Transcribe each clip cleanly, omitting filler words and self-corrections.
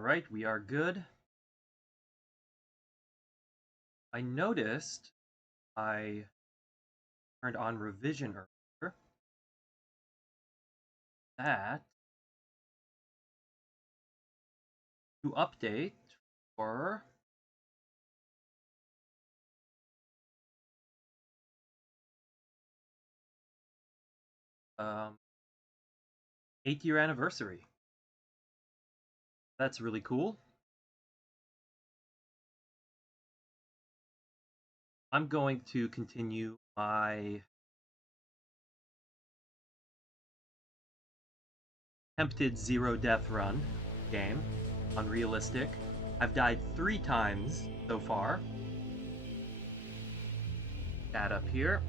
All right, we are good. I noticed I turned on revision earlier. That to update for um, 8th-year anniversary. That's really cool. I'm going to continue my attempted zero death run game on realistic. I've died 3 times so far. That up here.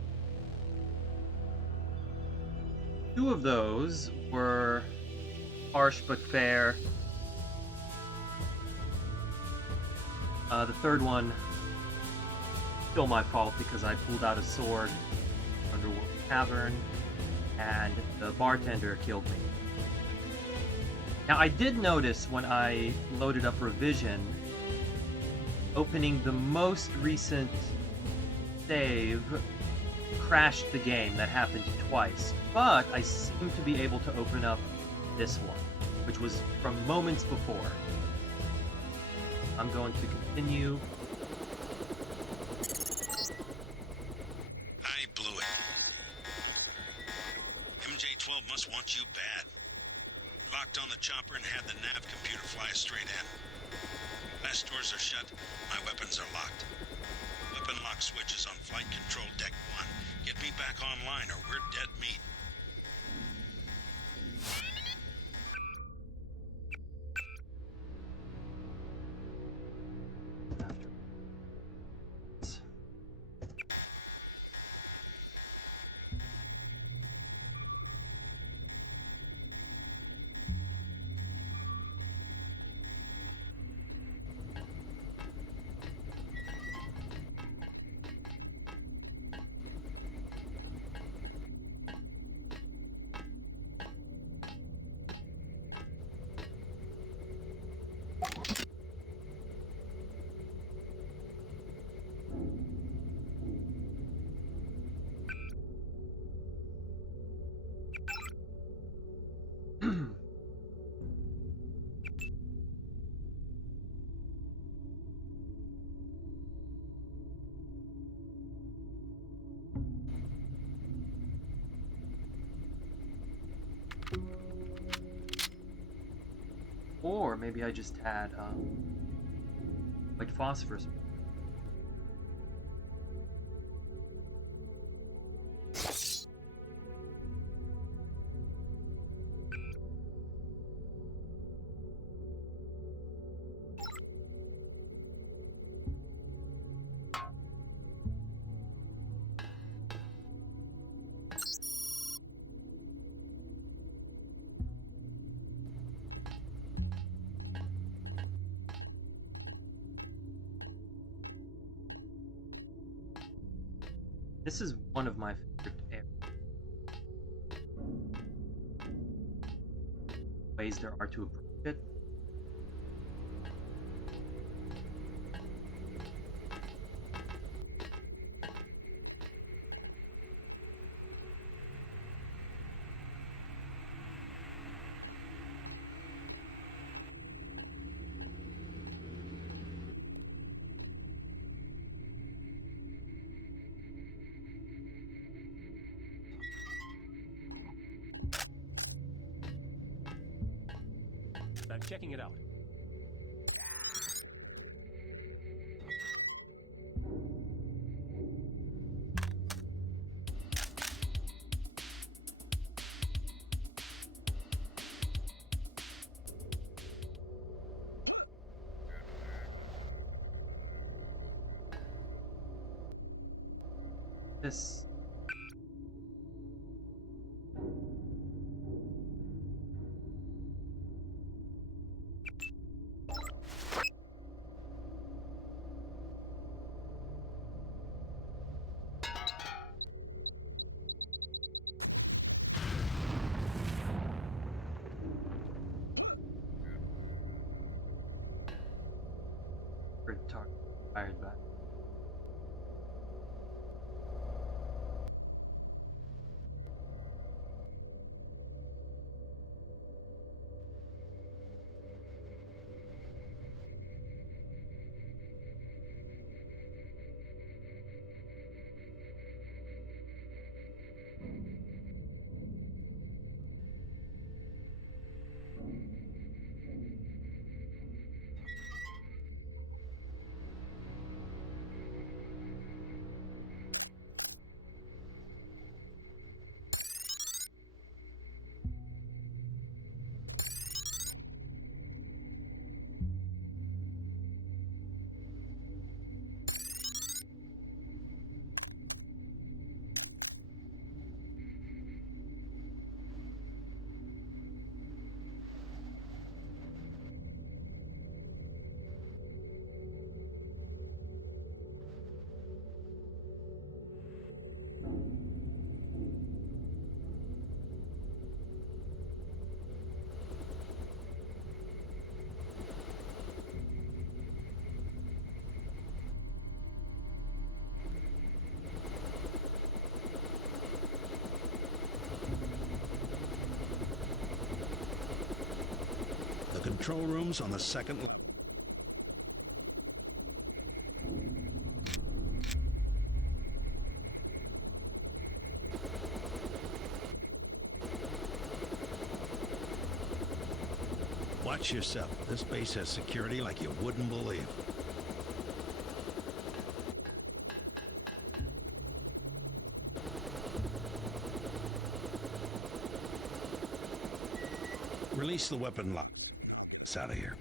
2 of those were harsh but fair. The third one, still my fault because I pulled out a sword Underworld Cavern and the bartender killed me. Now I did notice when I loaded up revision, opening the most recent save crashed the game. That happened twice, but I seem to be able to open up this one, which was from moments before. I'm going to continue. I blew it. MJ-12 must want you bad. Locked on the chopper and had the nav computer fly straight in. Blast doors are shut. My weapons are locked. Weapon lock switch is on flight control deck 1. Get me back online or we're dead meat. Or maybe I just had like phosphorus. This is one of my favorite ways there are to approach it. I'm checking it out. This target fired back. The control room's on the second. Watch yourself. This base has security like you wouldn't believe. Release the weapon lock. It's out of here.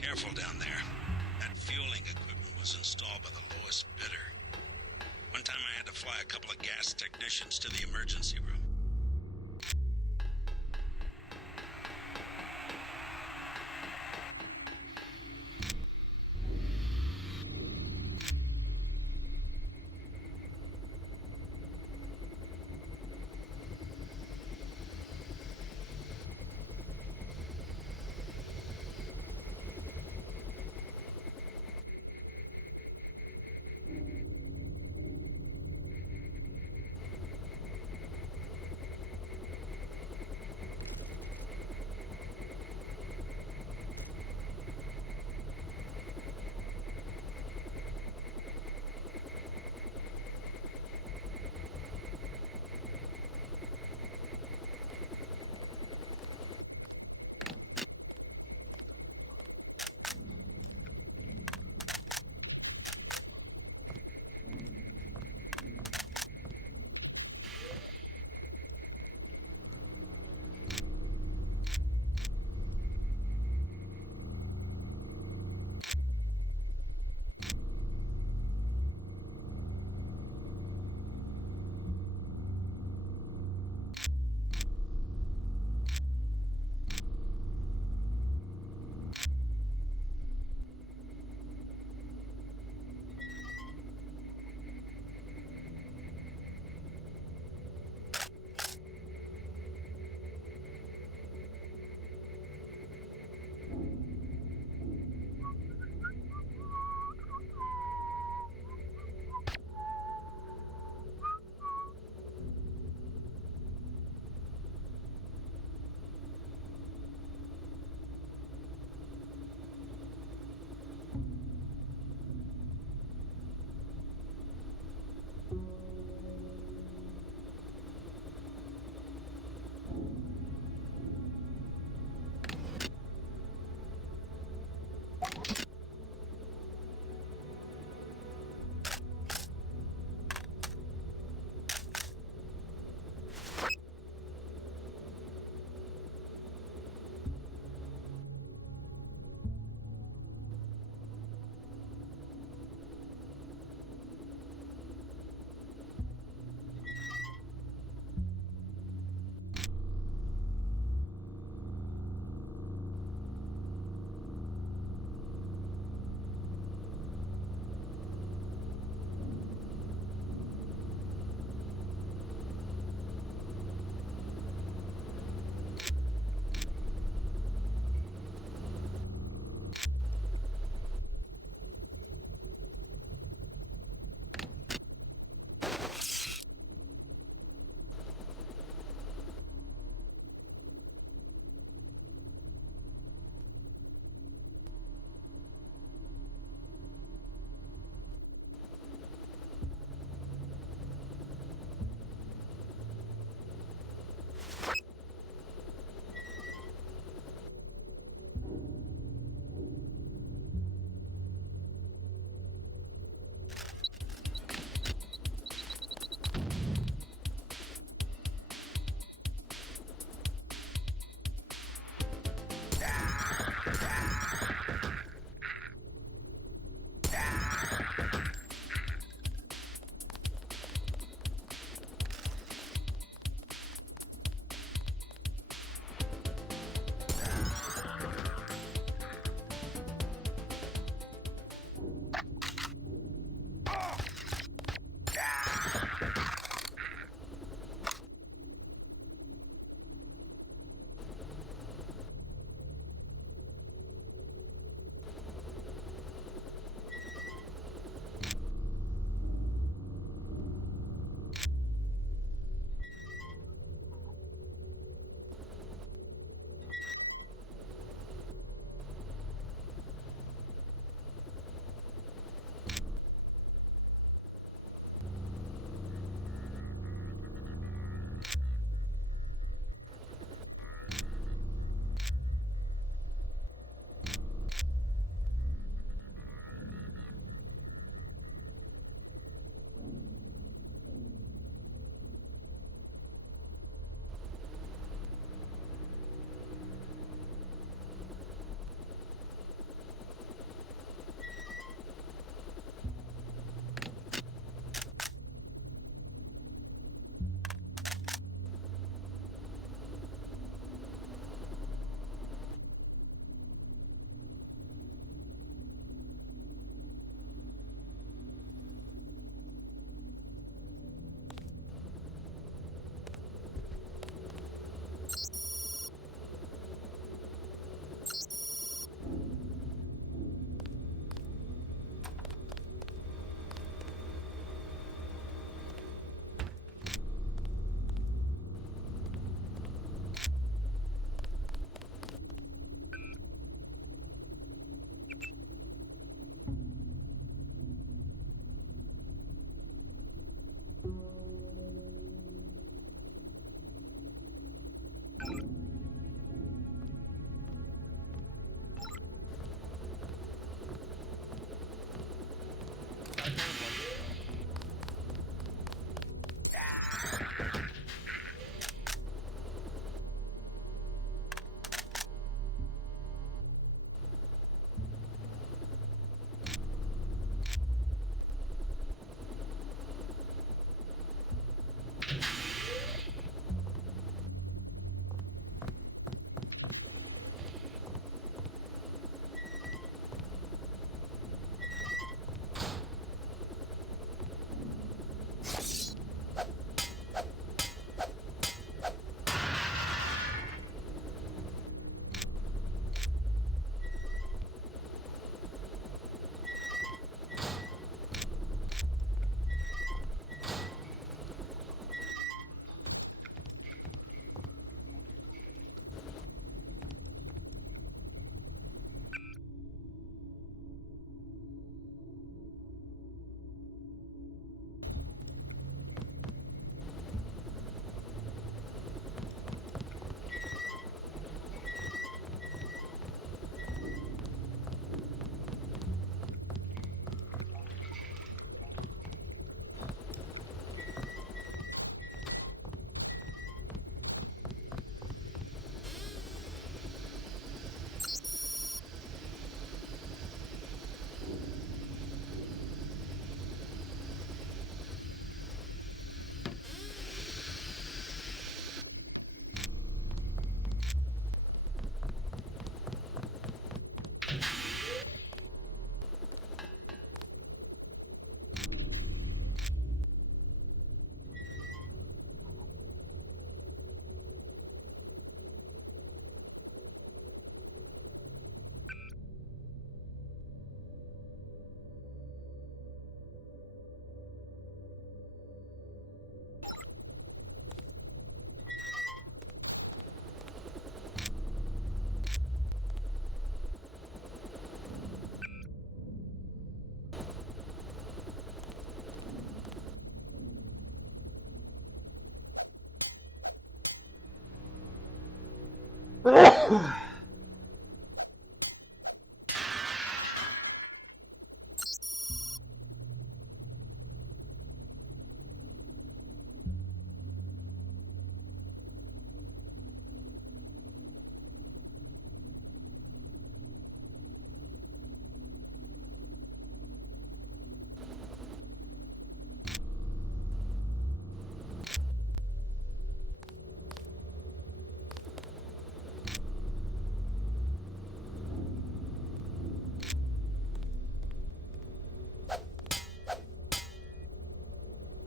Careful down there. That fueling equipment was installed by the lowest bidder. One time I had to fly a couple of gas technicians to the emergency room.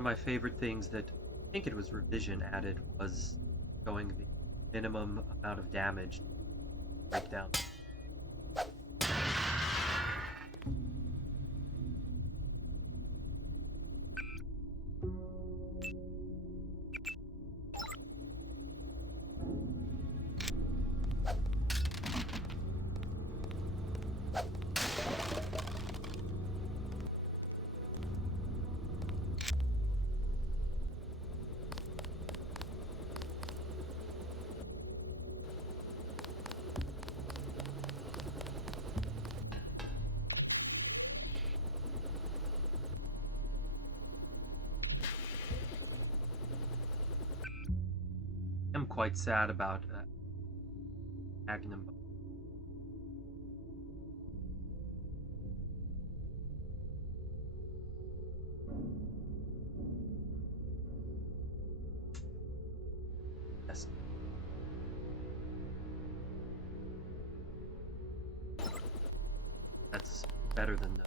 One of my favorite things that I think it was Revision added was showing the minimum amount of damage breakdown. I'm quite sad about Magnum. Yes. That's better than the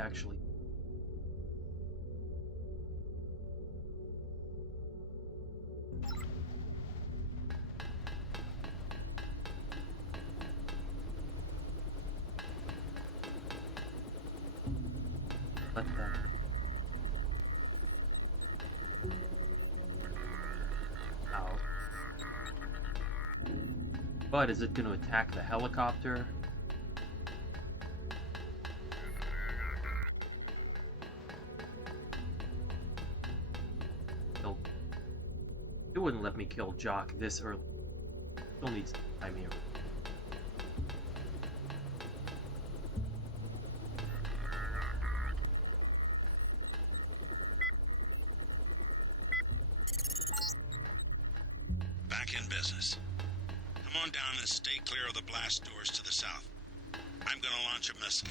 actually. Let that. Ow. But is it going to attack the helicopter? Nope. It wouldn't let me kill Jock this early. Still needs time here. Back in business. Come on down and stay clear of the blast doors to the south. I'm gonna launch a missile.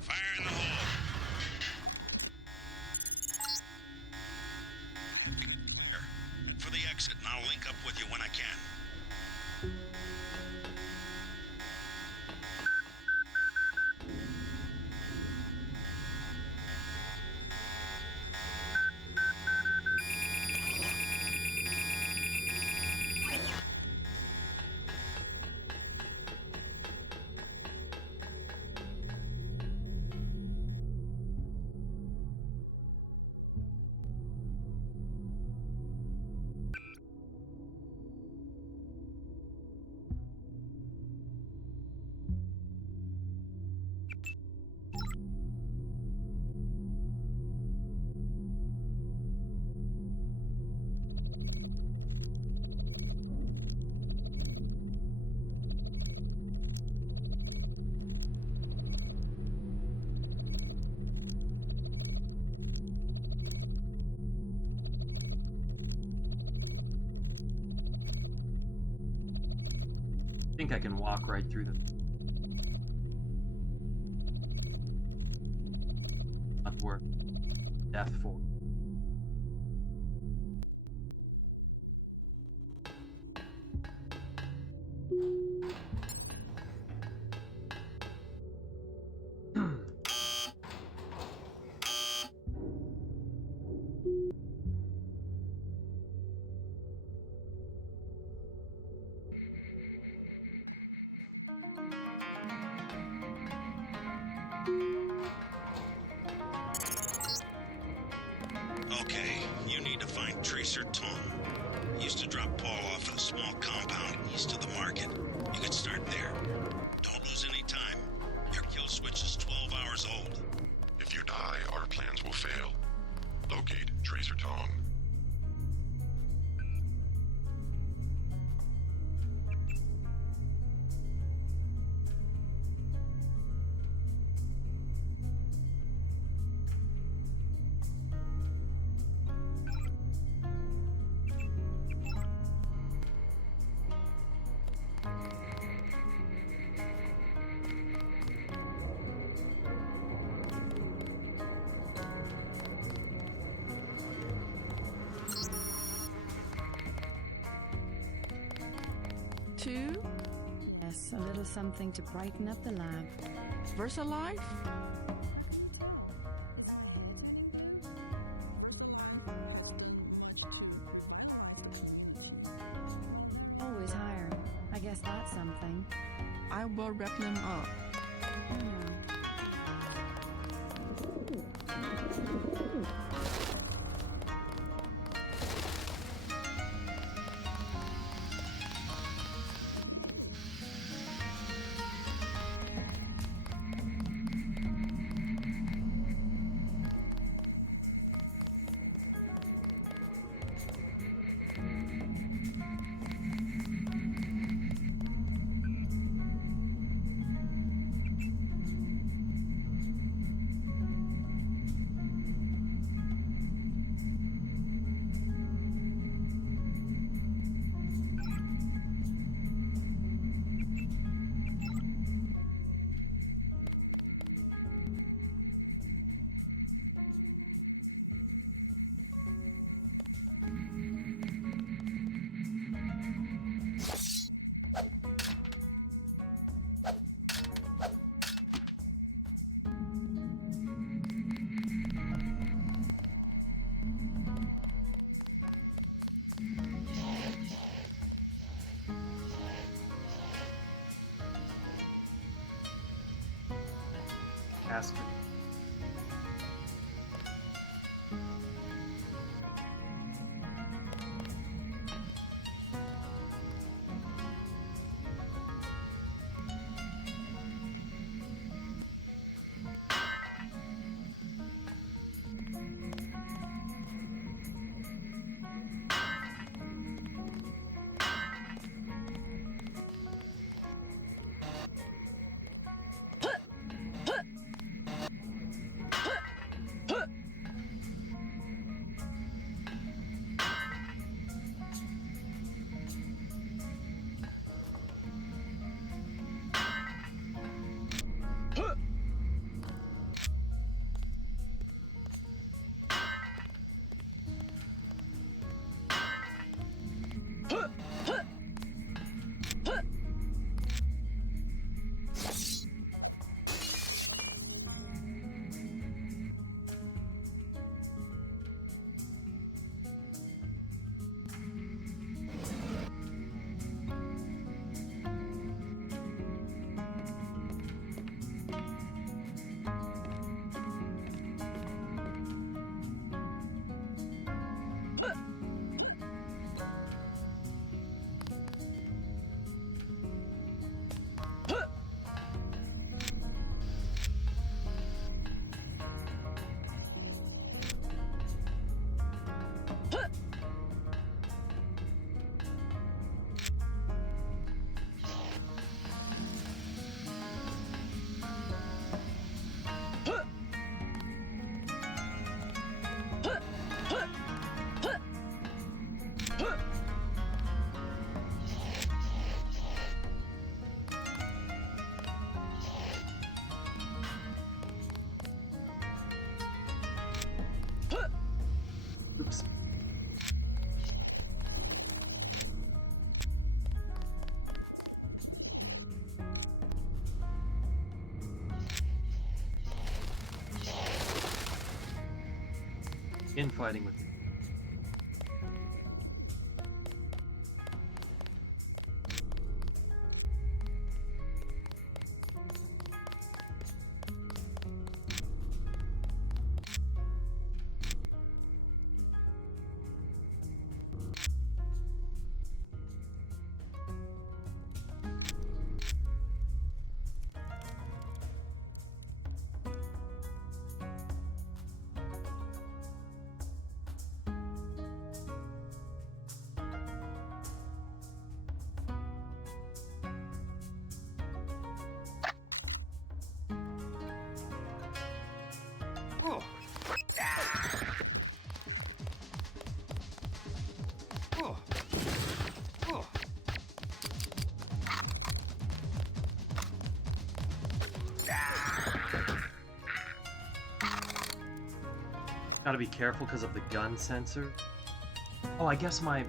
Fire in the hole. Look for the exit, and I'll link up with you when I can. I think I can walk right through them. Not worth death for. Okay, you need to find Tracer Tom. He used to drop Paul off at a small compound east of the market. You could start there. Don't lose any time. Your kill switch is 12 hours old. If you die, our plans will fail. Locate Tracer Tong. a little something to brighten up the lab. VersaLife? Always hire. I guess that's something. I will wrap them up. Oh no. Ask her. Oops. Infighting with Gotta be careful because of the gun sensor. Oh, I guess my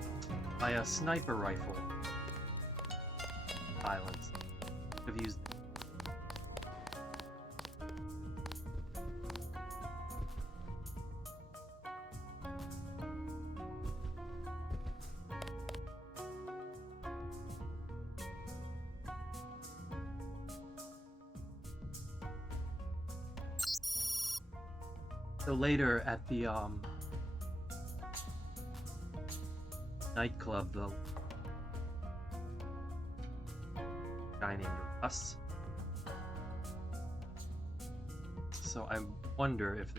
sniper rifle. Silence. I've used it. So later at the nightclub, the guy named Russ. So I wonder if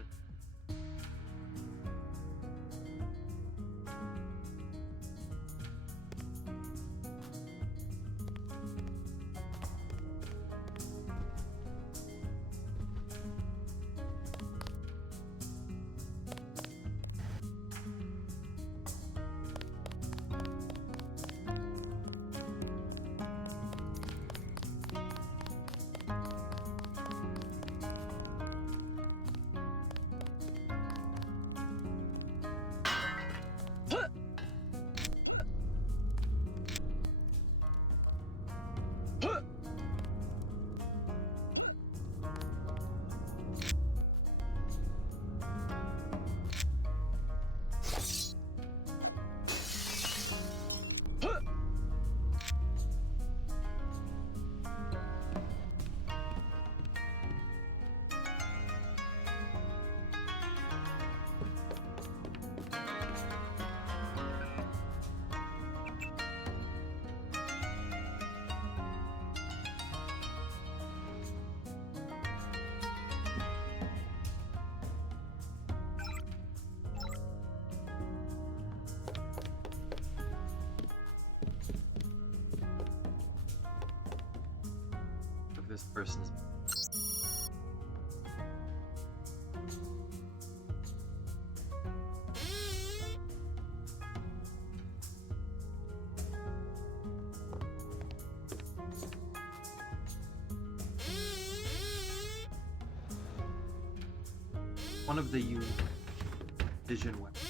this person's one of the unique vision weapons.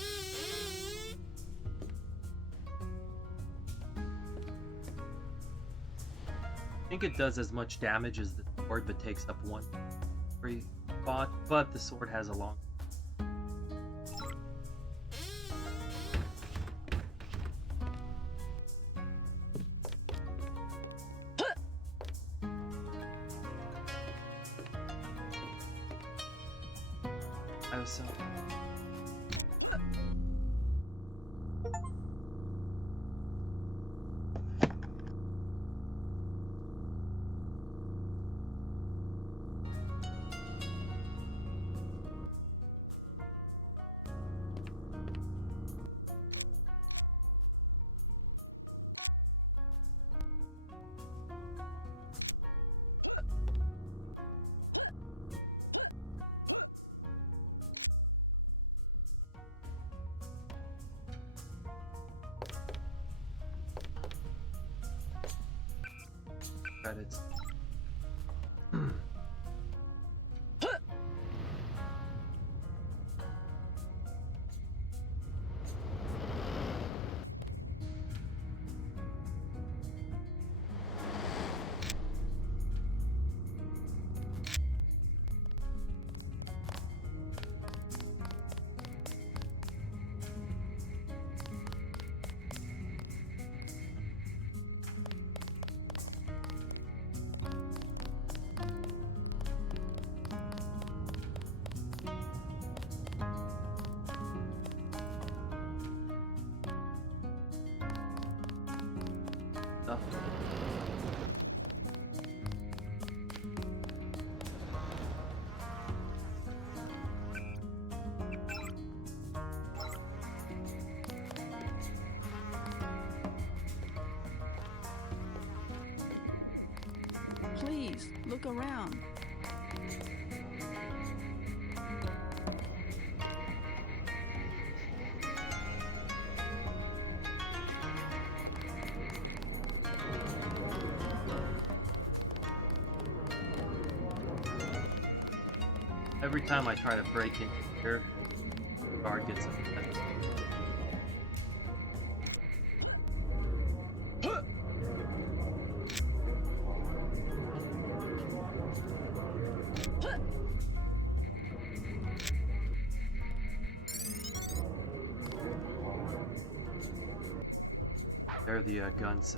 I think it does as much damage as the sword, but takes up one free spot. But the sword has a long. I also. Credits. Stuff. Please, look around. Every time I try to break into here, the guard gets upset. There the guns.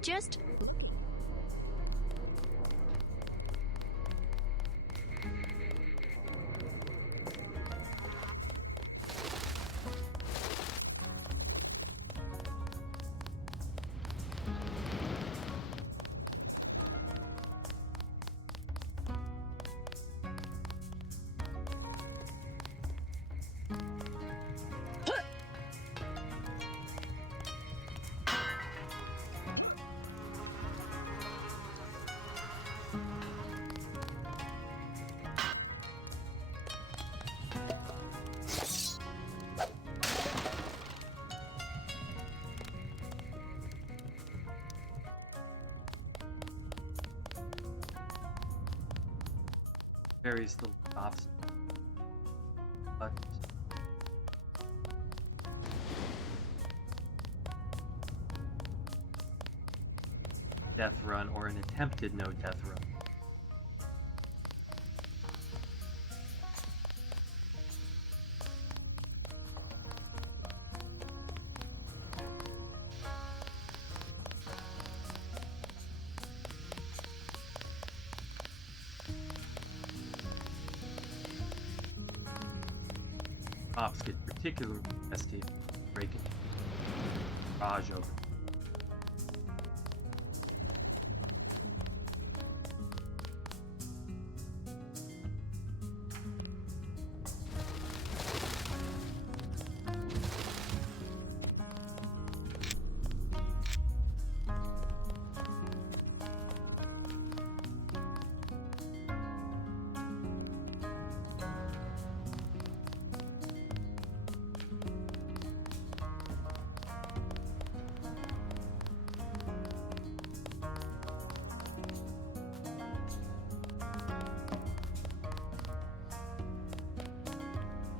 Just... Various little stops. But death run or an attempted no death run. Cops get particularly testy breaking garage open.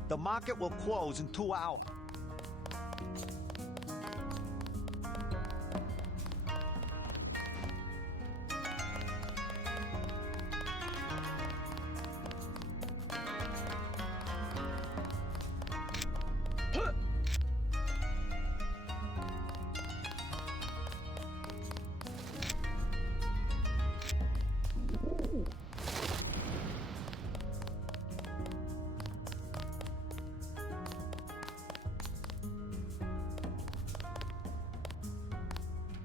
The market will close in 2 hours.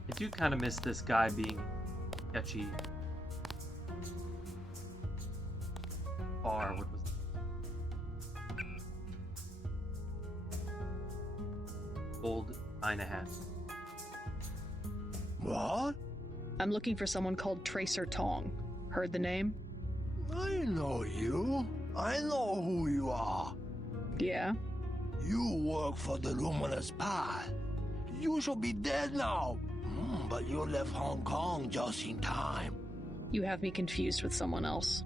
I do kind of miss this guy being sketchy. Bar, what was it? Gold 9.5. What? I'm looking for someone called Tracer Tong. Heard the name? I know you. I know who you are. Yeah? You work for the Luminous Path. You should be dead now. But you left Hong Kong just in time. You have me confused with someone else.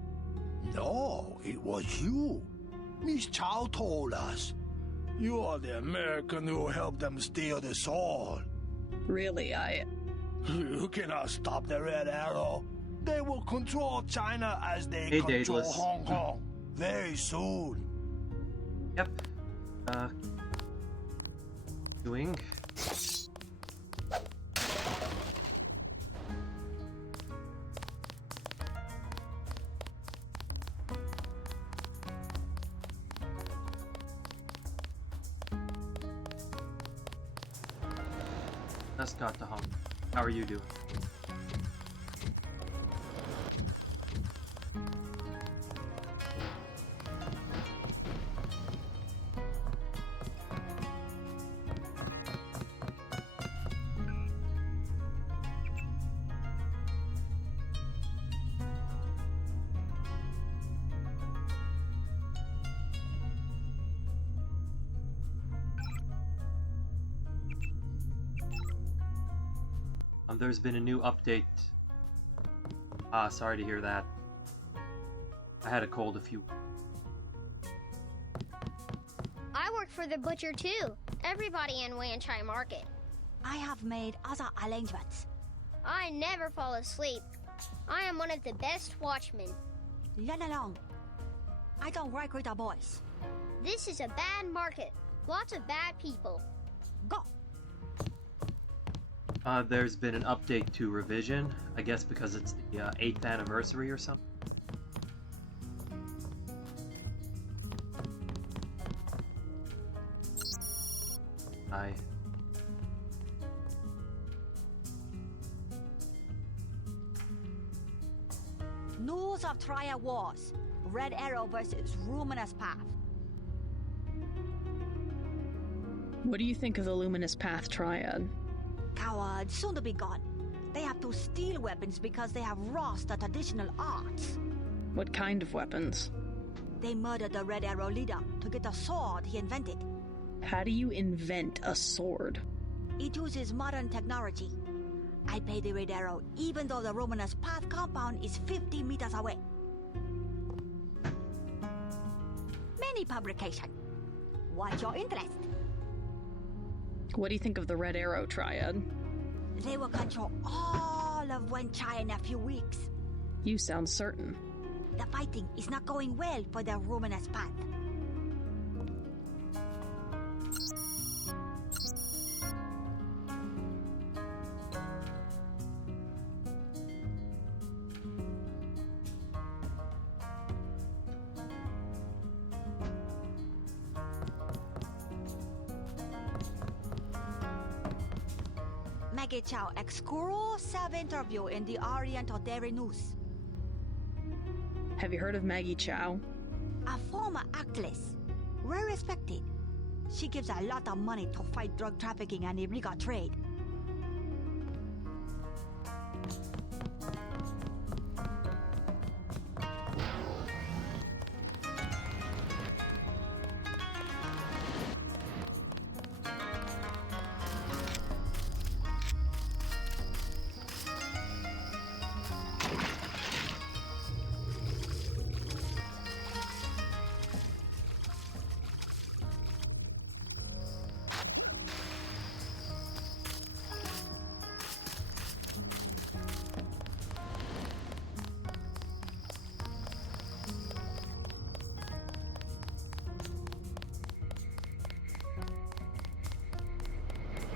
No, it was you. Miss Chow told us. You are the American who helped them steal the sword. Really, You cannot stop the Red Arrow. They will control China as they Hey, control Daedalus. Hong Kong very soon. Yep. Doing. Just got to home. How are you doing? There's been a new update. Sorry to hear that. I had a cold a few. I work for the butcher too. Everybody in Wan Chai Market. I have made other arrangements. I never fall asleep. I am one of the best watchmen. Let alone. I don't work with the boys. This is a bad market. Lots of bad people. Go. There's been an update to Revision, I guess because it's the 8th anniversary or something. News of Triad Wars. Red Arrow versus Luminous Path. What do you think of the Luminous Path Triad? Cowards, soon to be gone. They have to steal weapons because they have lost the traditional arts. What kind of weapons? They murdered the Red Arrow leader to get the sword he invented. How do you invent a sword? It uses modern technology. I pay the Red Arrow even though the Luminous Path compound is 50 meters away. Many publication. What's your interest? What do you think of the Red Arrow Triad? They will control all of Wenchai in a few weeks. You sound certain. The fighting is not going well for the Luminous Path. Maggie Chow exclusive interview in the Oriental Daily News. Have you heard of Maggie Chow? A former actress, well respected. She gives a lot of money to fight drug trafficking and illegal trade.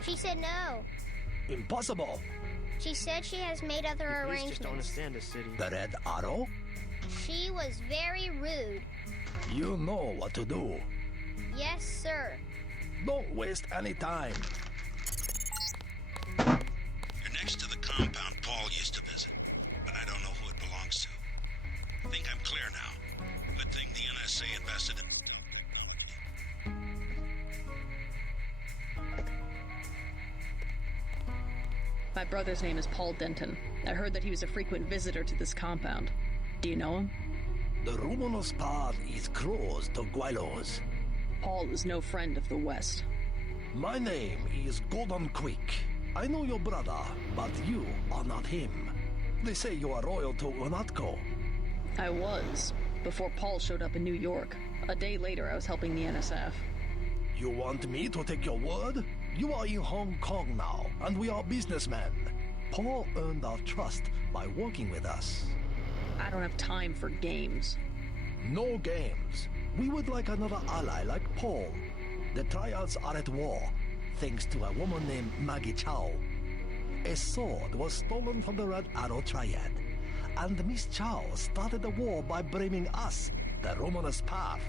She said no. Impossible. She said she has made other arrangements. Just don't understand the city. The Red Arrow? She was very rude. You know what to do. Yes, sir. Don't waste any time. You're next to the compound Paul used to visit, but I don't know who it belongs to. I think I'm clear now. Good thing the NSA invested in. My brother's name is Paul Denton. I heard that he was a frequent visitor to this compound. Do you know him? The Luminous Path is close to Guilos. Paul is no friend of the West. My name is Golden Quick. I know your brother, but you are not him. They say you are loyal to Unatco. I was, before Paul showed up in New York. A day later, I was helping the NSF. You want me to take your word? You are in Hong Kong now, and we are businessmen. Paul earned our trust by working with us. I don't have time for games. No games. We would like another ally like Paul. The Triads are at war, thanks to a woman named Maggie Chow. A sword was stolen from the Red Arrow Triad, and Miss Chow started the war by blaming us, the Luminous Path.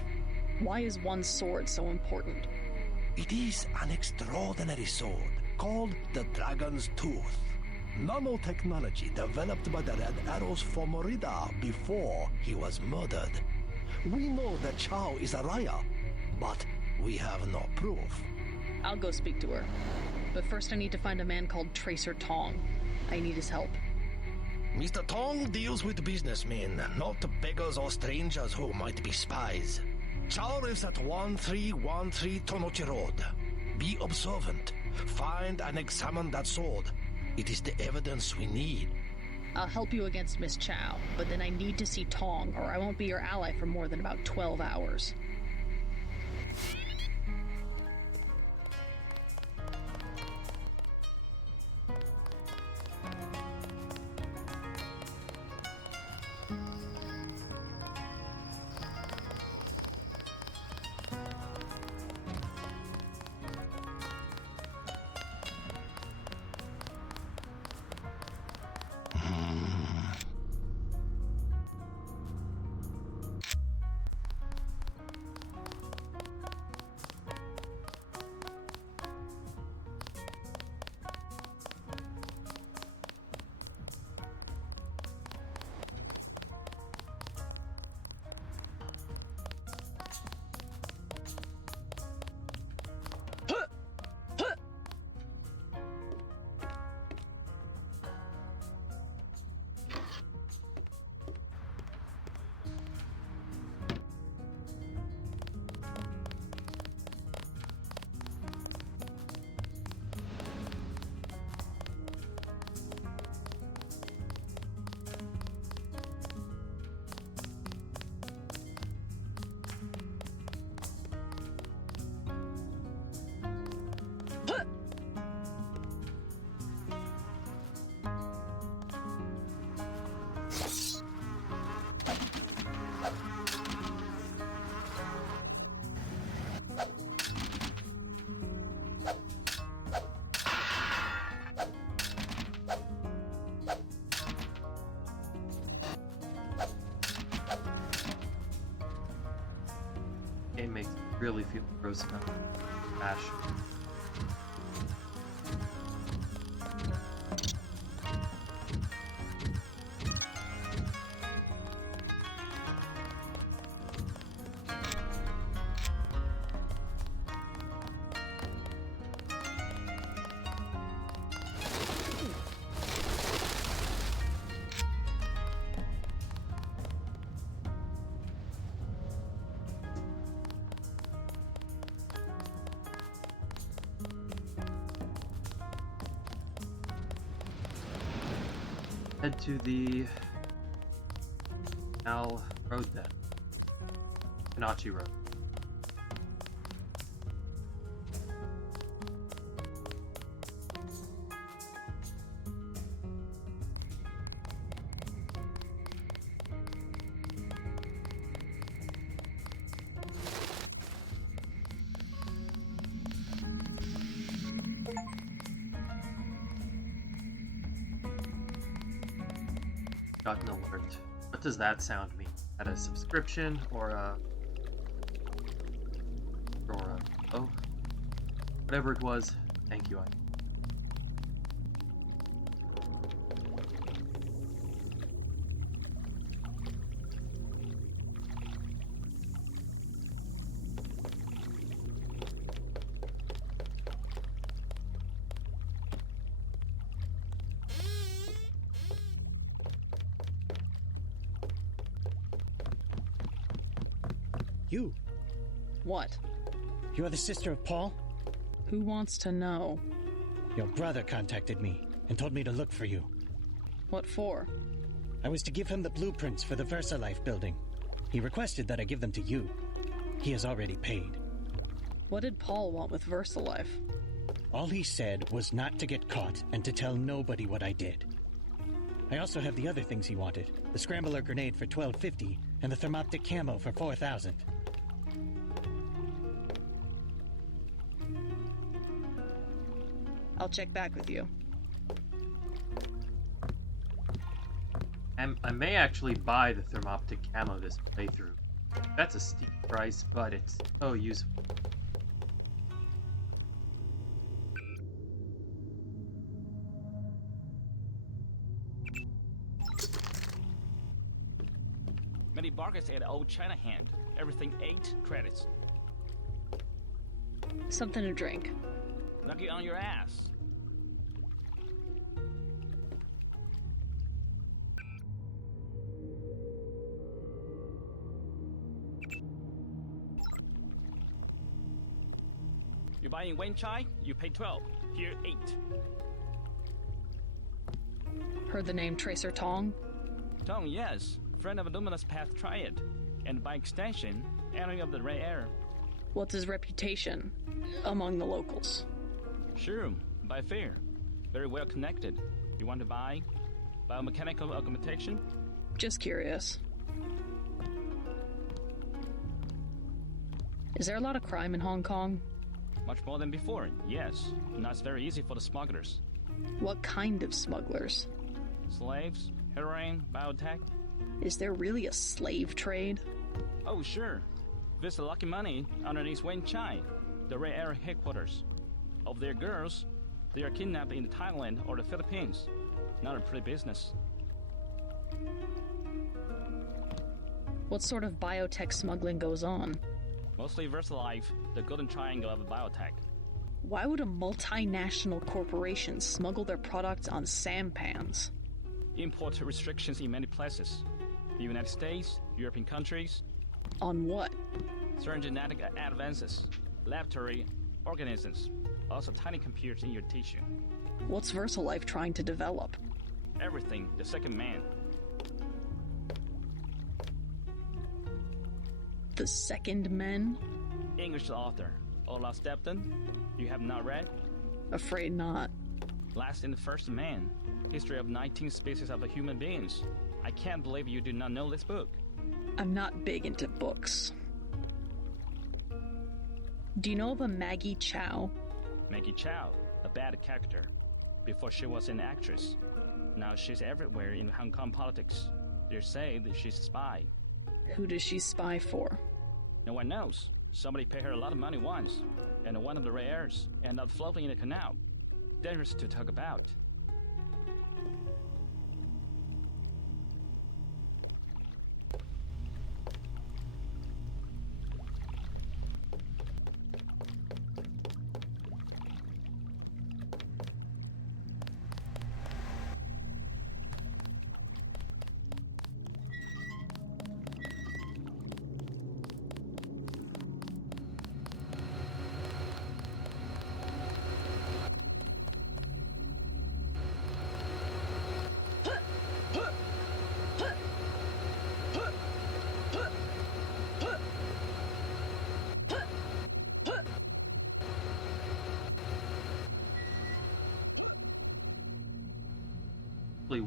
Why is one sword so important? It is an extraordinary sword called the Dragon's Tooth. Nanotechnology developed by the Red Arrow's former leader before he was murdered. We know that Chow is a liar, but we have no proof. I'll go speak to her. But first I need to find a man called Tracer Tong. I need his help. Mr. Tong deals with businessmen, not beggars or strangers who might be spies. Chow lives at 1313 Tonochi Road. Be observant. Find and examine that sword. It is the evidence we need. I'll help you against Miss Chow, but then I need to see Tong, or I won't be your ally for more than about 12 hours. It makes me really feel gross about Ash. Head to the Canal Road then. Kanachi Road. Got an alert. What does that sound mean? At a subscription or a oh, whatever it was. Thank you. You. What? You are the sister of Paul? Who wants to know? Your brother contacted me and told me to look for you. What for? I was to give him the blueprints for the VersaLife building. He requested that I give them to you. He has already paid. What did Paul want with VersaLife? All he said was not to get caught and to tell nobody what I did. I also have the other things he wanted. The Scrambler grenade for $12.50 and the thermoptic camo for $4,000. I'll check back with you. I may actually buy the thermoptic camo this playthrough. That's a steep price, but it's so useful. Many bargains at Old China Hand. Everything 8 credits. Something to drink. Knock it on your ass. You're buying Wen Chai? You pay 12. Here 8. Heard the name Tracer Tong? Tong, yes. Friend of a Luminous Path Triad. And by extension, enemy of the Ray Air. What's his reputation among the locals? Sure, by fair. Very well connected. You want to buy biomechanical augmentation? Just curious. Is there a lot of crime in Hong Kong? Much more than before, yes. Now it's very easy for the smugglers. What kind of smugglers? Slaves, heroin, biotech. Is there really a slave trade? Oh, sure. There's a lucky money underneath Wen Chai, the Ray Air headquarters. Of their girls, they are kidnapped in Thailand or the Philippines. Not a pretty business. What sort of biotech smuggling goes on? Mostly VersaLife, the golden triangle of biotech. Why would a multinational corporation smuggle their products on sampans? Import restrictions in many places. The United States, European countries. On what? Certain genetic advances, laboratory organisms, also tiny computers in your tissue. What's VersaLife trying to develop? Everything, the second man. The Second Men? English author, Olaf Stepton. You have not read? Afraid not. Last and First Man, history of 19 species of human beings. I can't believe you do not know this book. I'm not big into books. Do you know of a Maggie Chow? Maggie Chow, a bad character. Before she was an actress. Now she's everywhere in Hong Kong politics. They say that she's a spy. Who does she spy for? No one knows. Somebody paid her a lot of money once, and one of the rare airs ended up floating in the canal. Dangerous to talk about.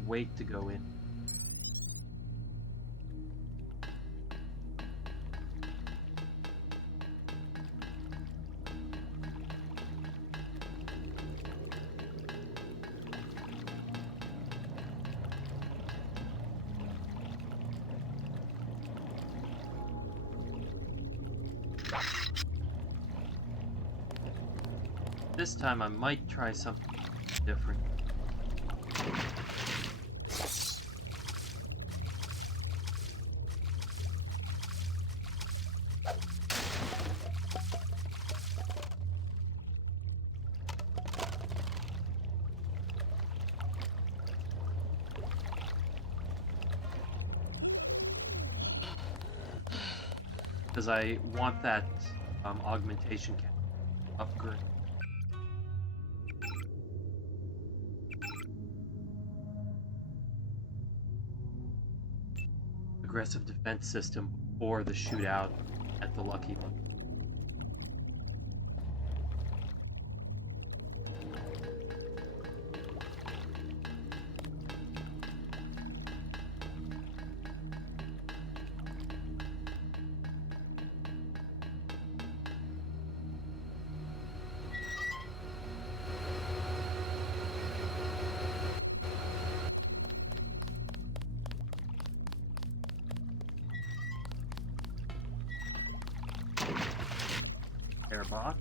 Wait to go in. This time I might try something different. Because I want that augmentation upgrade. Aggressive defense system before the shootout at the Lucky One. Airbot.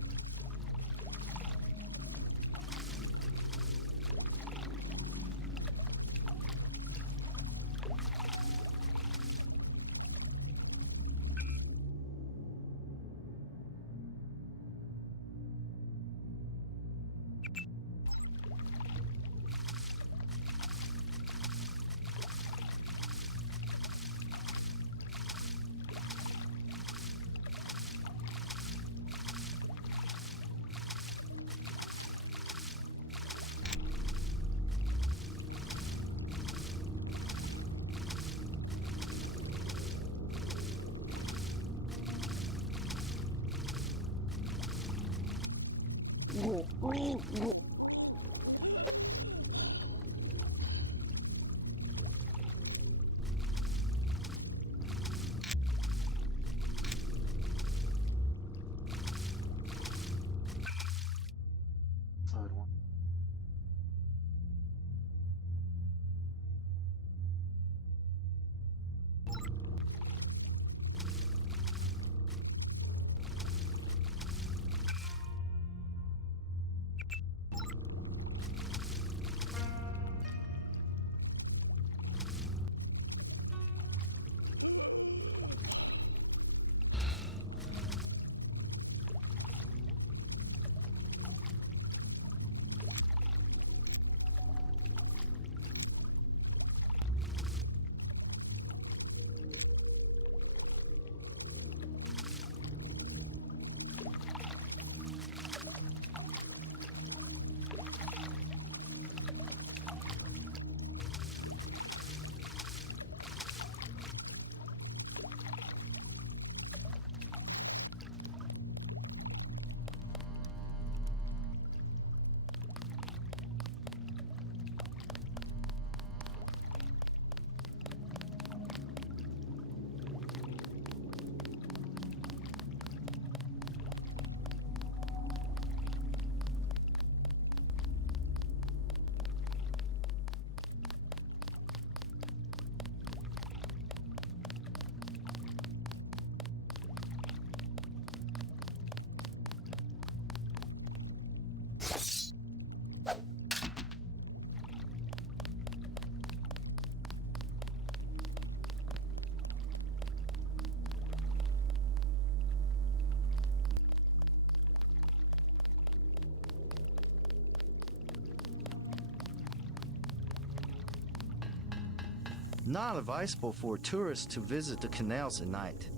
Not advisable for tourists to visit the canals at night.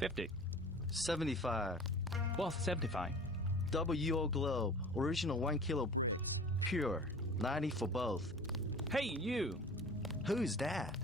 $50. 75. Both 75. WO Globe, original 1 kilo pure, 90 for both. Hey, you! Who's that?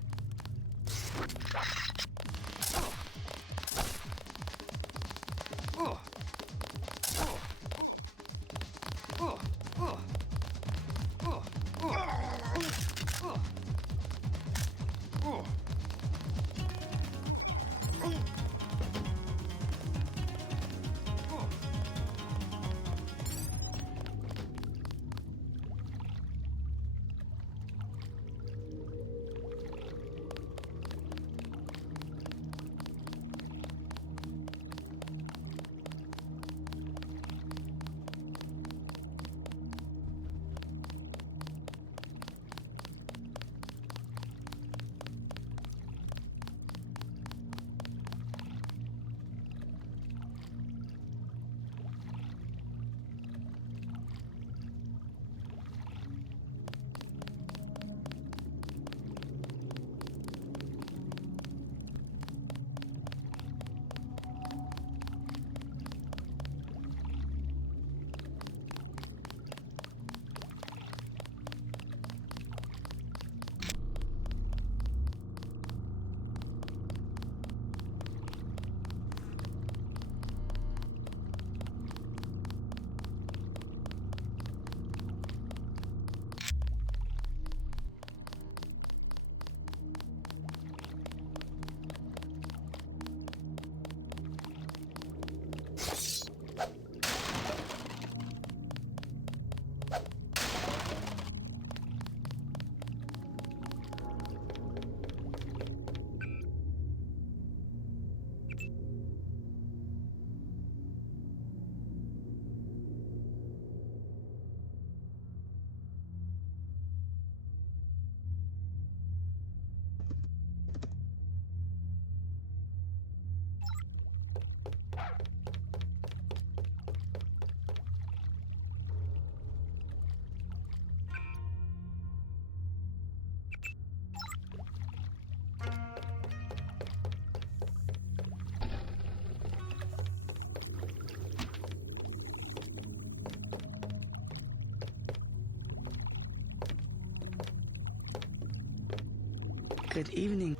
Good evening.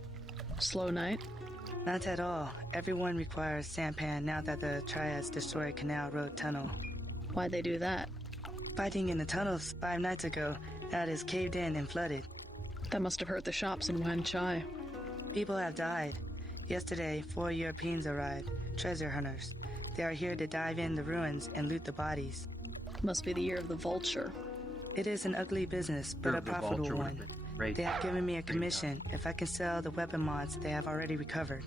Slow night? Not at all. Everyone requires sampan now that the Triads destroyed Canal Road Tunnel. Why'd they do that? Fighting in the tunnels 5 nights ago. Now it is caved in and flooded. That must have hurt the shops in Wan Chai. People have died. Yesterday, 4 Europeans arrived, treasure hunters. They are here to dive in the ruins and loot the bodies. Must be the year of the vulture. It is an ugly business, but a profitable one. They have given me a commission if I can sell the weapon mods they have already recovered.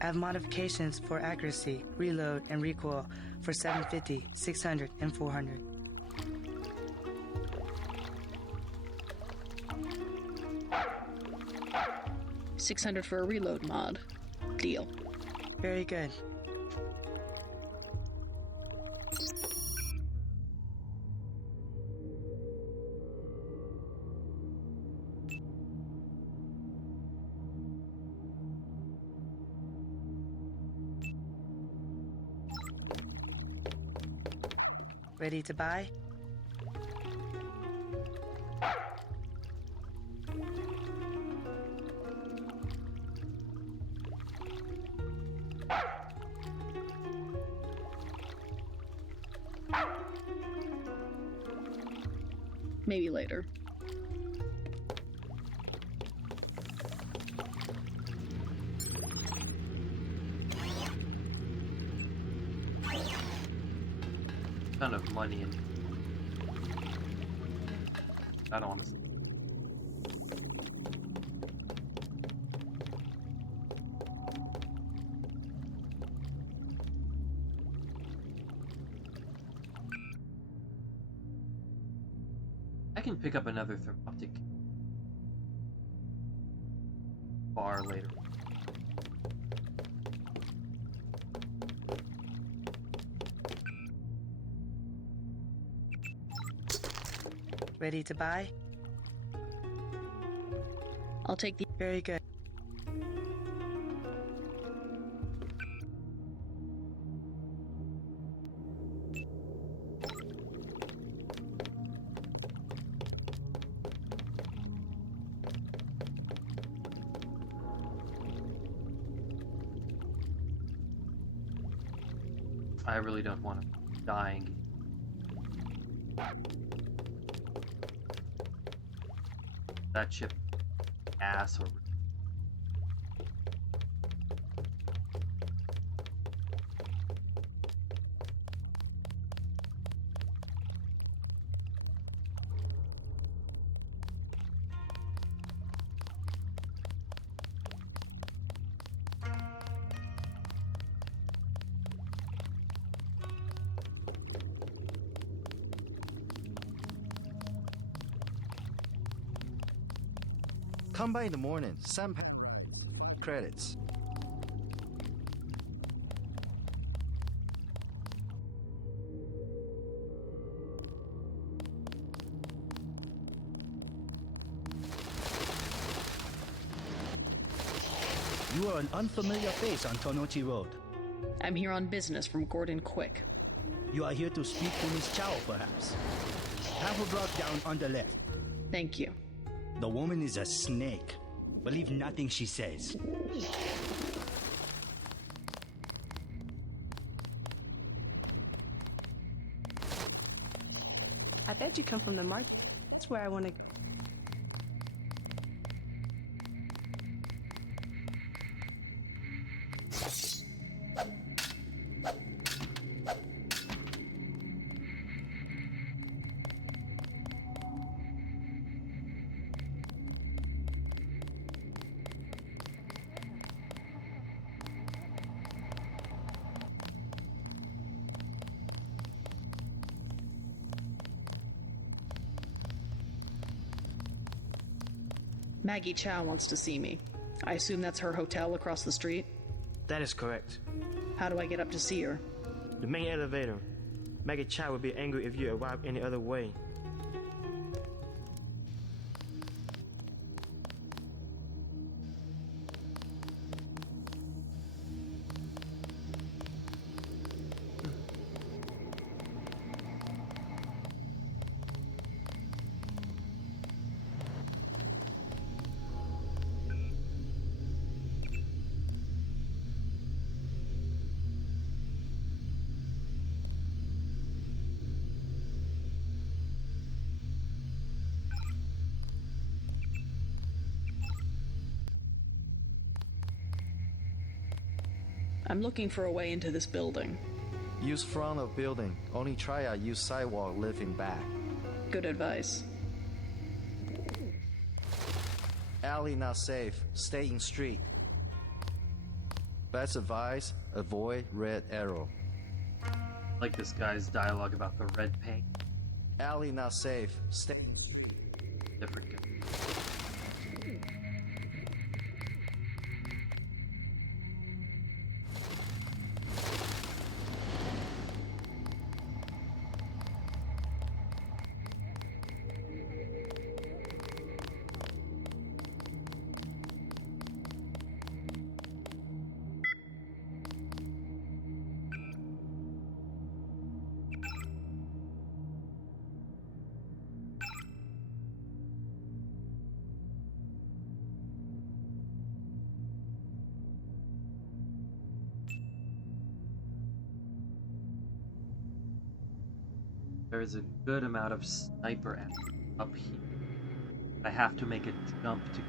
I have modifications for accuracy, reload, and recoil for 750, 600, and 400. $600 for a reload mod. Deal. Very good. Ready to buy? Maybe later. Ton of money and I don't want to. I can pick up another thermoptic bar later. Ready to buy? I'll take the... Very good. I really don't want him dying. That chip ass or Come by in the morning. Sam credits. You are an unfamiliar face on Tonochi Road. I'm here on business from Gordon Quick. You are here to speak to Miss Chow, perhaps. Have her brought down on the left. Thank you. The woman is a snake. Believe nothing she says. I bet you come from the market. That's where I want to... Maggie Chow wants to see me. I assume that's her hotel across the street? That is correct. How do I get up to see her? The main elevator. Maggie Chow would be angry if you arrive any other way. I'm looking for a way into this building. Use front of building. Only try out use sidewalk living back. Good advice. Alley not safe. Stay in street. Best advice, avoid red arrow. Like this guy's dialogue about the red paint. Alley not safe. Stay. Different guy. There's a good amount of sniper ammo up here. I have to make a jump to...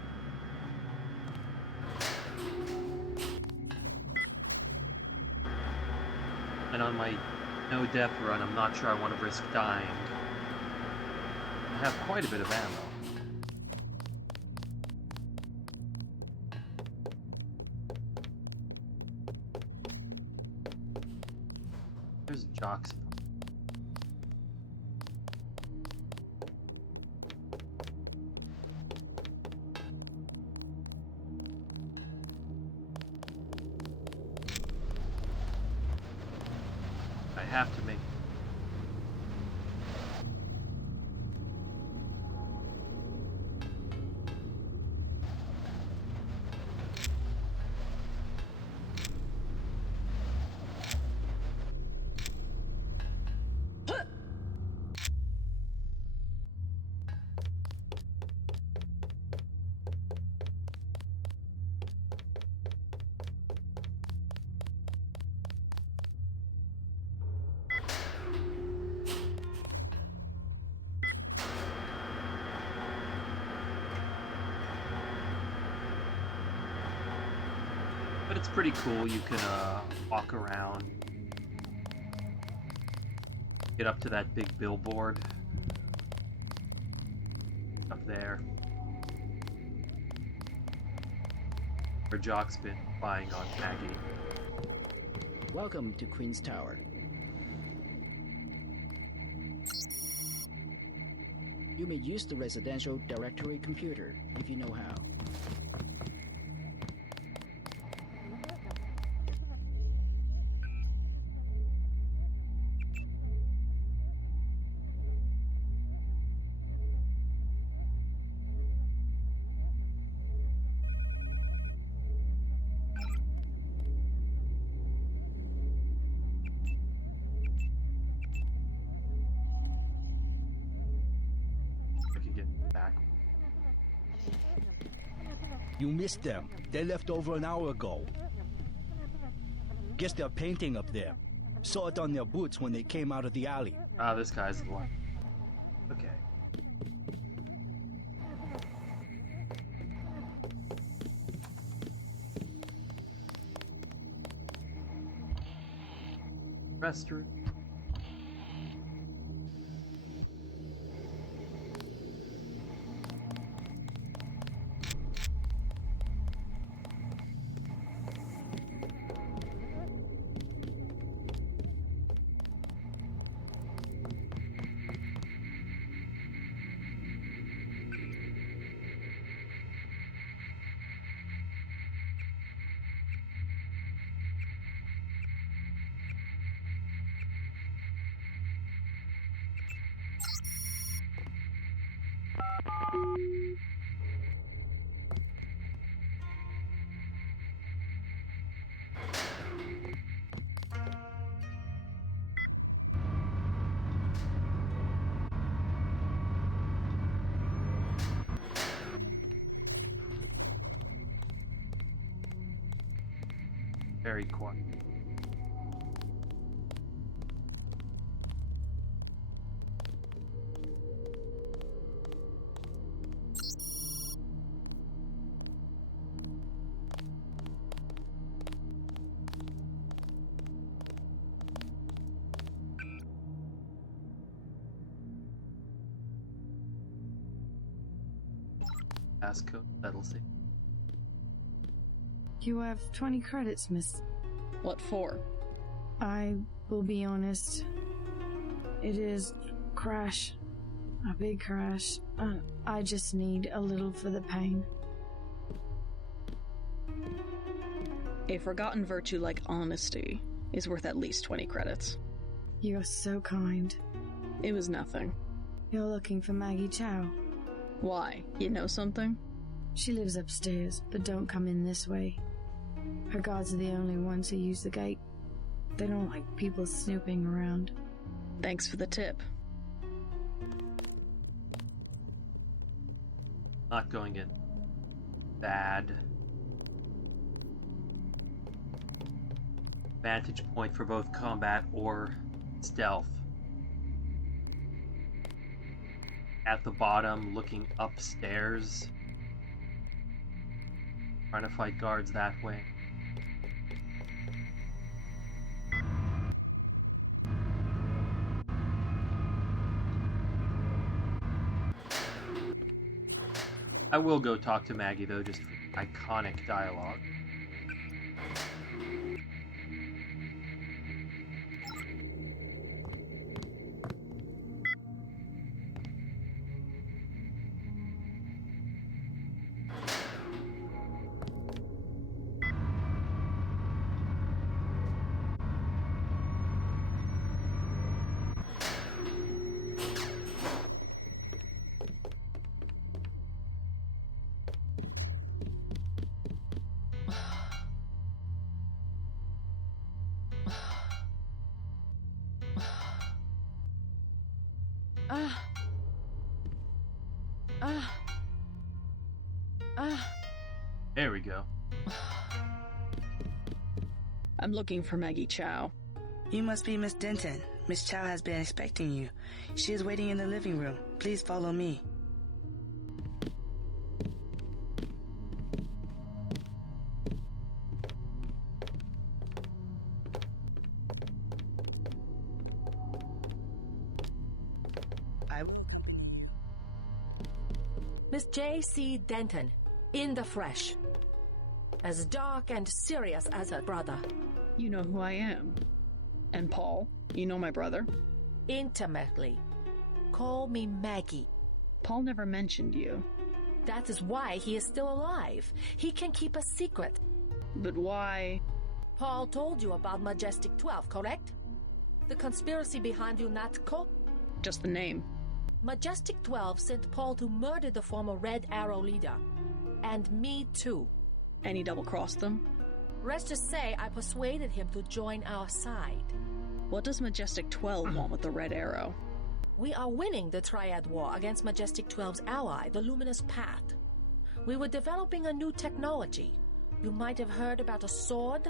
And on my no-depth run, I'm not sure I want to risk dying. I have quite a bit of ammo. There's jocks. have to make. But it's pretty cool. You can walk around, get up to that big billboard up there, where Jock's been spying on Maggie. Welcome to Queen's Tower. You may use the residential directory computer if you know how. You missed them. They left over an hour ago. Guess they're painting up there. Saw it on their boots when they came out of the alley. Ah, this guy's the one. Okay. Restaurant. Very quiet. Passcode, that'll see. You have 20 credits, miss. What for? I will be honest. It is crash. A big crash. I just need a little for the pain. A forgotten virtue like honesty is worth at least 20 credits. You're so kind. It was nothing. You're looking for Maggie Chow. Why? You know something? She lives upstairs, but don't come in this way. Her guards are the only ones who use the gate. They don't like people snooping around. Thanks for the tip. Not going in. Bad. Vantage point for both combat or stealth. At the bottom, looking upstairs. Trying to fight guards that way. I will go talk to Maggie though, just for iconic dialogue. There we go. I'm looking for Maggie Chow. You must be Miss Denton. Miss Chow has been expecting you. She is waiting in the living room. Please follow me. Miss J.C. Denton, in the flesh. As dark and serious as her brother. You know who I am. And Paul, you know my brother? Intimately. Call me Maggie. Paul never mentioned you. That is why he is still alive. He can keep a secret. But why? Paul told you about Majestic 12, correct? The conspiracy behind UNATCO? Just the name. Majestic 12 sent Paul to murder the former Red Arrow leader. And me too. And he double-crossed them? Let's just say I persuaded him to join our side. What does Majestic 12 want with the Red Arrow? We are winning the Triad War against Majestic 12's ally, the Luminous Path. We were developing a new technology. You might have heard about a sword?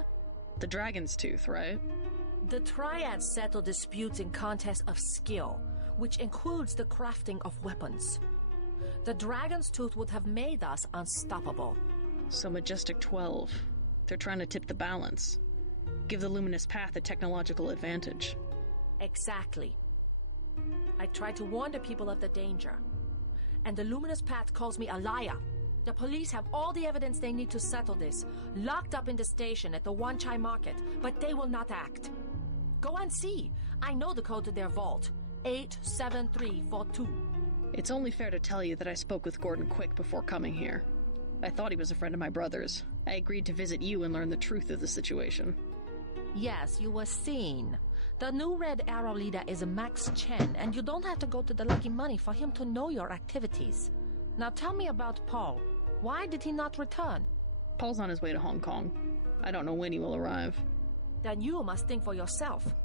The Dragon's Tooth, right? The Triads settle disputes in contests of skill, which includes the crafting of weapons. The Dragon's Tooth would have made us unstoppable. So Majestic 12, they're trying to tip the balance. Give the Luminous Path a technological advantage. Exactly. I tried to warn the people of the danger. And the Luminous Path calls me a liar. The police have all the evidence they need to settle this, locked up in the station at the Wanchai Market, but they will not act. Go and see. I know the code to their vault. 87342. It's only fair to tell you that I spoke with Gordon Quick before coming here. I thought he was a friend of my brother's. I agreed to visit you and learn the truth of the situation. Yes, you were seen. The new Red Arrow leader is Max Chen, and you don't have to go to the Lucky Money for him to know your activities. Now tell me about Paul. Why did he not return? Paul's on his way to Hong Kong. I don't know when he will arrive. Then you must think for yourself.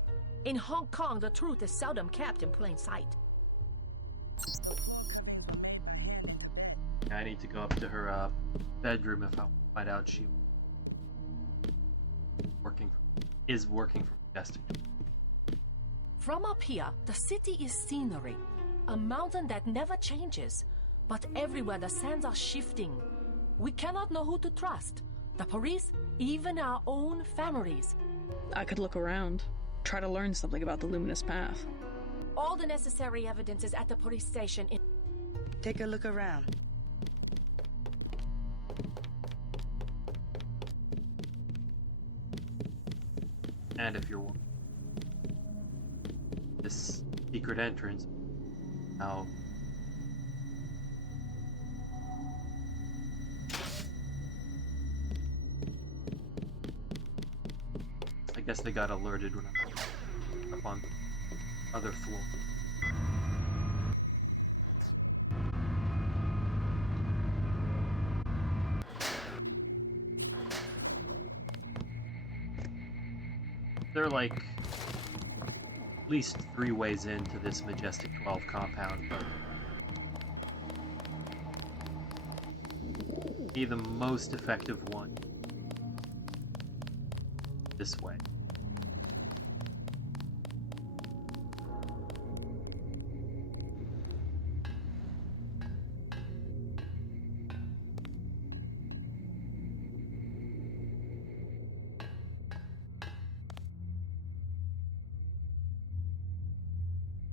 In Hong Kong, the truth is seldom kept in plain sight. I need to go up to her bedroom if I find out she is working for Majestic. From up here, the city is scenery, a mountain that never changes, but everywhere the sands are shifting. We cannot know who to trust, the police, even our own families. I could look around, try to learn something about the Luminous Path. All the necessary evidence is at the police station in... Take a look around. And if you're this secret entrance, now I guess they got alerted when I'm up on the other floor. They're like at least 3 ways into this Majestic 12 compound, but be the most effective one this way.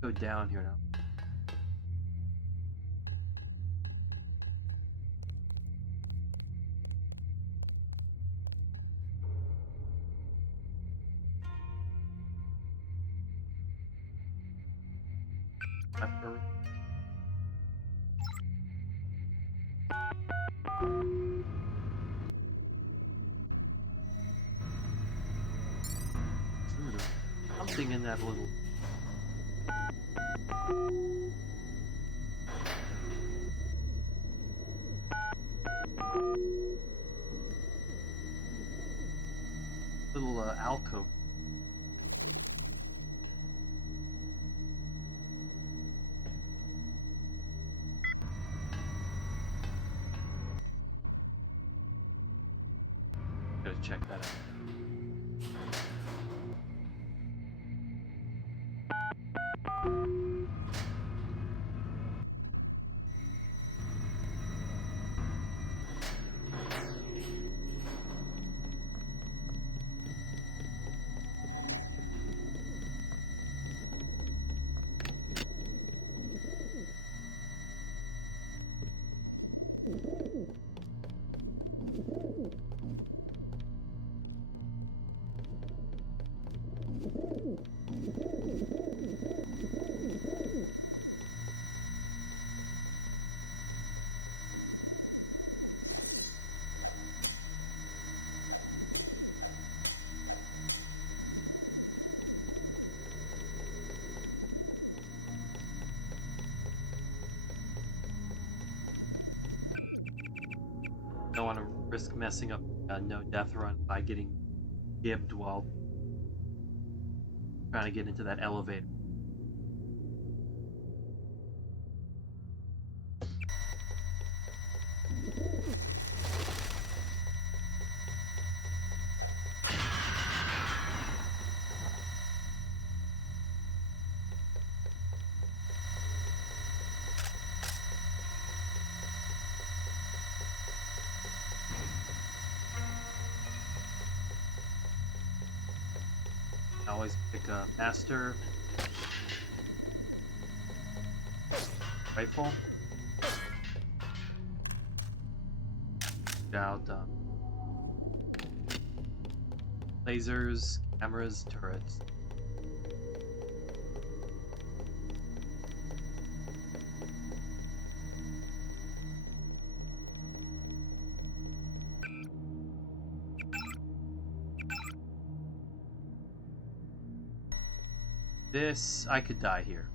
Go down here now. Something in that little alcove. check that out. Don't want to risk messing up a no death run by getting gibbed while trying to get into that elevator. Always pick a master rifle. Out lasers, cameras, turrets. This, I could die here.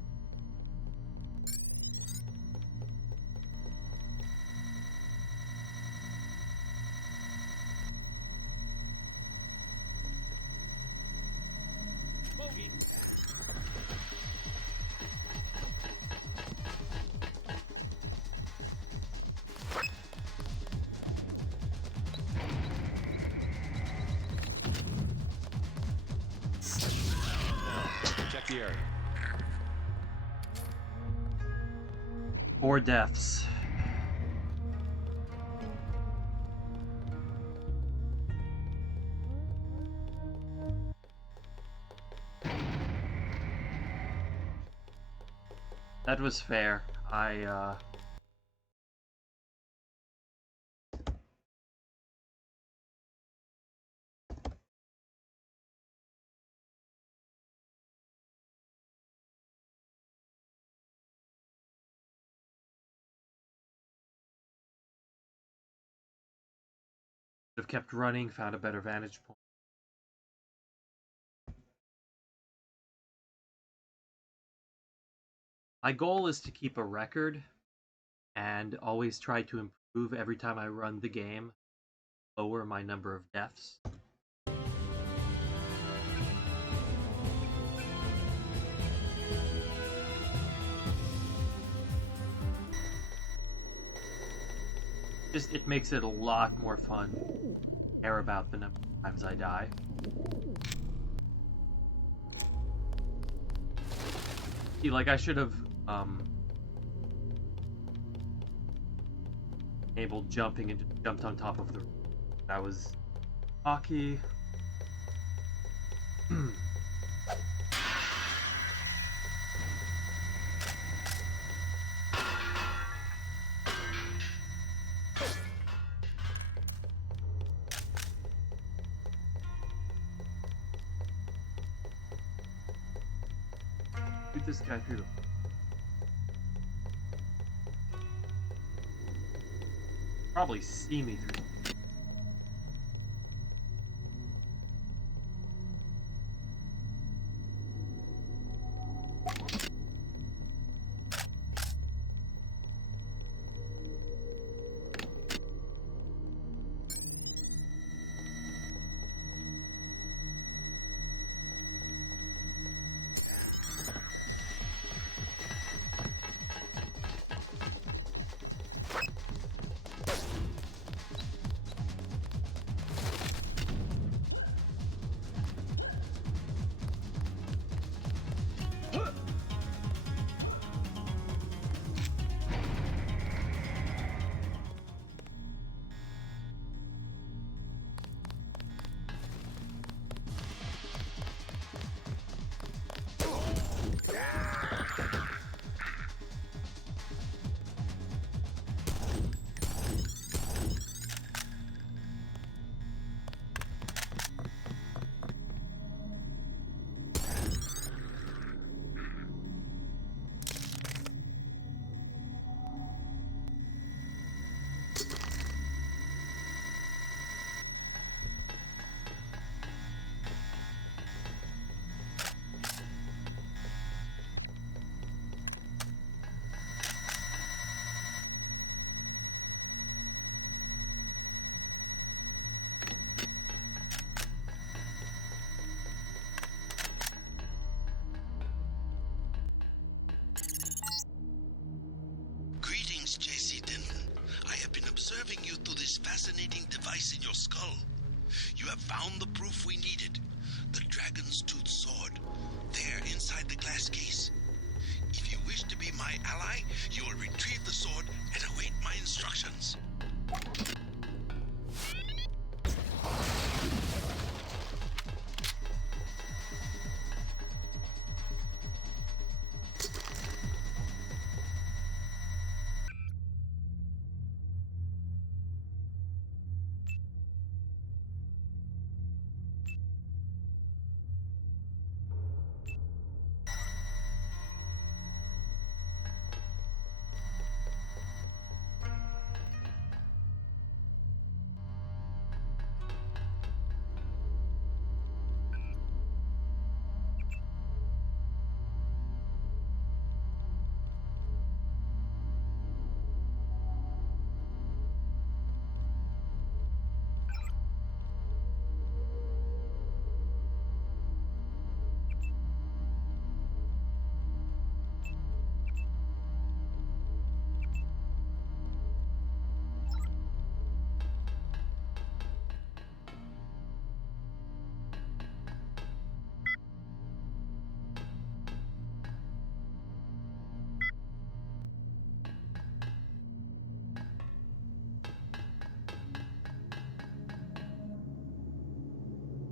Bogey. Check the area. 4 deaths. That was fair. Have kept running, found a better vantage point. My goal is to keep a record and always try to improve every time I run the game, lower my number of deaths. Just, it makes it a lot more fun to care about the number of times I die. See, like, I should have enabled jumping and just jumped on top of the... That was cocky. Shoot this guy through the... Probably see me through. observing you through this fascinating device in your skull. You have found the proof we needed. The dragon's tooth sword. There inside the glass case. If you wish to be my ally, you will retrieve the sword and await my instructions.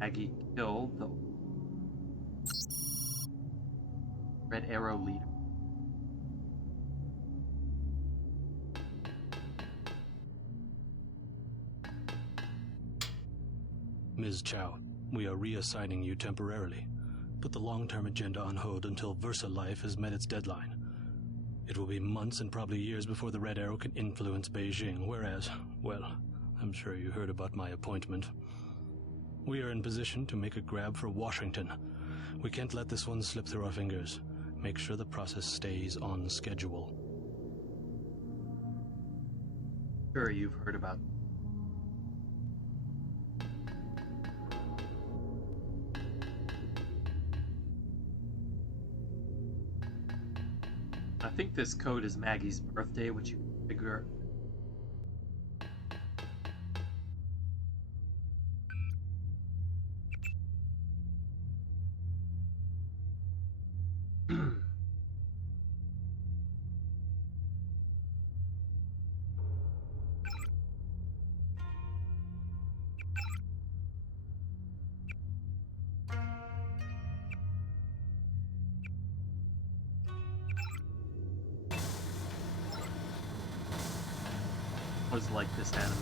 Maggie killed the Red Arrow leader. Ms. Chow, we are reassigning you temporarily. Put the long-term agenda on hold until VersaLife has met its deadline. It will be months and probably years before the Red Arrow can influence Beijing, whereas, well, I'm sure you heard about my appointment. We are in position to make a grab for Washington. We can't let this one slip through our fingers. Make sure the process stays on schedule. Sure, you've heard about. I think this code is Maggie's birthday, which you can figure. Was like this anime.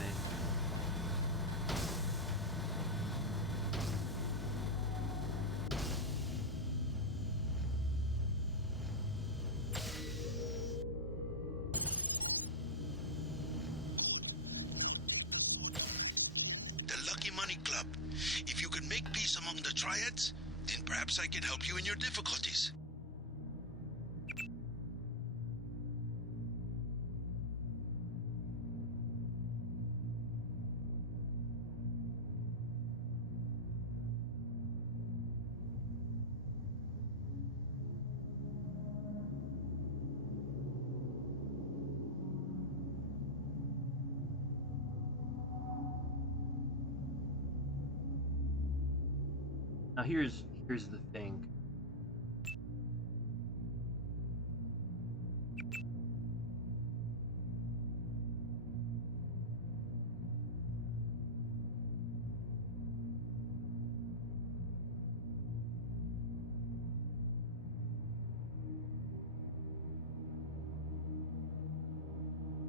The Lucky Money Club. If you can make peace among the triads, then perhaps I can help you in your difficulties. Now here's the thing.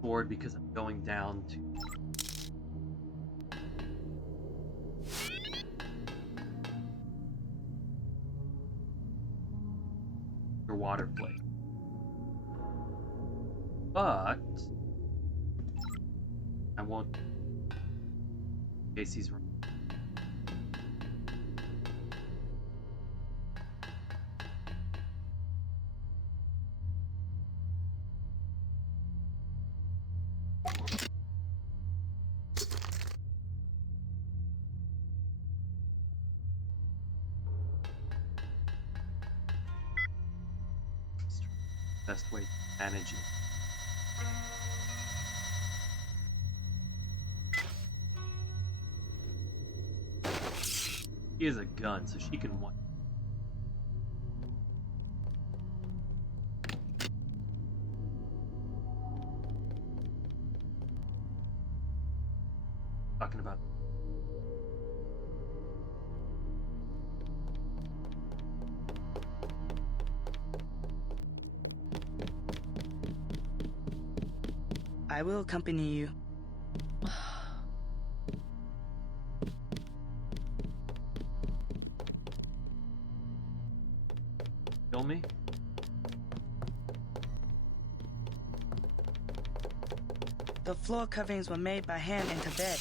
Bored because I'm going down to water plate. But I won't. Casey's right. Best way to manage it. She has a gun, so she can one. Talking about. I will accompany you. Kill me? The floor coverings were made by hand in Tibet.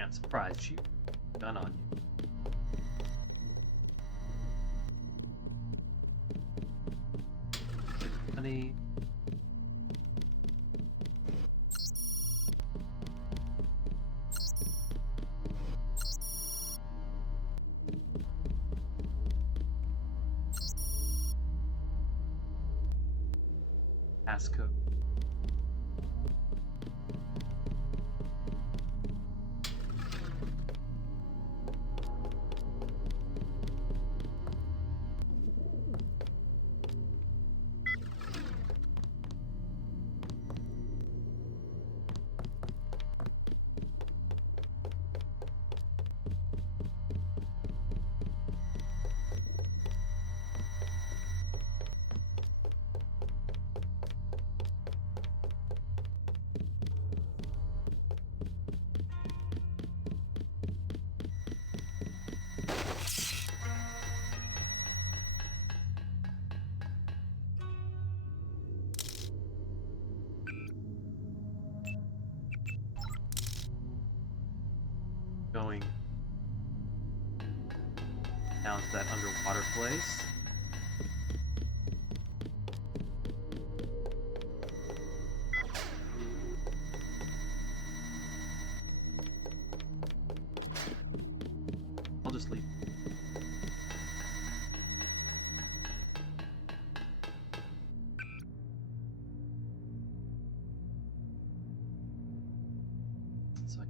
I'm surprised she gun on you. Honey. Passcode. Going down to that underwater place. I'll just leave. So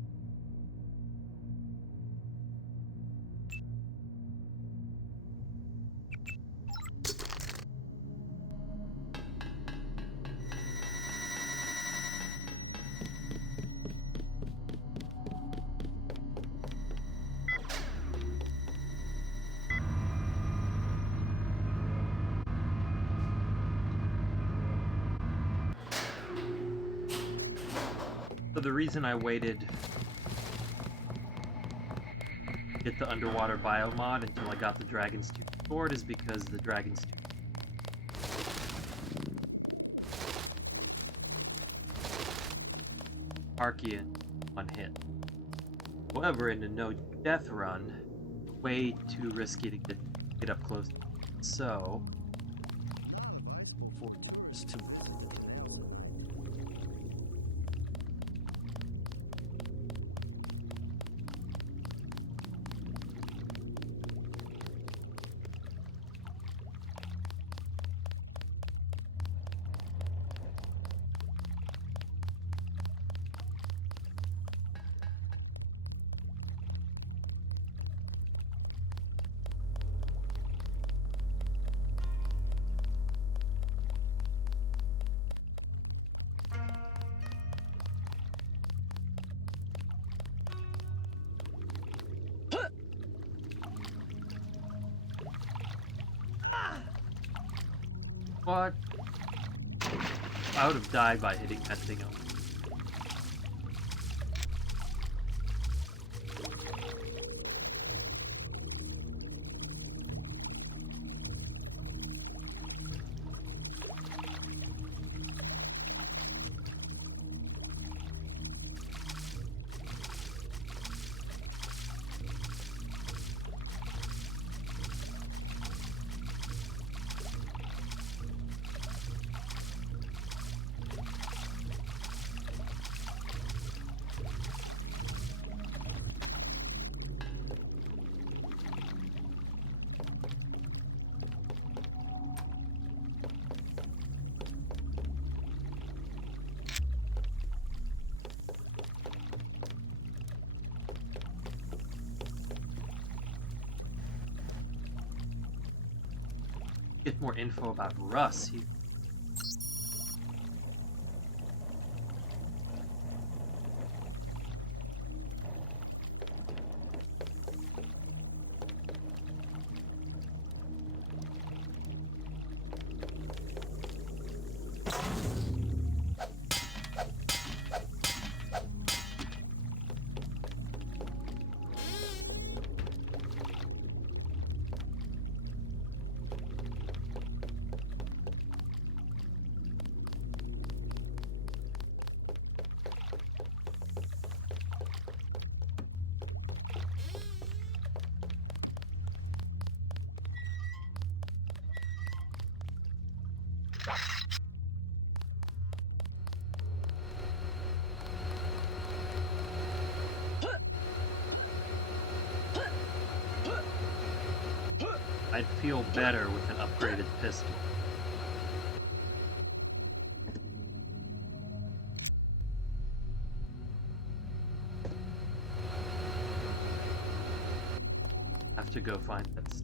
So the reason I waited to get the underwater biomod until I got the Dragon's Tooth sword is because the Dragon's Tooth Archean one hit. However, in a no death run, way too risky to get up close. So what? I would have died by hitting that thing up. get more info about Russ. I'd feel better with an upgraded pistol. Have to go find this.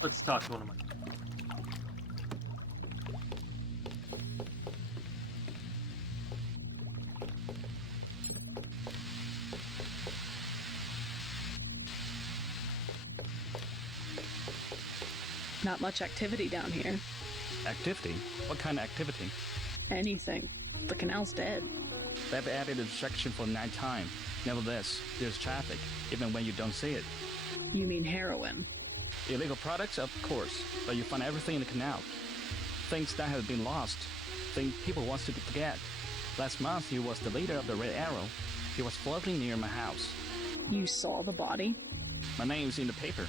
Let's talk to one of my... Not much activity down here. Activity? What kind of activity? Anything. The canal's dead. They've added a section for nighttime. Nevertheless, there's traffic, even when you don't see it. You mean heroin? Illegal products, of course, but you find everything in the canal. Things that have been lost, things people want to forget. Last month, he was the leader of the Red Arrow. He was floating near my house. You saw the body? My name's in the paper.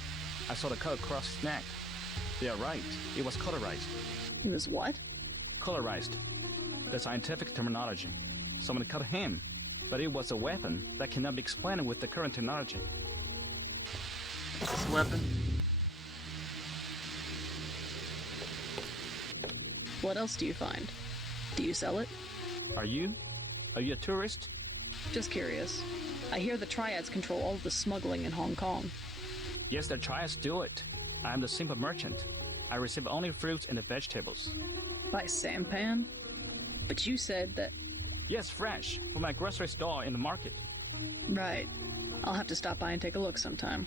I saw the cut across his neck. They are right. It was colorized. It was what? Colorized. The scientific terminology. Someone cut him, but it was a weapon that cannot be explained with the current technology. This weapon? What else do you find? Do you sell it? Are you? Are you a tourist? Just curious. I hear the Triads control all of the smuggling in Hong Kong. Yes, the Triads do it. I am the simple merchant. I receive only fruits and vegetables. By sampan? But you said that... Yes, fresh, from my grocery store in the market. Right. I'll have to stop by and take a look sometime.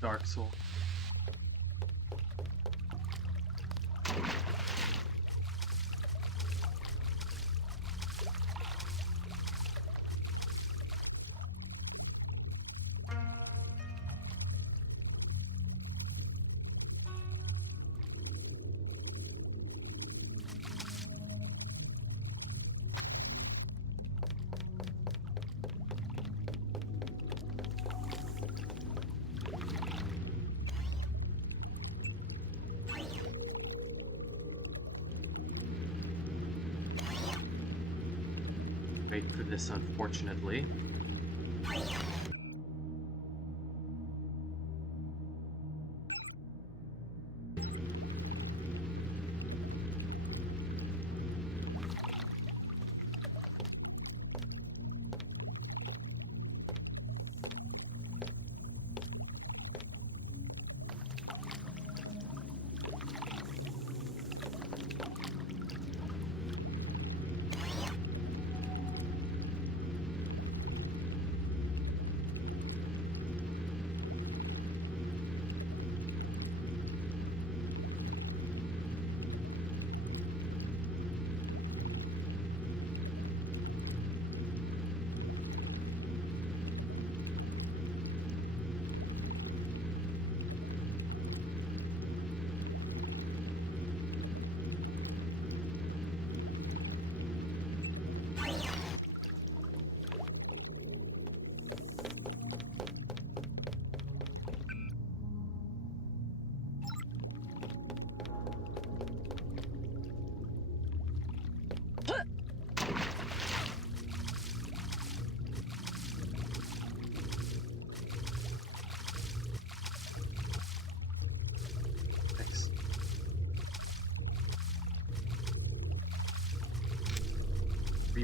Dark Soul. Wait for this, unfortunately.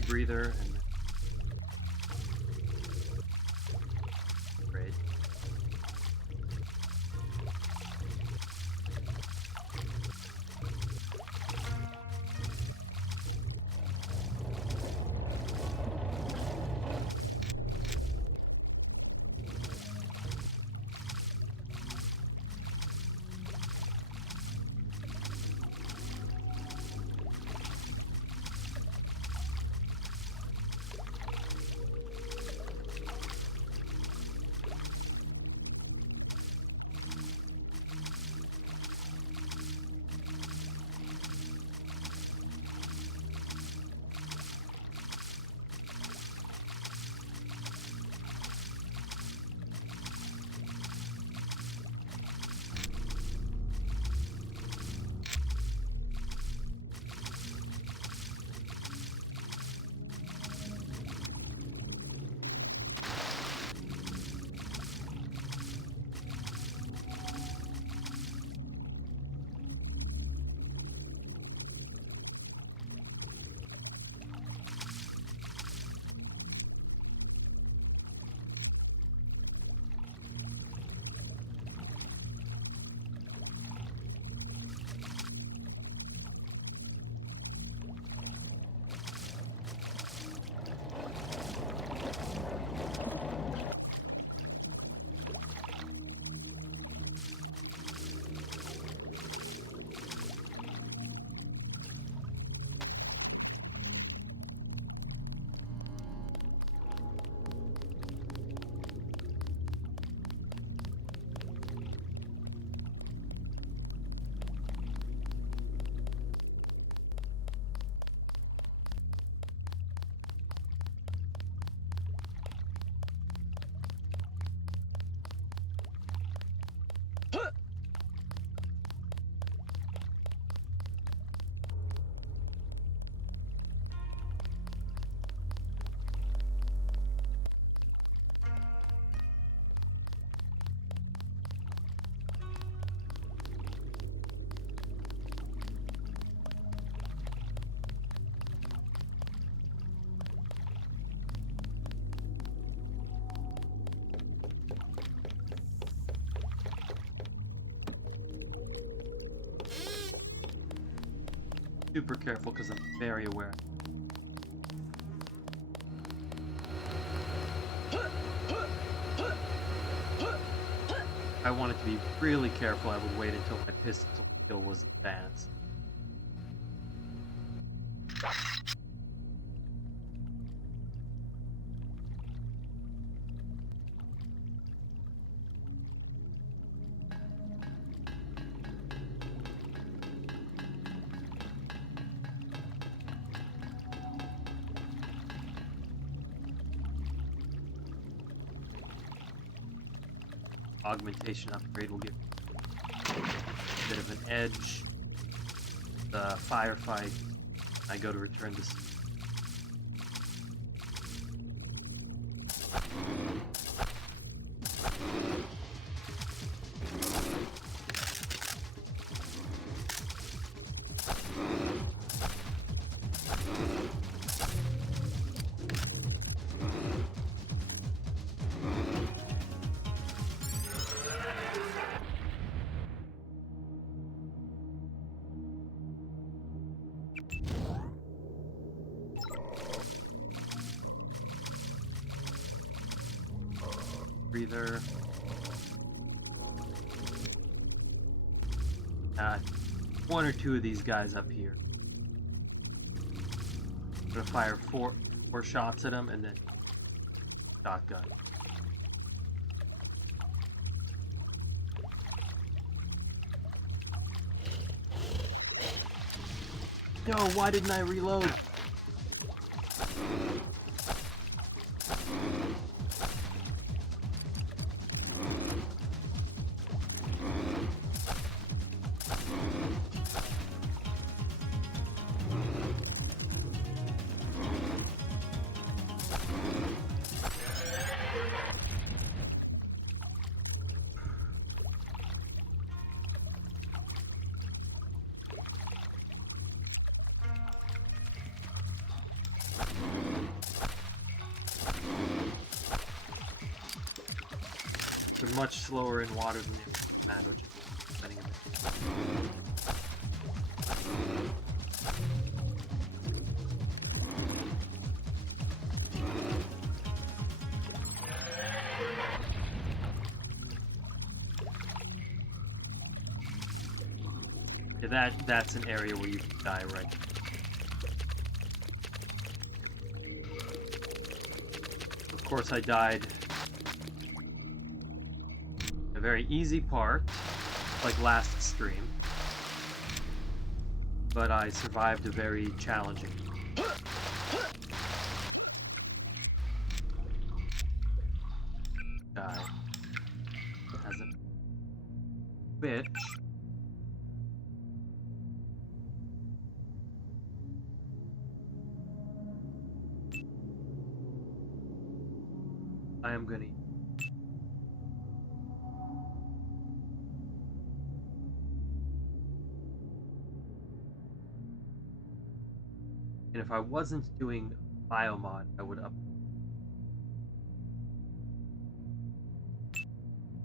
rebreather and great. Super careful because I'm very aware. I wanted to be really careful. I would wait until my pistol skill was advanced. Augmentation upgrade will give a bit of an edge. The firefight, I go to return this. Breather. One or two of these guys up here. I'm gonna fire four shots at them and then shotgun. No, why didn't I reload? They're much slower in water than in land, which is upsetting a bit. Yeah, that's an area where you die right. Of course, I died a very easy part, like last stream, but I survived a very challenging. Guy as a bitch. I am gonna. And if I wasn't doing Biomod, I would up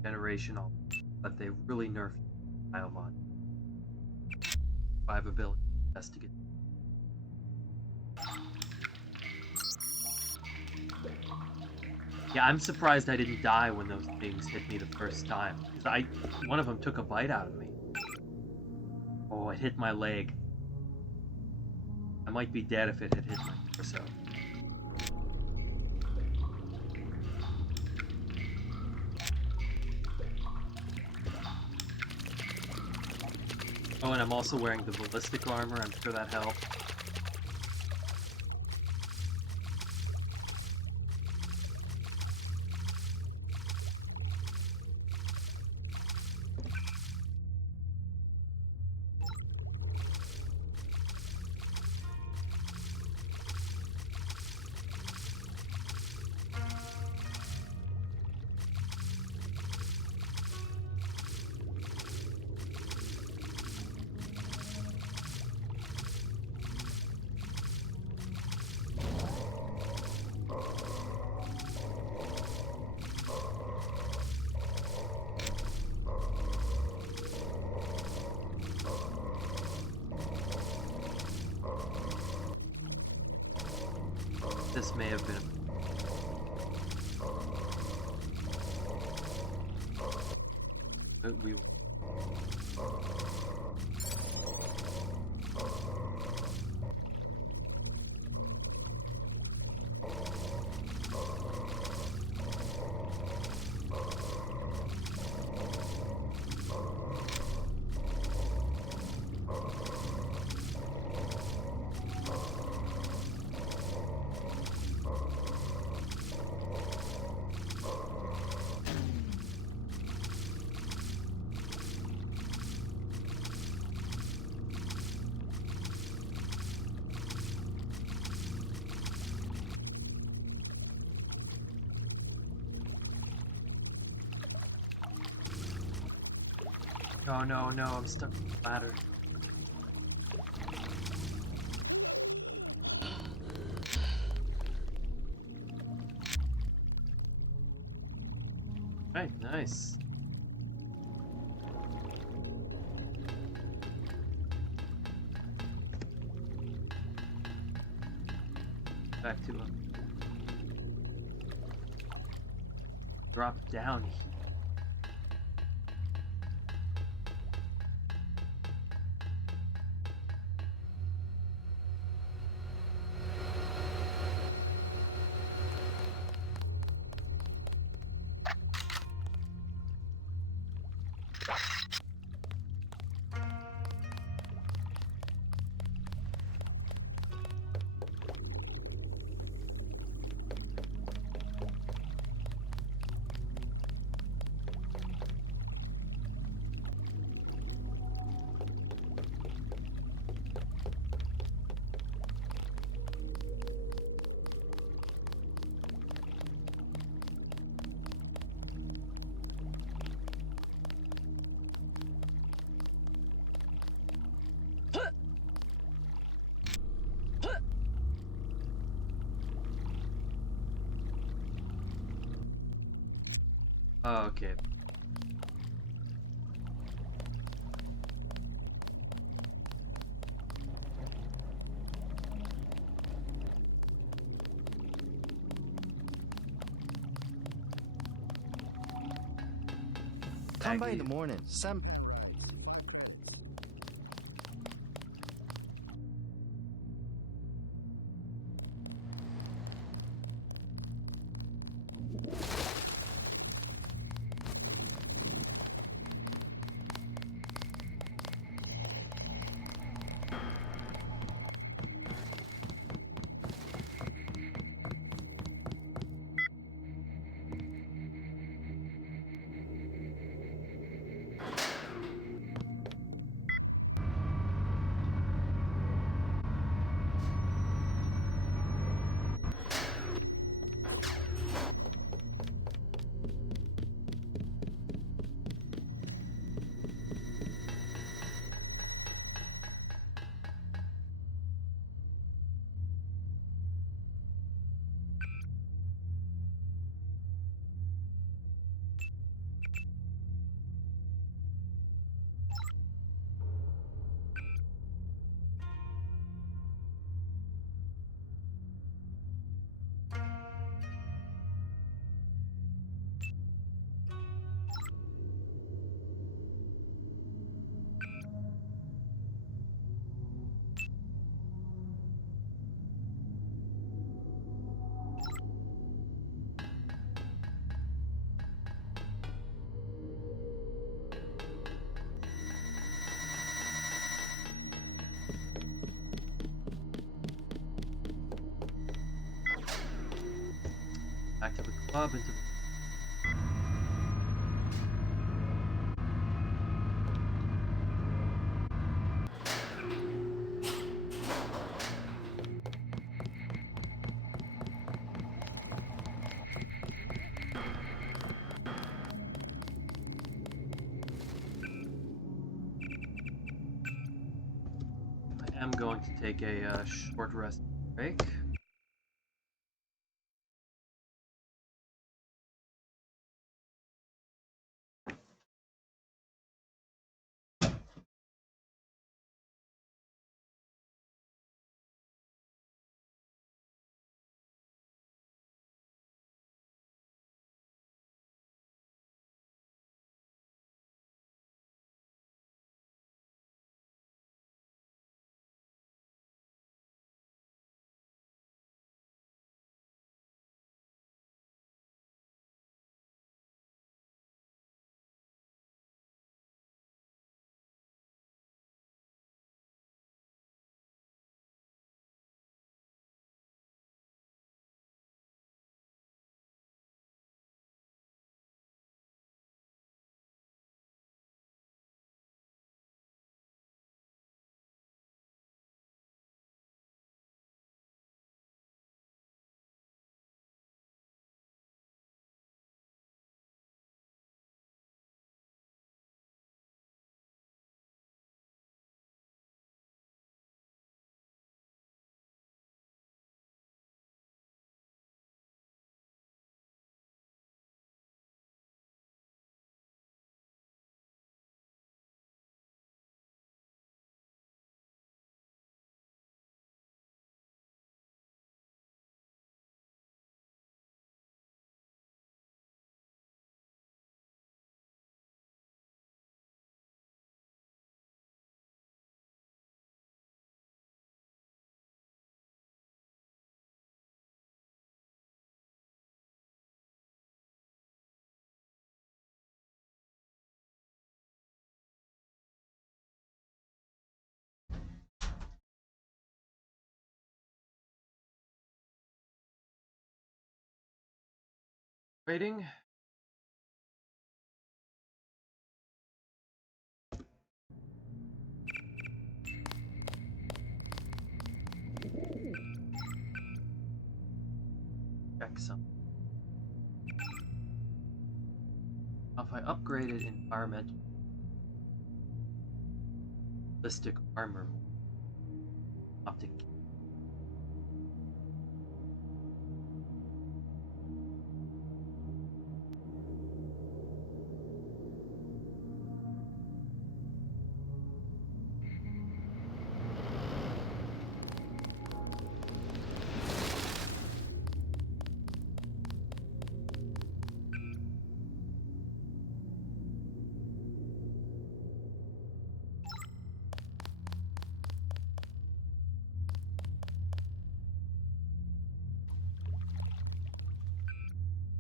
generational, but they really nerfed Biomod. Survivability has to get. Yeah, I'm surprised I didn't die when those things hit me the first time. Because one of them took a bite out of me. Oh, it hit my leg. I might be dead if it had hit my torso. Oh, and I'm also wearing the ballistic armor. I'm sure that helped. This may have been we Oh no, no, I'm stuck with the ladder. Right, nice. Back to drop down here. Oh, okay. Come by in the morning. Sam. Back to the club, into the... I am going to take a short rest break. Waiting. Check some. If I upgraded environmental ballistic armor, optic.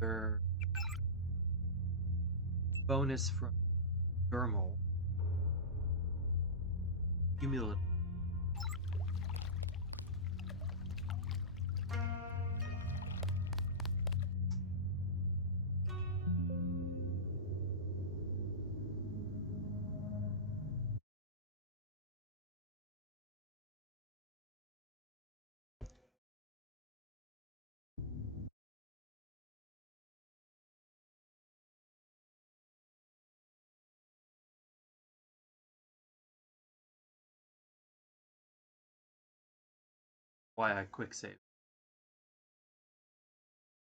Bartender. Bonus from Dermal. Cumulative. Why I quick save.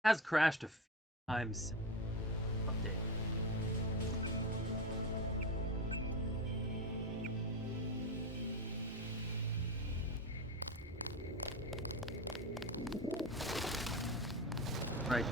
Has crashed a few times since update. Right.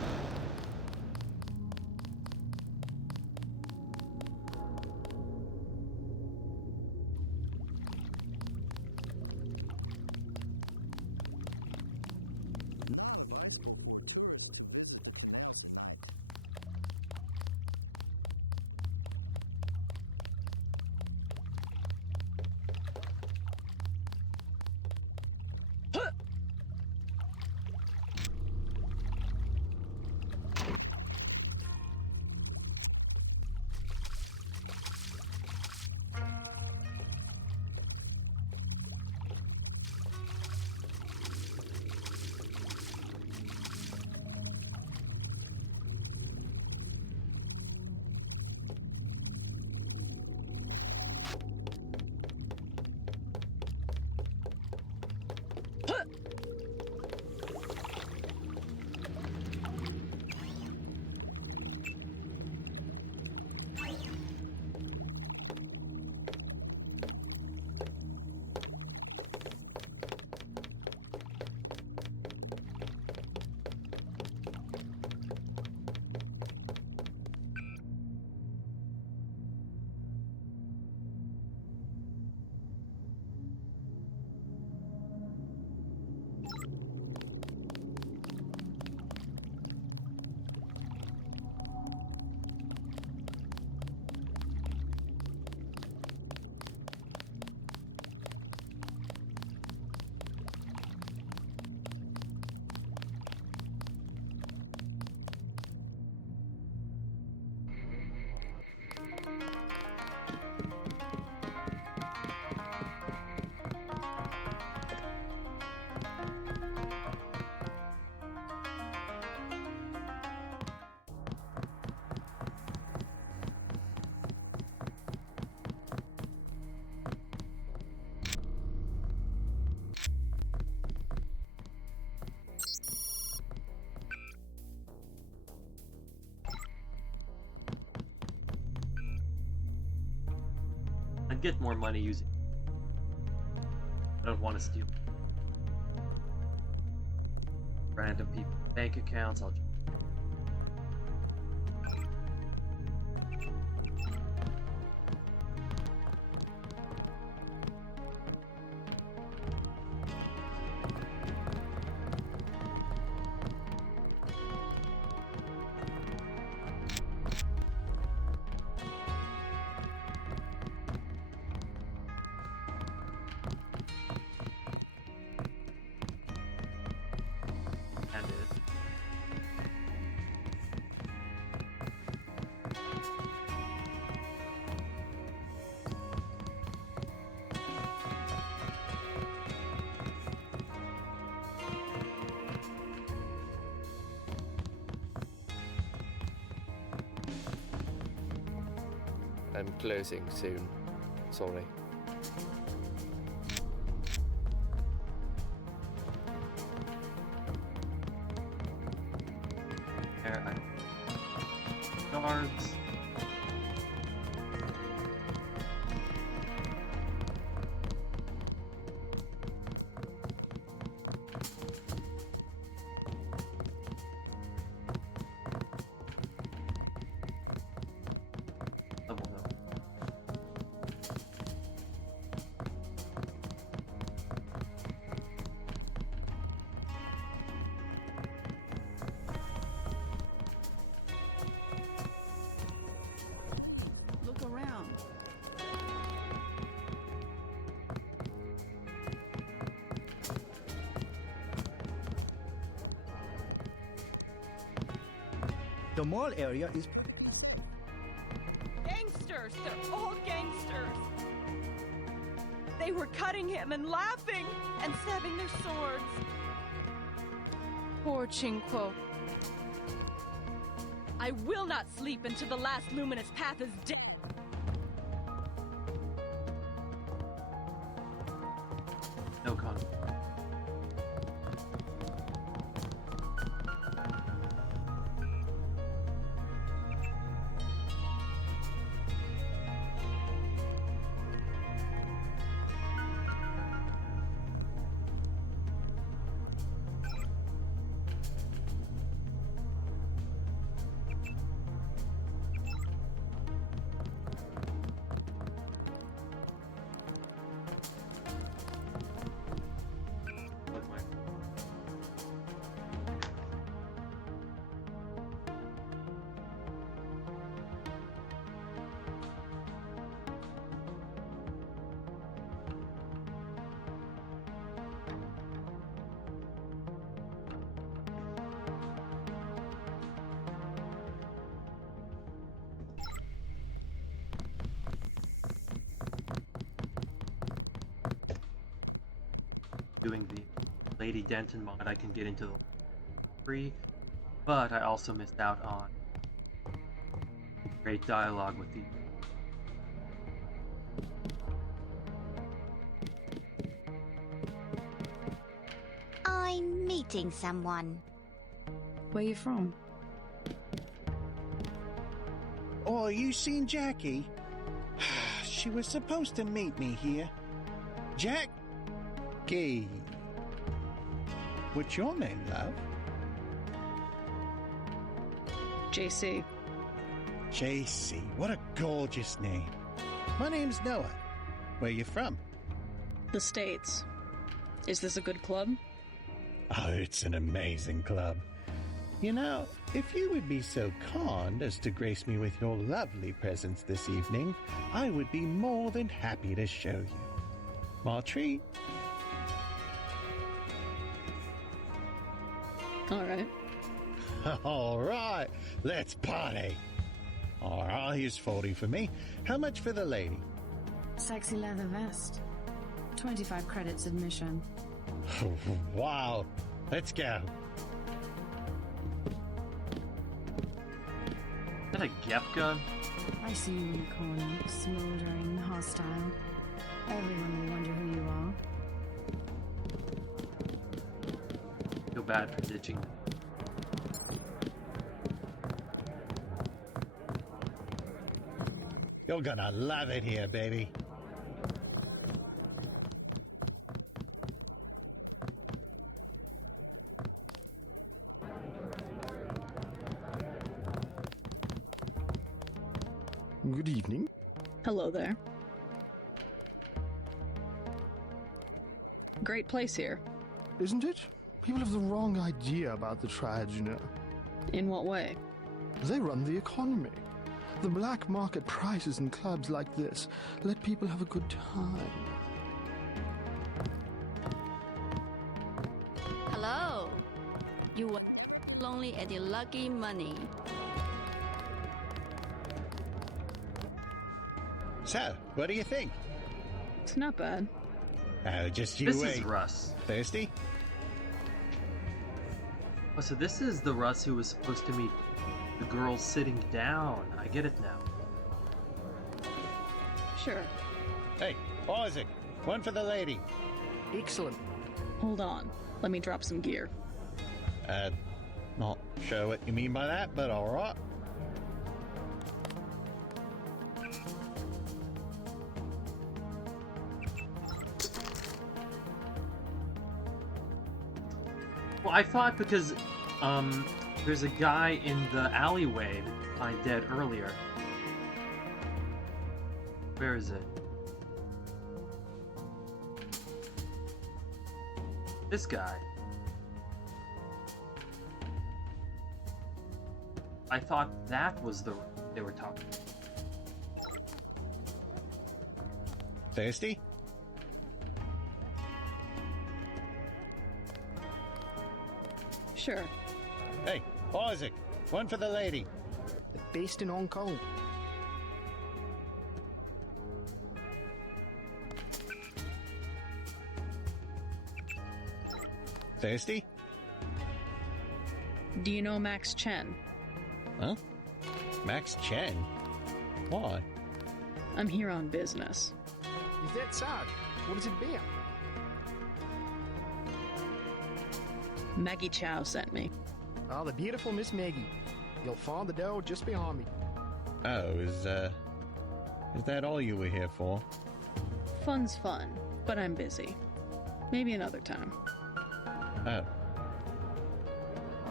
I'd get more money using. I don't want to steal random people's bank accounts. I'll just I'm closing soon. Sorry. Guards. mall area is... Gangsters! They're all gangsters! They were cutting him and laughing and stabbing their swords. Poor Chinquo. I will not sleep until the last luminous path is dead. No comment. Doing the Lay D Denton mod, I can get into the free, but I also missed out on great dialogue with the I'm meeting someone. Where you from? Oh, you seen Jackie? She was supposed to meet me here. Jackie. What's your name, love? JC. JC, what a gorgeous name. My name's Noah. Where you from? The States. Is this a good club? Oh, it's an amazing club. You know, if you would be so kind as to grace me with your lovely presence this evening, I would be more than happy to show you. My treat. All right. All right, let's party. All right, here's 40 for me. How much for the lady? Sexy leather vest. 25 credits admission. Wow, let's go. Is that a Gep gun? I see you in the corner, smoldering, hostile. Everyone will wonder who you are. Feel bad for ditching. You're gonna love it here, baby. Good evening. Hello there. Great place here. Isn't it? People have the wrong idea about the Triads, you know. In what way? They run the economy. The black market prices in clubs like this let people have a good time. Hello. You were lonely at your lucky money. So, what do you think? It's not bad. Oh, just you This wait. is Russ. Thirsty? Oh, so this is the Russ who was supposed to meet the girl sitting down. I get it now. Sure. Hey, Isaac, one for the lady. Excellent. Hold on. Let me drop some gear. Not sure what you mean by that, but alright. Well, I thought because, there's a guy in the alleyway that I dead earlier. Where is it? This guy. I thought that was the they were talking. Thirsty? Sure. Hey, Isaac, one for the lady. best in Hong Kong. Thirsty? Do you know Max Chen? Huh? Max Chen? Why? I'm here on business. Is that so? What is it about? Maggie Chow sent me. Oh, the beautiful Miss Maggie. You'll find the door just behind me. Oh, is that all you were here for? Fun's fun, but I'm busy. Maybe another time. Oh.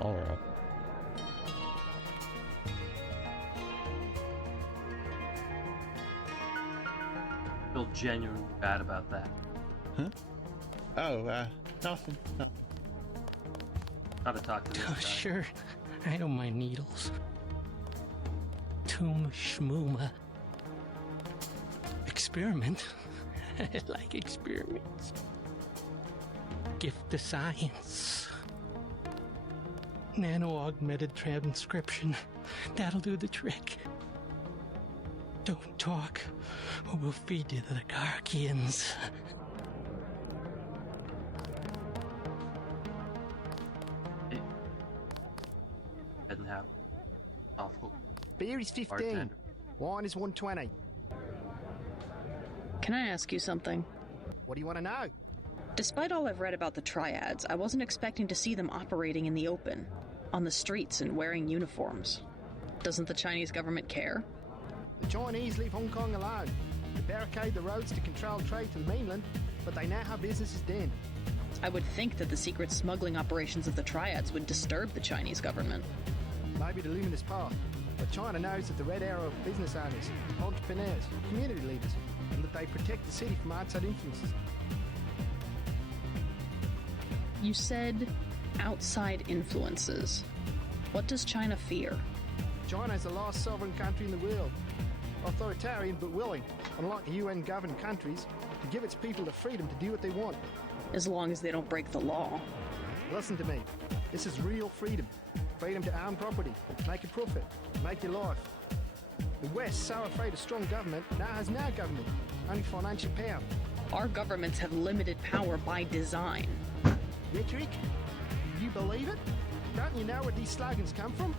Alright. Feel genuinely bad about that. Huh? Oh, nothing. No. Gotta talk to this guy. Sure, I don't mind needles. Toom schmooma. Experiment. I like experiments. Gift to science. Nano-augmented transcription. That'll do the trick. Don't talk, or we'll feed you to the Garkians. It doesn't have awful. Beer is 15. Bartender. Wine is 120. Can I ask you something? What do you want to know? Despite all I've read about the triads, I wasn't expecting to see them operating in the open, on the streets and wearing uniforms. Doesn't the Chinese government care? The Chinese leave Hong Kong alone. They barricade the roads to control trade to the mainland, but they know how business is done. I would think that the secret smuggling operations of the triads would disturb the Chinese government. Maybe the luminous path, but China knows that the Red Arrow of business owners, entrepreneurs, community leaders, and that they protect the city from outside influences. You said outside influences. What does China fear? China is the last sovereign country in the world. Authoritarian but willing, unlike the UN-governed countries, to give its people the freedom to do what they want. As long as they don't break the law. Listen to me. This is real freedom. Freedom to own property, make a profit, make your life. The West, so afraid of strong government, now has no government, only financial power. Our governments have limited power by design. Rhetoric? You believe it? Don't you know where these slogans come from?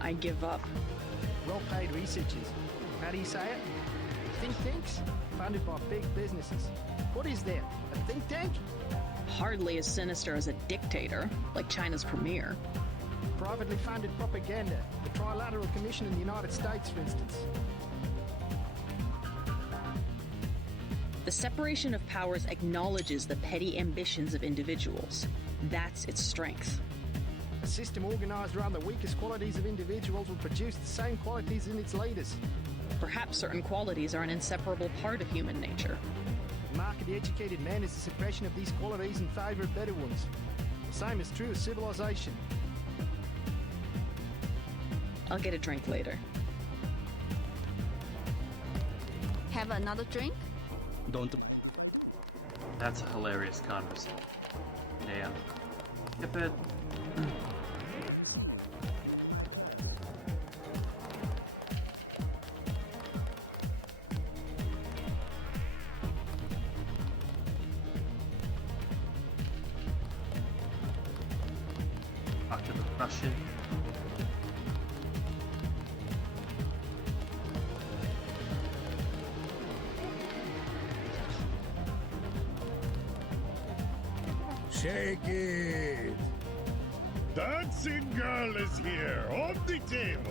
I give up. Well-paid researchers. How do you say it? Think tanks? Funded by big businesses. What is that? A think tank? Hardly as sinister as a dictator, like China's premier. Privately funded propaganda. The Trilateral Commission in the United States, for instance. The separation of powers acknowledges the petty ambitions of individuals. That's its strength. A system organized around the weakest qualities of individuals will produce the same qualities in its leaders. Perhaps certain qualities are an inseparable part of human nature. The mark of the educated man is the suppression of these qualities in favor of better ones. The same is true of civilization. I'll get a drink later. Have another drink? Don't. That's a hilarious conversation. Damn. Skip it. Talk to the Russian. Shake it! Dancing girl is here, on the table!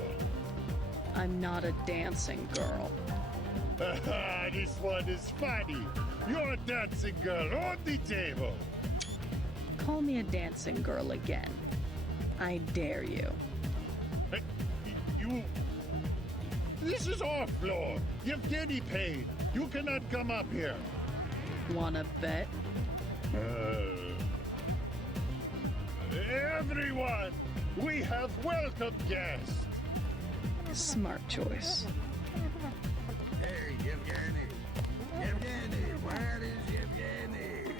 I'm not a dancing girl. This one is funny. You're a dancing girl on the table! Call me a dancing girl again. I dare you. You... This is our floor. Yevgeny paid. You cannot come up here. Wanna bet? Everyone, we have welcome guests. Smart choice. Hey, Yevgeny. Yevgeny, where is Yevgeny?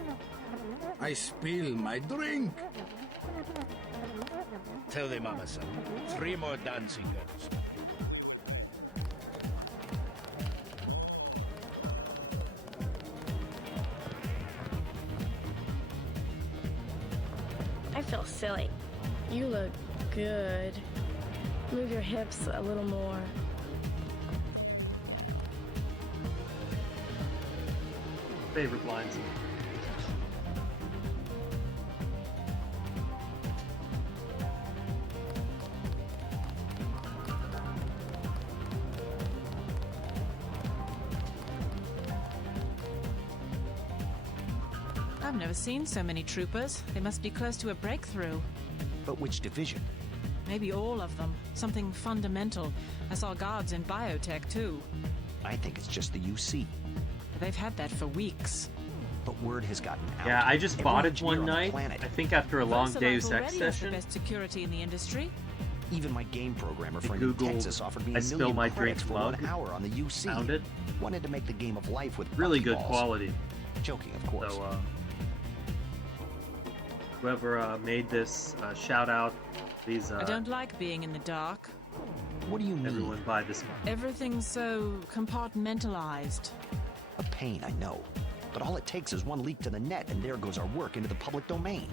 I spill my drink. Tell the mama son. 3 more dancing girls. feel silly. You look good. Move your hips a little more. Favorite lines. I've never seen so many troopers. They must be close to a breakthrough. But which division? Maybe all of them. Something fundamental. I saw guards in biotech, too. I think it's just the UC. They've had that for weeks. But word has gotten out. Yeah, I just bought it one on night. I think after a long Deus Ex session. The best security in the industry. Even my game programmer friend Googled, in Texas offered me I $1 spill million my credits drink for 1 mug. hour on the UC. Found it. Wanted to make the game of life with Really good buckyballs. quality. Joking, of course. So, whoever made this, shout out. These. I don't like being in the dark. What do you mean? Everyone buy this mug. Everything's so compartmentalized. A pain, I know. But all it takes is one leak to the net, and there goes our work into the public domain.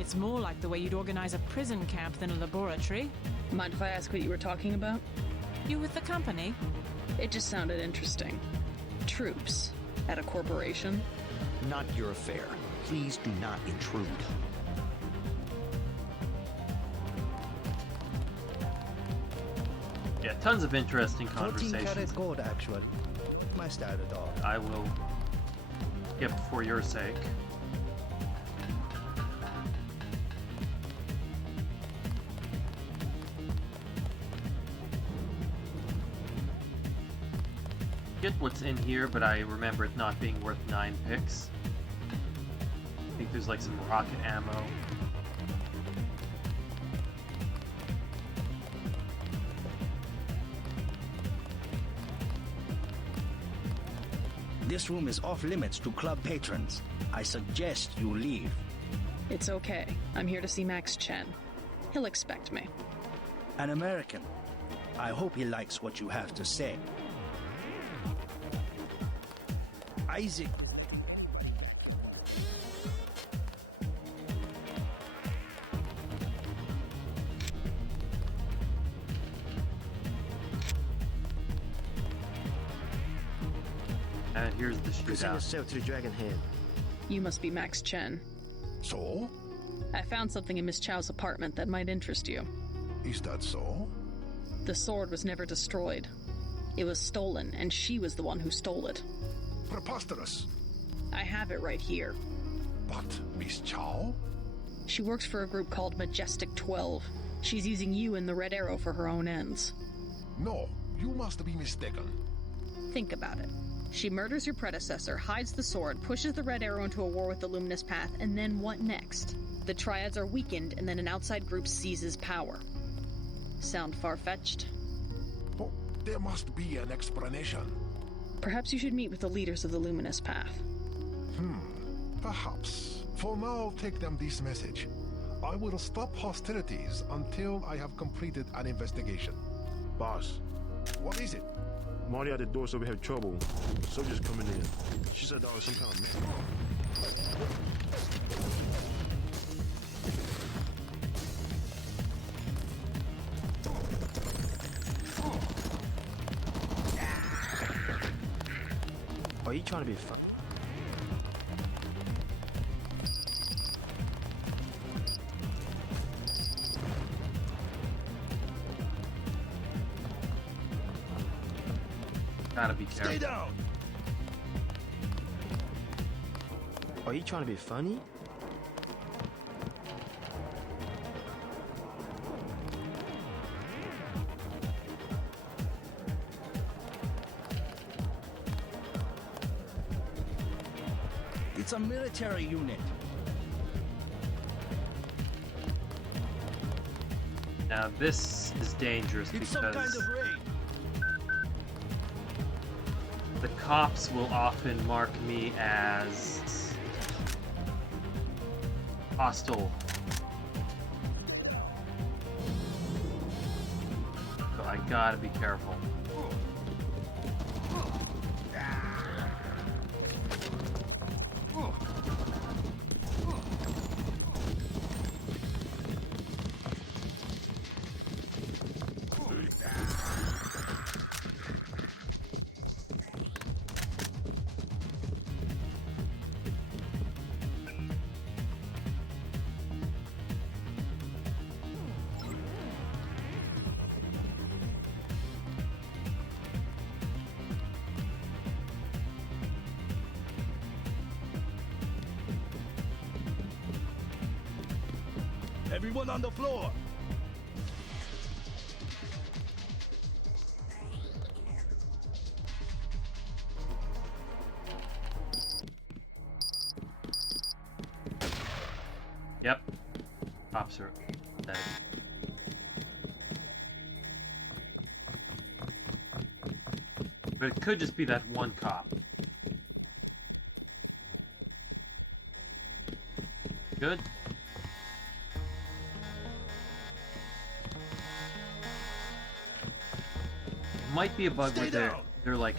It's more like the way you'd organize a prison camp than a laboratory. Mind if I ask what you were talking about? You with the company? It just sounded interesting. Troops at a corporation? Not your affair. Please do not intrude. Yeah, tons of interesting 14 conversations. karat gold, actually. My style at all. I will skip for your sake. Get what's in here, but I remember it not being worth 9 picks. I think there's like some rocket ammo. This room is off limits to club patrons. I suggest you leave. It's okay. I'm here to see Max Chen. He'll expect me. An American. I hope he likes what you have to say. Isaac. And here's the Present shootout. yourself to the Dragon Hand. You must be Max Chen. So? I found something in Miss Chow's apartment that might interest you. Is that so? The sword was never destroyed. It was stolen, and she was the one who stole it. Preposterous. I have it right here. But Miss Chow? She works for a group called Majestic 12. She's using you and the Red Arrow for her own ends. No, you must be mistaken. Think about it. She murders your predecessor, hides the sword, pushes the Red Arrow into a war with the Luminous Path, and then what next? The Triads are weakened, and then an outside group seizes power. Sound far-fetched? Oh, there must be an explanation. Perhaps you should meet with the leaders of the Luminous Path. Perhaps. For now, take them this message. I will stop hostilities until I have completed an investigation. Boss, What is it? Marty at the door said we have trouble. Soldiers coming in. She said there was some kind of... Are you trying to be fun? Gotta be careful. Stay down! Are you trying to be funny? It's a military unit. Now this is dangerous It's because some kind of raid. the cops will often mark me as hostile. So I gotta be careful. Everyone on the floor! Yep. Cops are dead. But it could just be that one cop. Good. Might be a bug where they're like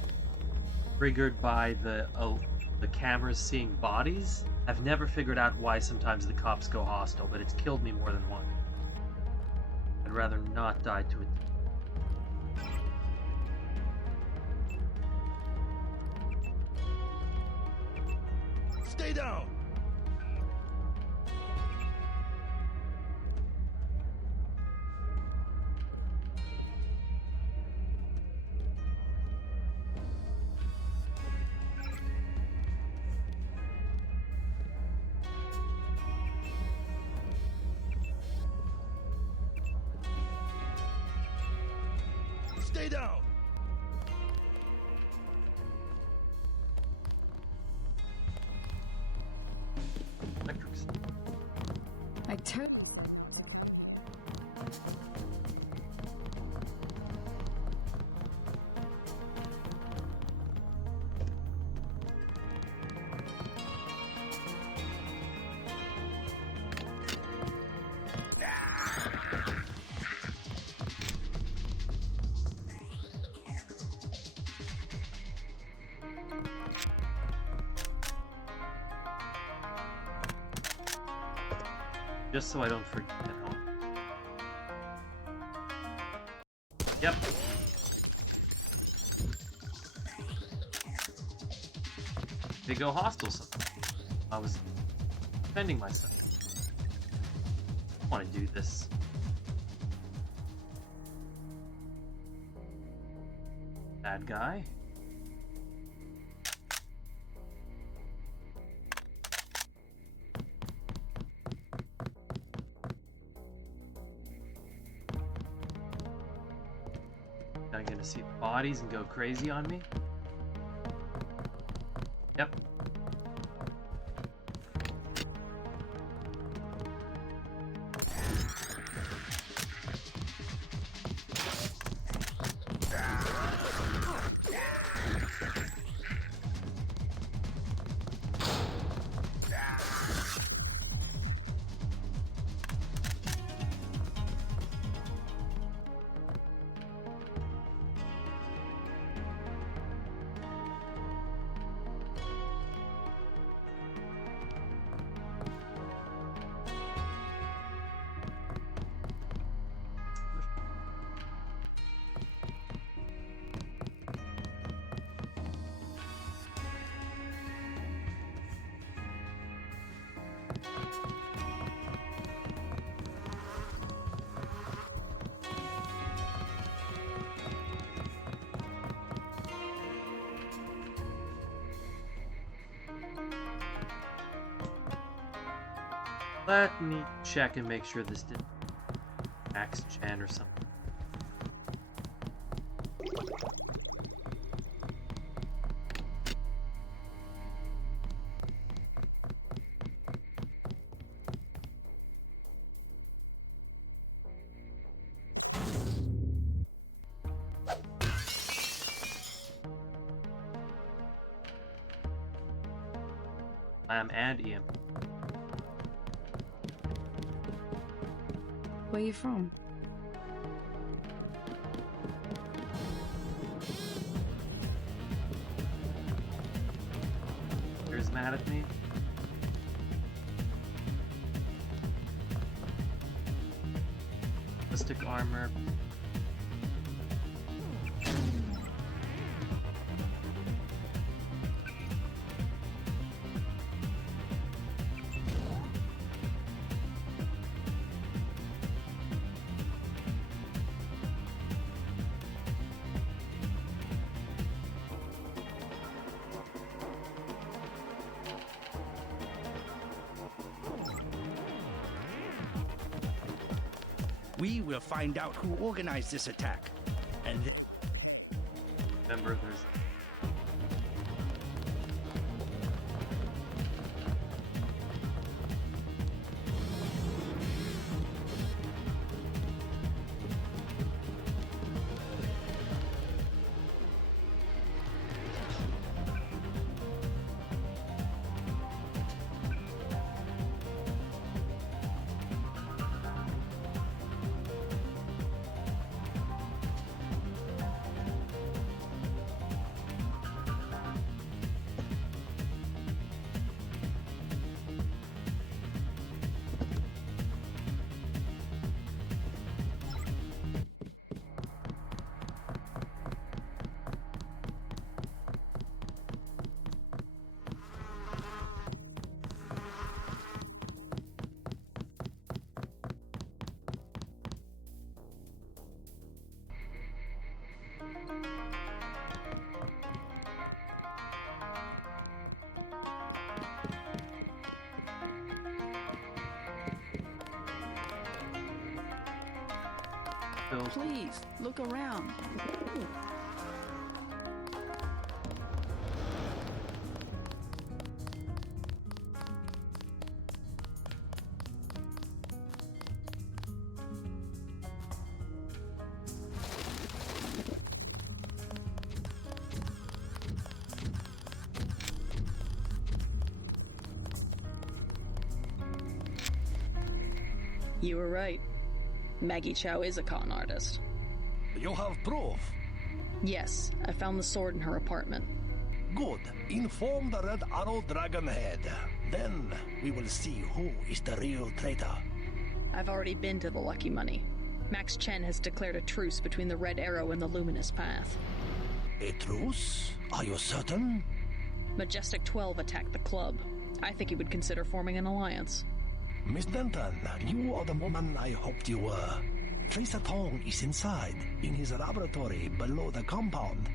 triggered by the cameras seeing bodies. I've never figured out why sometimes the cops go hostile, but it's killed me more than once. I'd rather not die to it. Stay down! Stay down! Electrics. I told. Just so I don't forget on. Yep. They go hostile sometimes. I was defending myself. I want to do this. Bad guy. I'm gonna see bodies and go crazy on me. Yep. Let me check and make sure this didn't Max Chen or something. And EM. Where you from? You're mad at me? Ballistic armor. We will find out who organized this attack. And then... Remember, there's... Please, look around. You were right. Maggie Chow is a con artist. You have proof? Yes, I found the sword in her apartment. Good. Inform the Red Arrow Dragon Head. Then we will see who is the real traitor. I've already been to the Lucky Money. Max Chen has declared a truce between the Red Arrow and the Luminous Path. A truce? Are you certain? Majestic 12 attacked the club. I think he would consider forming an alliance. Miss Denton, you are the woman I hoped you were. Tracer Tong is inside, in his laboratory below the compound.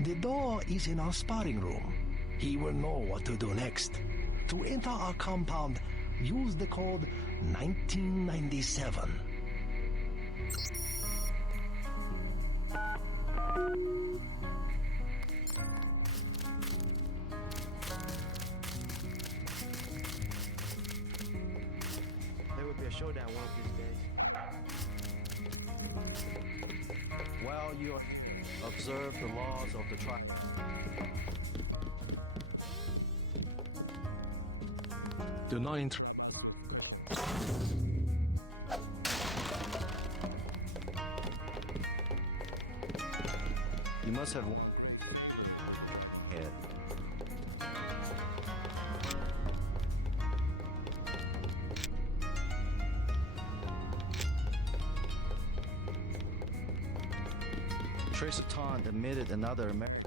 The door is in our sparring room. He will know what to do next. To enter our compound, use the code 1997. There will be a showdown one of these days. While you observe the laws of the tribe. Do not enter. You must have. Yeah. Tracer Tong admitted another American.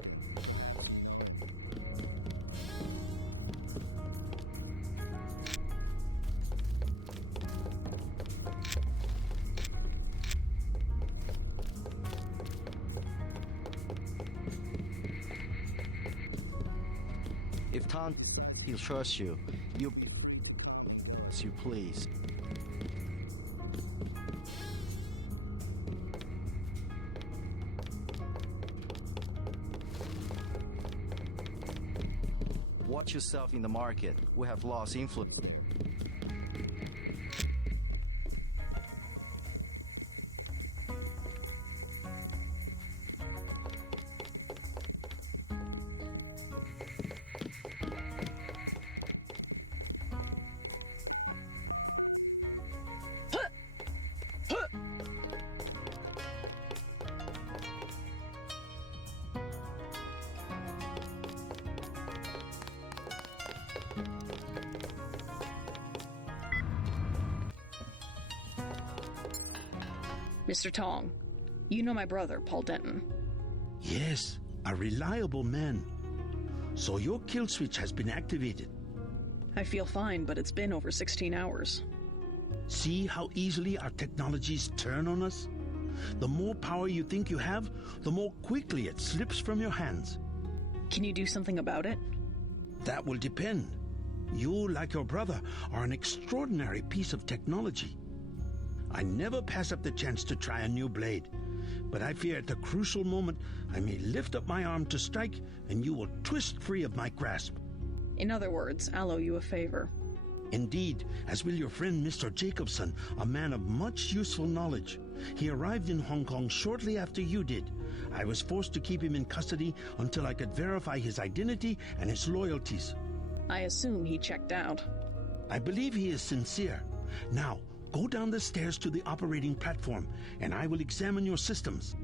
If Tong he'll trust you, you please. Watch yourself in the market. We have lost influence. Mr. Tong, you know my brother, Paul Denton. Yes, a reliable man. So your kill switch has been activated. I feel fine, but it's been over 16 hours. See how easily our technologies turn on us? The more power you think you have, the more quickly it slips from your hands. Can you do something about it? That will depend. You, like your brother, are an extraordinary piece of technology. I never pass up the chance to try a new blade. But I fear at the crucial moment I may lift up my arm to strike, and you will twist free of my grasp. In other words, I'll owe you a favor. Indeed, as will your friend Mr. Jacobson, a man of much useful knowledge. He arrived in Hong Kong shortly after you did. I was forced to keep him in custody until I could verify his identity and his loyalties. I assume he checked out. I believe he is sincere. Now, go down the stairs to the operating platform, and I will examine your systems.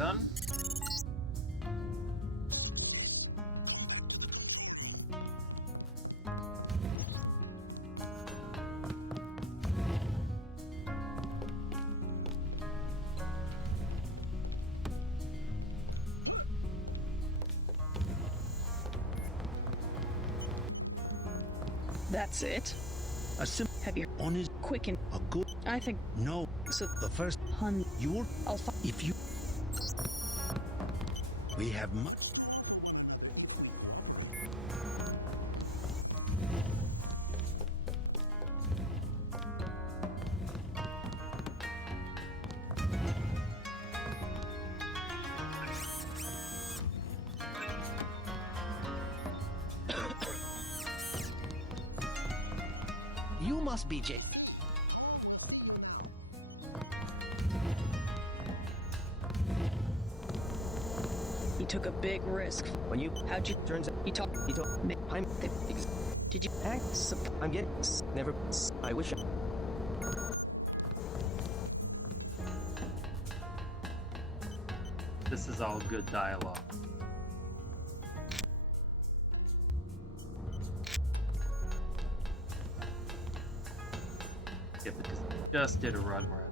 Done? That's it? Have you on his quick and a good I think no. So The first Hun you'll I'll if you we have You must be J. He took a big risk. When you How'd you turns out he told me I'm Did you I'm getting never I wish This is all good dialogue. Yeah, because I just did a run where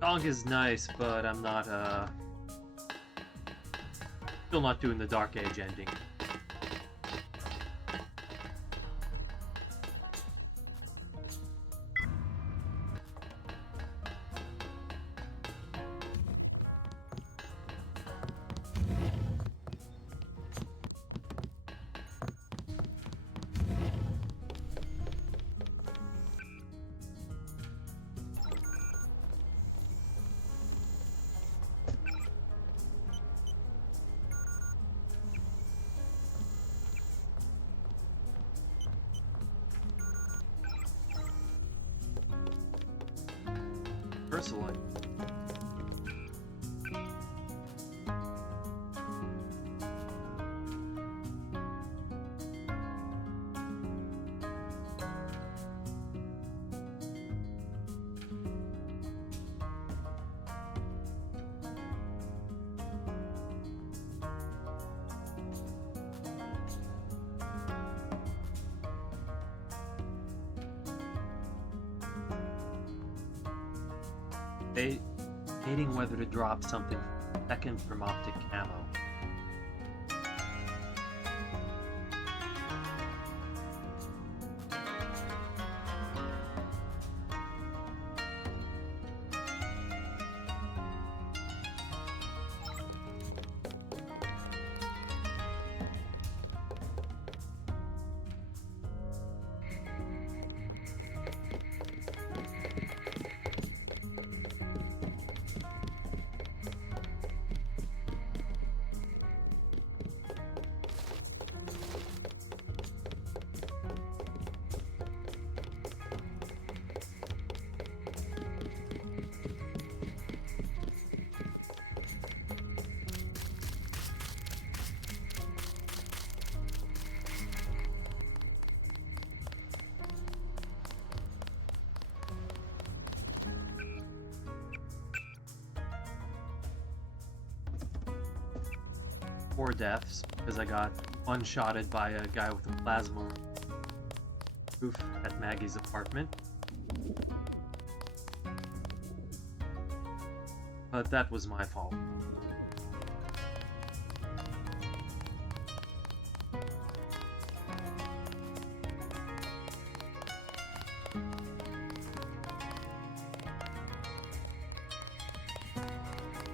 Dog is nice, but I'm not, still not doing the Dark Age ending. Personally. Debating whether to drop something second from optic camo. Four deaths because I got one-shotted by a guy with a plasma roof at Maggie's apartment. But that was my fault.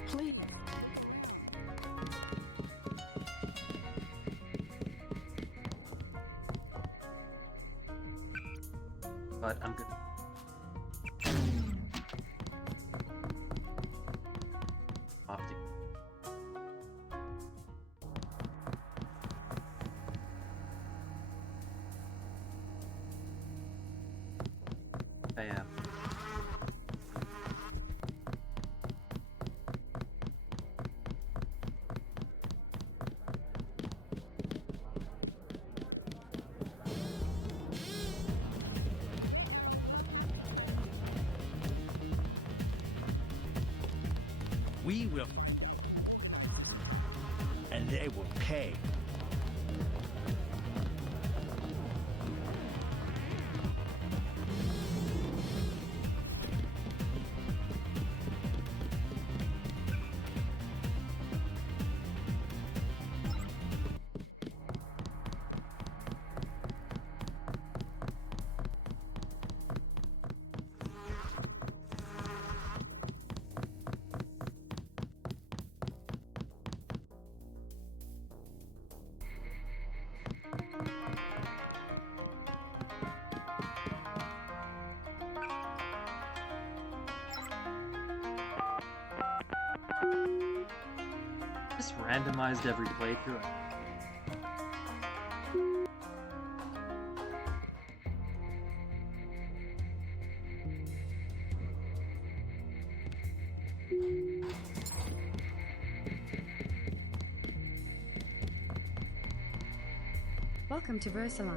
Please. But I'm good. Optic. I am. We will. And they will pay. Just randomized every playthrough. Welcome to Versailles.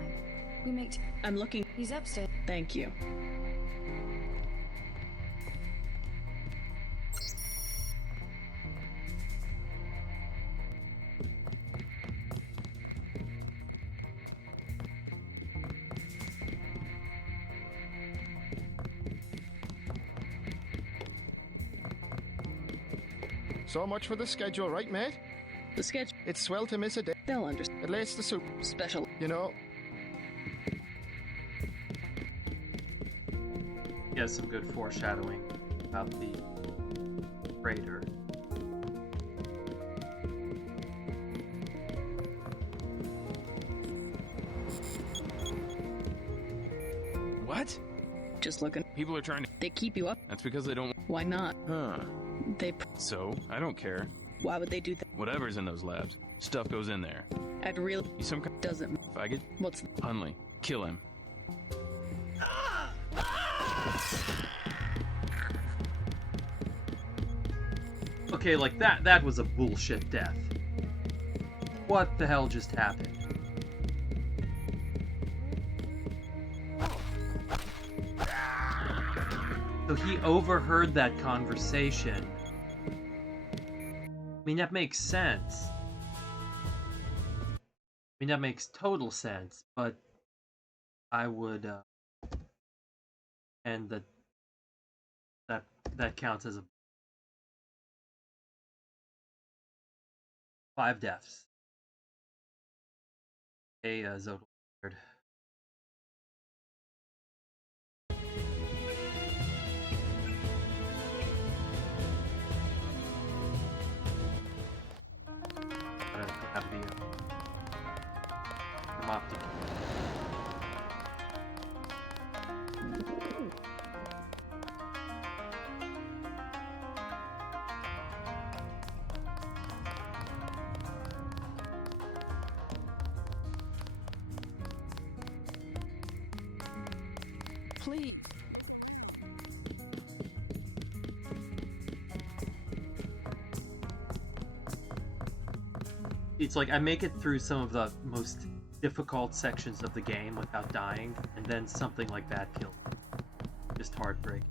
We make. I'm looking. He's upstairs. Thank you. So much for the schedule, right, mate? The schedule. It's swell to miss a day. They'll understand. It lays the soup. Special. You know. He has some good foreshadowing about the freighter. What? Just looking. People are trying to. They keep you up. That's because they don't. Why not? Huh. They. So, I don't care. Why would they do that? Whatever's in those labs, stuff goes in there. I'd really. You some kind. Doesn't. Faggot? What's. Hundley. Kill him. Okay, like that was a bullshit death. What the hell just happened? So he overheard that conversation. I mean, that makes sense. I mean, that makes total sense, but I would, and that that counts as a 5 deaths. A Zodal. Grab the optic. Please. It's like I make it through some of the most difficult sections of the game without dying, and then something like that kills me. Just heartbreak.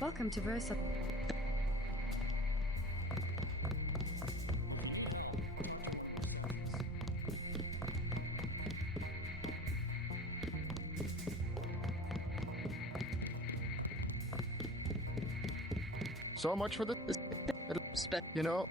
Welcome to Versa. So much for the... You know...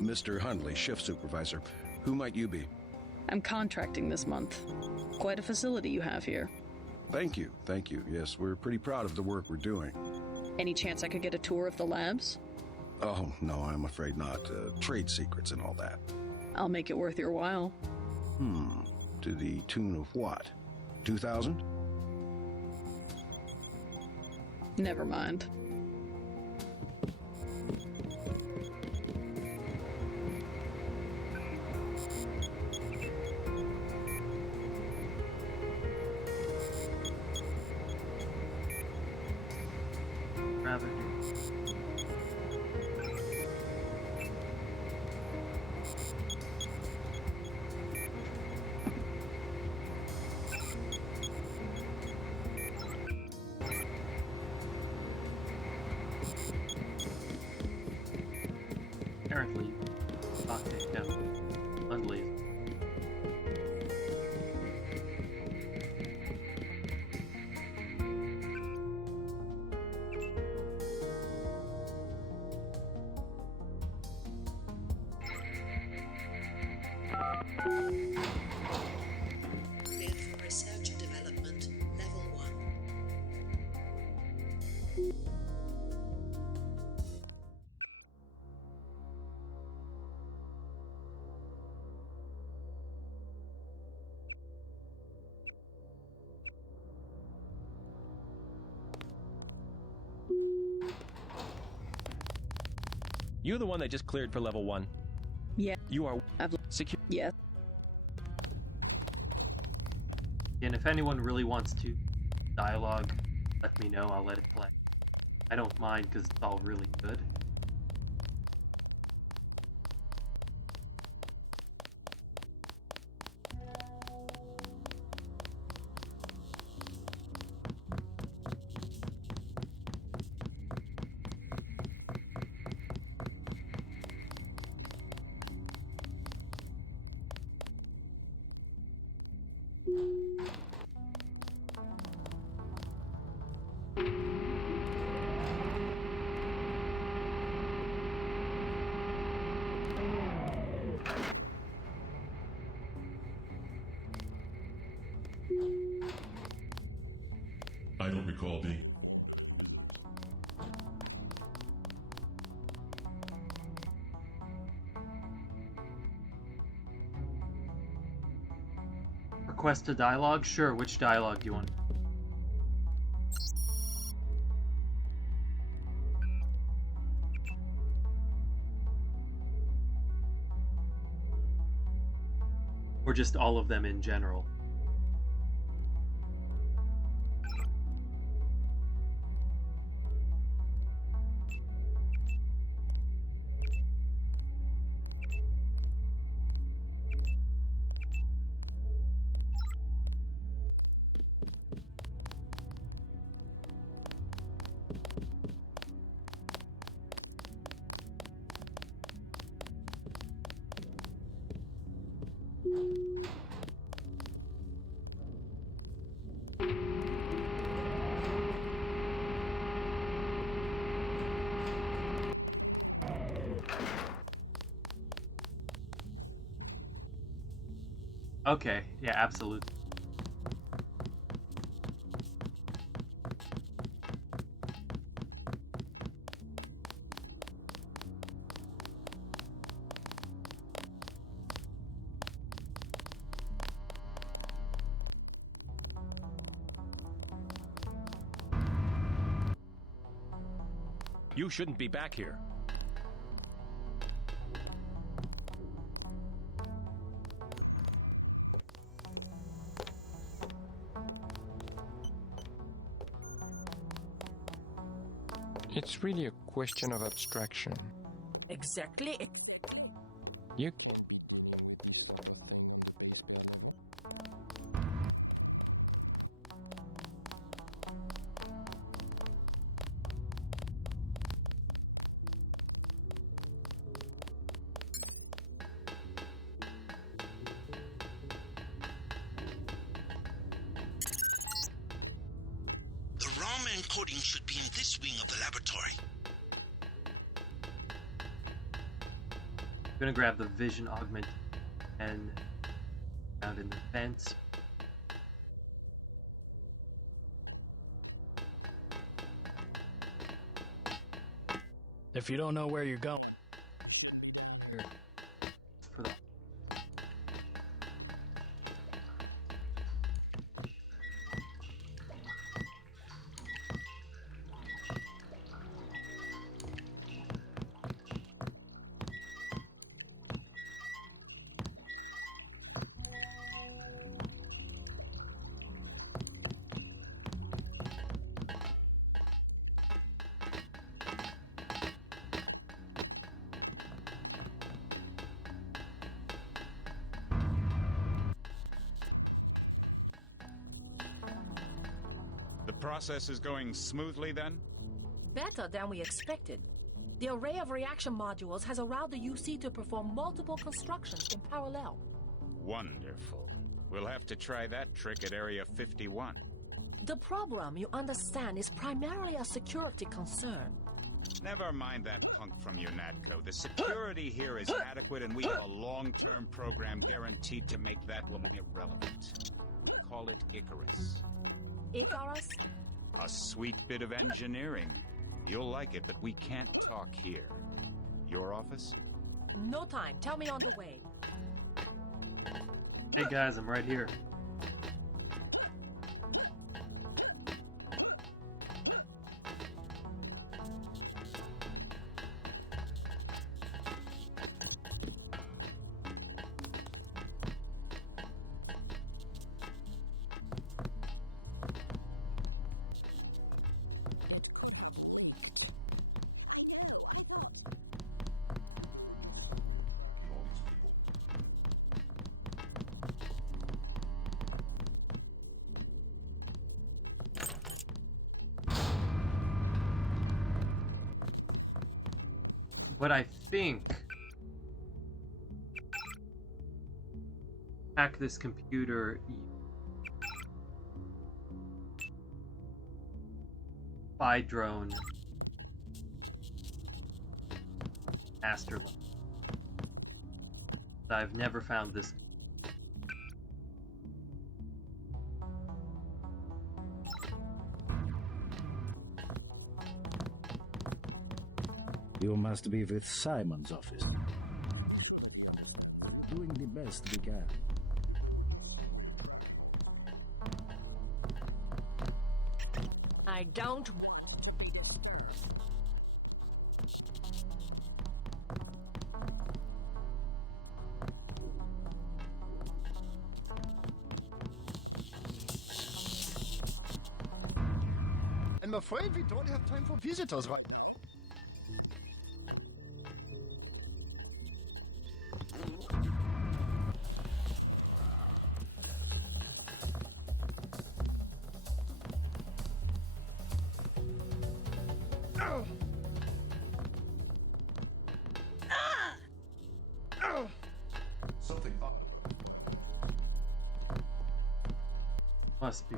Mr. Hundley, shift supervisor. Who might you be? I'm contracting this month. Quite a facility you have here. Thank you, thank you. Yes, we're pretty proud of the work we're doing. Any chance I could get a tour of the labs? Oh, no, I'm afraid not. Trade secrets and all that. I'll make it worth your while. To the tune of what? 2,000? Never mind. Apparently, Octane down. Hundley. Cleared for research and development, level 1. You're the one that just cleared for level 1. Yeah. You are secure. Yes. And if anyone really wants to dialogue, let me know. I'll let it play. I don't mind because it's all really good. called me. Request a dialogue? Sure, which dialogue do you want? Or just all of them in general? Okay, yeah, absolutely. You shouldn't be back here. It's really a question of abstraction. Exactly. You... The ROM encoding should be in this wing of the laboratory. I'm gonna grab the vision augment and found in the fence. If you don't know where you're going... For the The process is going smoothly then? Better than we expected. The array of reaction modules has allowed the UC to perform multiple constructions in parallel. Wonderful. We'll have to try that trick at Area 51. The problem, you understand, is primarily a security concern. Never mind that punk from UNATCO. The security here is adequate, and we have a long-term program guaranteed to make that woman irrelevant. We call it Icarus. Icarus? A sweet bit of engineering. You'll like it, but we can't talk here. Your office? No time. Tell me on the way. Hey guys, I'm right here. But I think hack this computer. Spy drone. Master. I've never found this. You must be with Simon's office. Doing the best we can. I don't. I'm afraid we don't have time for visitors right. Something. Must be.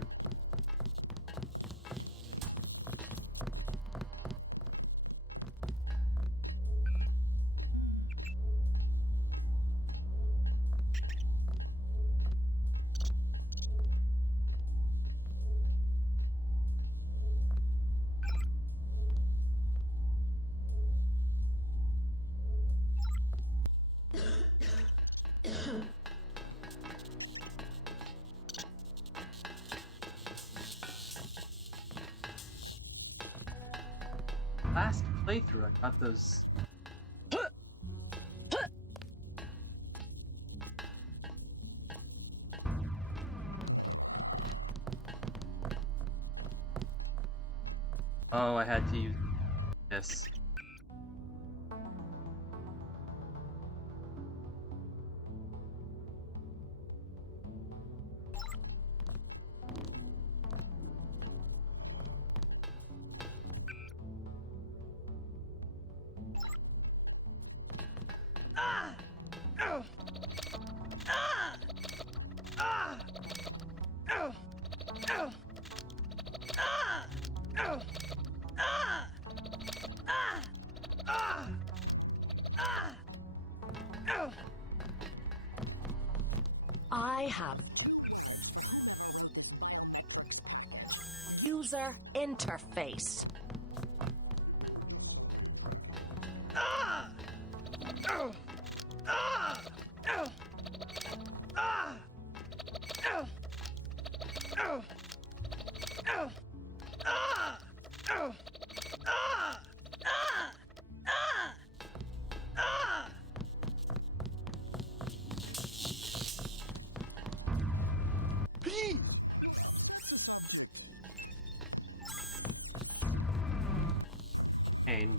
Last playthrough, I got those. Oh, I had to use this. I have user interface.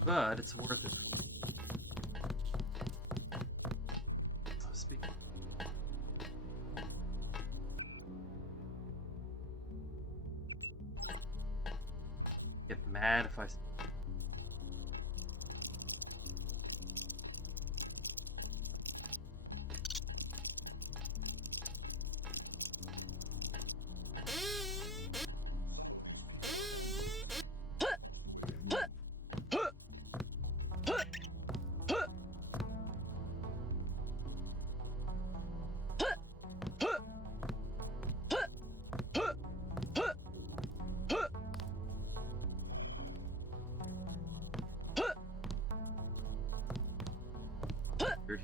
But it's worth it. So to speak. Get mad if I.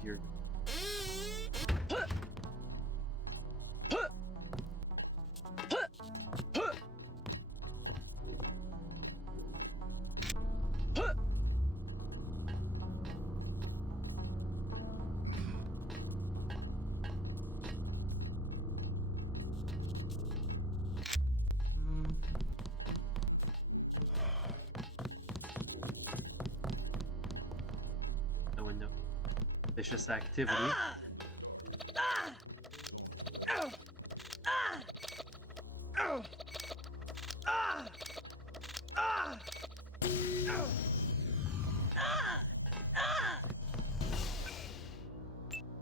Here. No one knows. Vicious activity.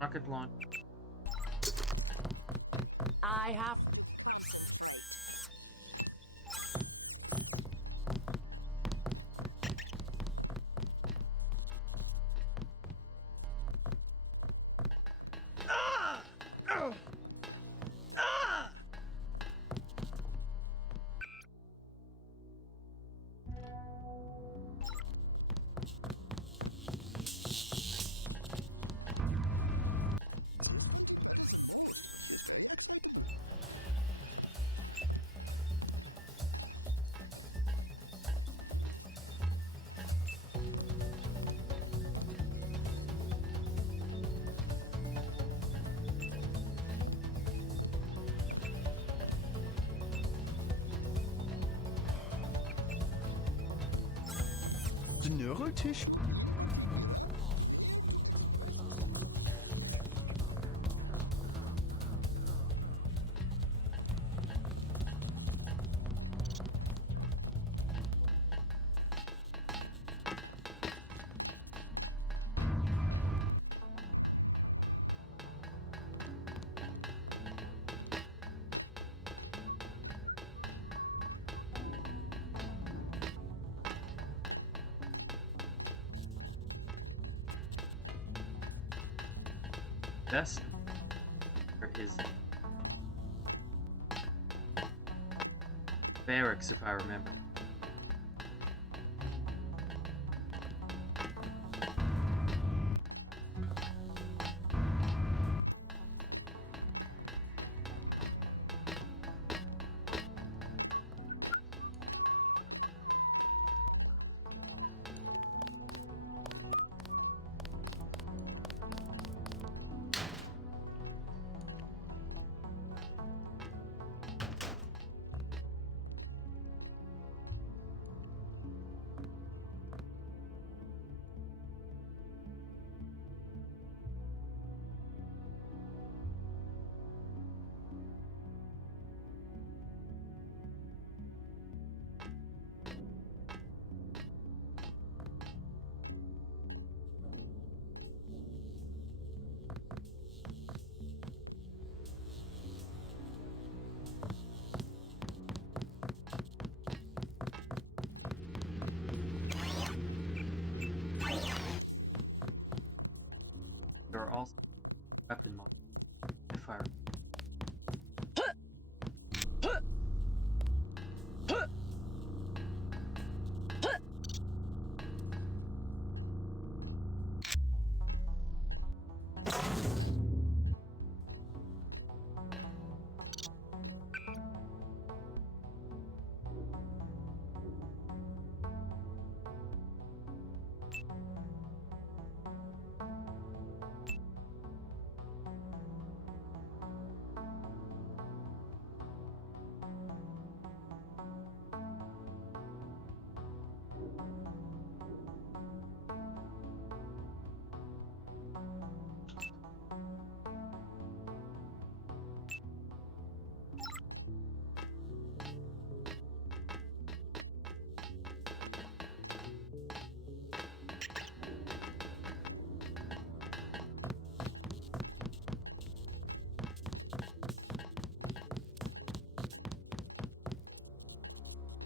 Rocket launch. I have. Neurotisch. Best is barracks, if I remember. There are also weapon mods, if I remember.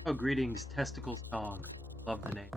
Oh, greetings, Testicles Dog. Love the name.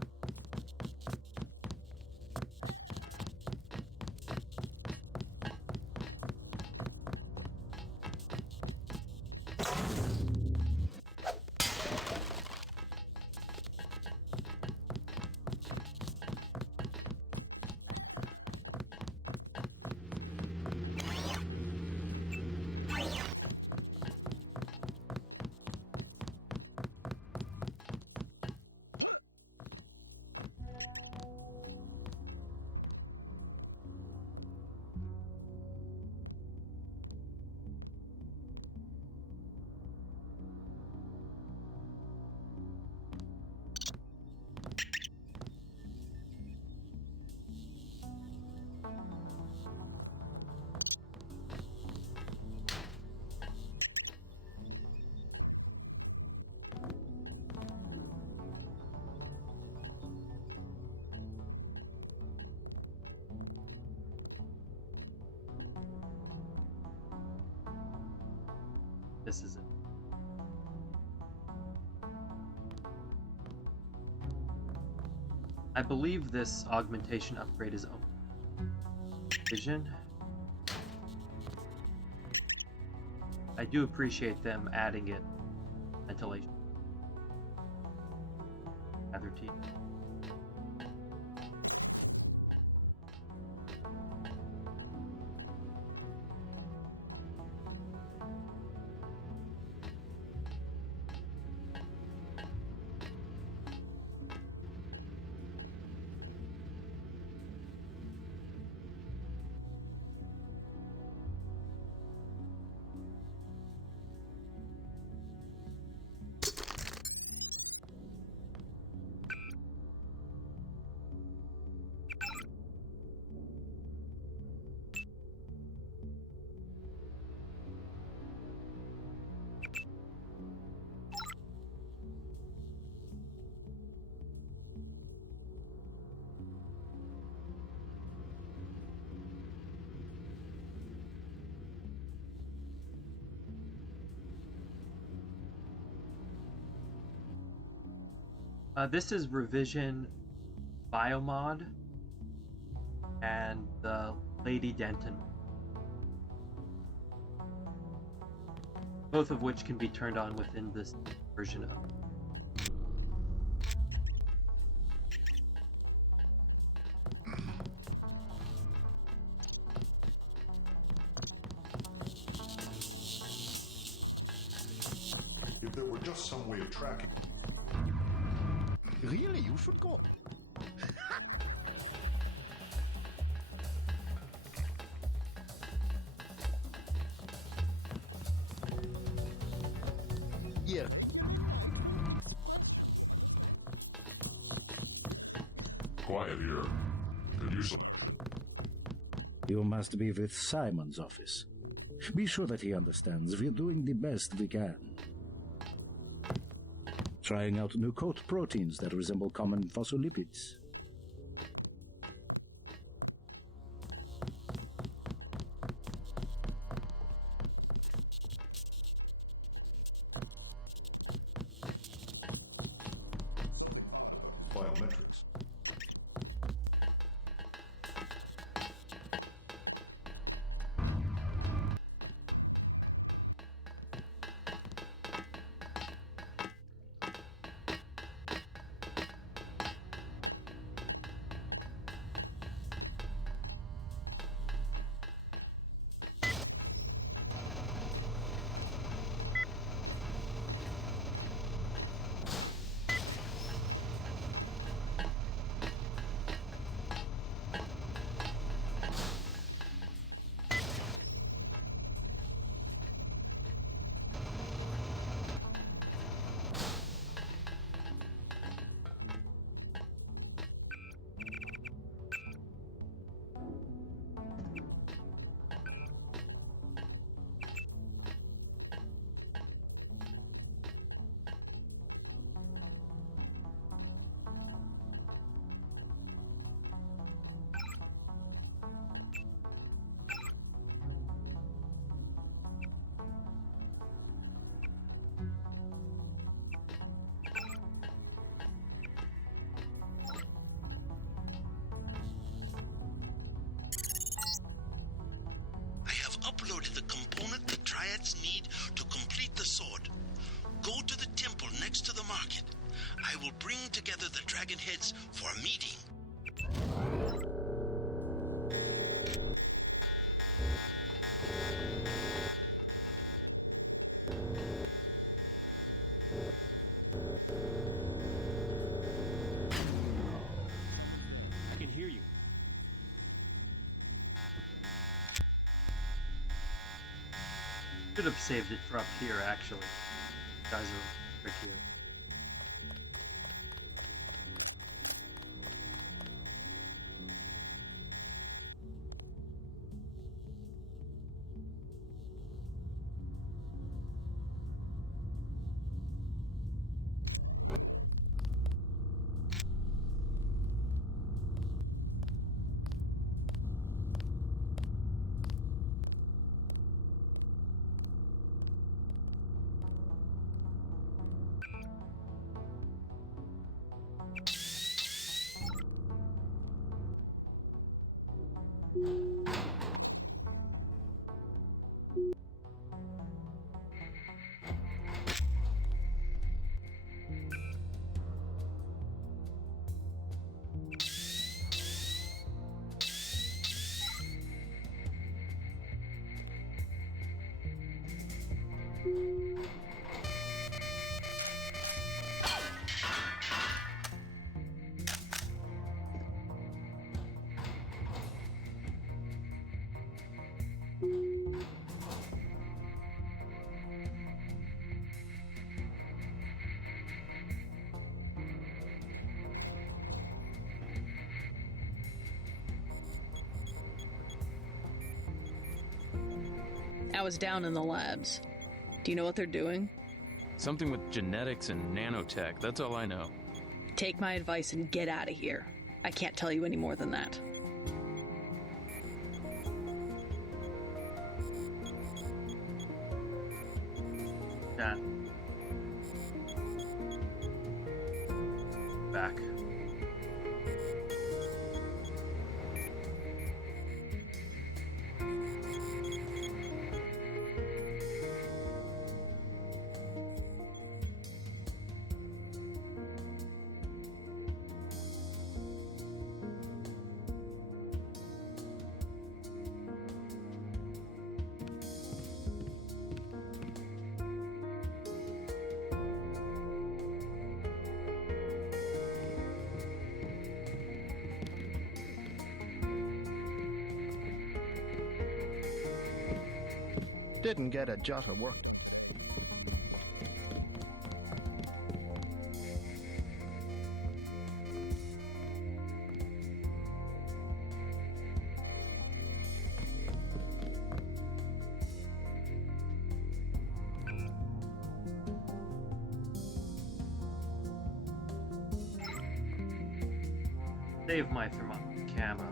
This is it. I believe this augmentation upgrade is open. Vision. I do appreciate them adding it. Ventilation. Other teeth. This is revision Biomod and the Lay D Denton. Both of which can be turned on within this version of. If there were just some way of tracking. Really, you should go. Yeah. Quiet here. Could use some. You must be with Simon's office. Be sure that he understands we're doing the best we can. Trying out new coat proteins that resemble common phospholipids. Biometrics. Uploaded the component the Triads need to complete the sword. Go to the temple next to the market. I will bring together the dragon heads for a meeting. I can hear you. Should have saved it for up here, actually. Guys are trickier. I was down in the labs. Do you know what they're doing? Something with genetics and nanotech, that's all I know. Take my advice and get out of here. I can't tell you any more than that. That. back. Didn't get a jot of work. Save my thermal camo.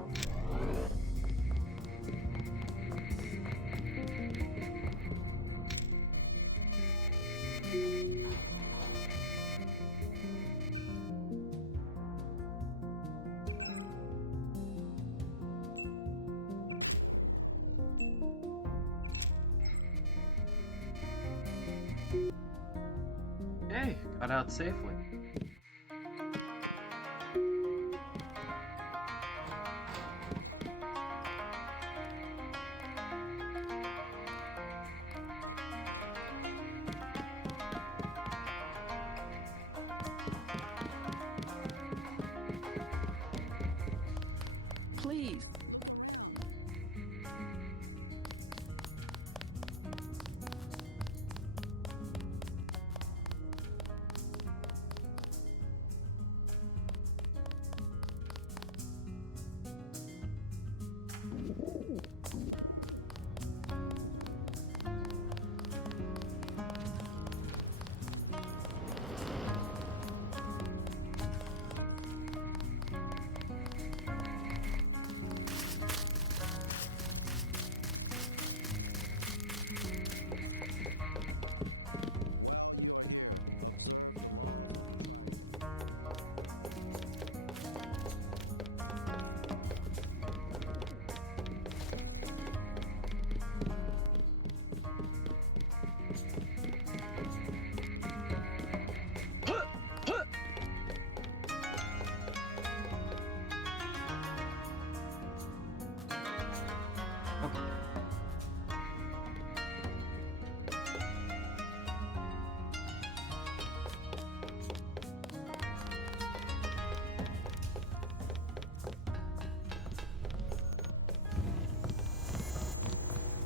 Hey, got out safely. Please.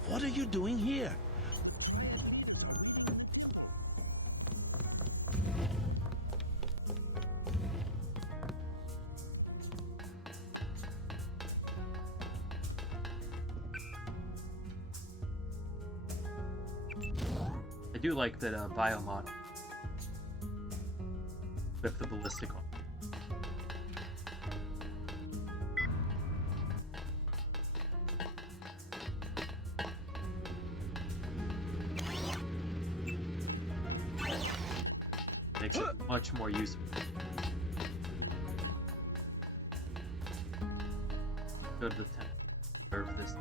What are you doing here? I do like that Biomod with the ballistic one. Makes it much more useful. Go to the temple, observe this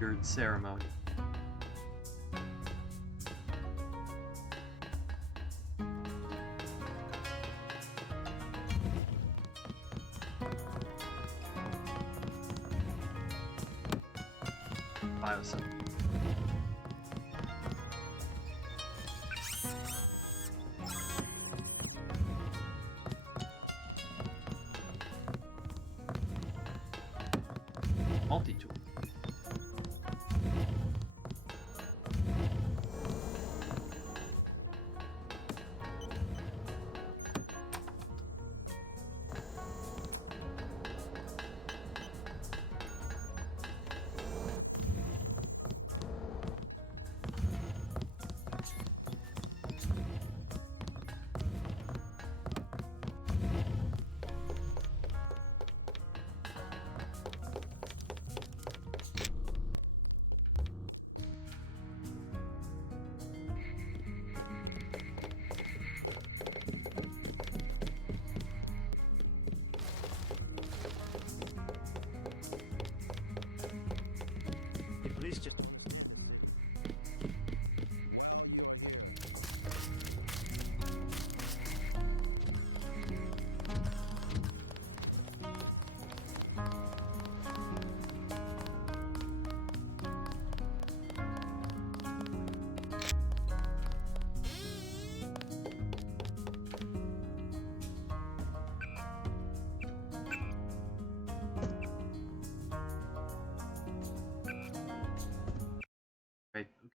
weird ceremony. Biosyn. Multi-tool.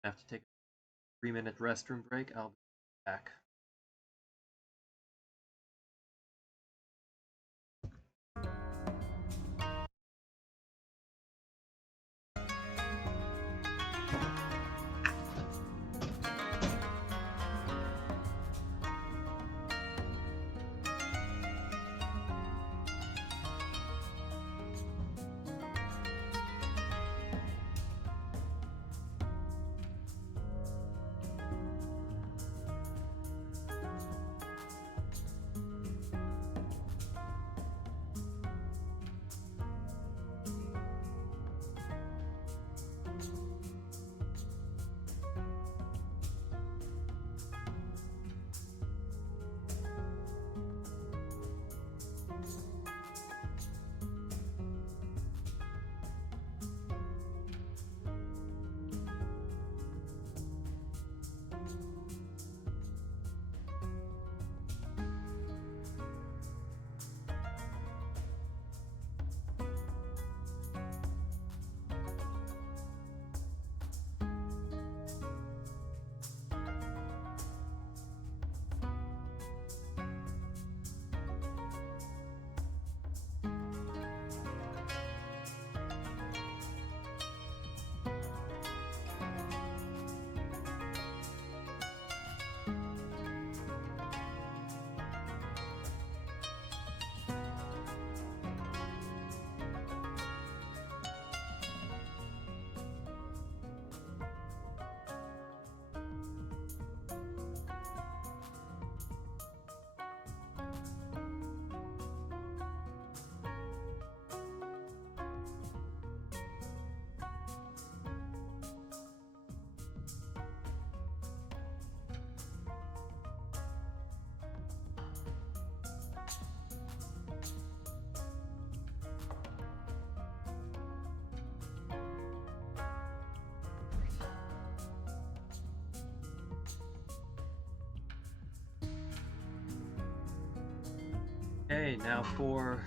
I have to take a 3-minute restroom break. I'll be back. Okay, now for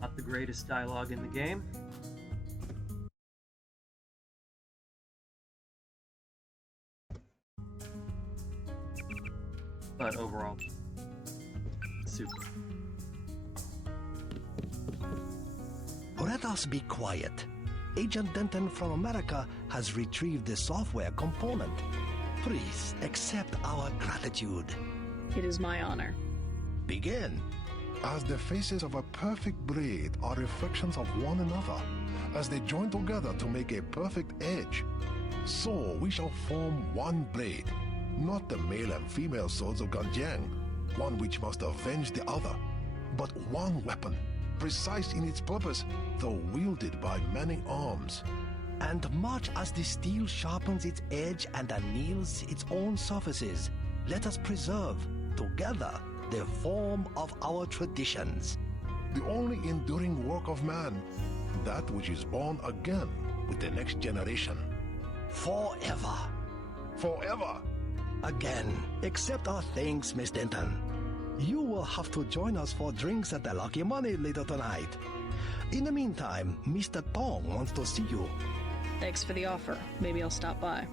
not the greatest dialogue in the game. But overall, super. Let us be quiet. Agent Denton from America has retrieved the software component. Please accept our gratitude. It is my honor. Begin. As the faces of a perfect blade are reflections of one another, as they join together to make a perfect edge, so we shall form one blade, not the male and female swords of Ganjiang, one which must avenge the other, but one weapon, precise in its purpose, though wielded by many arms. And much as the steel sharpens its edge and anneals its own surfaces, let us preserve, together, the form of our traditions. The only enduring work of man, that which is born again with the next generation. Forever. Forever. Again, accept our thanks, Miss Denton. You will have to join us for drinks at the Lucky Money later tonight. In the meantime, Mr. Tong wants to see you. Thanks for the offer. Maybe I'll stop by.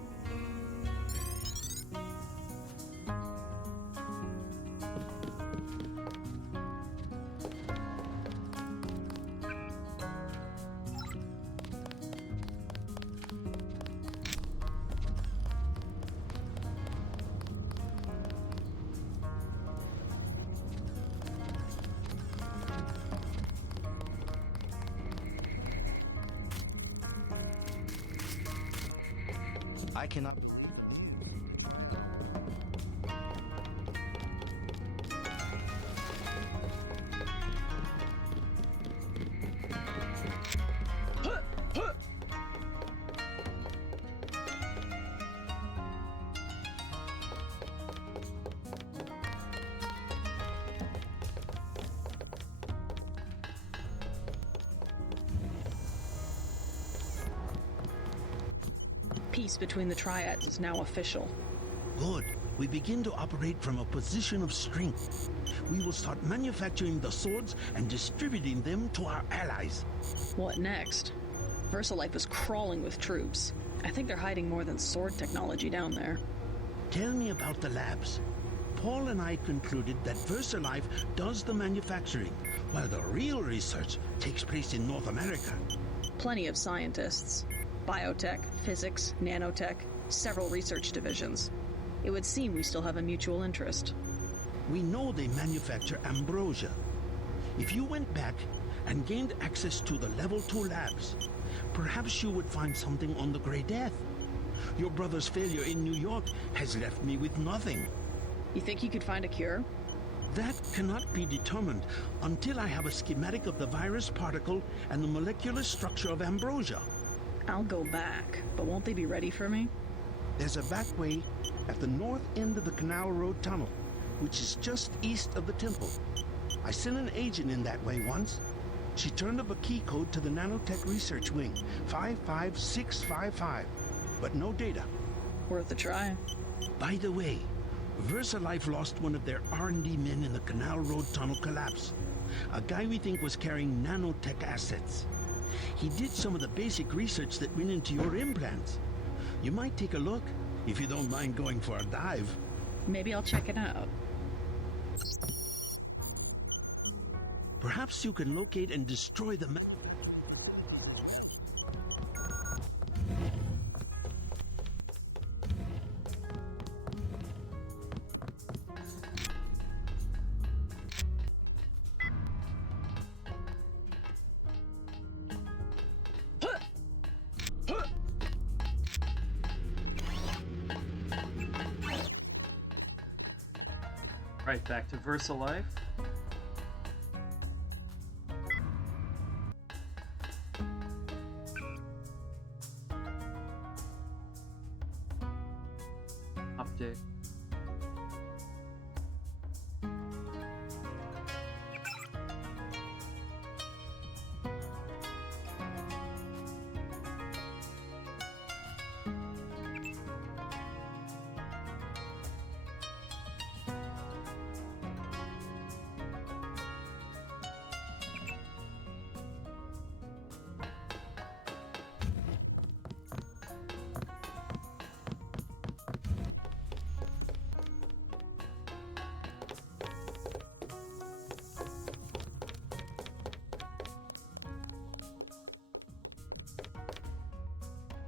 I cannot. Peace between the triads is now official. Good. We begin to operate from a position of strength. We will start manufacturing the swords and distributing them to our allies. What next? VersaLife is crawling with troops. I think they're hiding more than sword technology down there. Tell me about the labs. Paul and I concluded that VersaLife does the manufacturing, while the real research takes place in North America. Plenty of scientists. Biotech, physics, nanotech, several research divisions. It would seem we still have a mutual interest. We know they manufacture ambrosia. If you went back and gained access to the Level 2 labs, perhaps you would find something on the Grey Death. Your brother's failure in New York has left me with nothing. You think you could find a cure? That cannot be determined until I have a schematic of the virus particle and the molecular structure of ambrosia. I'll go back, but won't they be ready for me? There's a back way at the north end of the Canal Road Tunnel, which is just east of the temple. I sent an agent in that way once. She turned up a key code to the Nanotech Research Wing, 55655, but no data. Worth a try. By the way, VersaLife lost one of their R&D men in the Canal Road Tunnel collapse. A guy we think was carrying nanotech assets. He did some of the basic research that went into your implants. You might take a look, if you don't mind going for a dive. Maybe I'll check it out. Perhaps you can locate and destroy the... Right, back to VersaLife. Update.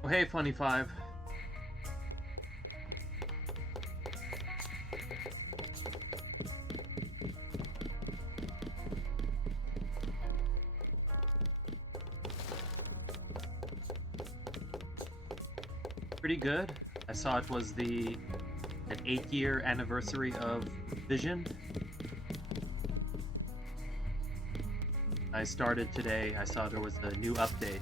Oh, hey, Funny Five. Pretty good. I saw it was an 8-year anniversary of Vision. I started today. I saw there was a new update.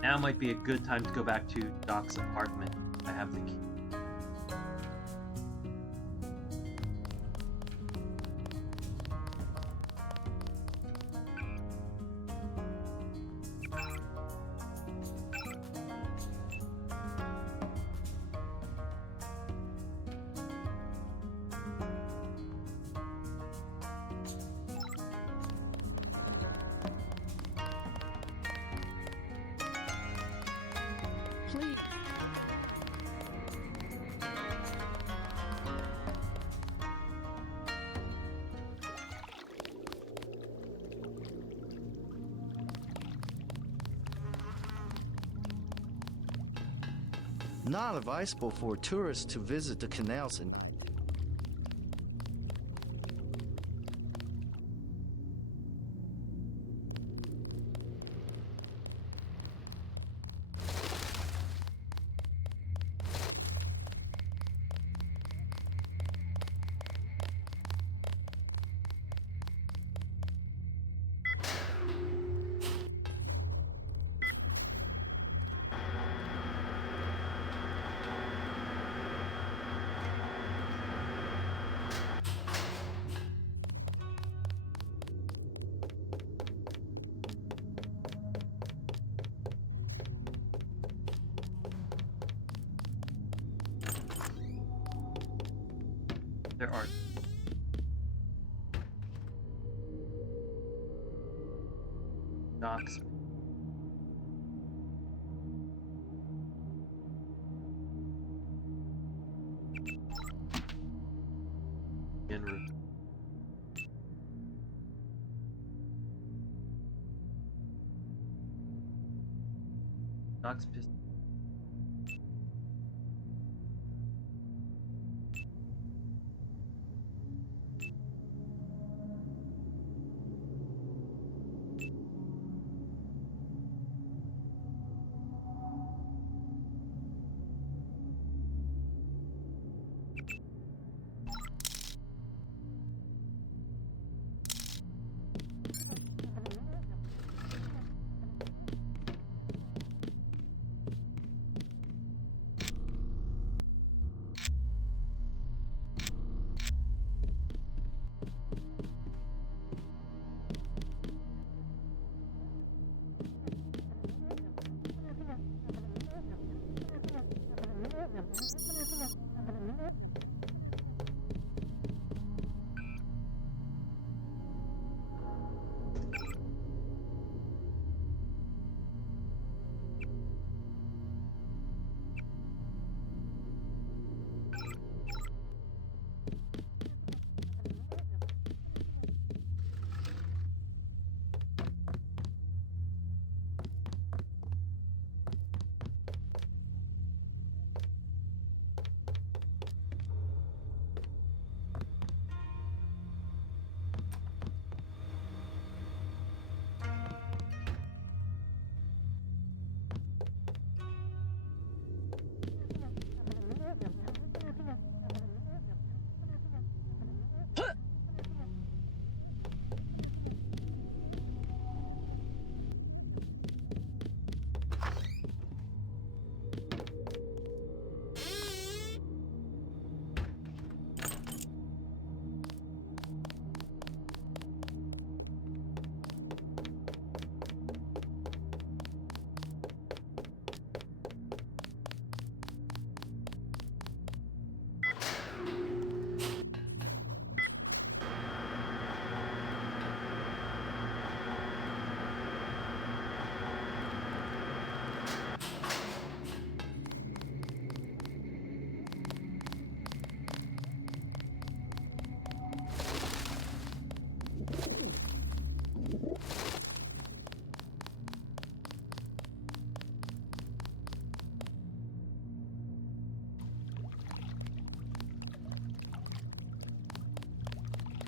Now might be a good time to go back to Doc's apartment. I have the key. Please. Not advisable for tourists to visit the canals in Where are docks? En route. Docks pistol.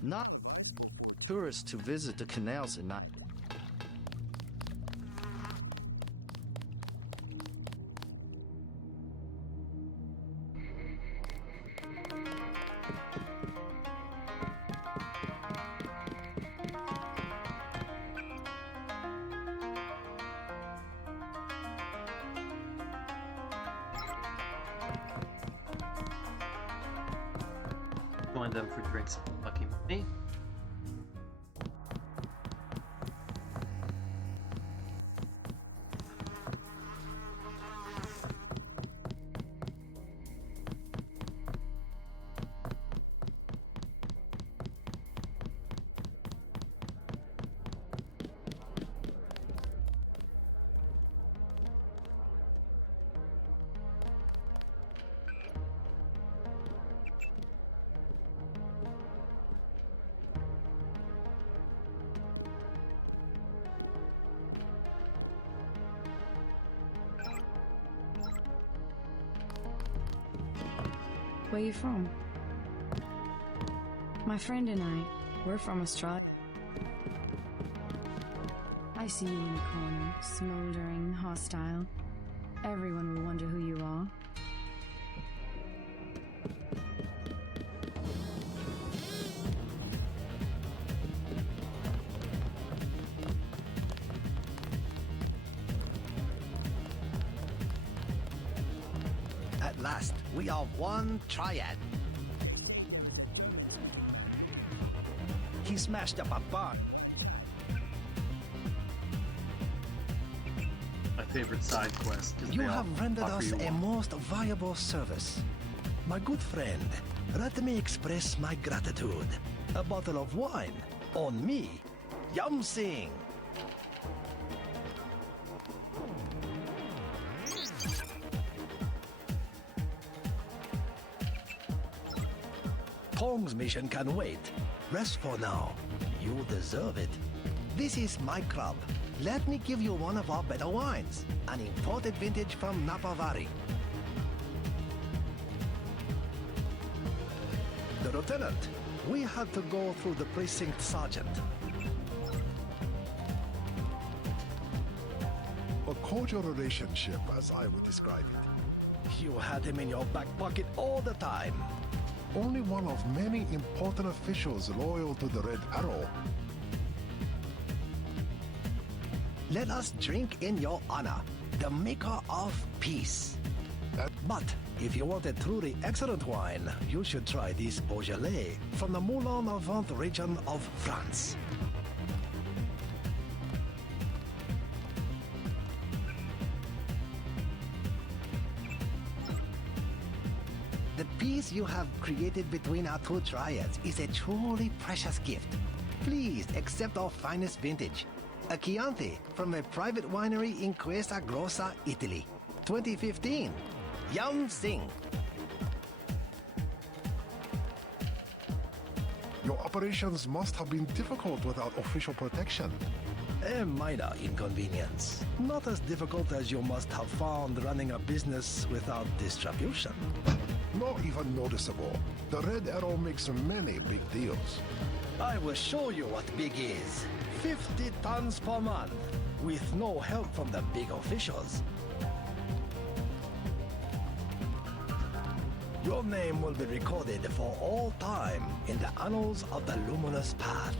Not tourists to visit the canals and not. Join them for drinks. Lucky me. Where you from? My friend and I, we're from Australia. I see you in the corner, smoldering, hostile. Everyone will wonder who you are. At last, we are one triad. He smashed up a bar. My favorite side quest is You have rendered us a most valuable service. My good friend, let me express my gratitude. A bottle of wine. On me. Yum Sing. Tong's mission can wait. Rest for now. You deserve it. This is my club. Let me give you one of our better wines. An imported vintage from Napa Valley. The lieutenant. We had to go through the precinct sergeant. A cordial relationship, as I would describe it. You had him in your back pocket all the time. Only one of many important officials loyal to the Red Arrow. Let us drink in your honor, the maker of peace. But if you want a truly excellent wine, you should try this Beaujolais from the Moulin-à-Vent region of France. The peace you have created between our two triads is a truly precious gift. Please accept our finest vintage. A Chianti from a private winery in Questa Grossa, Italy. 2015. Yum Sing. Your operations must have been difficult without official protection. A minor inconvenience. Not as difficult as you must have found running a business without distribution. Not even noticeable. The Red Arrow makes many big deals. I will show you what big is. 50 tons per month, with no help from the big officials. Your name will be recorded for all time in the annals of the luminous path.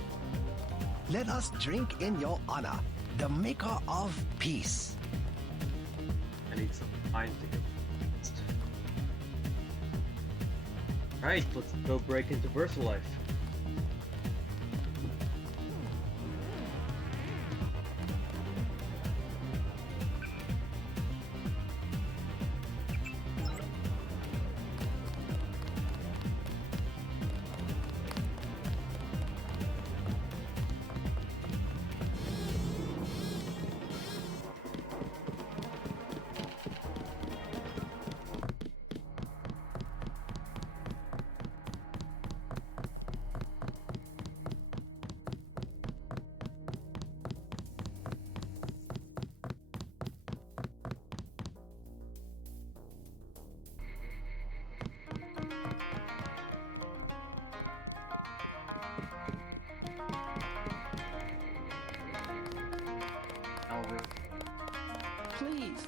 Let us drink in your honor, the maker of peace. I need some time to get fixed. Alright, let's go break into VersaLife. Please.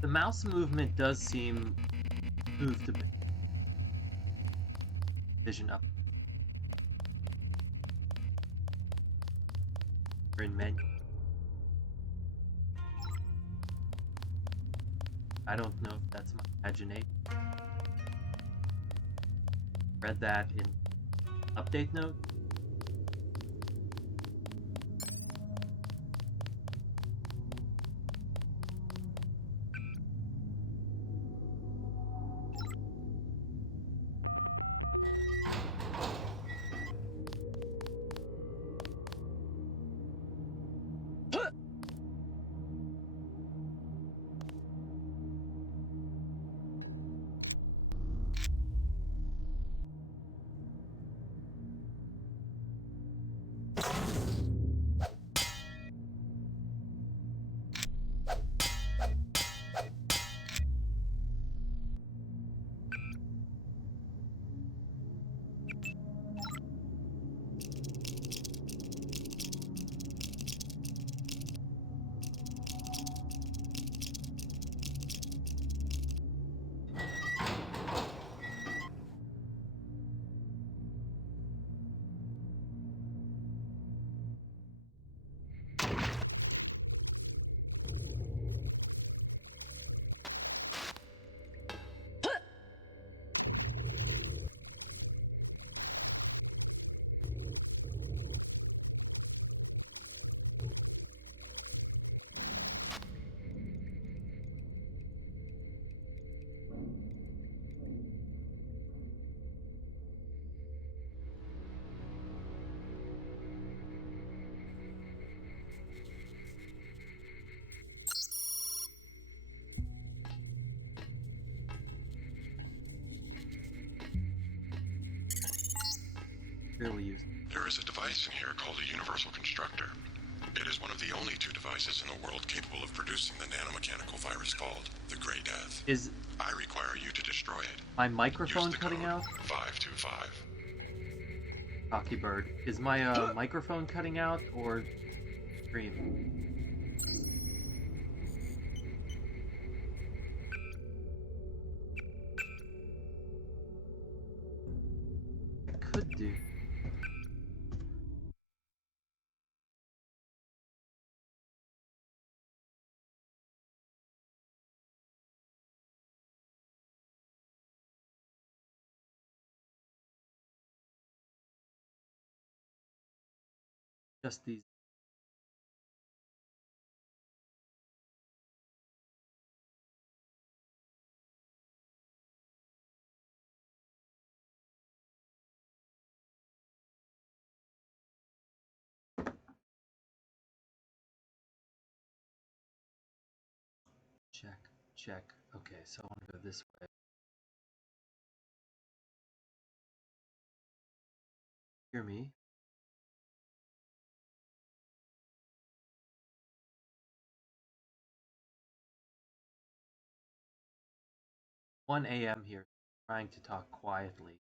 The mouse movement does seem moved a bit. Vision up. We're in menu. I don't know if that's my imagination. Read that in update note. really useful. There is a device in here called a universal constructor. It is one of the only 2 devices in the world capable of producing the nanomechanical virus called the Grey Death. I require you to destroy it. My microphone cutting out? 525. Cocky bird. Is my microphone cutting out or stream? I could do. Just these. Check. Okay, so I want to go this way. Hear me? "1 a.m. here, trying to talk quietly.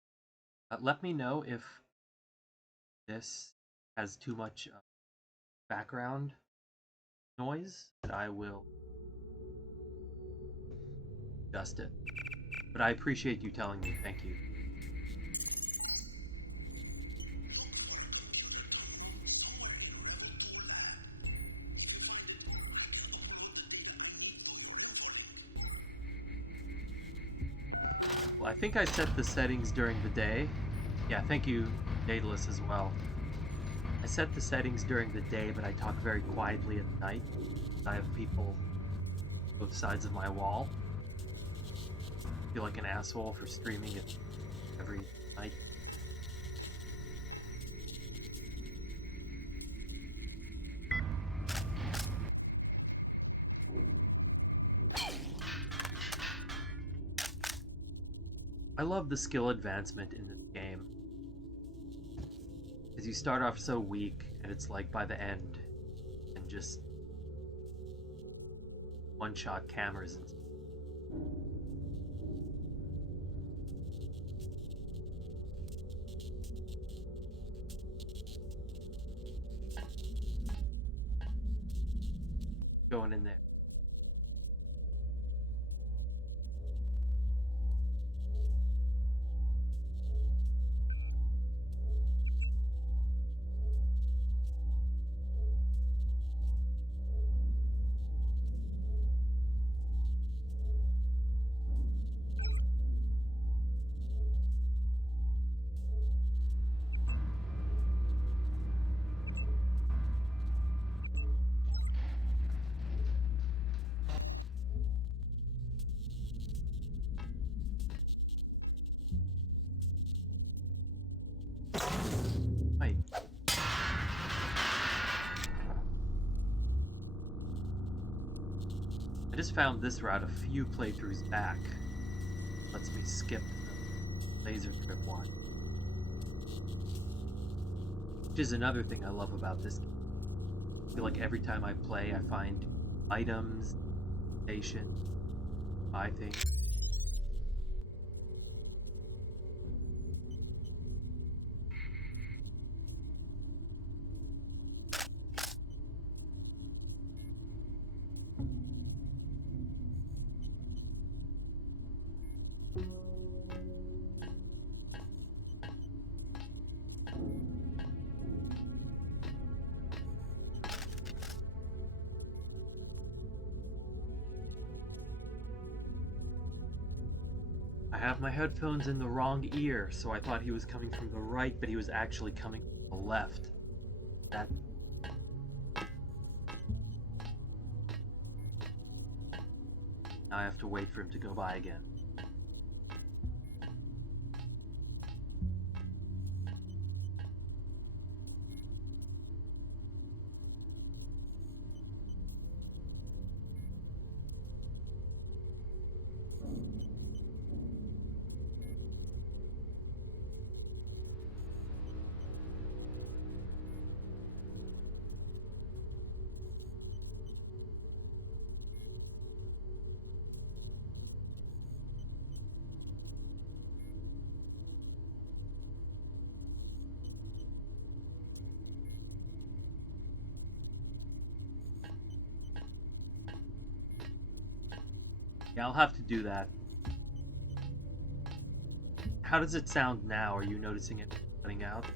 Let me know if this has too much background noise, and I will adjust it. But I appreciate you telling me. Thank you." Well, I think I set the settings during the day. Yeah, thank you, Daedalus, as well. I set the settings during the day, but I talk very quietly at night. I have people both sides of my wall. I feel like an asshole for streaming it every night. I love the skill advancement in this game. Because you start off so weak, and it's like by the end, and just one-shot cameras and going in there. I just found this route a few playthroughs back. Lets me skip the laser trip one. Which is another thing I love about this game. I feel like every time I play, I find items, stations, buy things. I have my headphones in the wrong ear, so I thought he was coming from the right, but he was actually coming from the left. That... Now I have to wait for him to go by again. Yeah, I'll have to do that. How does it sound now? Are you noticing it cutting out?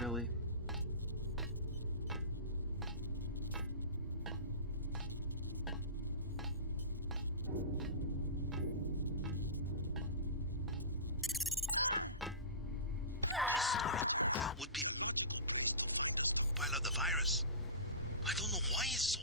Really? Would be pile of the virus. I don't know why it's so.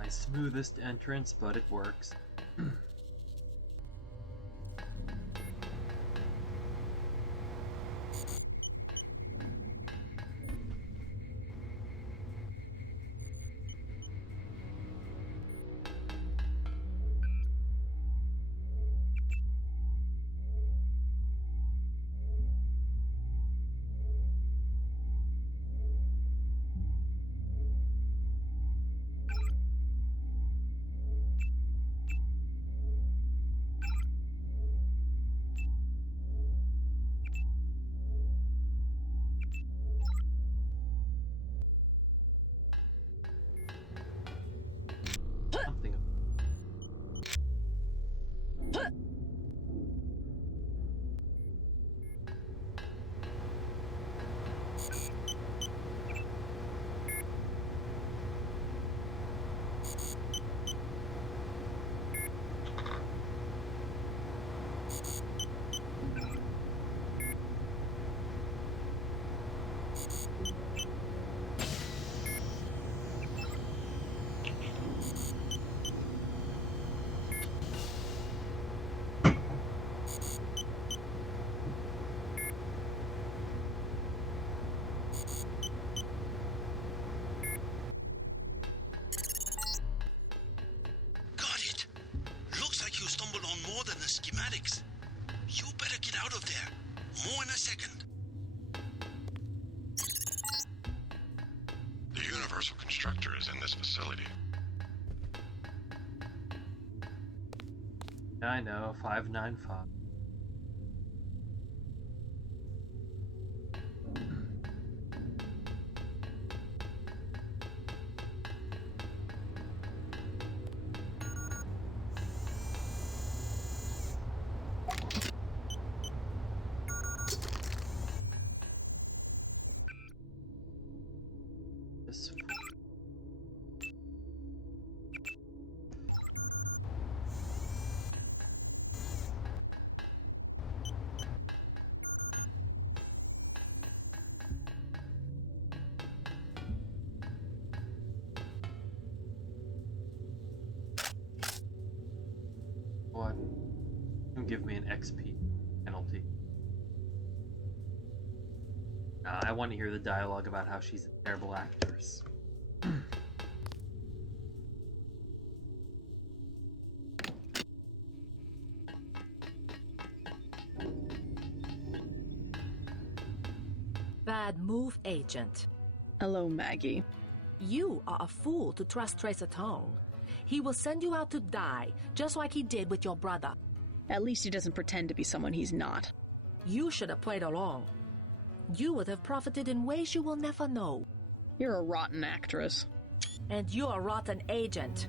My smoothest entrance, but it works. Something. Got it. Looks like you stumbled on more than the schematics. You better get out of there. More in a second. The universal constructor is in this facility. I know, 595. This. What? Don't give me an XP penalty. I want to hear the dialogue about how she's a terrible actress. Bad move, Agent. Hello, Maggie. You are a fool to trust Tracer Tong. He will send you out to die, just like he did with your brother. At least he doesn't pretend to be someone he's not. You should have played along. You would have profited in ways you will never know. You're a rotten actress. And you're a rotten agent.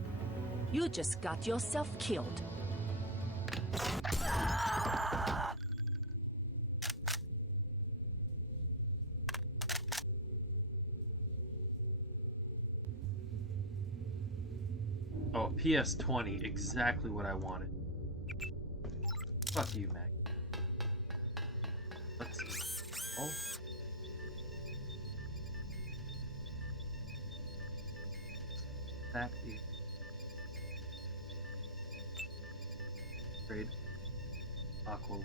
You just got yourself killed. Oh, PS20, exactly what I wanted. Fuck you, Maggie. Let's see. Oh. That is great. Aqua.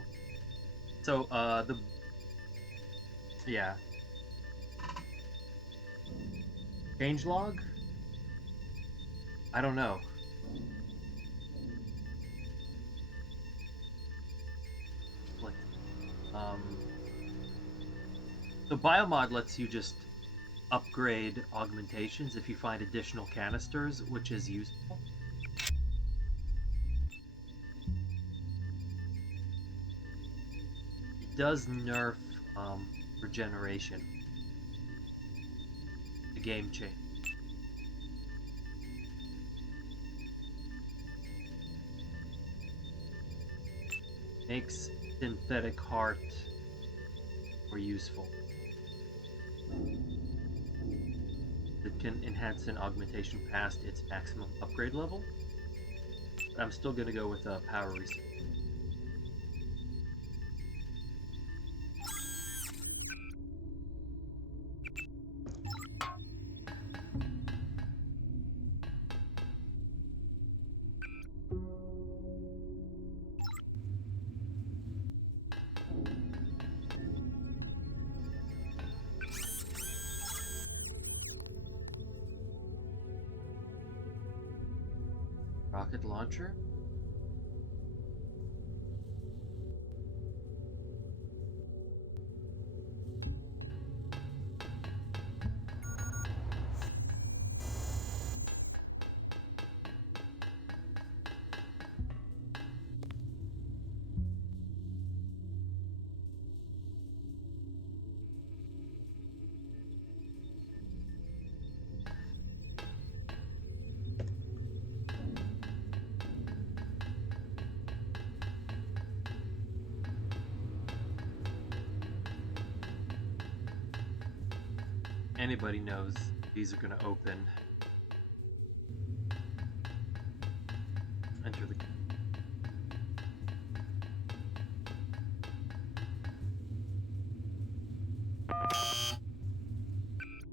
So, Yeah. Changelog? I don't know. Like, the Biomod lets you just upgrade augmentations if you find additional canisters, which is useful. It does nerf regeneration. The game change. Makes synthetic heart more useful. It can enhance an augmentation past its maximum upgrade level. But I'm still gonna go with a power reset. Rocket launcher? Anybody knows these are going to open. Enter the...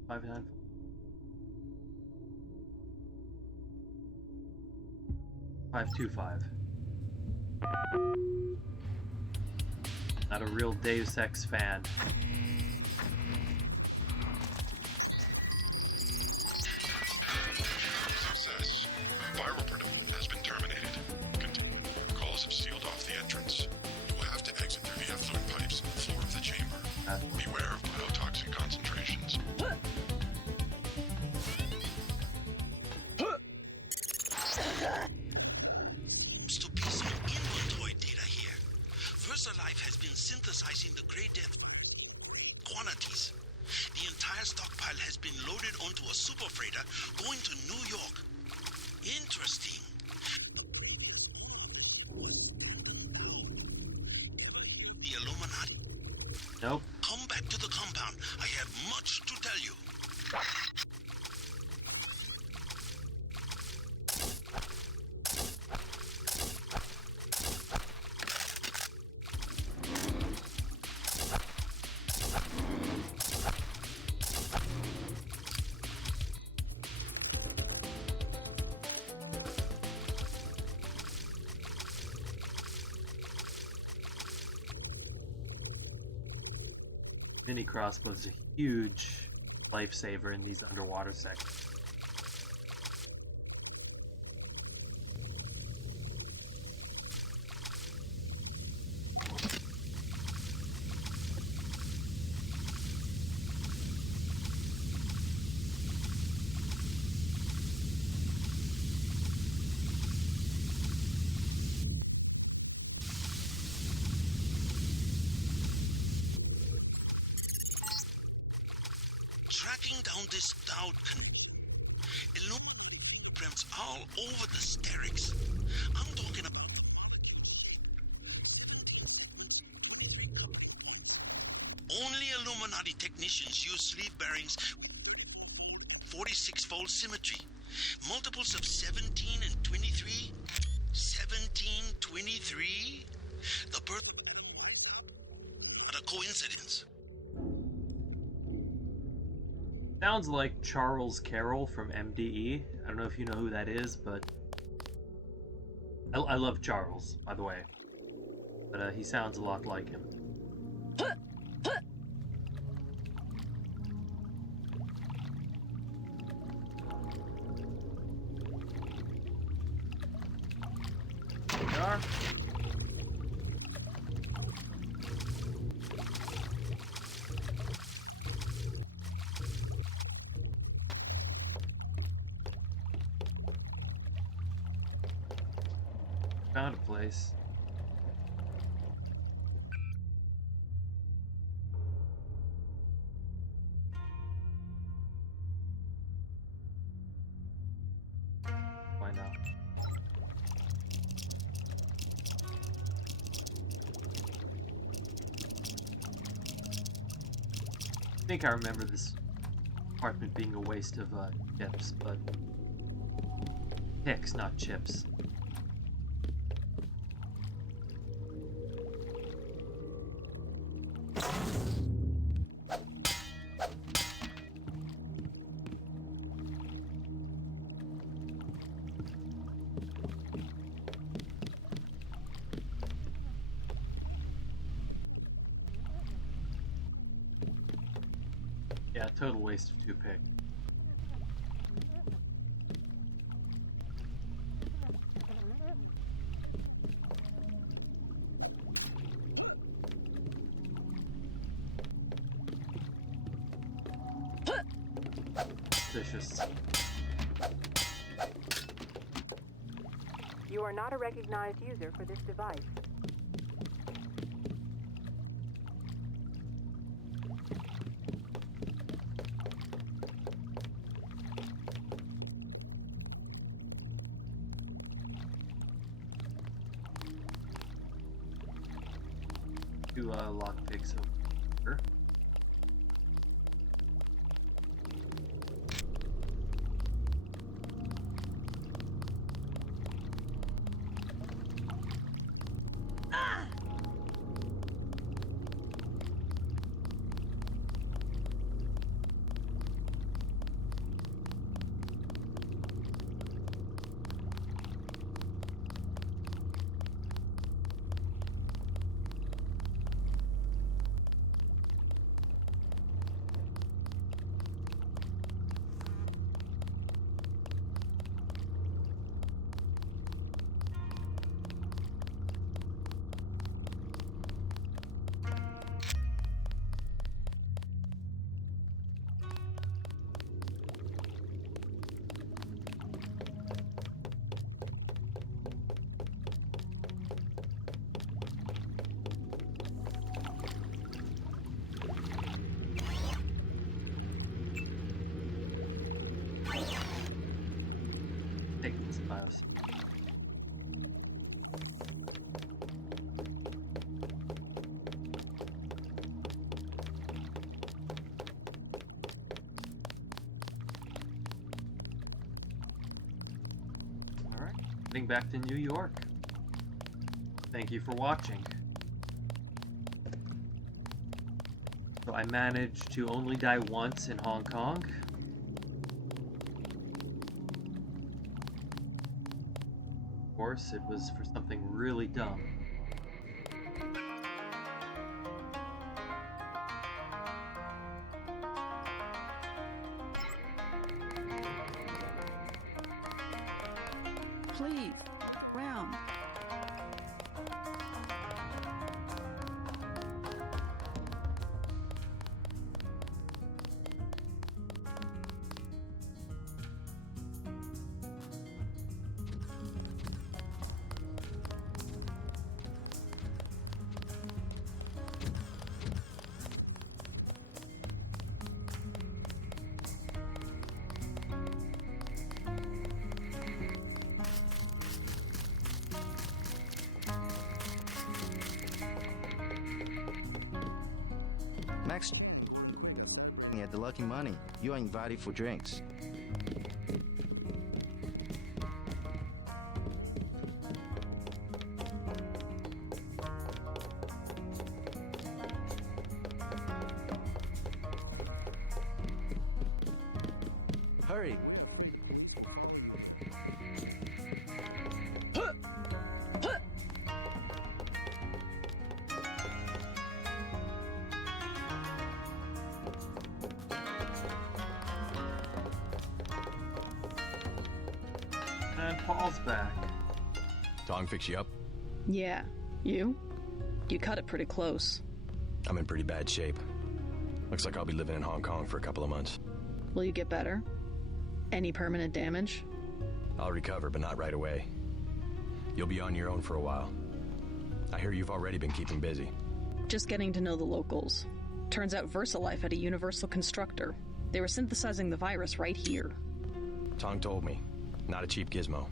Five nine. 525. Not a real Deus Ex fan. Success. Viral production has been terminated. Calls have sealed off the entrance. You will have to exit through the effluent pipes on the floor of the chamber. Beware of biotoxin concentrations. VersaLife has been synthesizing the Grey Death quantities. The entire stockpile has been loaded onto a super freighter going to New York. Interesting. The Illuminati. Nope. Come back to the compound. I have much to tell you. Mini crossbow is a huge lifesaver in these underwater sections. Tracking down this Dowd Illuminati all over the Sterix. I'm talking about only Illuminati technicians use sleeve bearings 46-fold symmetry. Multiples of 17 and 23. 17, 23. The birth not a coincidence. Sounds like Charles Carroll from MDE. I don't know if you know who that is, but I love Charles, by the way. But he sounds a lot like him. Found a place. Why not? I think I remember this apartment being a waste of chips, but picks, not chips. Yeah, total waste of 2 pick. Vicious. You are not a recognized user for this device. Two lockpicks over here. Take this BIOS. Alright, heading back to New York. Thank you for watching. So I managed to only die once in Hong Kong. Of course, it was for something really dumb. Please, round. Max, at the Lucky Money, you are invited for drinks. Hurry. And Paul's back. Tong fix you up? Yeah. You? You cut it pretty close. I'm in pretty bad shape. Looks like I'll be living in Hong Kong for a couple of months. Will you get better? Any permanent damage? I'll recover, but not right away. You'll be on your own for a while. I hear you've already been keeping busy. Just getting to know the locals. Turns out VersaLife had a universal constructor. They were synthesizing the virus right here. Tong told me. Not a cheap gizmo.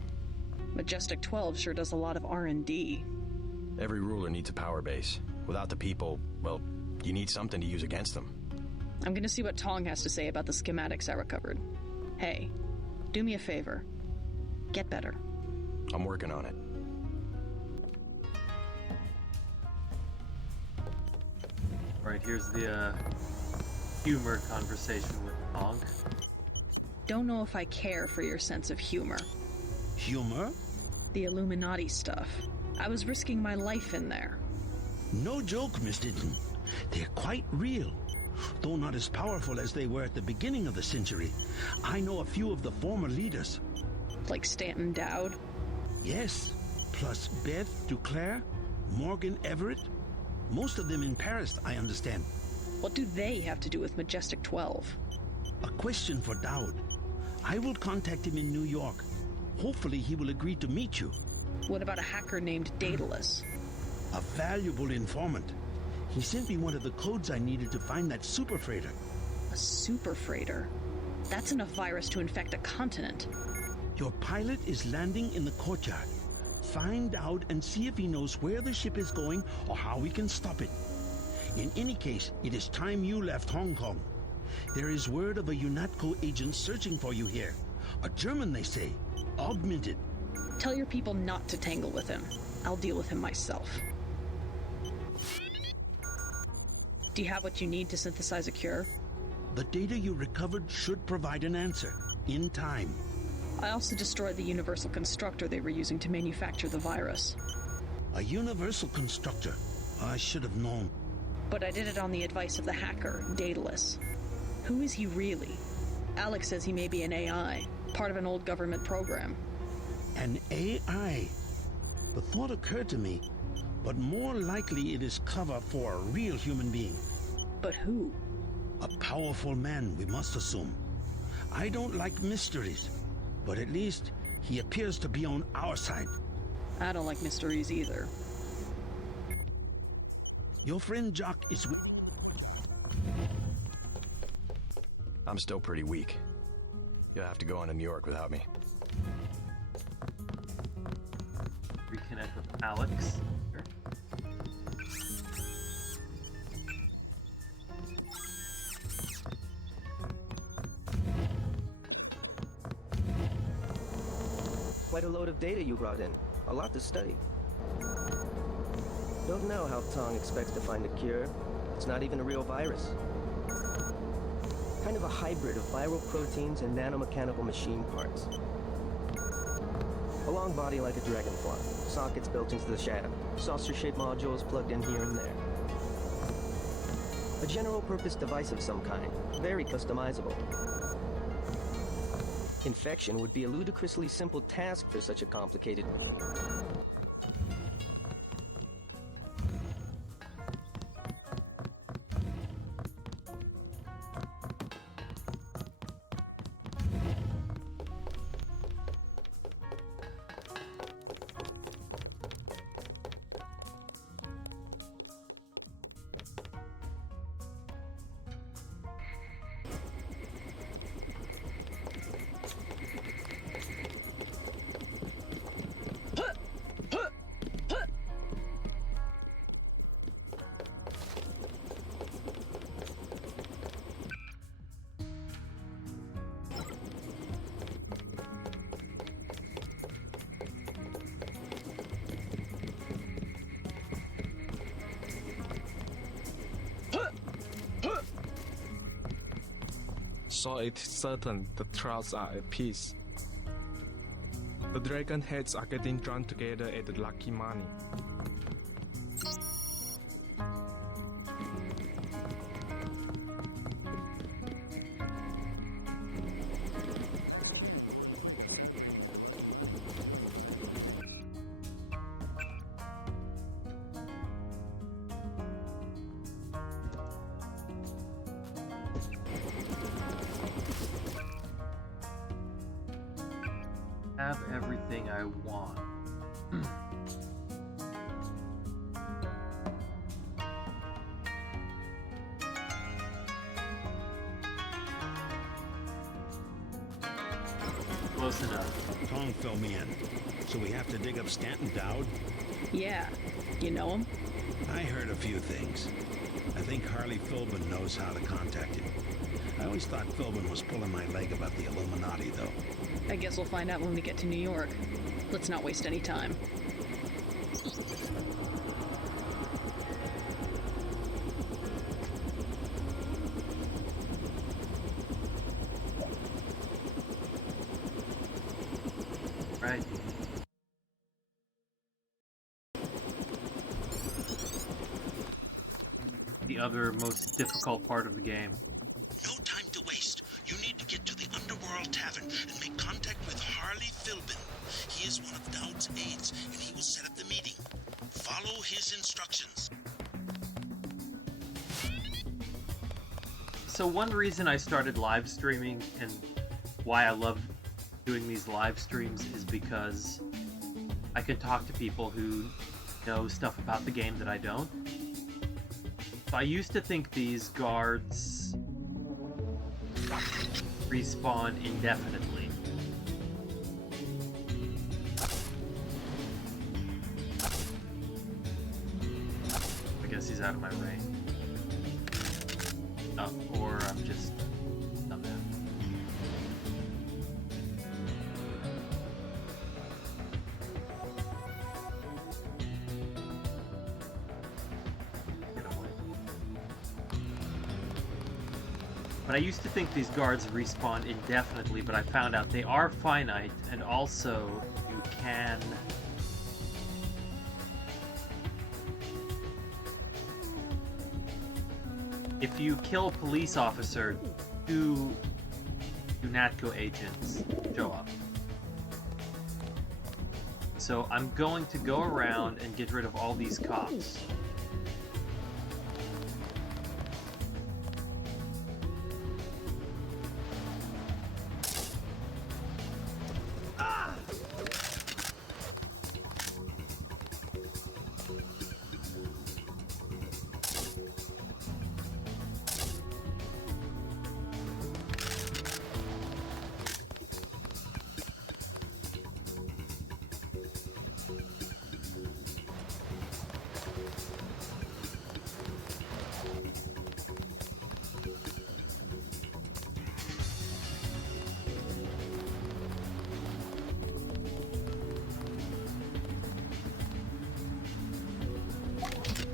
Majestic 12 sure does a lot of R&D. Every ruler needs a power base. Without the people, well, you need something to use against them. I'm gonna see what Tong has to say about the schematics I recovered. Hey, do me a favor. Get better. I'm working on it. Alright, here's the humor conversation with Tong. Don't know if I care for your sense of humor. Humor? The Illuminati stuff. I was risking my life in there. No joke, Miss Denton. They're quite real. Though not as powerful as they were at the beginning of the century. I know a few of the former leaders. Like Stanton Dowd? Yes. Plus Beth Duclair, Morgan Everett. Most of them in Paris, I understand. What do they have to do with Majestic 12? A question for Dowd. I will contact him in New York. Hopefully he will agree to meet you. What about a hacker named Daedalus? A valuable informant. He sent me one of the codes I needed to find that super freighter. A super freighter? That's enough virus to infect a continent. Your pilot is landing in the courtyard. Find out and see if he knows where the ship is going or how we can stop it. In any case, it is time you left Hong Kong. There is word of a UNATCO agent searching for you here. A German, they say. Augmented. Tell your people not to tangle with him. I'll deal with him myself. Do you have what you need to synthesize a cure? The data you recovered should provide an answer. In time. I also destroyed the universal constructor they were using to manufacture the virus. A universal constructor? I should have known. But I did it on the advice of the hacker, Daedalus. Who is he really? Alex says he may be an AI, part of an old government program. An AI? The thought occurred to me, but more likely it is cover for a real human being. But who? A powerful man, we must assume. I don't like mysteries, but at least he appears to be on our side. I don't like mysteries either. Your friend Jock is with... I'm still pretty weak. You'll have to go on to New York without me. Reconnect with Alex. Sure. Quite a load of data you brought in. A lot to study. Don't know how Tong expects to find a cure. It's not even a real virus. Kind of a hybrid of viral proteins and nanomechanical machine parts. A long body like a dragonfly. Sockets built into the shaft. Saucer-shaped modules plugged in here and there. A general-purpose device of some kind. Very customizable. Infection would be a ludicrously simple task for such a complicated... So it's certain the trials are at peace. The dragon heads are getting drawn together at the Lucky Money. Have everything I want. Close enough. Tong filled me in. So we have to dig up Stanton Dowd? Yeah. You know him? I heard a few things. I think Harley Philbin knows how to contact him. I always thought Philbin was pulling my leg about the Illuminati, though. I guess we'll find out when we get to New York. Let's not waste any time. Right. The other most difficult part of the game. No time to waste. You need to get to the Underworld Tavern and make contact with Harley Philbin. He is one of Dowd's aides, and he will set up the meeting. Follow his instructions. So one reason I started live streaming and why I love doing these live streams is because I can talk to people who know stuff about the game that I don't. So I used to think these guards respawn indefinitely. I guess he's out of my range. Oh, or I'm just done that. But I used to think these guards respawn indefinitely, but I found out they are finite, and also you can... If you kill a police officer, two UNATCO agents show up. So I'm going to go around and get rid of all these cops.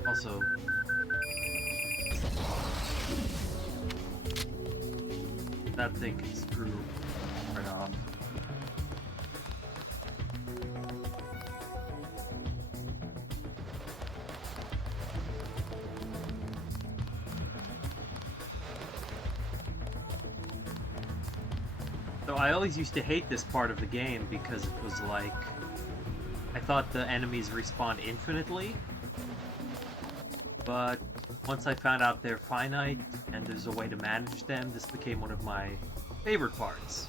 Also, that thing can screw right off. So I always used to hate this part of the game because it was like, I thought the enemies respawned infinitely. But once I found out they're finite and there's a way to manage them, this became one of my favorite parts.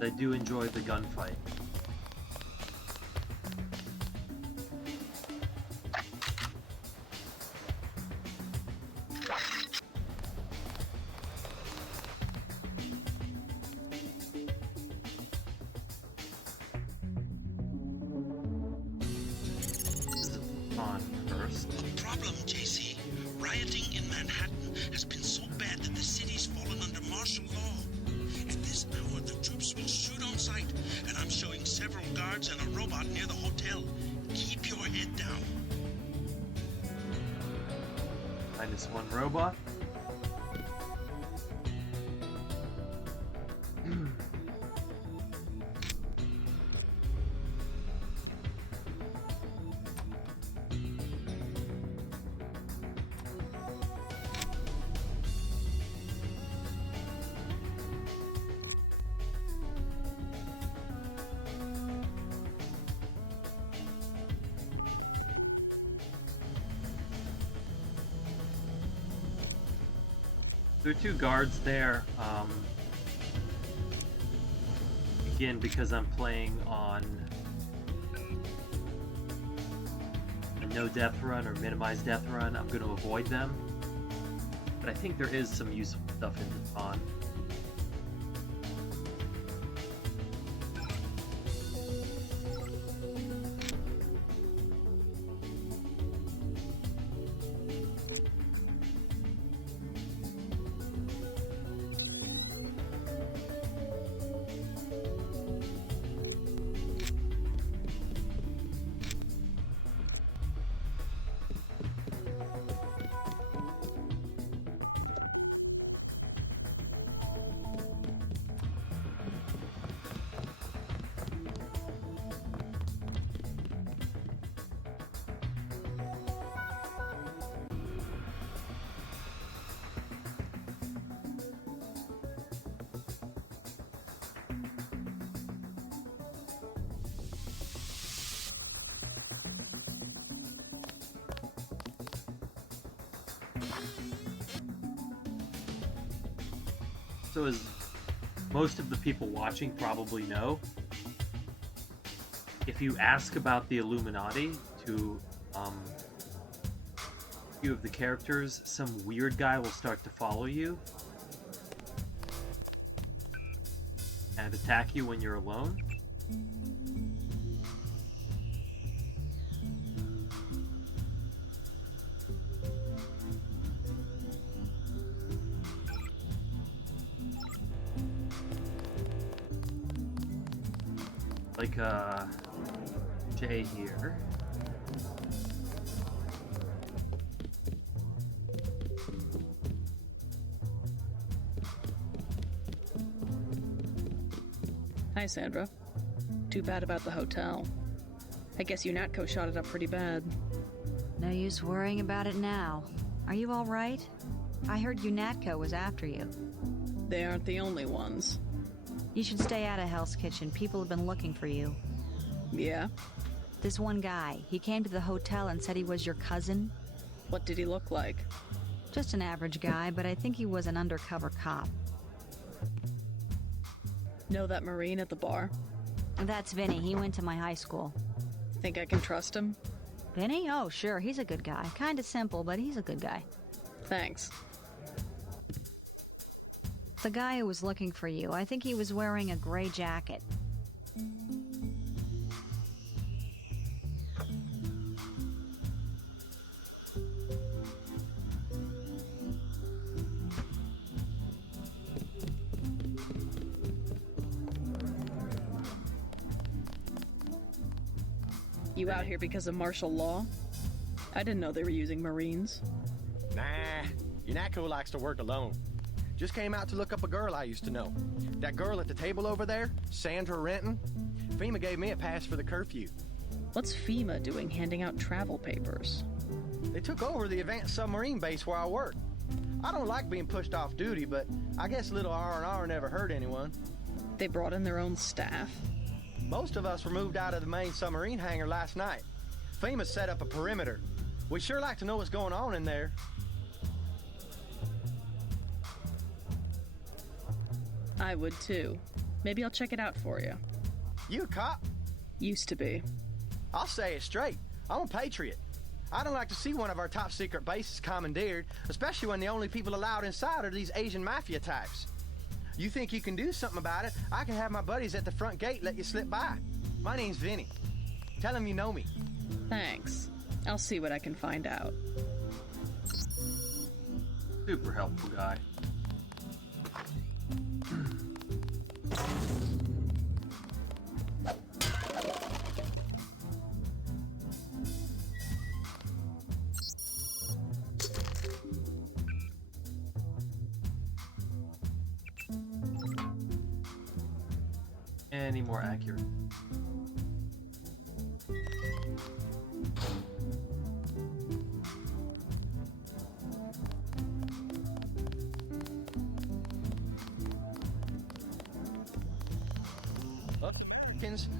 I do enjoy the gunfight. Minus one robot. There are two guards there. again, because I'm playing on a no death run or minimized death run, I'm going to avoid them. But I think there is some useful stuff in the on. So as most of the people watching probably know, if you ask about the Illuminati to a few of the characters, some weird guy will start to follow you and attack you when you're alone. Like Jay here. Hi, Sandra. Too bad about the hotel. I guess UNATCO shot it up pretty bad. No use worrying about it now. Are you all right? I heard UNATCO was after you. They aren't the only ones. You should stay out of Hell's Kitchen. People have been looking for you. Yeah? This one guy, he came to the hotel and said he was your cousin. What did he look like? Just an average guy, but I think he was an undercover cop. Know that Marine at the bar? That's Vinny. He went to my high school. Think I can trust him? Vinny? Oh, sure. He's a good guy. Kinda simple, but he's a good guy. Thanks. The guy who was looking for you, I think he was wearing a gray jacket. You out here because of martial law? I didn't know they were using Marines. Nah, UNATCO likes to work alone. Just came out to look up a girl I used to know. That girl at the table over there, Sandra Renton. FEMA gave me a pass for the curfew. What's FEMA doing handing out travel papers? They took over the advanced submarine base where I work. I don't like being pushed off duty, but I guess little R&R never hurt anyone. They brought in their own staff? Most of us were moved out of the main submarine hangar last night. FEMA set up a perimeter. We'd sure like to know what's going on in there. I would too. Maybe I'll check it out for you. You a cop? Used to be. I'll say it straight. I'm a patriot. I don't like to see one of our top secret bases commandeered, especially when the only people allowed inside are these Asian mafia types. You think you can do something about it? I can have my buddies at the front gate let you slip by. My name's Vinny. Tell them you know me. Thanks. I'll see what I can find out. Super helpful guy. Any more accurate?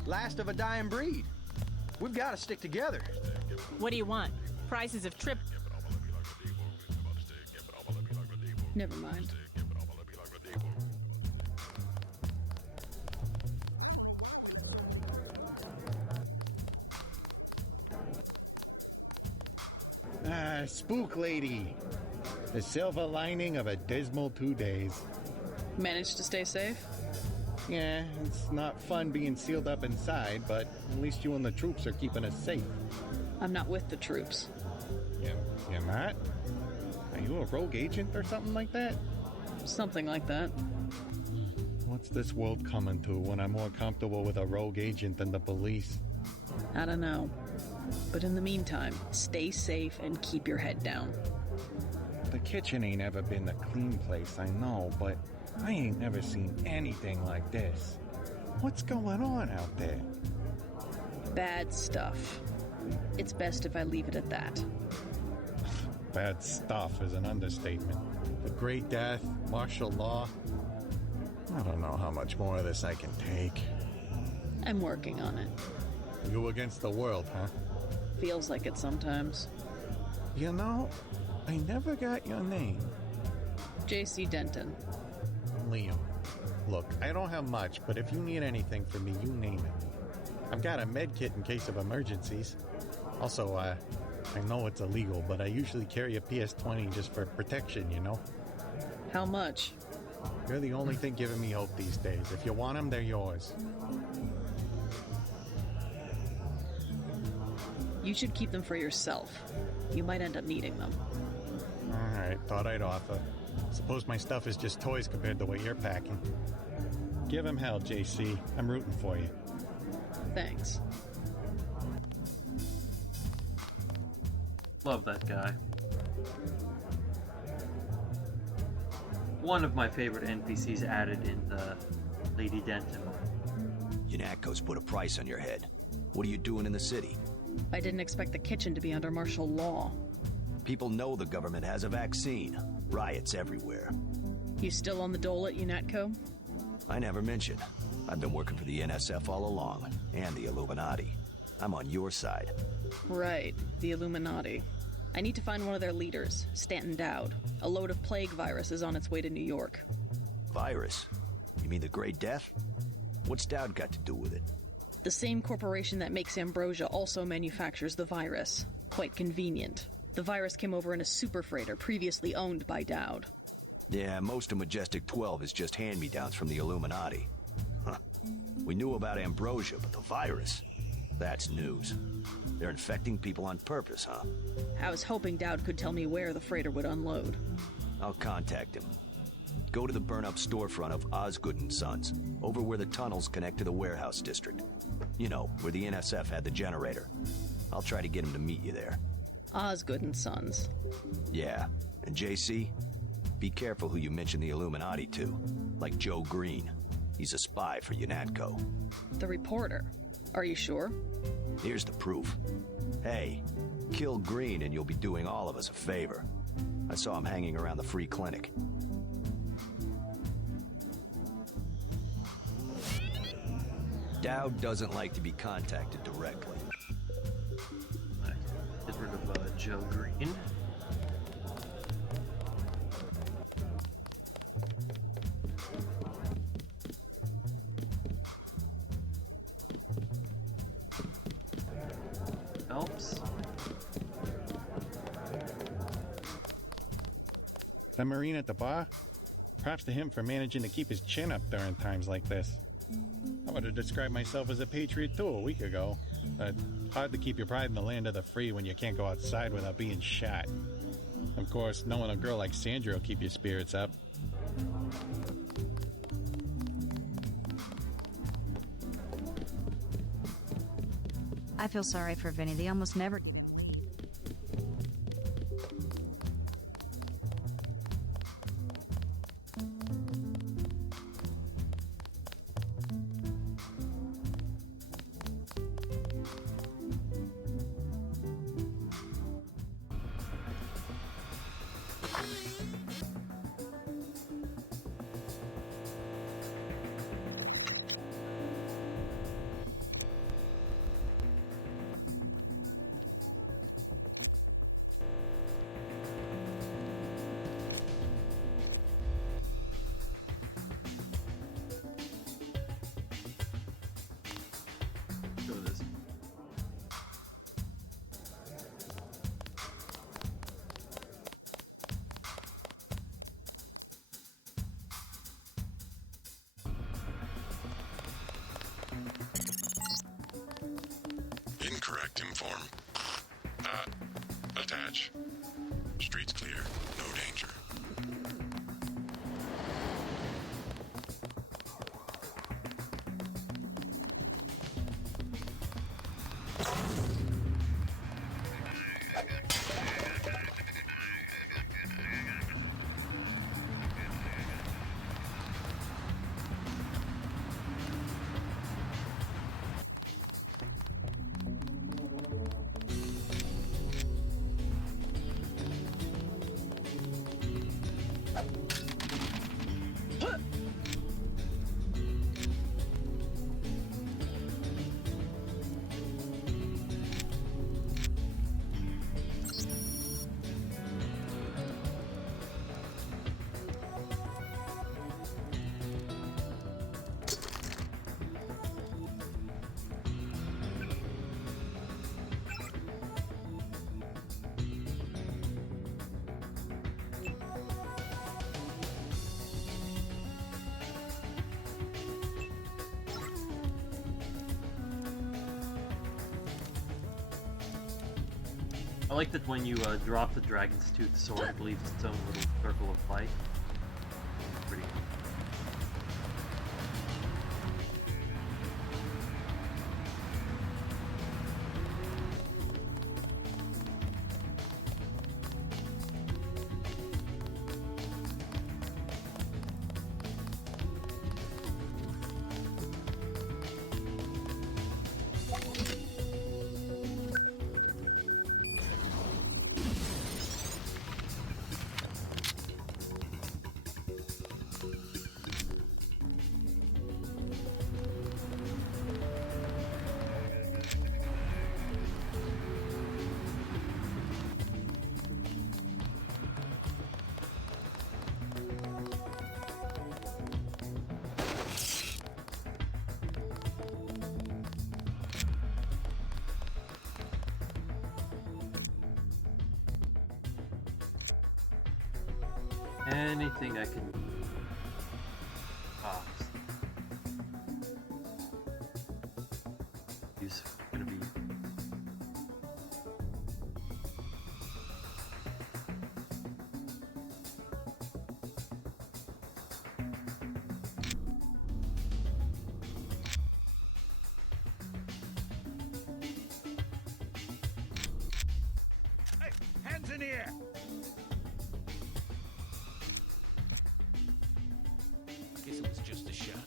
Last of a dying breed. We've got to stick together. What do you want? Prices have tripped. Never mind. Ah, Spook Lady. The silver lining of a dismal 2 days. Managed to stay safe? Yeah, it's not fun being sealed up inside, but at least you and the troops are keeping us safe. I'm not with the troops. You're not? Are you a rogue agent or something like that? Something like that. What's this world coming to when I'm more comfortable with a rogue agent than the police? I don't know. But in the meantime, stay safe and keep your head down. The kitchen ain't ever been the clean place, I know, but I ain't never seen anything like this. What's going on out there? Bad stuff. It's best if I leave it at that. Bad stuff is an understatement. The Great Death, martial law. I don't know how much more of this I can take. I'm working on it. You against the world, huh? Feels like it sometimes. You know, I never got your name. J.C. Denton. Liam. Look, I don't have much, but if you need anything from me, you name it. I've got a med kit in case of emergencies. Also, I know it's illegal, but I usually carry a PS-20 just for protection, you know? How much? You're the only thing giving me hope these days. If you want them, they're yours. You should keep them for yourself. You might end up needing them. Alright, thought I'd offer. Suppose my stuff is just toys compared to what you're packing. Give him hell, JC. I'm rooting for you. Thanks. Love that guy. One of my favorite NPCs added in the Lay D Denton. UNATCO's put a price on your head. What are you doing in the city? I didn't expect the kitchen to be under martial law. People know the government has a vaccine. Riots everywhere. You still on the dole at UNATCO? I never mentioned. I've been working for the NSF all along, and the Illuminati. I'm on your side. Right, the Illuminati. I need to find one of their leaders, Stanton Dowd. A load of plague virus is on its way to New York. Virus? You mean the Great Death? What's Dowd got to do with it? The same corporation that makes ambrosia also manufactures the virus. Quite convenient. The virus came over in a super freighter previously owned by Dowd. Yeah, most of Majestic 12 is just hand-me-downs from the Illuminati. Huh. We knew about ambrosia, but the virus? That's news. They're infecting people on purpose, huh? I was hoping Dowd could tell me where the freighter would unload. I'll contact him. Go to the burn-up storefront of Osgood & Sons, over where the tunnels connect to the warehouse district. You know, where the NSF had the generator. I'll try to get him to meet you there. Osgood & Sons. Yeah, and JC, be careful who you mention the Illuminati to. Like Joe Green. He's a spy for UNATCO. The reporter. Are you sure? Here's the proof. Hey, kill Green and you'll be doing all of us a favor. I saw him hanging around the free clinic. Dowd doesn't like to be contacted directly. Get rid of Joe Green. Helps. The Marine at the bar? Props to him for managing to keep his chin up during times like this. I would have described myself as a patriot too a week ago. But hard to keep your pride in the land of the free when you can't go outside without being shot. Of course, knowing a girl like Sandra will keep your spirits up. I feel sorry for Vinny. They almost never... victim form. Attach. Streets clear. No danger. I like that when you drop the Dragon's Tooth sword, it leaves its own little circle of light. Pretty cool. Anything I can use gonna be Hey, hands in the air! Guess it was just the shadows.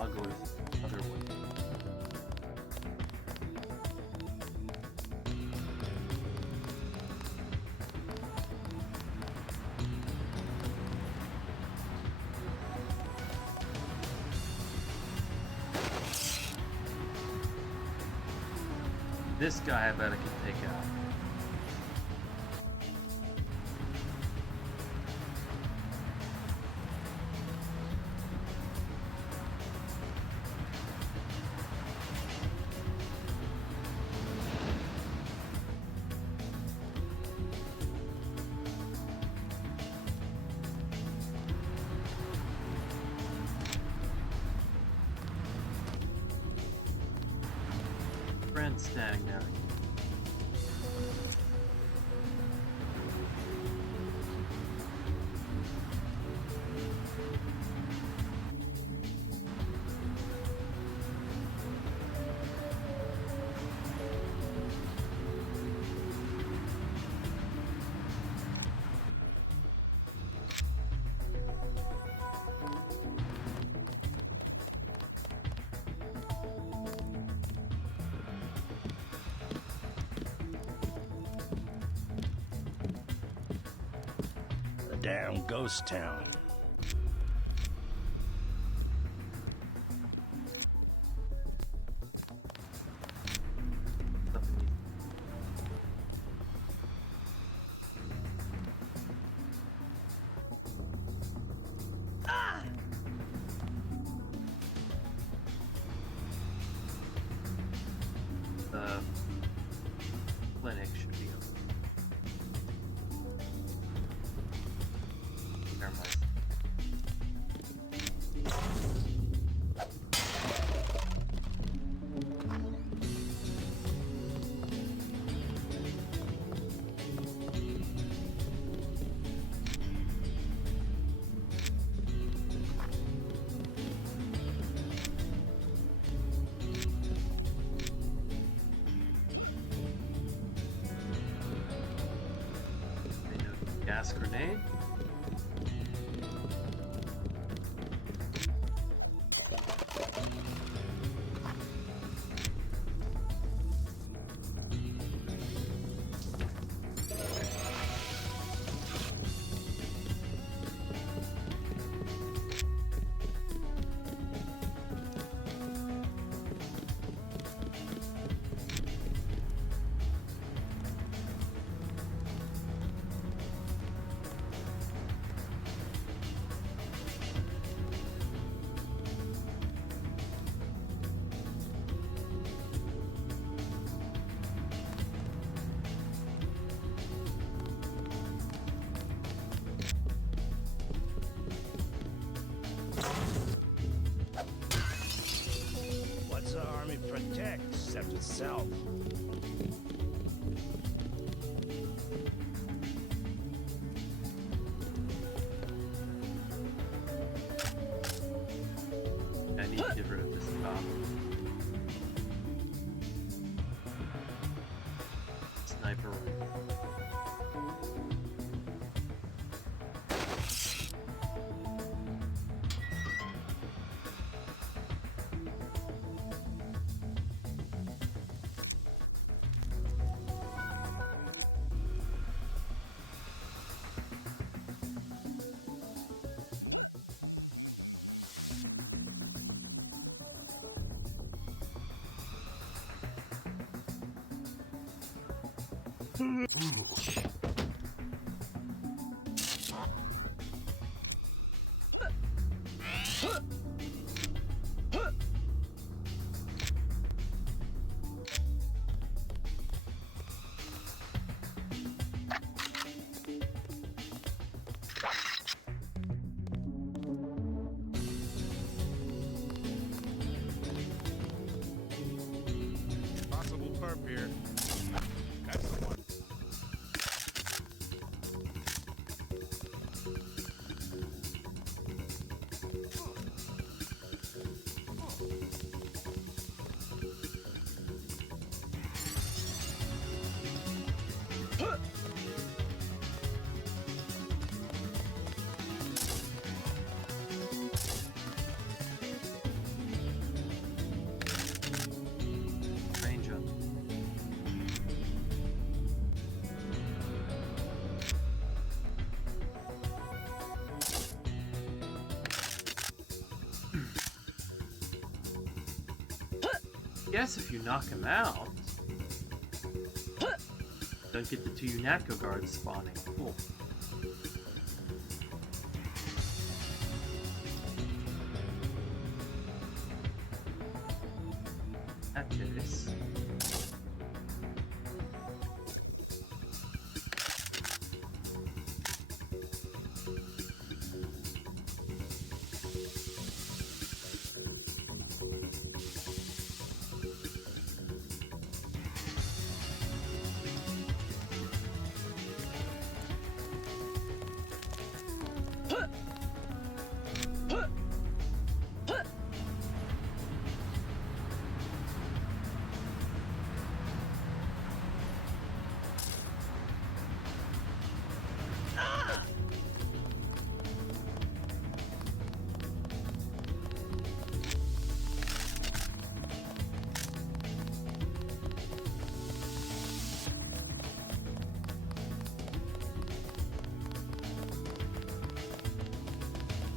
I'll go with other one. This guy I bet I can take out. Friend standing there. Damn ghost town. grenade. What's the army protect except itself? I need to get rid of this cop. Sniper rifle. Possible perp here. Got someone. Ranger. Guess if you knock him out, don't get the two UNATCO guards spawning. Cool. That case.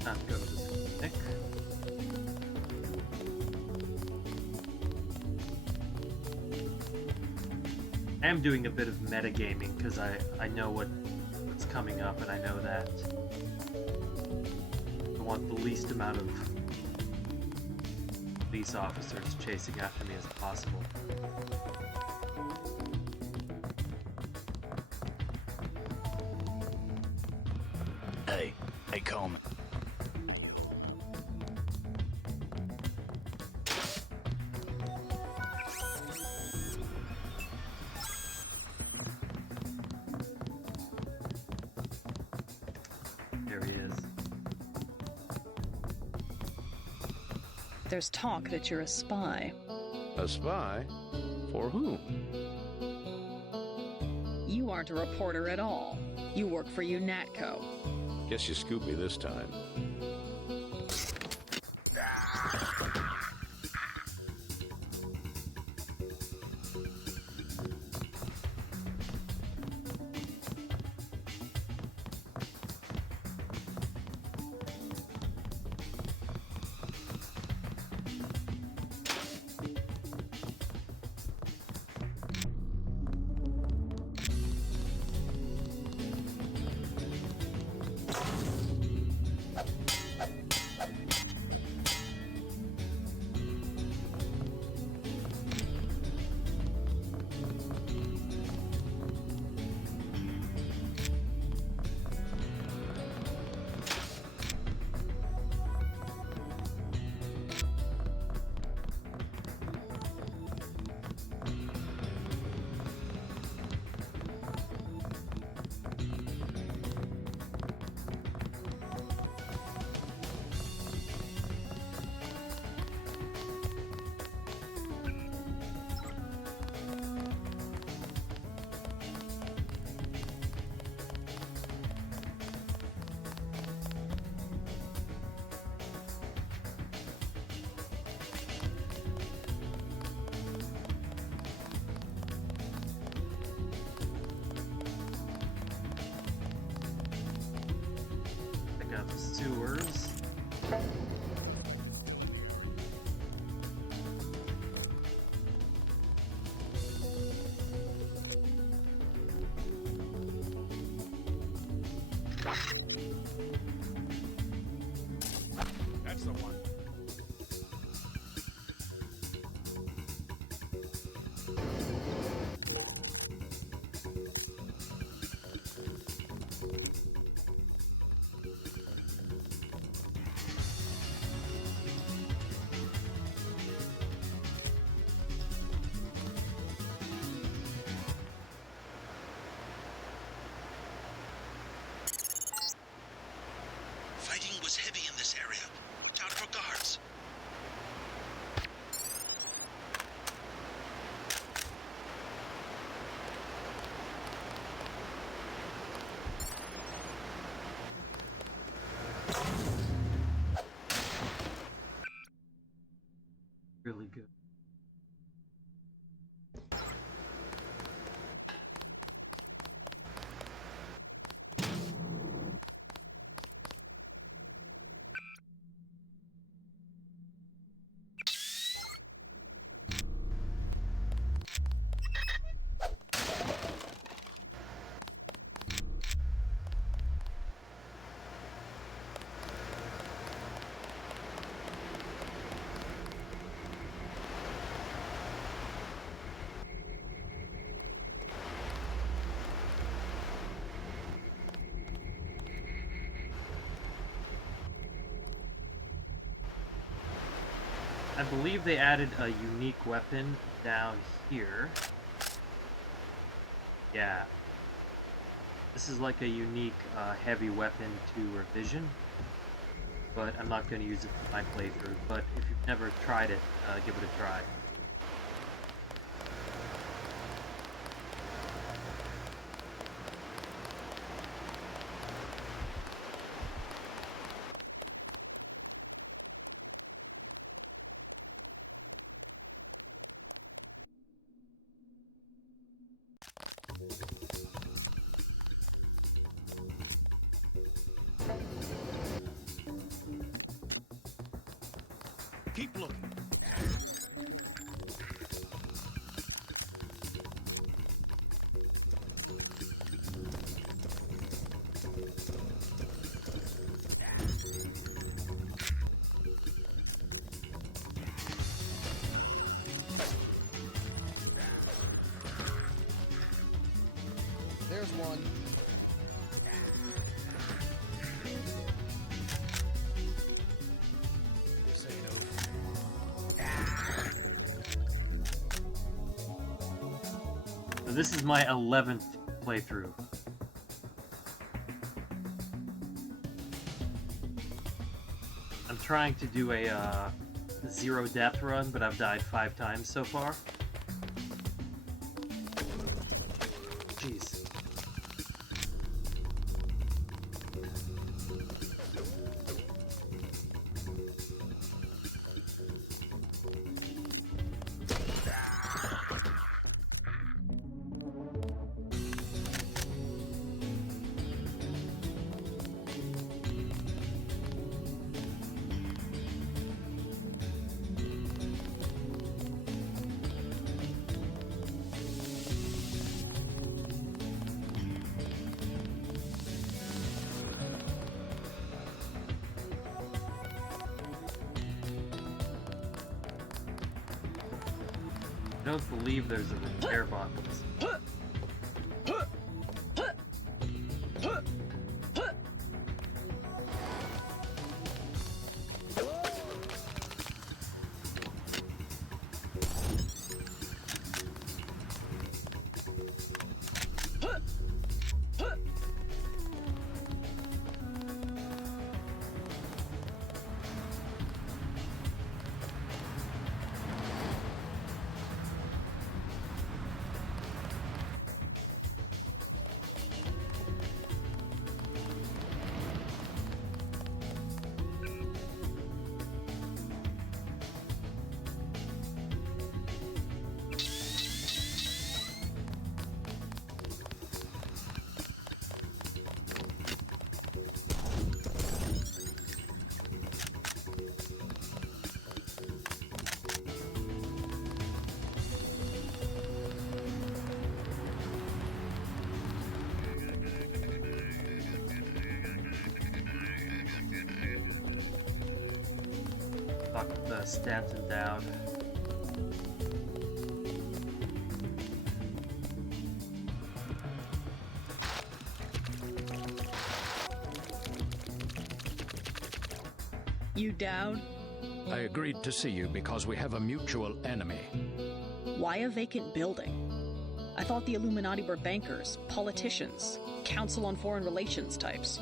Not go to this Nick. I am doing a bit of metagaming because I know what's coming up, and I know that I want the least amount of police officers chasing after me as possible. Hey, Coleman. There he is. There's talk that you're a spy. A spy? For whom? You aren't a reporter at all. You work for UNATCO. Guess you scooped me this time. Sewers. That's the one. Fighting was heavy in this area. Down for guards. Really good. I believe they added a unique weapon down here. Yeah. This is like a unique heavy weapon to revision. But I'm not going to use it for my playthrough. But if you've never tried it, give it a try. Keep looking. There's one. This ain't over. So this is my 11th playthrough. I'm trying to do a zero death run, but I've died 5 times so far. Jeez. I don't believe there's a repair box. Knock Stanton down. You down? I agreed to see you because we have a mutual enemy. Why a vacant building? I thought the Illuminati were bankers, politicians, Council on Foreign Relations types.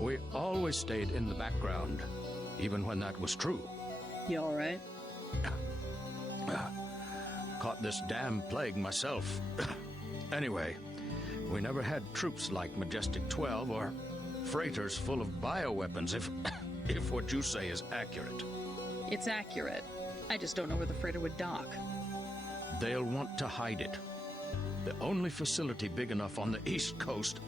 We always stayed in the background, even when that was true. You alright? Caught this damn plague myself. Anyway, we never had troops like Majestic 12 or freighters full of bioweapons, if what you say is accurate. It's accurate. I just don't know where the freighter would dock. They'll want to hide it. The only facility big enough on the East Coast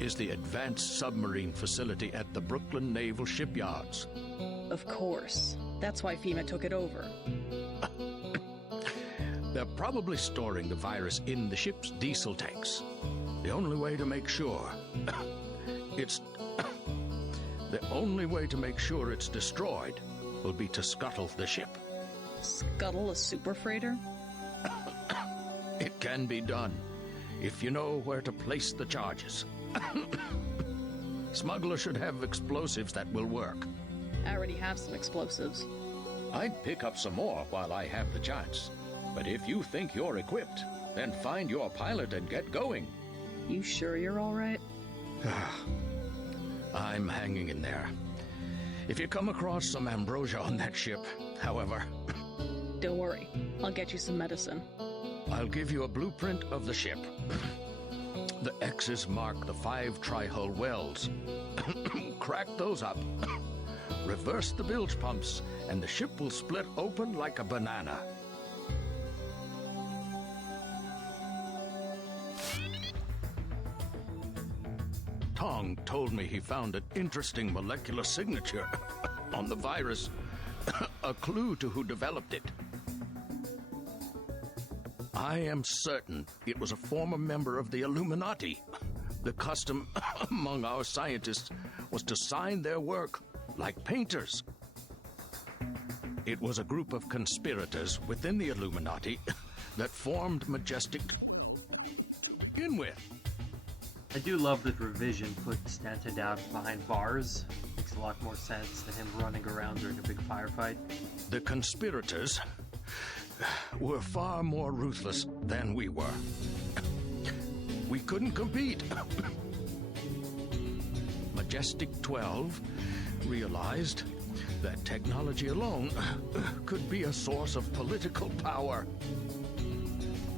is the Advanced Submarine Facility at the Brooklyn Naval Shipyards. Of course. That's why FEMA took it over. They're probably storing the virus in the ship's diesel tanks. The only way to make sure it's destroyed will be to scuttle the ship. Scuttle a super freighter? It can be done, if you know where to place the charges. Smuggler should have explosives that will work. I already have some explosives. I'd pick up some more while I have the chance. But if you think you're equipped, then find your pilot and get going. You sure you're all right? I'm hanging in there. If you come across some ambrosia on that ship, however... Don't worry. I'll get you some medicine. I'll give you a blueprint of the ship. The X's mark the 5 tri-hull wells. Crack those up. Reverse the bilge pumps, and the ship will split open like a banana. Tong told me he found an interesting molecular signature on the virus, a clue to who developed it. I am certain it was a former member of the Illuminati. The custom among our scientists was to sign their work like painters. It was a group of conspirators within the Illuminati that formed Majestic to begin with. I do love that Revision put Stanton down behind bars. Makes a lot more sense than him running around during a big firefight. The conspirators were far more ruthless than we were. We couldn't compete. Majestic 12 realized that technology alone could be a source of political power.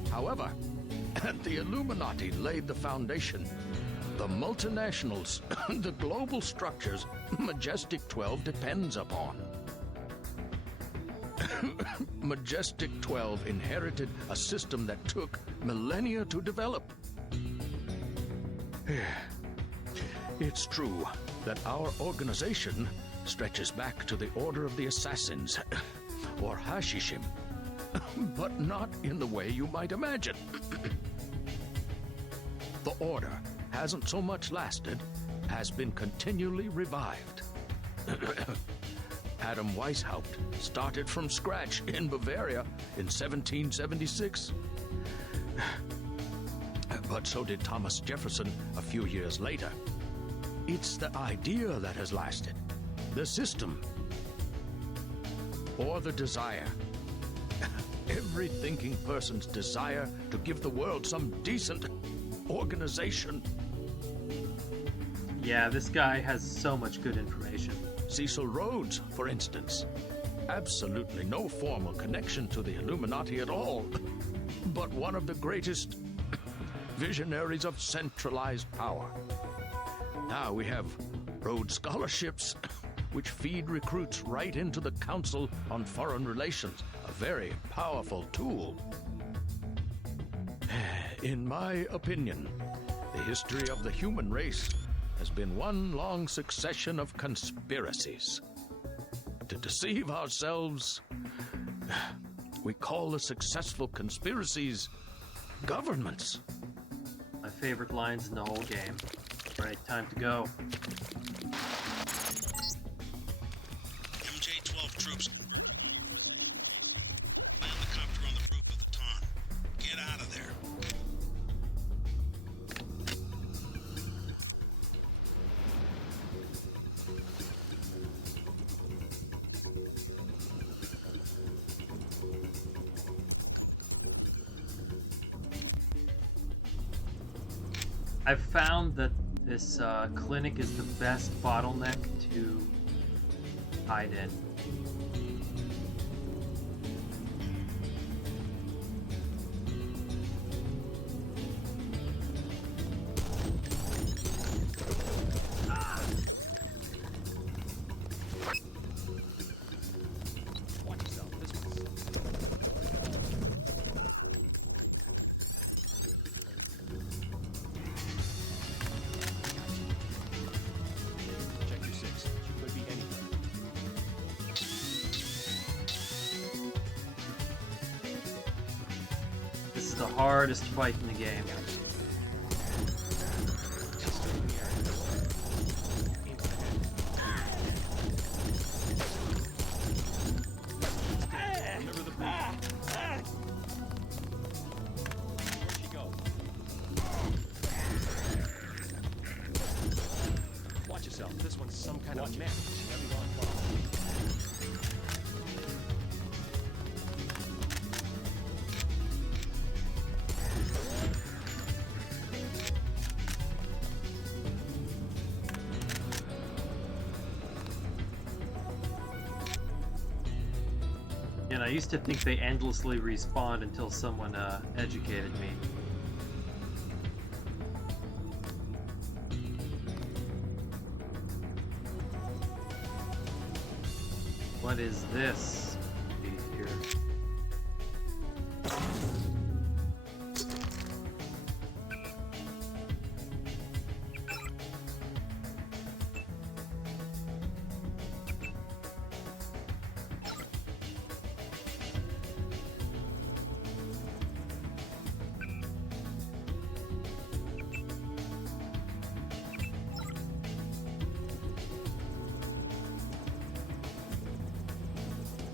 However, the Illuminati laid the foundation. The multinationals, the global structures Majestic 12 depends upon. Majestic 12 inherited a system that took millennia to develop. It's true that our organization stretches back to the Order of the Assassins, or Hashishim, but not in the way you might imagine. The Order hasn't so much lasted as been continually revived. Adam Weishaupt started from scratch in Bavaria in 1776. But so did Thomas Jefferson a few years later. It's the idea that has lasted. The system. Or the desire. Every thinking person's desire to give the world some decent organization. Yeah, this guy has so much good information. Cecil Rhodes, for instance. Absolutely no formal connection to the Illuminati at all, but one of the greatest visionaries of centralized power. Now we have Rhodes Scholarships, which feed recruits right into the Council on Foreign Relations, a very powerful tool. In my opinion, the history of the human race has been one long succession of conspiracies. To deceive ourselves, we call the successful conspiracies governments. My favorite lines in the whole game. Right, time to go. MJ-12 troops. Man the copter on the roof of the Ton. Get out of there. I've found that this clinic is the best bottleneck to hide in. This is the hardest fight in the game. Watch yourself. This one's some kind of mess. And I used to think they endlessly respawned until someone educated me. What is this here?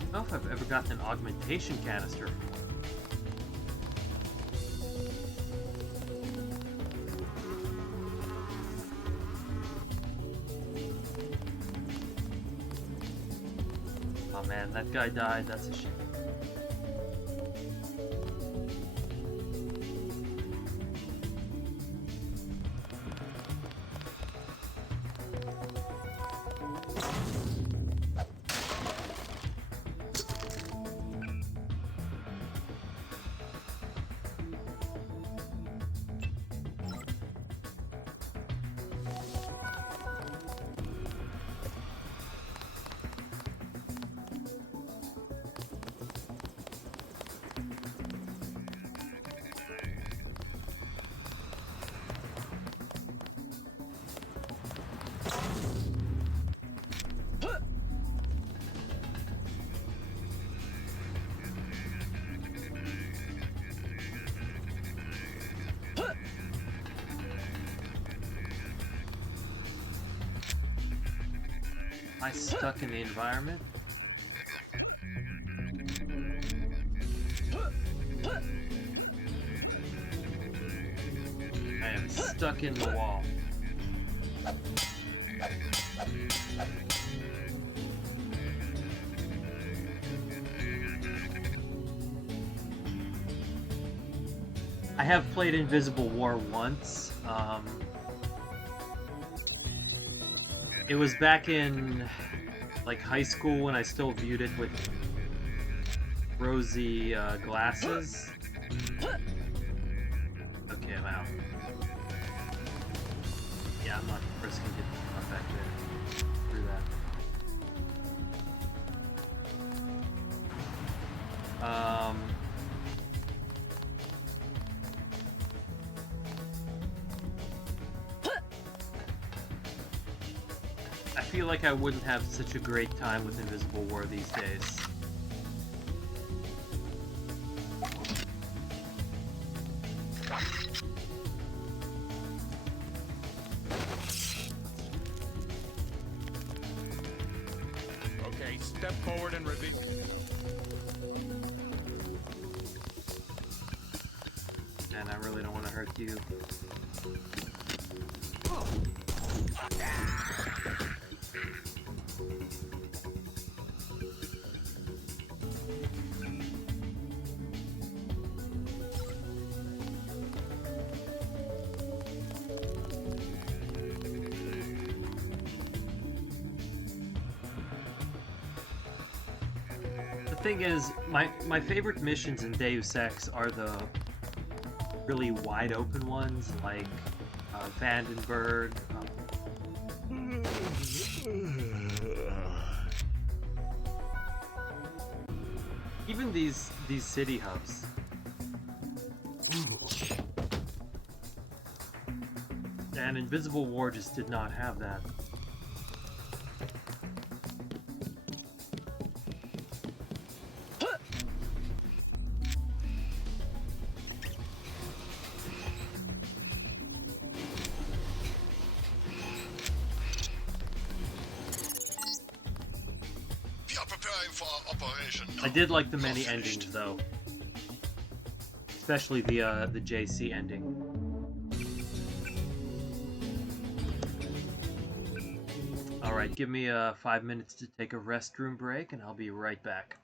I don't know if I've ever gotten an augmentation canister from one. Oh man, that guy died, that's a shame. Am I stuck in the environment? stuck in the wall. I have played Invisible War once. It was back in like high school when I still viewed it with rosy glasses. Okay, I'm out. Yeah, I'm not risking getting shot back there. Through that. I feel like I wouldn't have such a great time with Invisible War these days. Okay, step forward and reveal. And I really don't want to hurt you. The thing is, my favorite missions in Deus Ex are the really wide open ones, like Vandenberg. Even these city hubs. And Invisible War just did not have that. I did like the many endings, though. Especially the JC ending. Alright, give me 5 minutes to take a restroom break, and I'll be right back.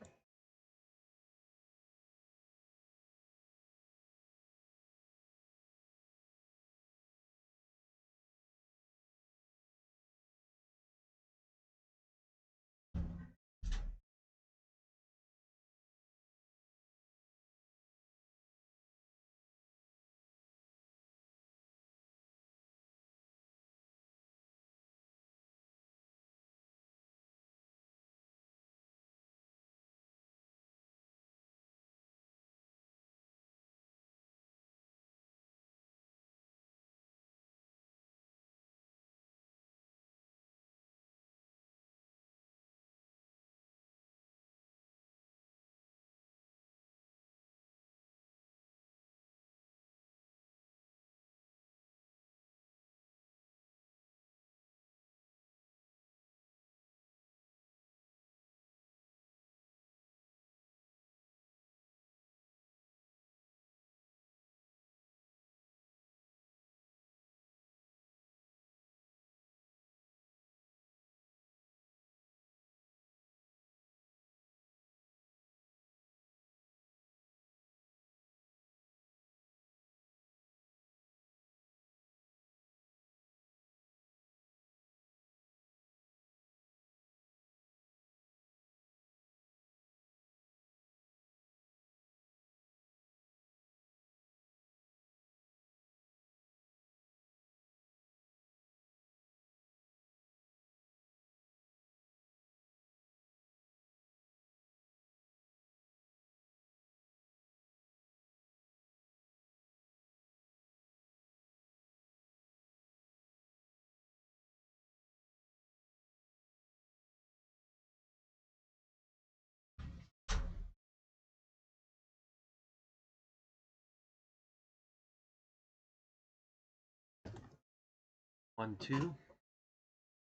One, two.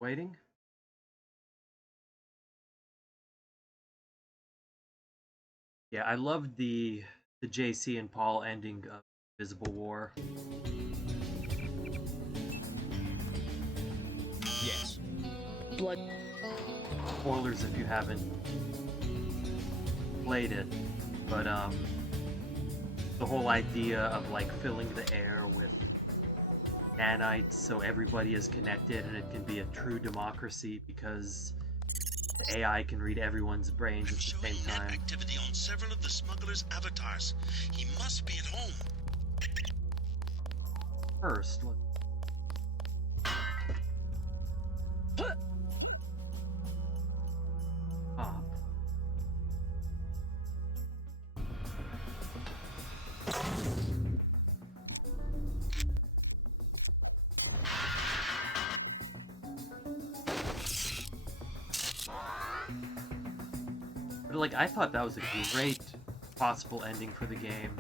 Waiting. Yeah, I loved the JC and Paul ending of Invisible War. blood. Spoilers if you haven't played it, but the whole idea of like filling the air with nanites so everybody is connected and it can be a true democracy because the AI can read everyone's brains at the same time. Activity on several of the smuggler's avatars. He must be at home. First, But like, I thought that was a great possible ending for the game.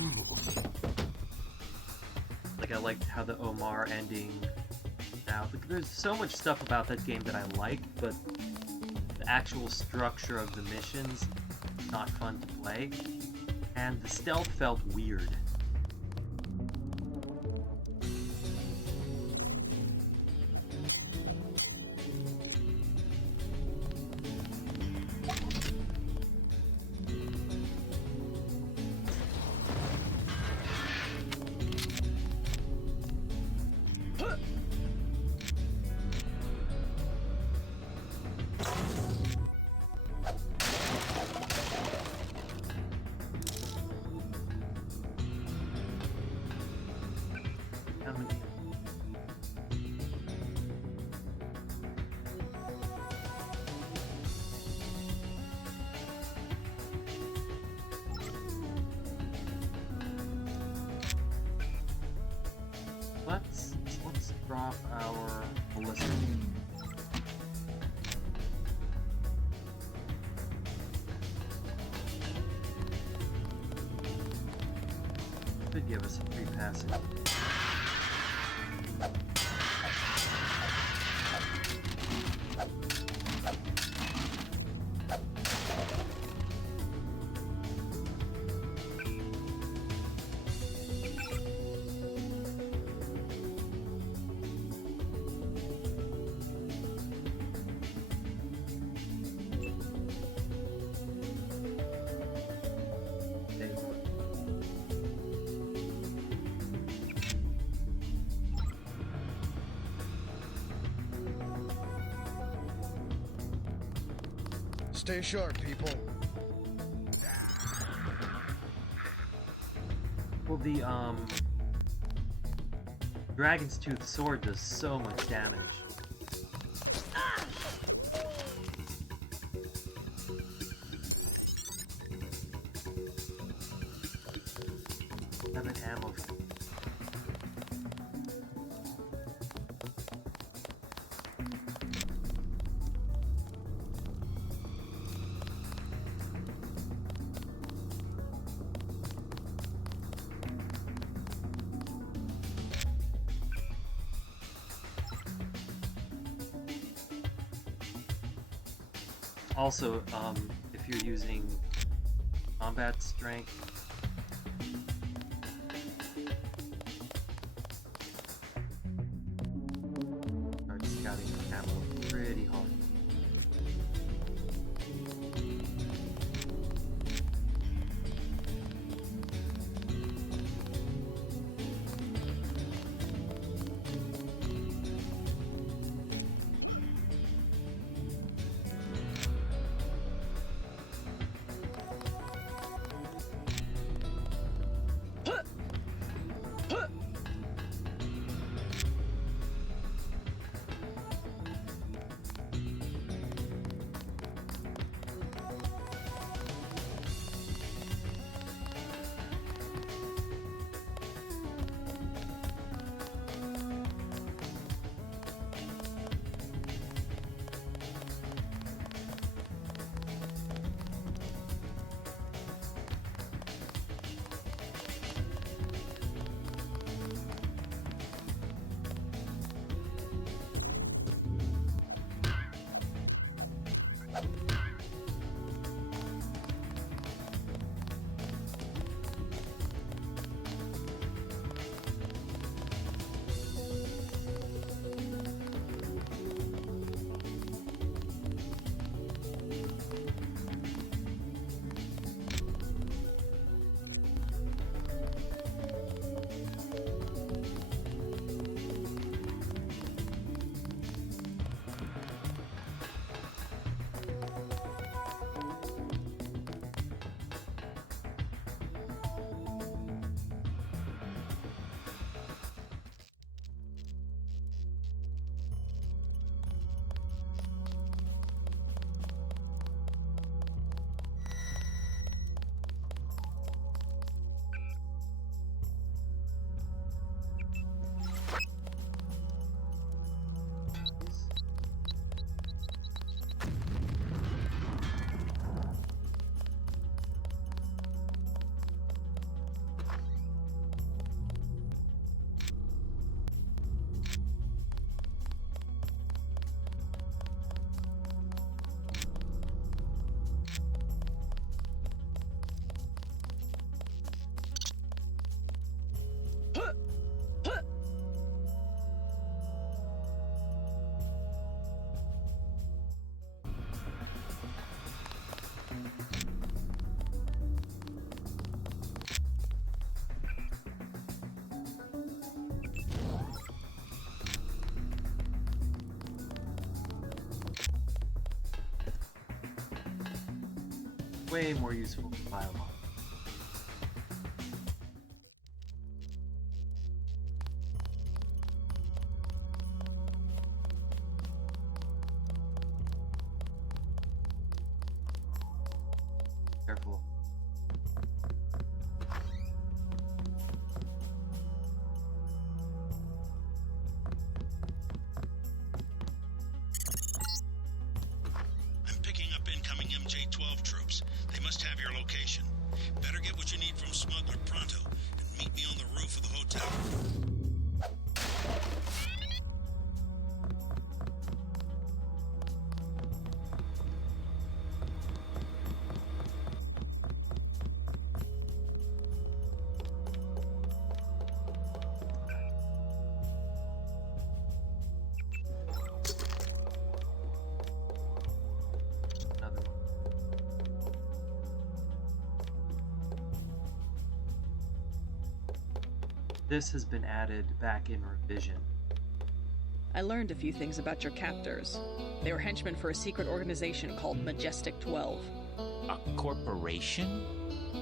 Ooh. Like, I liked how the Omar ending. Now, like, there's so much stuff about that game that I liked, but the actual structure of the missions, not fun to play, and the stealth felt weird. Let's drop our ballistic. Could give us a free passage. Stay sharp, people. Well, the Dragon's Tooth sword does so much damage. Have an ammo. Also, if you're using combat strength, start scouting the ammo pretty hard. way more useful than Biomod. Careful. I'm picking up incoming MJ-12 troops. They must have your location. Better get what you need from Smuggler pronto, and meet me on the roof of the hotel. Another one. This has been added back in revision. I learned a few things about your captors. They were henchmen for a secret organization called Majestic 12. A corporation?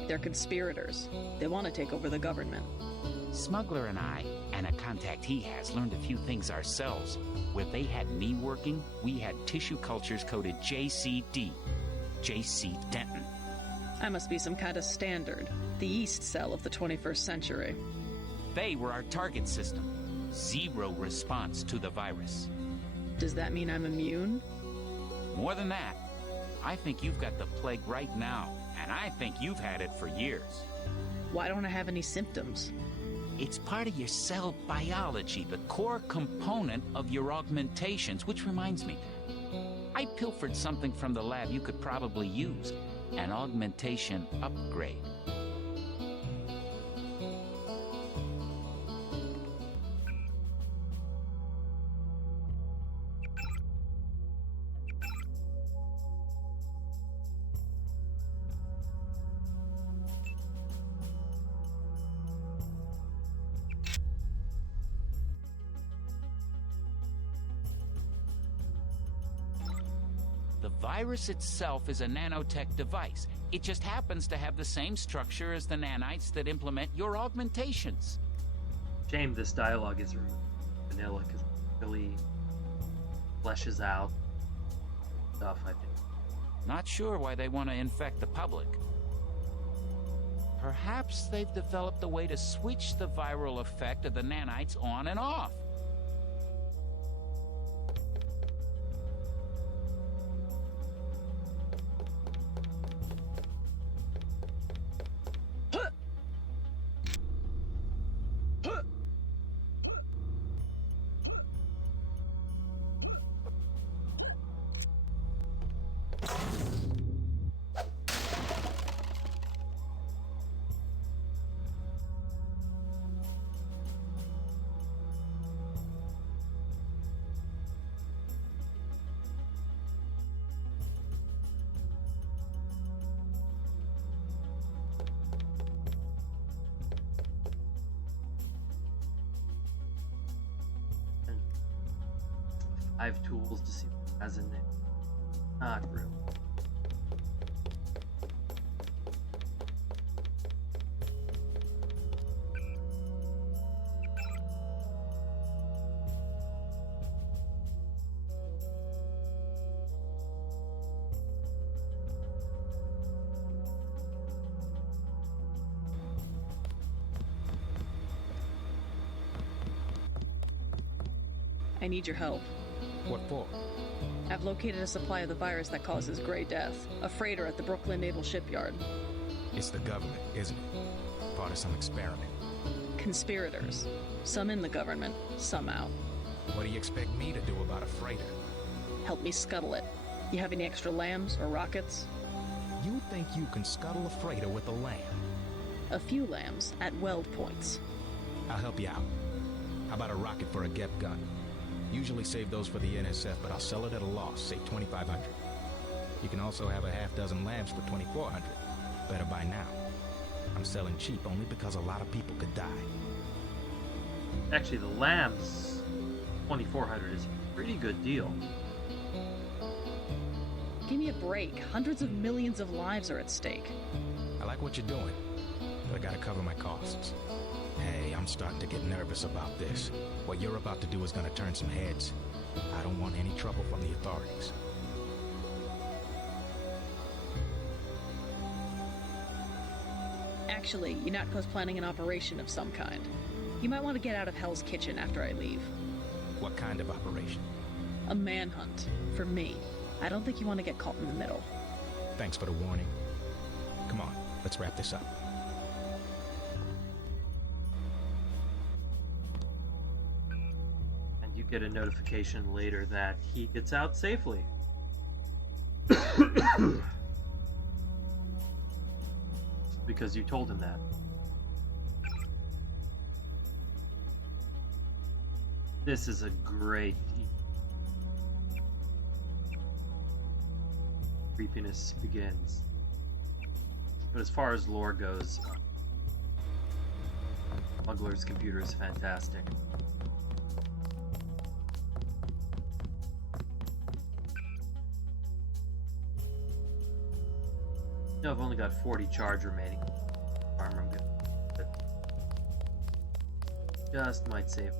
They're conspirators. They want to take over the government. Smuggler and I, and a contact he has, learned a few things ourselves. Where they had me working, we had tissue cultures coded JCD. J.C. Denton. I must be some kind of standard. The yeast cell of the 21st century. They were our target system. Zero response to the virus. Does that mean I'm immune? More than that, I think you've got the plague right now, and I think you've had it for years. Why don't I have any symptoms? It's part of your cell biology, the core component of your augmentations, which reminds me, I pilfered something from the lab you could probably use, an augmentation upgrade. The virus itself is a nanotech device. It just happens to have the same structure as the nanites that implement your augmentations. Shame this dialogue is removed. Vanilla, because it really fleshes out stuff, I think. Not sure why they want to infect the public. Perhaps they've developed a way to switch the viral effect of the nanites on and off. I have tools to see what it has in there. Not really. I need your help. What for? I've located a supply of the virus that causes Gray Death. A freighter at the Brooklyn Naval Shipyard. It's the government, isn't it? Part of some experiment. Conspirators. Some in the government, some out. What do you expect me to do about a freighter? Help me scuttle it. You have any extra lambs or rockets? You think you can scuttle a freighter with a lamb? A few lambs at weld points. I'll help you out. How about a rocket for a GEP gun? Usually save those for the NSF, but I'll sell it at a loss, say $2,500. You can also have a half dozen lambs for $2,400. Better buy now. I'm selling cheap only because a lot of people could die. Actually, the lambs, $2,400 is a pretty good deal. Give me a break. Hundreds of millions of lives are at stake. I like what you're doing, but I gotta cover my costs. Hey, I'm starting to get nervous about this. What you're about to do is gonna turn some heads. I don't want any trouble from the authorities. Actually, UNATCO's planning an operation of some kind. You might want to get out of Hell's Kitchen after I leave. What kind of operation? A manhunt. For me. I don't think you want to get caught in the middle. Thanks for the warning. Come on, let's wrap this up. And you get a notification later that he gets out safely. Because you told him that. This is a great creepiness begins. But as far as lore goes, Smuggler's computer is fantastic. No, I've only got 40 charge remaining. Armor, I'm good. But just might save.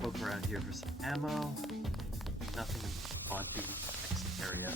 Poke around here for some ammo. Nothing onto the next area.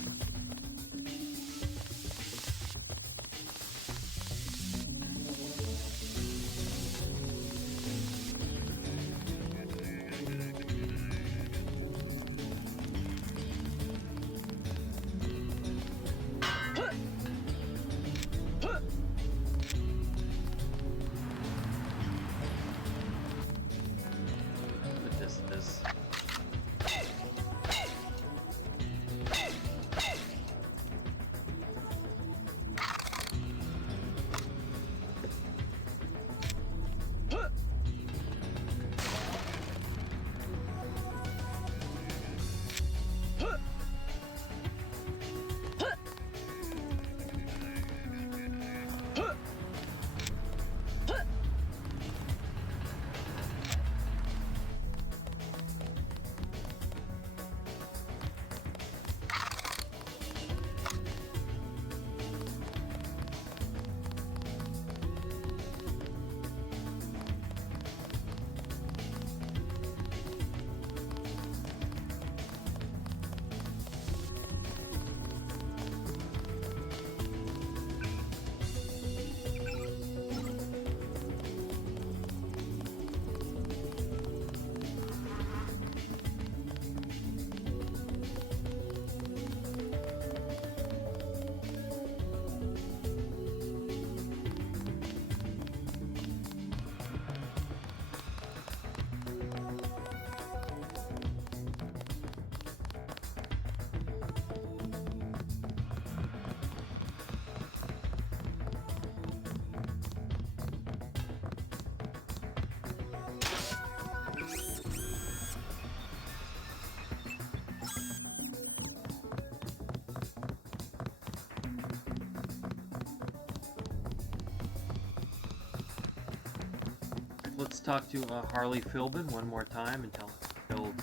Let's talk to Harley Philbin one more time and tell him to build,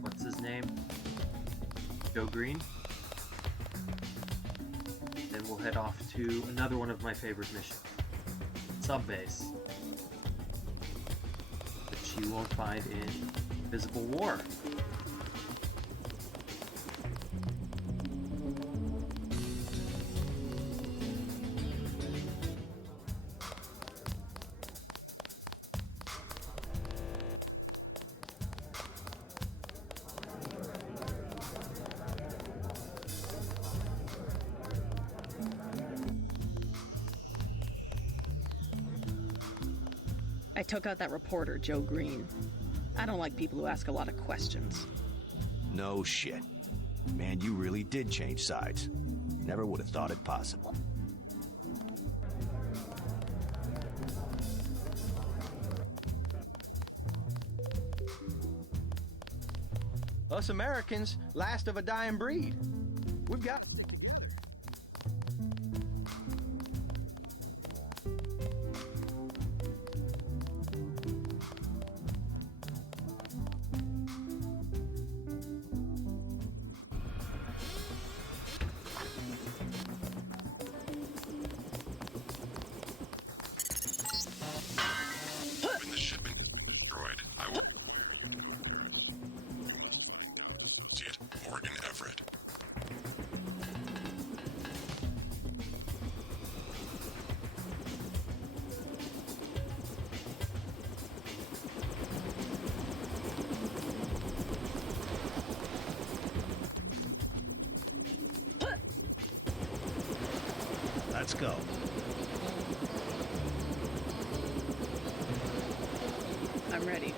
what's his name? Joe Green. Then we'll head off to another one of my favorite missions. Subbase. Which you won't find in Invisible War. I took out that reporter, Joe Green. I don't like people who ask a lot of questions. No shit. Man, you really did change sides. Never would have thought it possible. Us Americans, last of a dying breed. We've got... When the shipment destroyed, I will see it or in Everett. Let's go. I'm ready.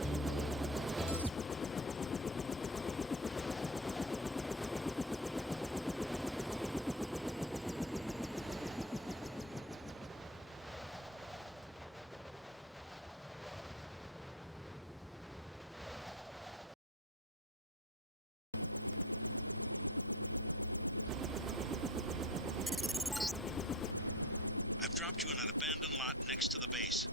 I've dropped you in an abandoned lot next to the base.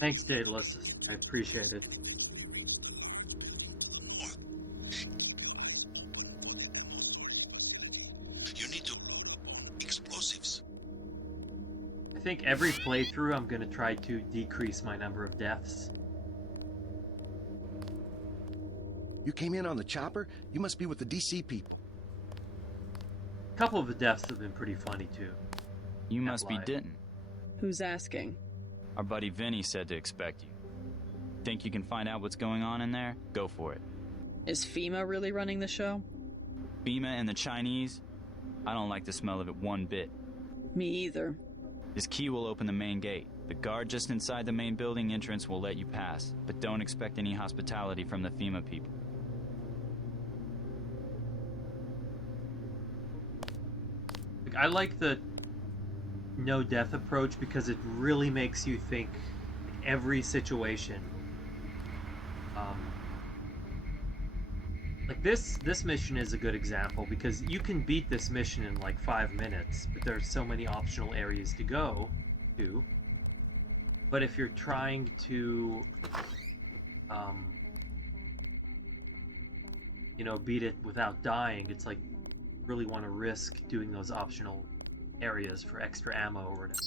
Thanks, Daedalus. I appreciate it. You need to explosives. I think every playthrough I'm going to try to decrease my number of deaths. You came in on the chopper? You must be with the DC people. A couple of the deaths have been pretty funny, too. You must be Denton. Who's asking? Our buddy Vinny said to expect you. Think you can find out what's going on in there? Go for it. Is FEMA really running the show? FEMA and the Chinese? I don't like the smell of it one bit. Me either. This key will open the main gate. The guard just inside the main building entrance will let you pass, but don't expect any hospitality from the FEMA people. I like the no death approach because it really makes you think every situation. Like this mission is a good example because you can beat this mission in like 5 minutes, but there's so many optional areas to go to. But if you're trying to you know, beat it without dying, it's like really want to risk doing those optional areas for extra ammo or whatever.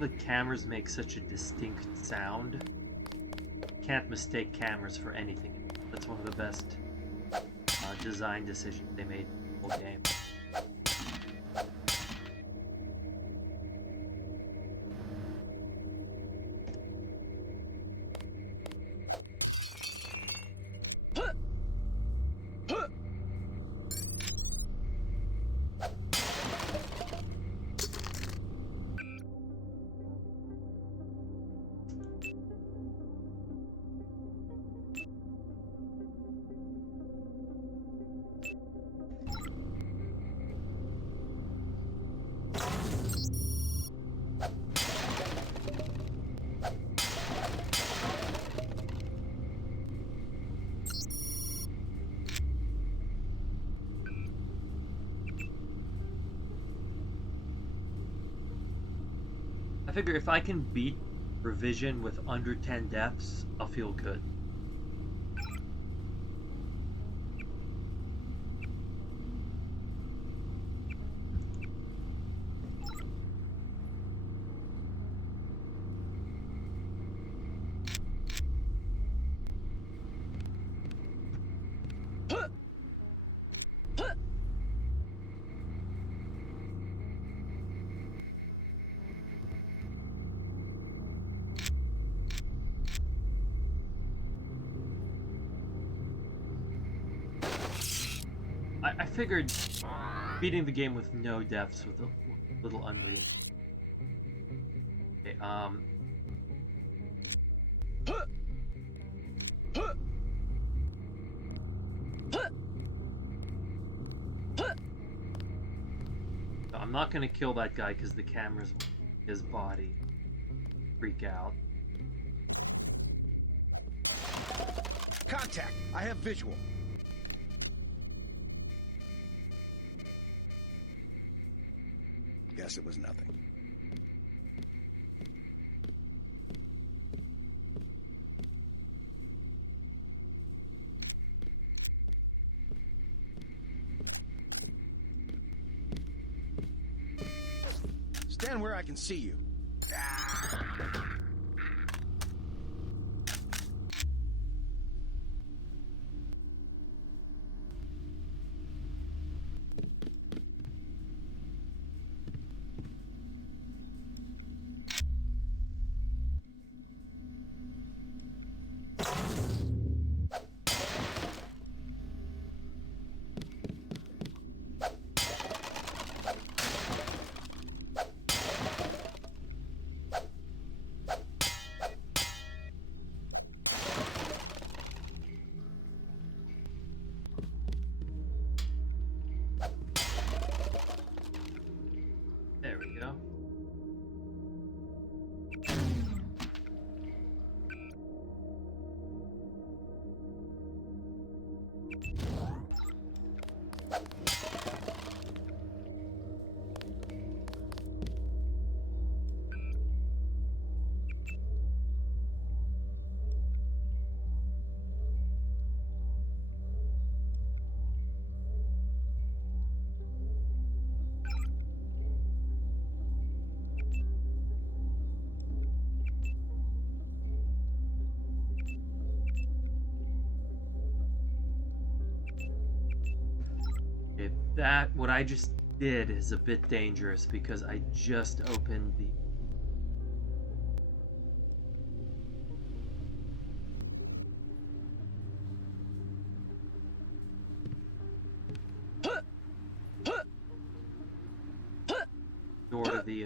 the cameras make such a distinct sound. Can't mistake cameras for anything. That's one of the best design decisions they made in the whole game. I figure if I can beat Revision with under 10 deaths, I'll feel good. I figured beating the game with no deaths was a little unreal. Okay, I'm not gonna kill that guy because the cameras his body freak out. Contact! I have visual. Guess it was nothing. Stand where I can see you. There we go. That, what I just did is a bit dangerous because I just opened the... door to the,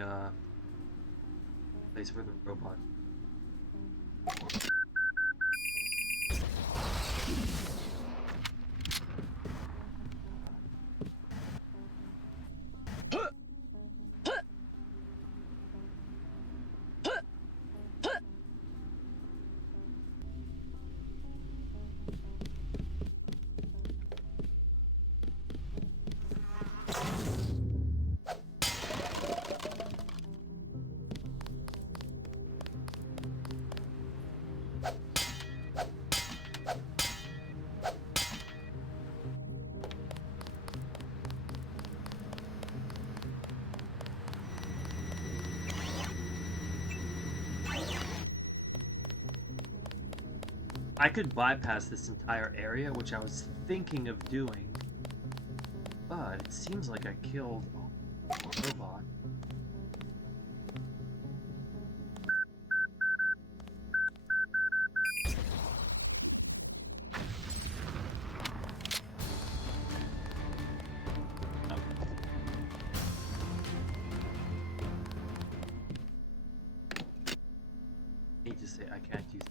place where the robot... I could bypass this entire area, which I was thinking of doing, but it seems like I killed a robot. I need to say I can't use.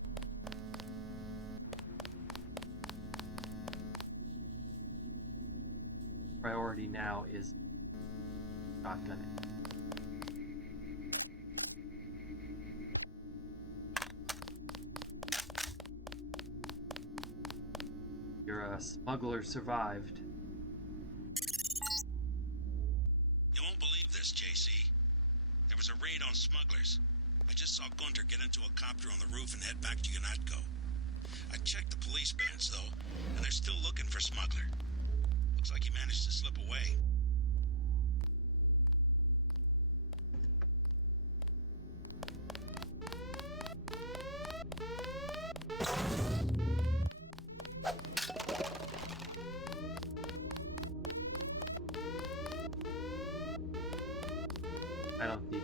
Priority now is shotgun it. Your smuggler survived. You won't believe this, JC. There was a raid on smugglers. I just saw Gunter get into a copter on the roof and head back to Unatco. I checked the police bands, though, and they're still looking for Smuggler. Looks like he managed to slip away. I don't think.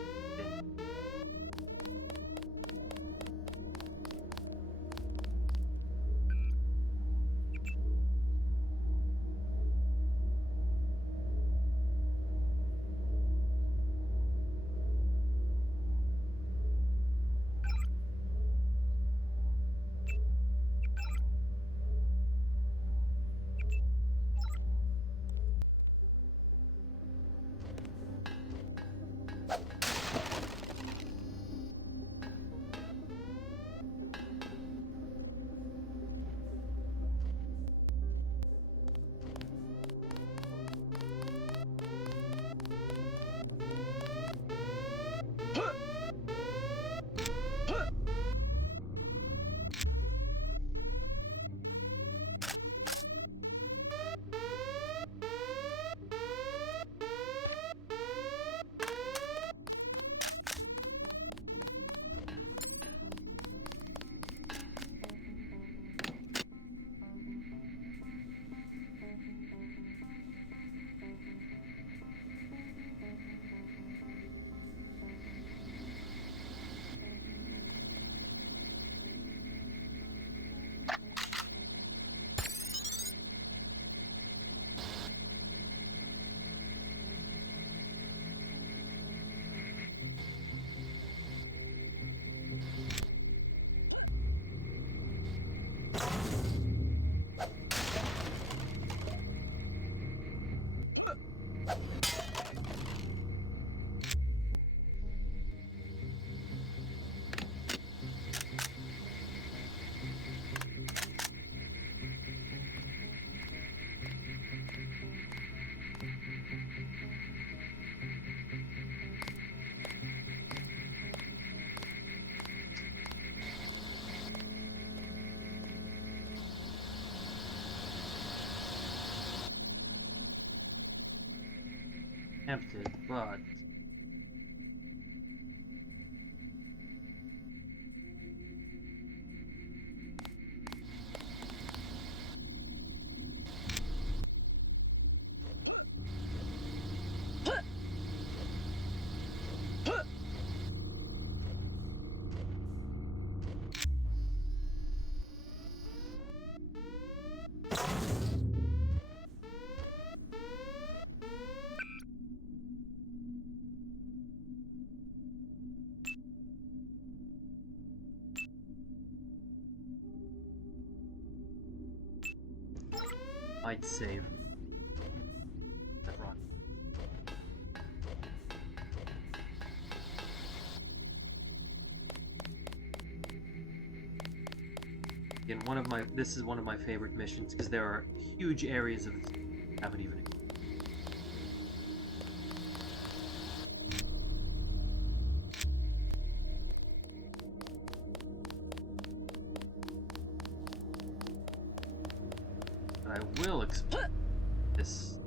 Tempted, but I'd save that rock. Again, this is one of my favorite missions because there are huge areas of this I haven't even. But I will explore this.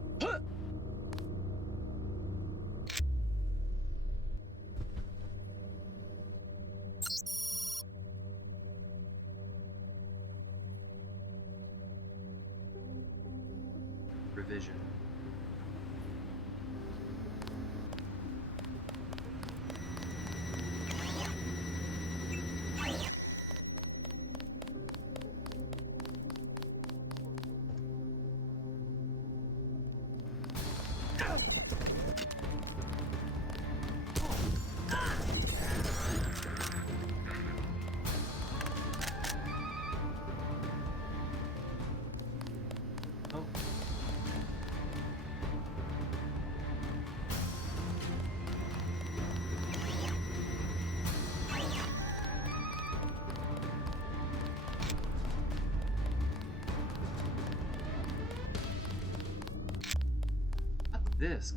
revision. This.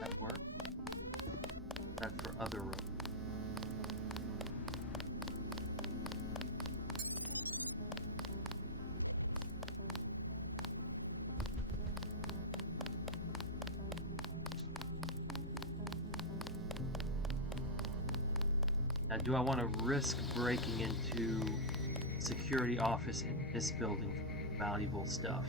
That work? That's for other room. Now, do I want to risk breaking into security office in this building for valuable stuff?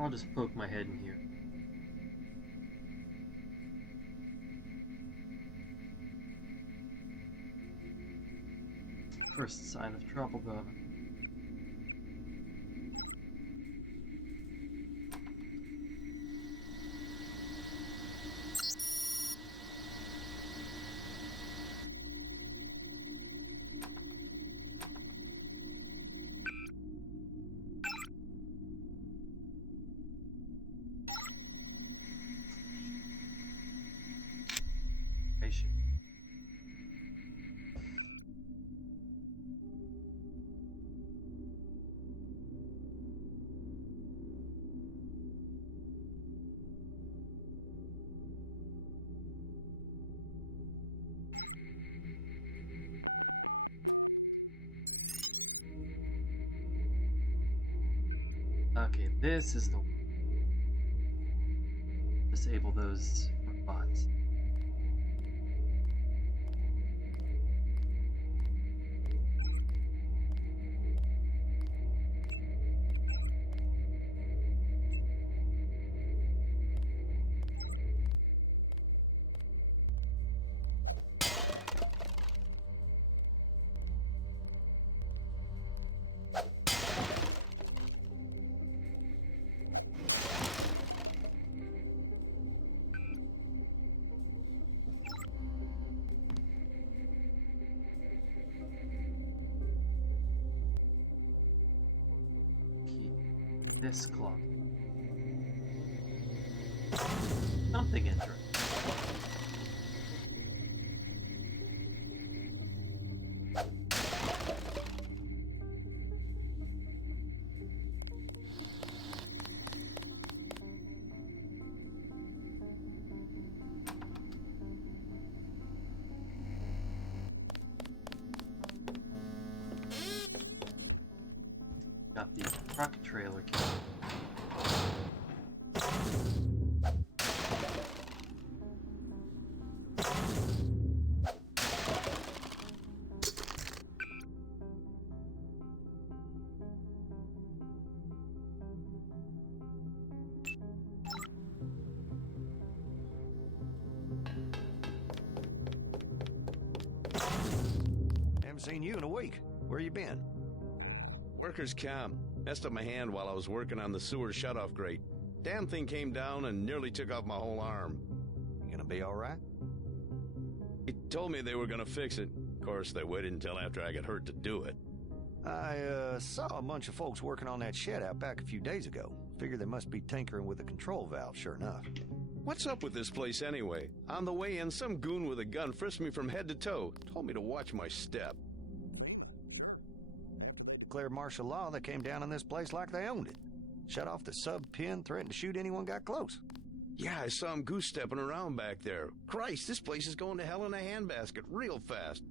I'll just poke my head in here. First sign of trouble, though. Okay, this is the one. Disable those robots. This clock. Something interesting. Got the truck trailer key. Haven't seen you in a week. Where you been? Workers' comp. Messed up my hand while I was working on the sewer shutoff grate. Damn thing came down and nearly took off my whole arm. You gonna be alright? They told me they were gonna fix it. Of course, they waited until after I got hurt to do it. I saw a bunch of folks working on that shed out back a few days ago. Figure they must be tinkering with the control valve, sure enough. What's up with this place anyway? On the way in, some goon with a gun frisked me from head to toe. Told me to watch my step. Declared martial law, they came down on this place like they owned it. Shut off the sub-pin, threatened to shoot anyone got close. Yeah, I saw him goose-stepping around back there. Christ, this place is going to hell in a handbasket real fast.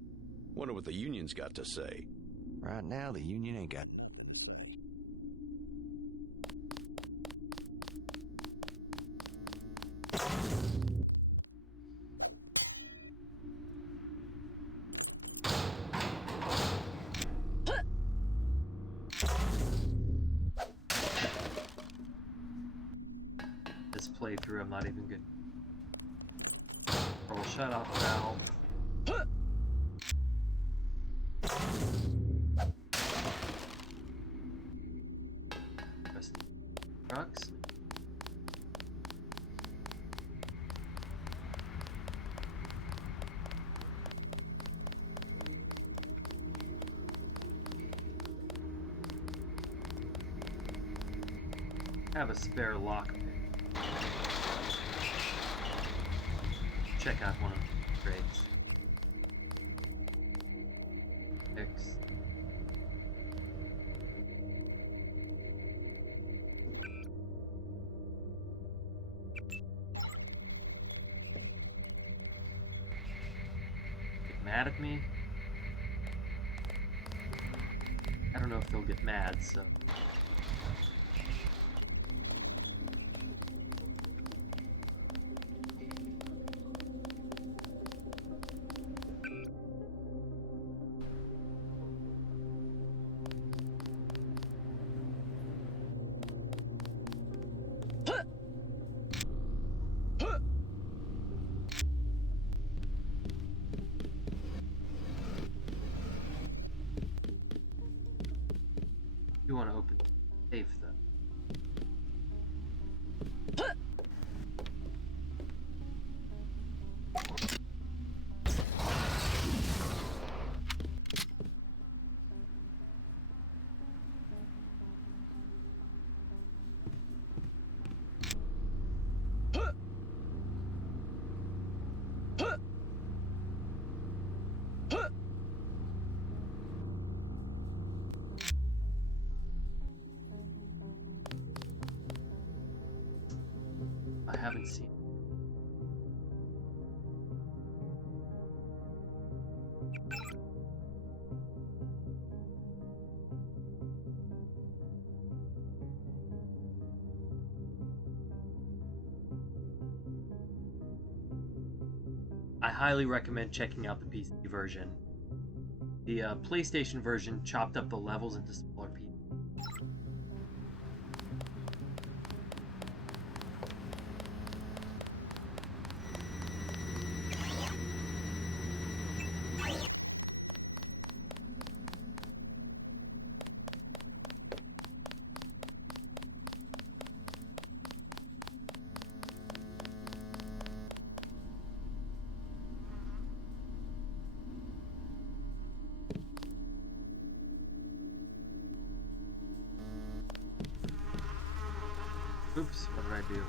Wonder what the union's got to say. Right now, the union ain't got... This playthrough, I'm not even good. Roll shut off valve. Press trucks. Have a spare lock pick. Check out one of the crates. X. Get mad at me? I don't know if they'll get mad, so. You want to open the safe, though. I haven't seen. I highly recommend checking out the PC version. The PlayStation version chopped up the levels into smaller pieces. Oops, what did I do?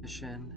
Mission.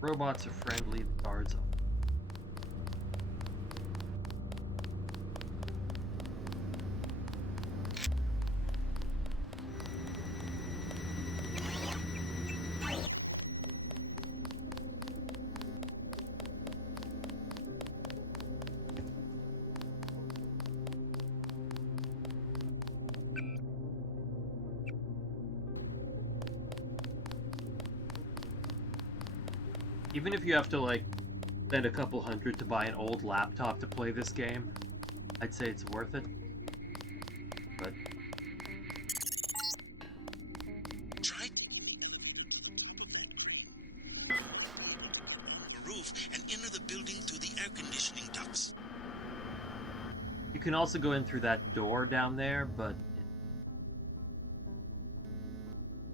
Robots are friendly, the guards are. Even if you have to, like, spend a couple hundred to buy an old laptop to play this game, I'd say it's worth it. But... Try the roof and enter the building through the air conditioning ducts. You can also go in through that door down there, but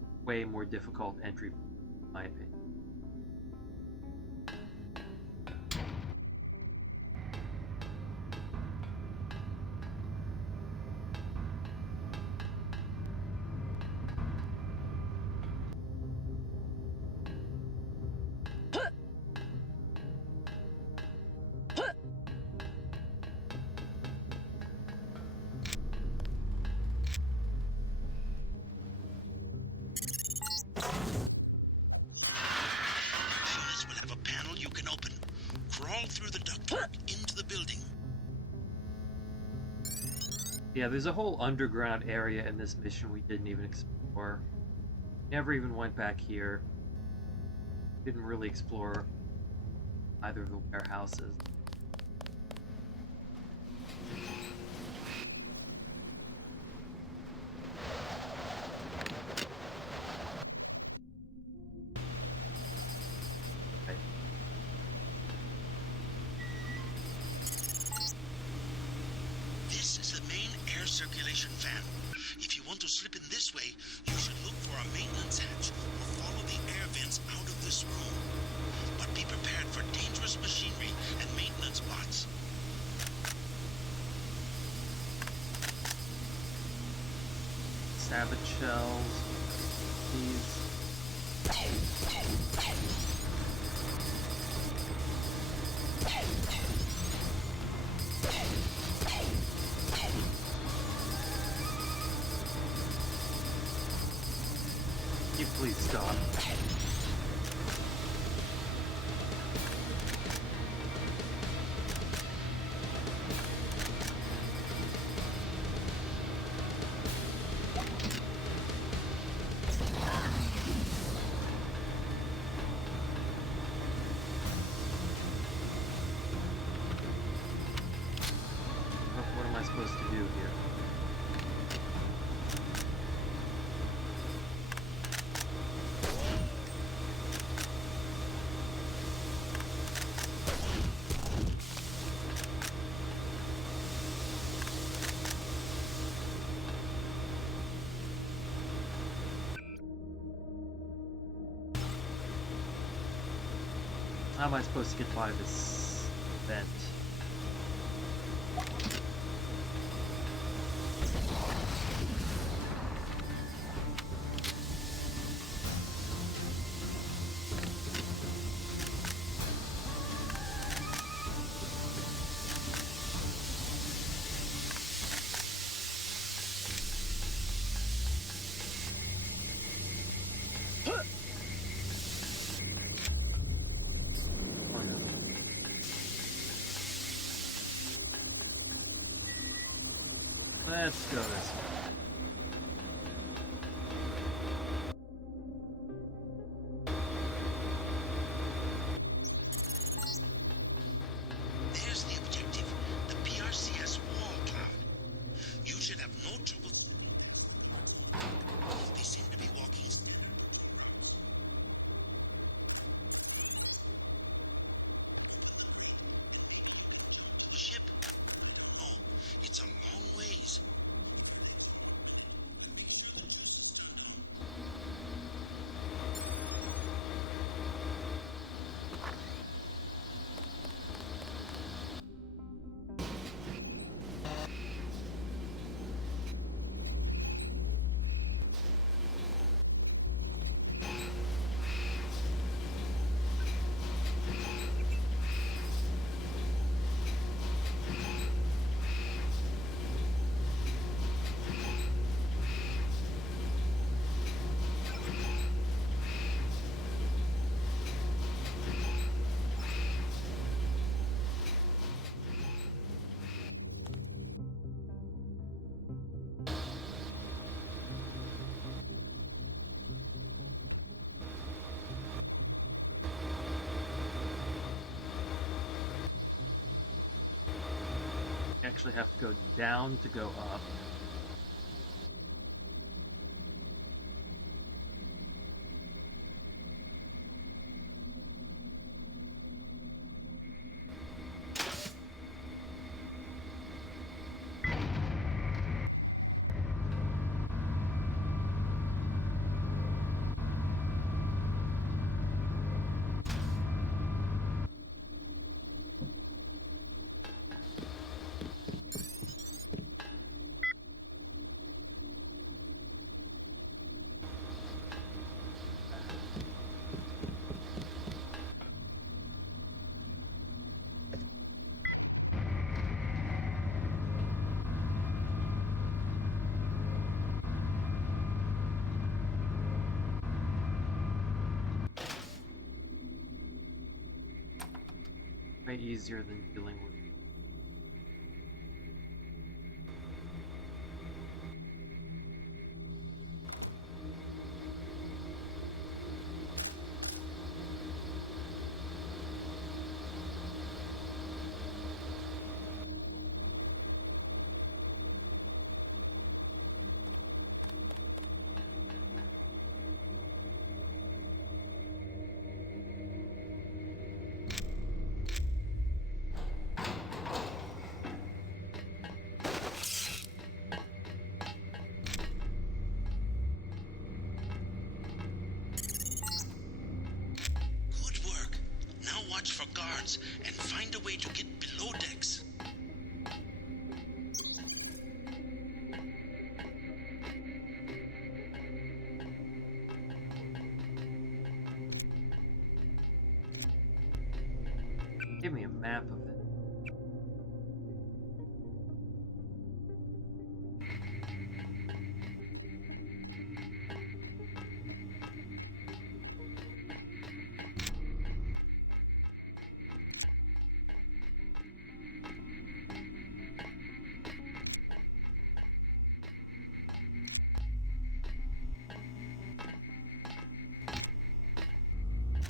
it's way more difficult entry, in my opinion. Units will have a panel you can open. Crawl through the ductwork into the building. Yeah, there's a whole underground area in this mission we didn't even explore. Never even went back here. Didn't really explore either of the warehouses. This is the main air circulation fan. If you want to slip in this way, you should look for a maintenance hatch or follow the air vents out of this room. But be prepared for dangerous machinery and maintenance bots. Savage shells. These. You please stop. What am I supposed to do here? How am I supposed to get by this vent? Let's go this way. There's the objective, the PRCS wall cloud. You should have no trouble. They seem to be walking. A ship? Oh, it's a long ways. actually have to go down to go up. Way easier than dealing with. Watch for guards and find a way to get below decks. Give me a map of it.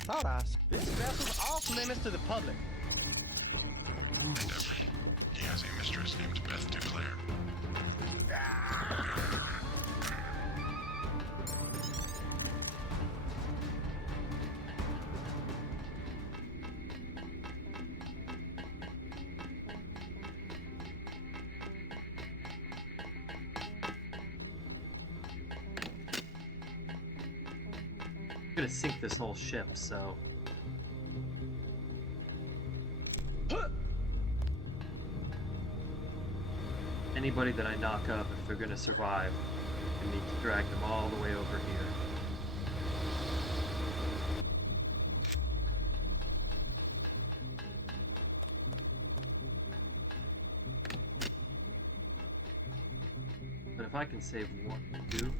Thought this vessel's off limits to the public. Endeavor. He has a mistress named Beth Duclair. I'm gonna sink this whole ship, so. Anybody that I knock up, if they're gonna survive, I need to drag them all the way over here. But if I can save one, two.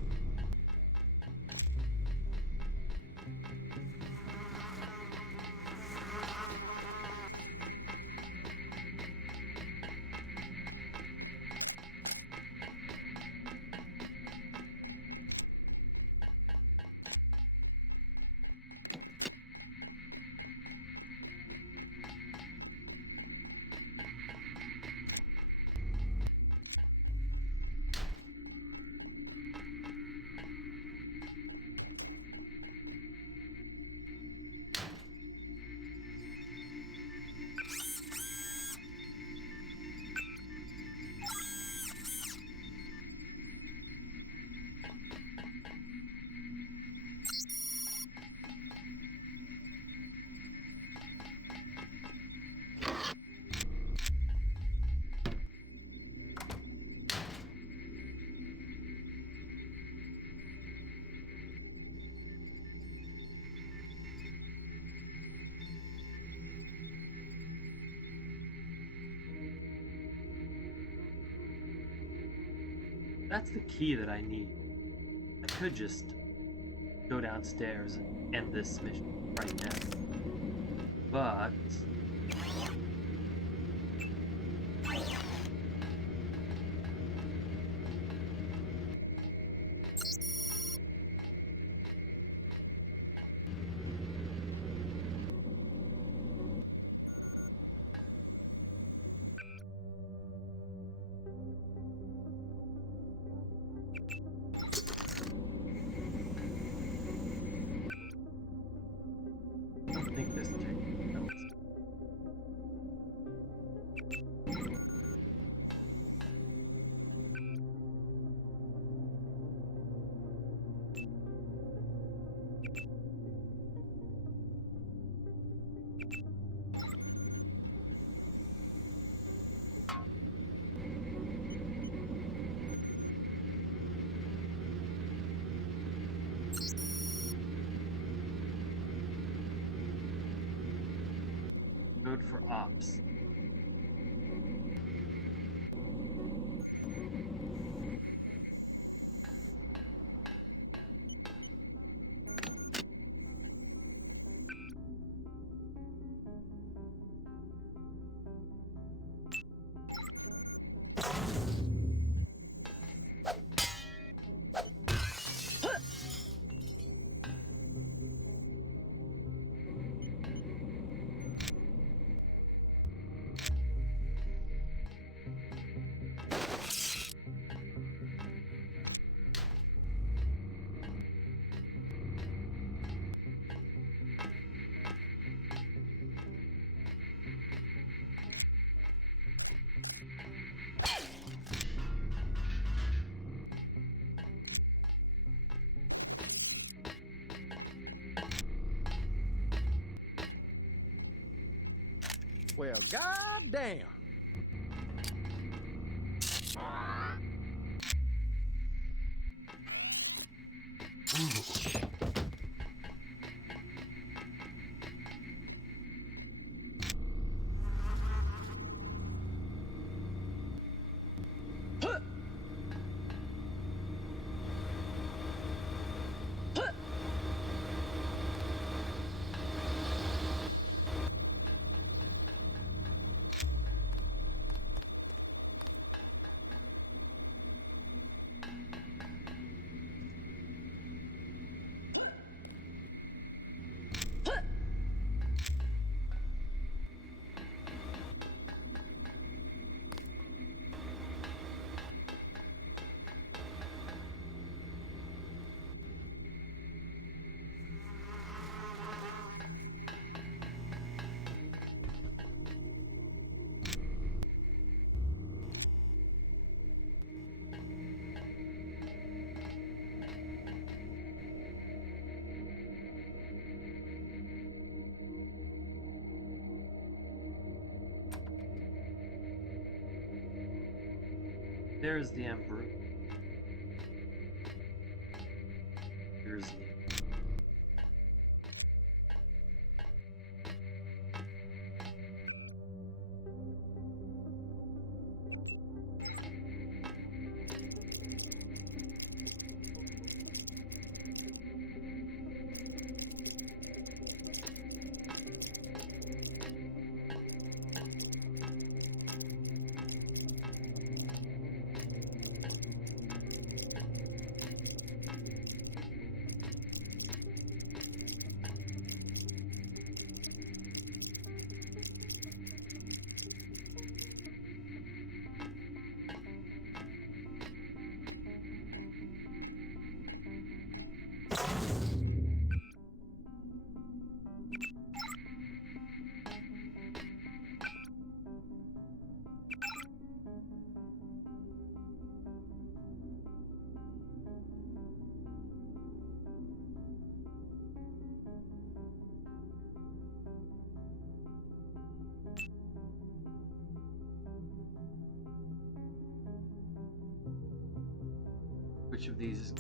That's the key that I need. I could just go downstairs and end this mission right now. But Mode for ops. Well, goddamn. There's the Emperor. Here's the... Which of these is...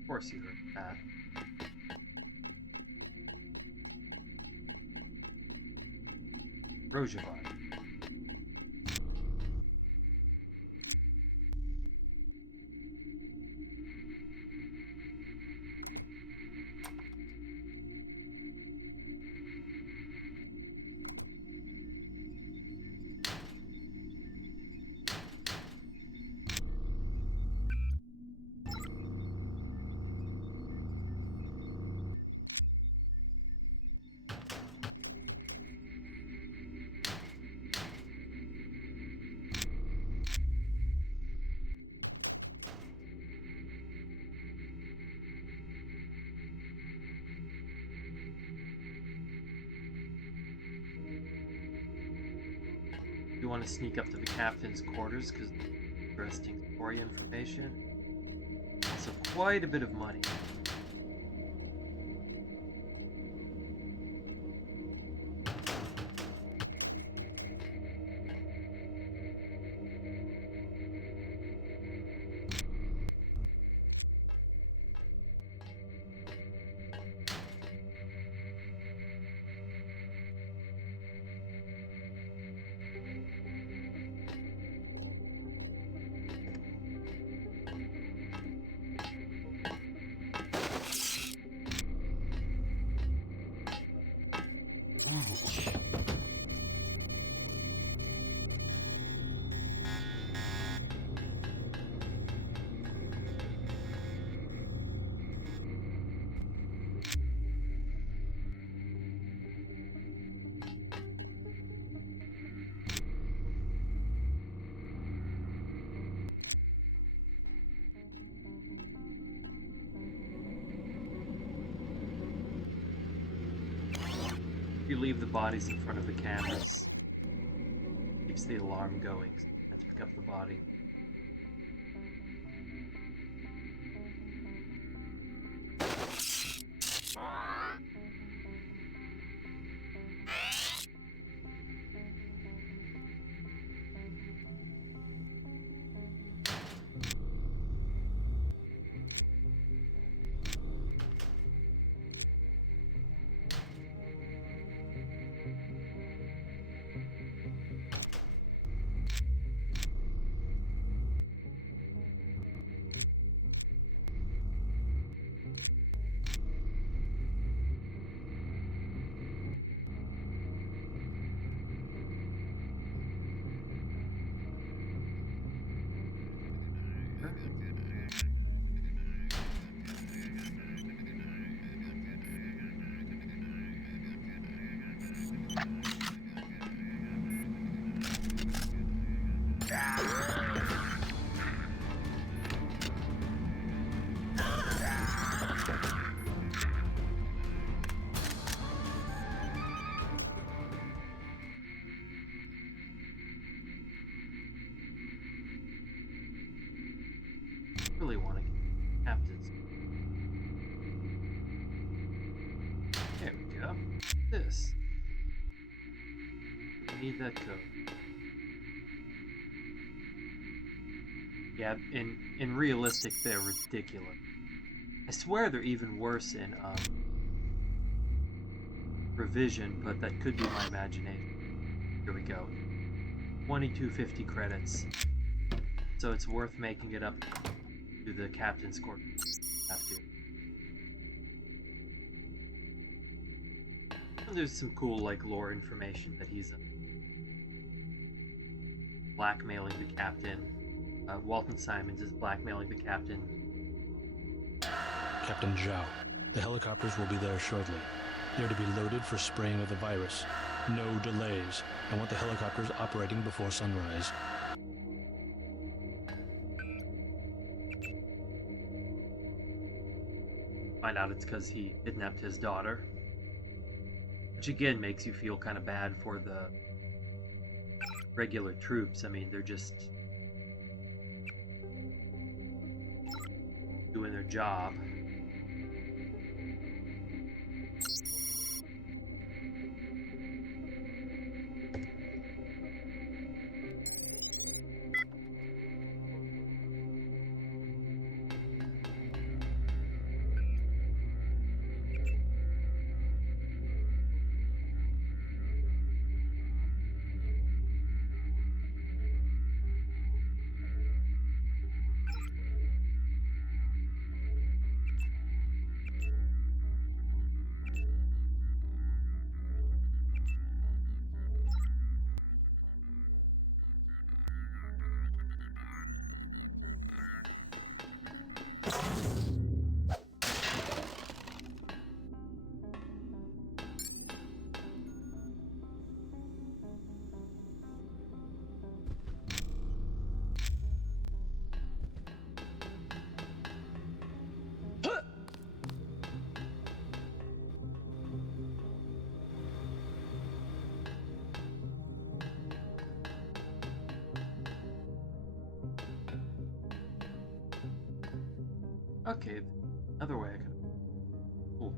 Of course you heard that. Rojava. want to sneak up to the captain's quarters because interesting story information. Also, quite a bit of money. You leave the bodies in front of the cameras. Keeps the alarm going. Let's pick up the body. Really want to get captains. There we go. This. Need that code. Yeah, in realistic, they're ridiculous. I swear they're even worse in revision, but that could be my imagination. Here we go. 2250 credits. So it's worth making it up to the captain's court. Have to. And there's some cool like lore information that he's blackmailing the captain. Walton Simons is blackmailing the captain. Captain Zhao, the helicopters will be there shortly. They're to be loaded for spraying of the virus. No delays. I want the helicopters operating before sunrise. Find out it's because he kidnapped his daughter. Which again makes you feel kind of bad for the regular troops. I mean, they're just doing their job. Okay, another way I could. Cool.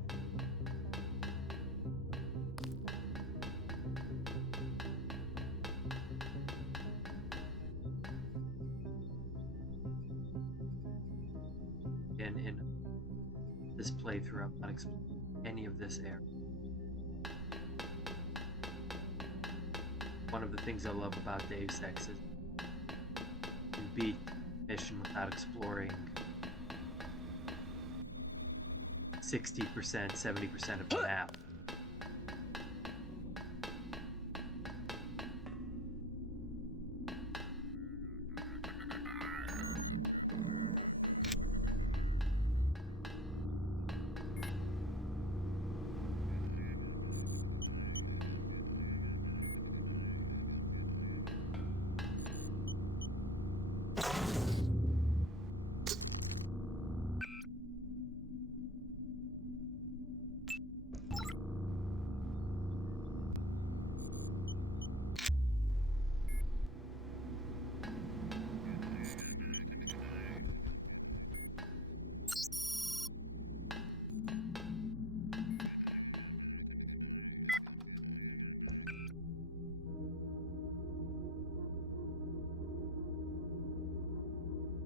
Again, in this playthrough, I'm not exploring any of this area. One of the things I love about Deus Ex is you beat the mission without exploring 60%, 70% of the map.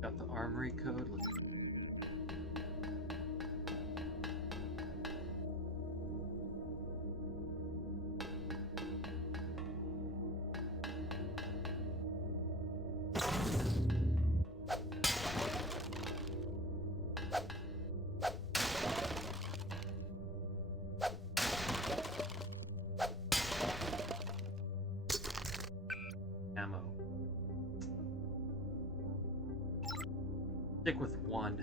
Got the armory code. Ammo. Stick with one.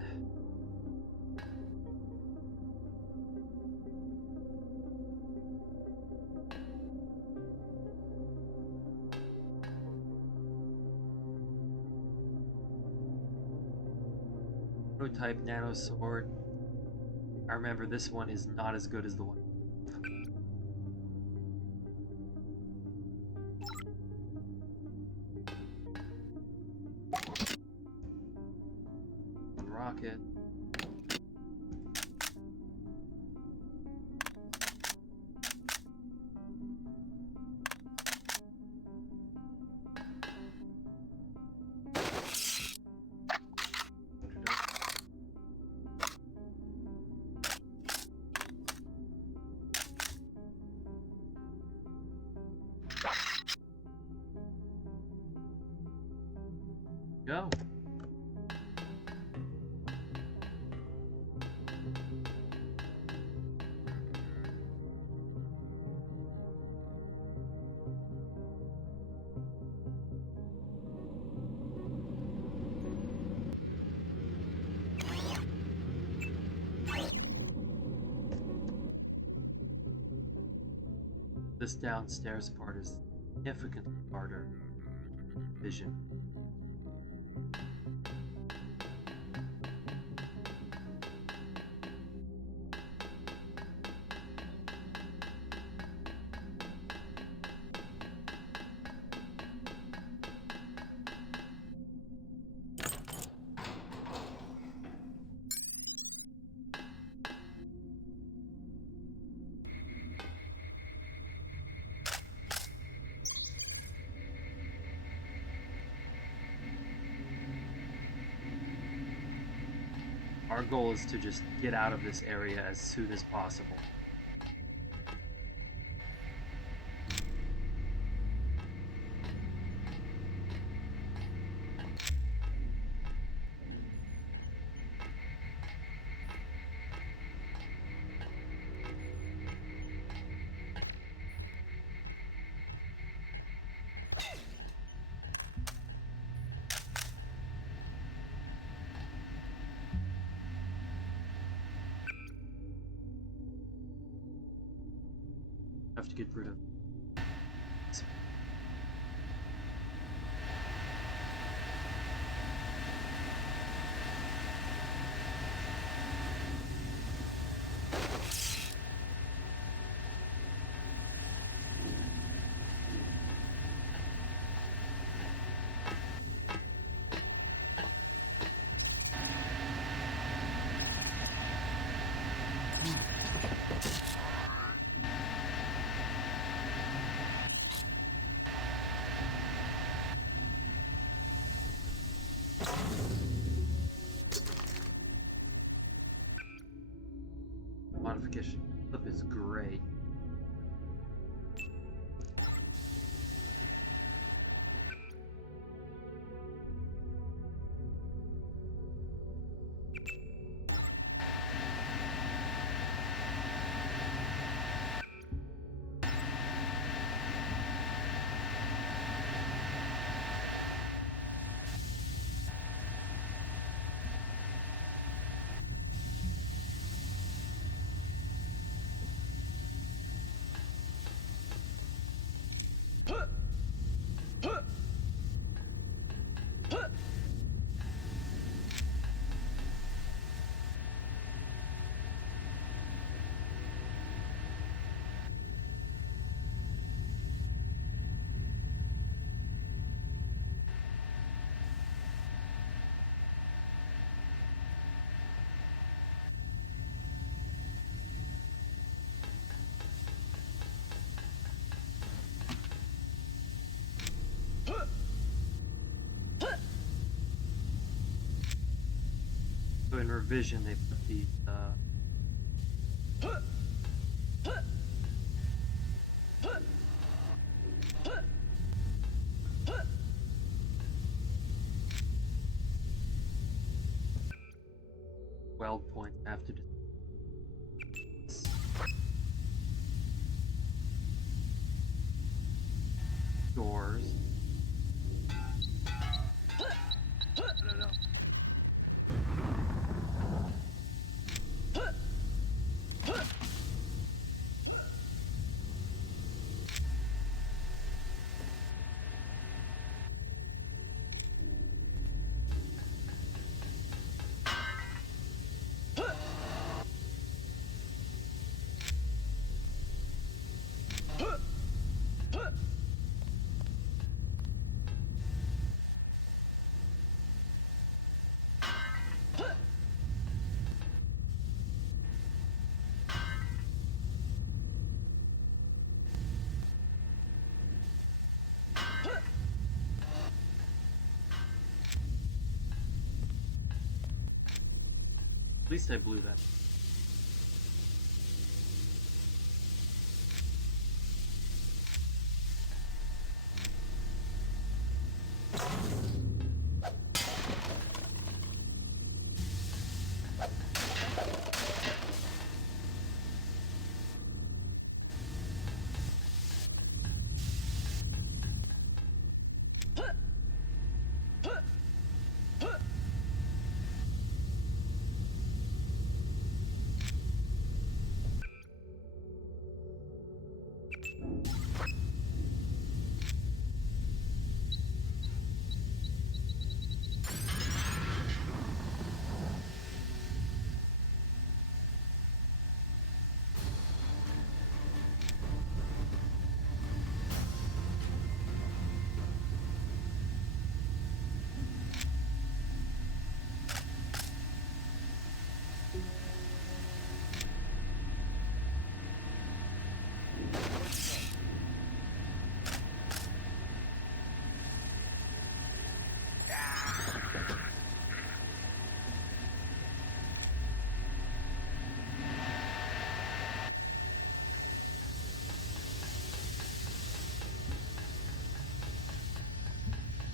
Prototype nano sword. I remember this one is not as good as the one. Rocket. Go. This downstairs part is significantly harder vision. Our goal is to just get out of this area as soon as possible. Have to get rid of. notification clip is great. So in revision, they put these weld points after doors. I don't know. At least I blew that.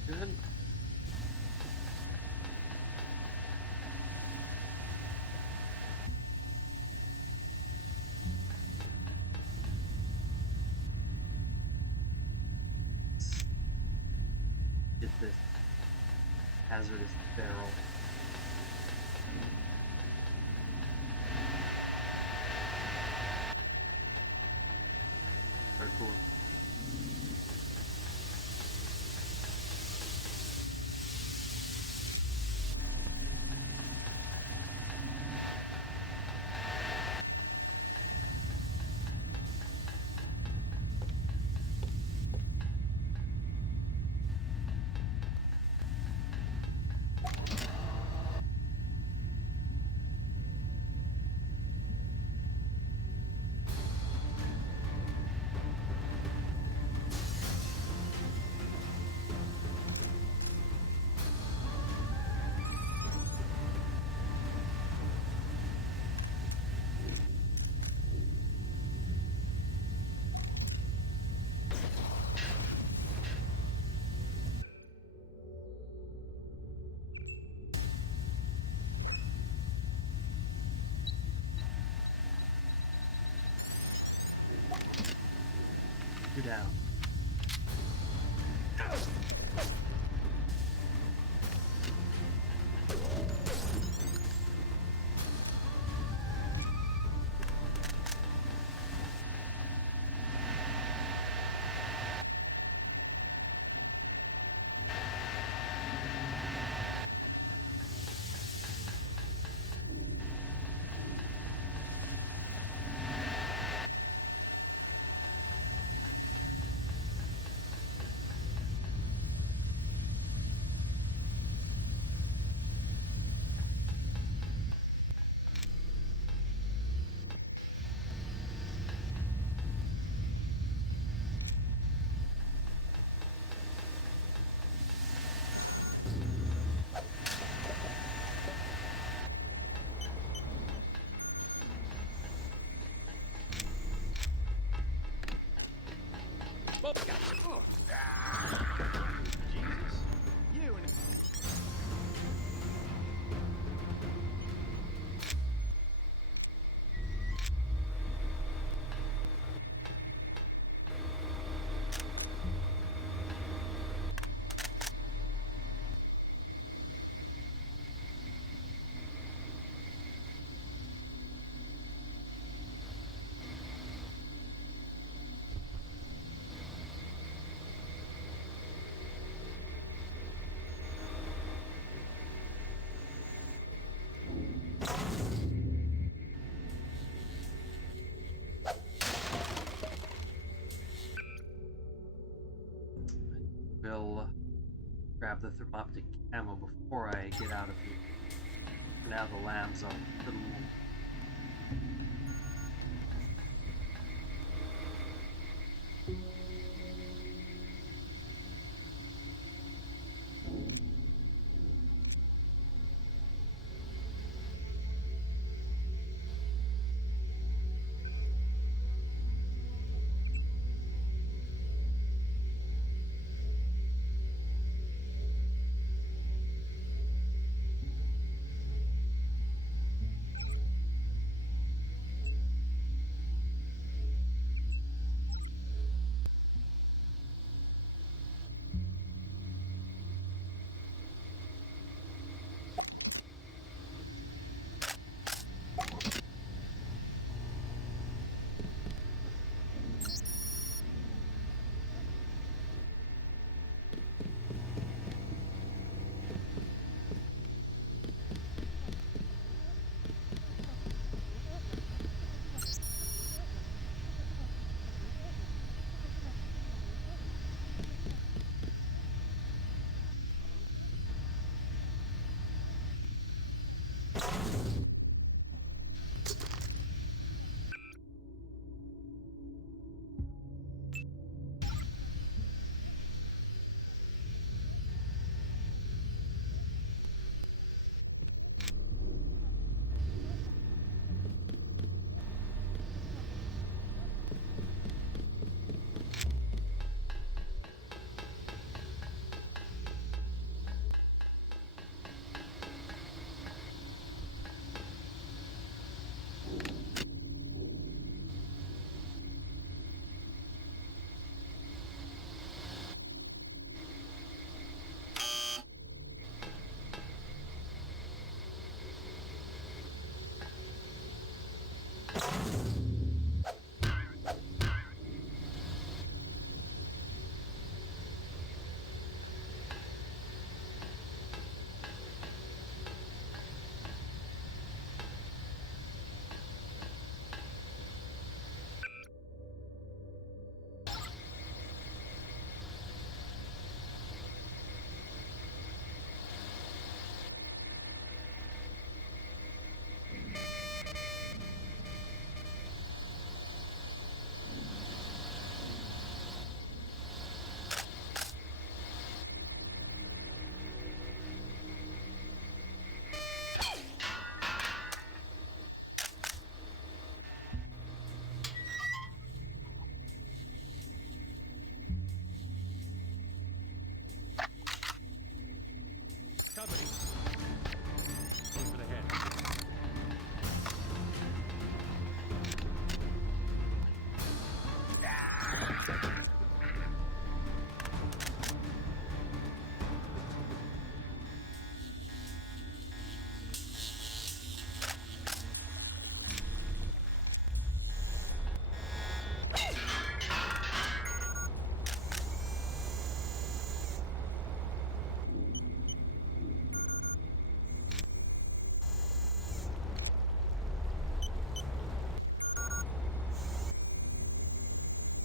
Good. Get this hazardous barrel. Very cool. down. We'll grab the thermoptic ammo before I get out of here. For now, the lambs are a little more.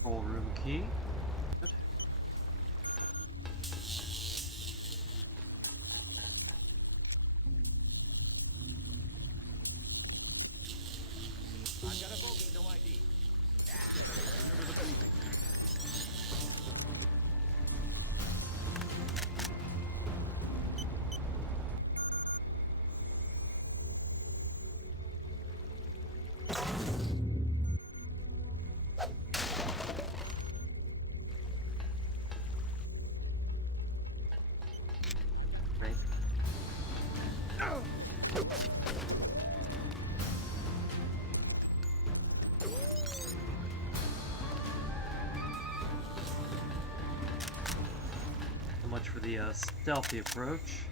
Control room key. Good. I've got a bogey, no ID. Remember the briefing. Right. So much for the stealthy approach.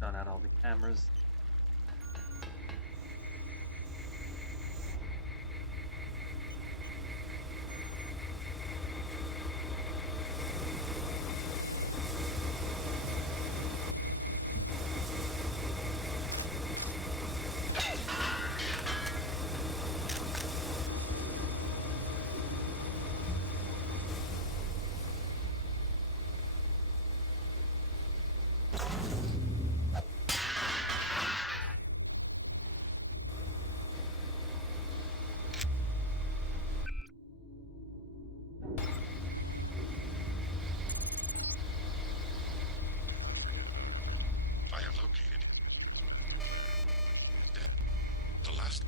Done out all the cameras. I have located the last.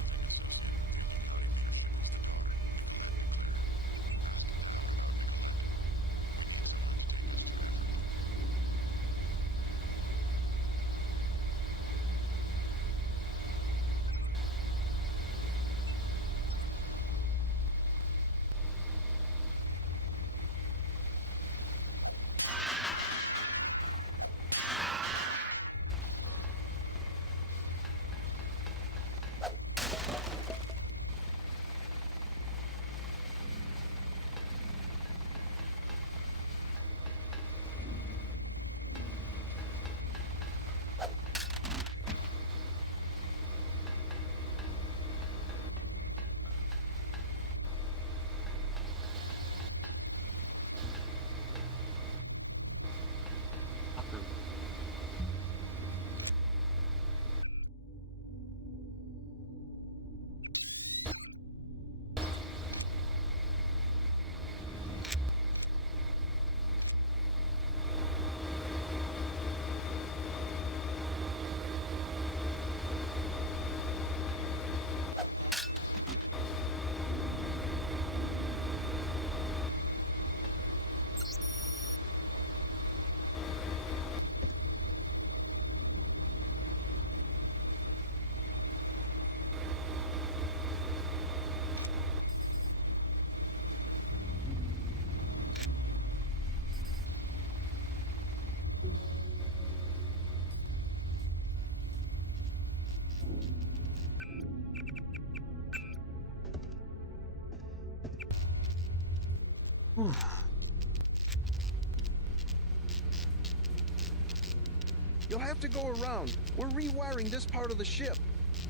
You'll have to go around. We're rewiring this part of the ship.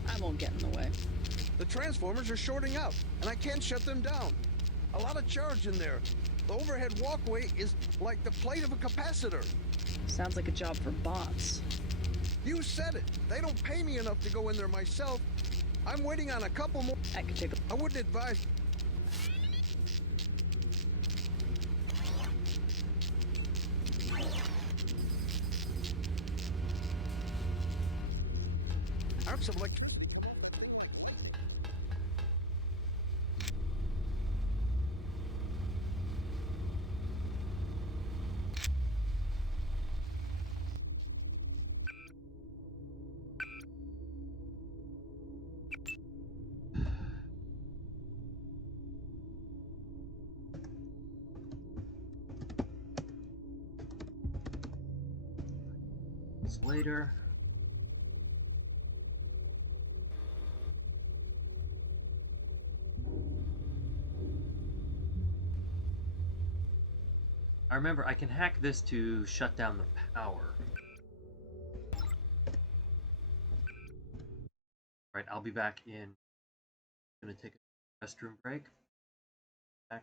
I won't get in the way. The transformers are shorting out, and I can't shut them down. A lot of charge in there. The overhead walkway is like the plate of a capacitor. Sounds like a job for bots. You said it. They don't pay me enough to go in there myself. I'm waiting on a couple more. I could take I wouldn't advise. Arcs of like. later. I remember I can hack this to shut down the power. Right, I'll be back in. I'm gonna take a restroom break. Back.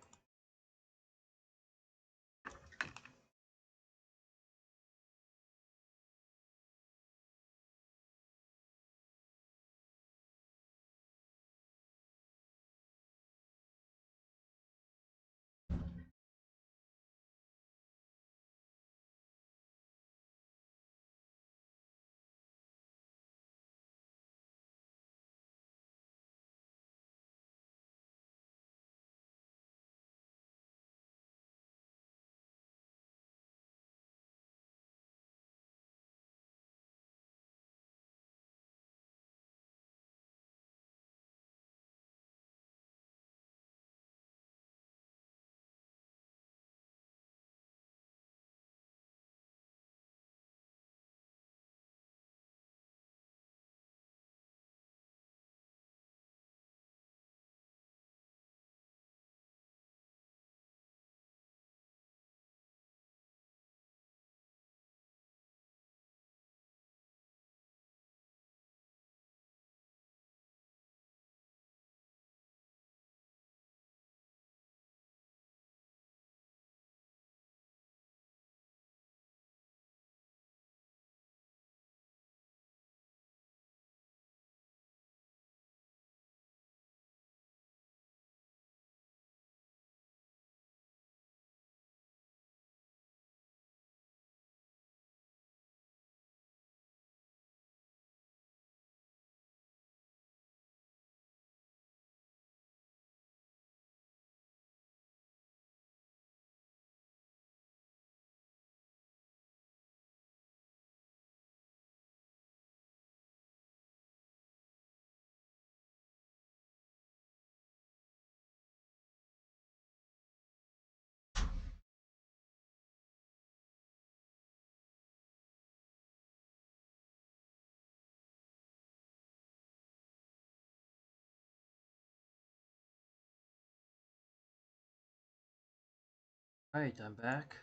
Alright, I'm back.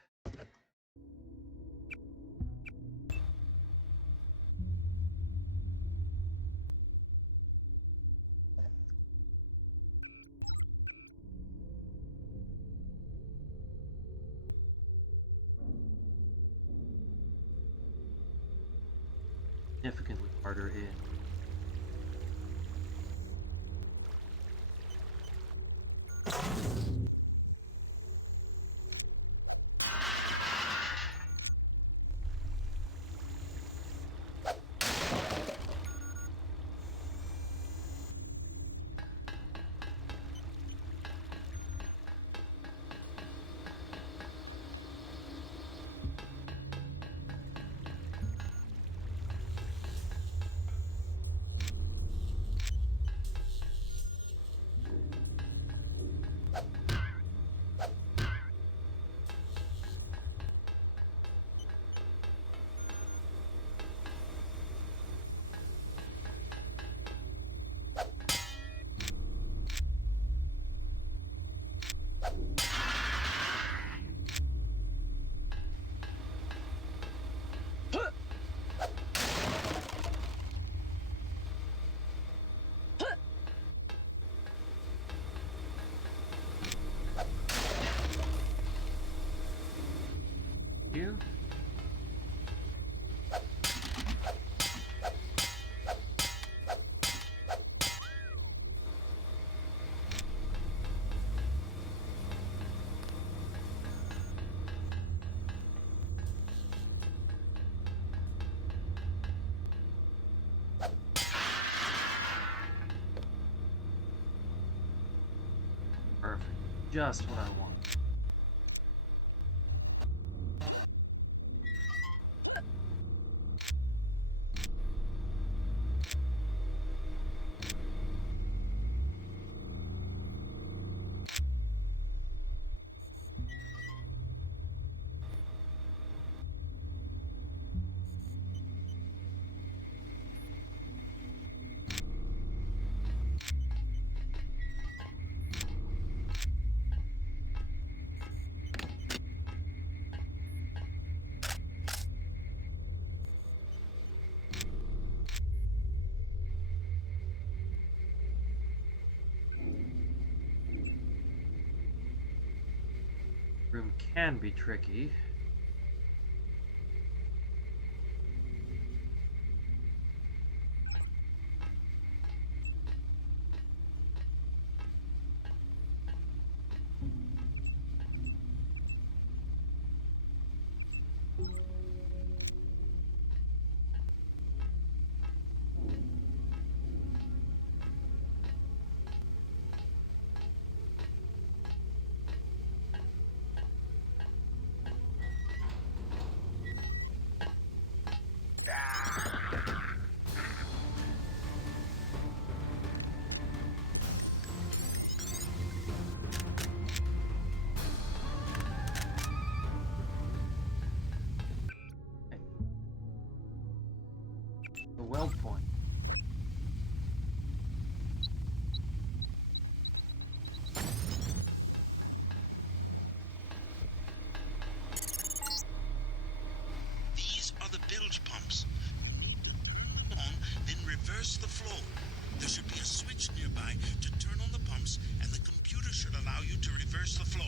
Significantly harder in. You? Perfect. Just what I want. can be tricky. The weld point. These are the bilge pumps. On, then reverse the flow. There should be a switch nearby to turn on the pumps, and the computer should allow you to reverse the flow.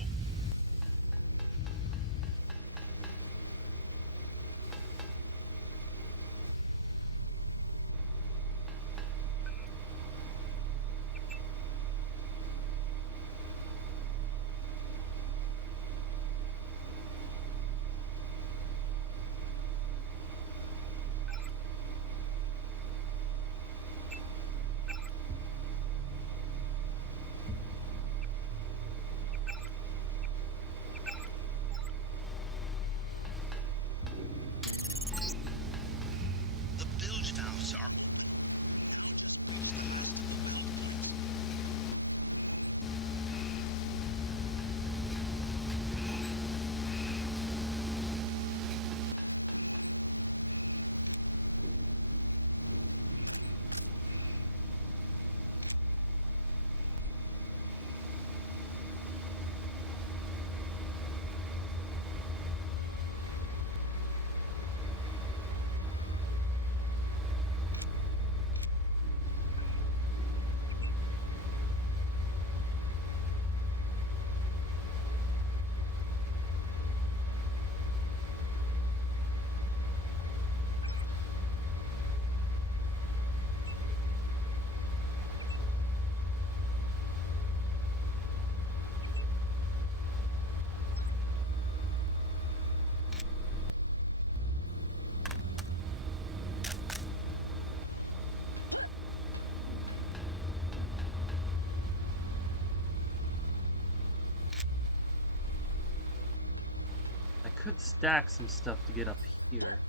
I could stack some stuff to get up here,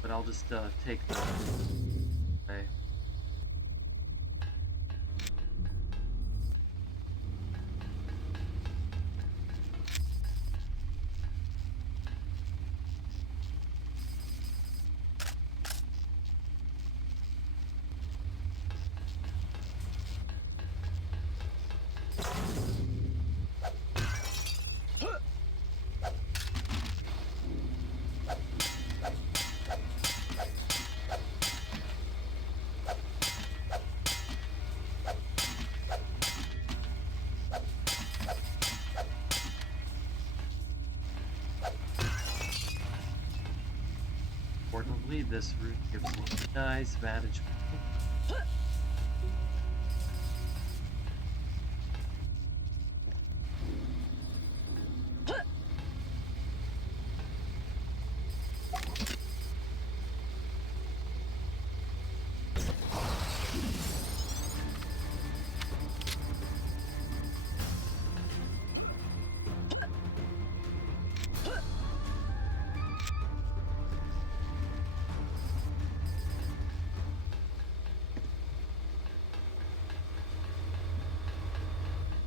but I'll just take the... Okay. Importantly, this route gives a nice vantage point.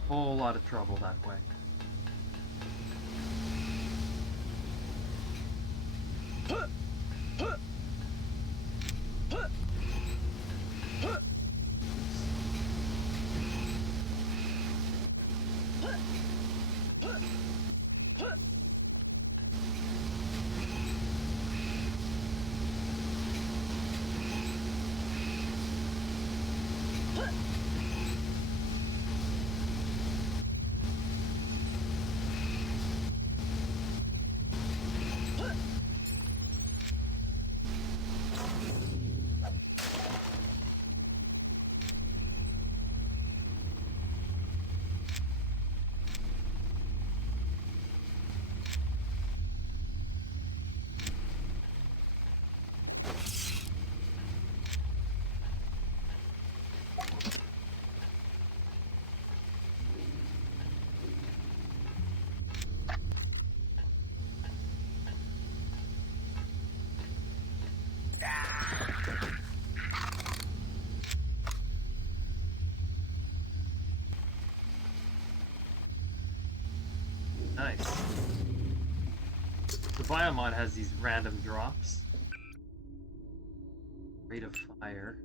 Whole lot of trouble that way. Biomod has these random drops. Rate of fire.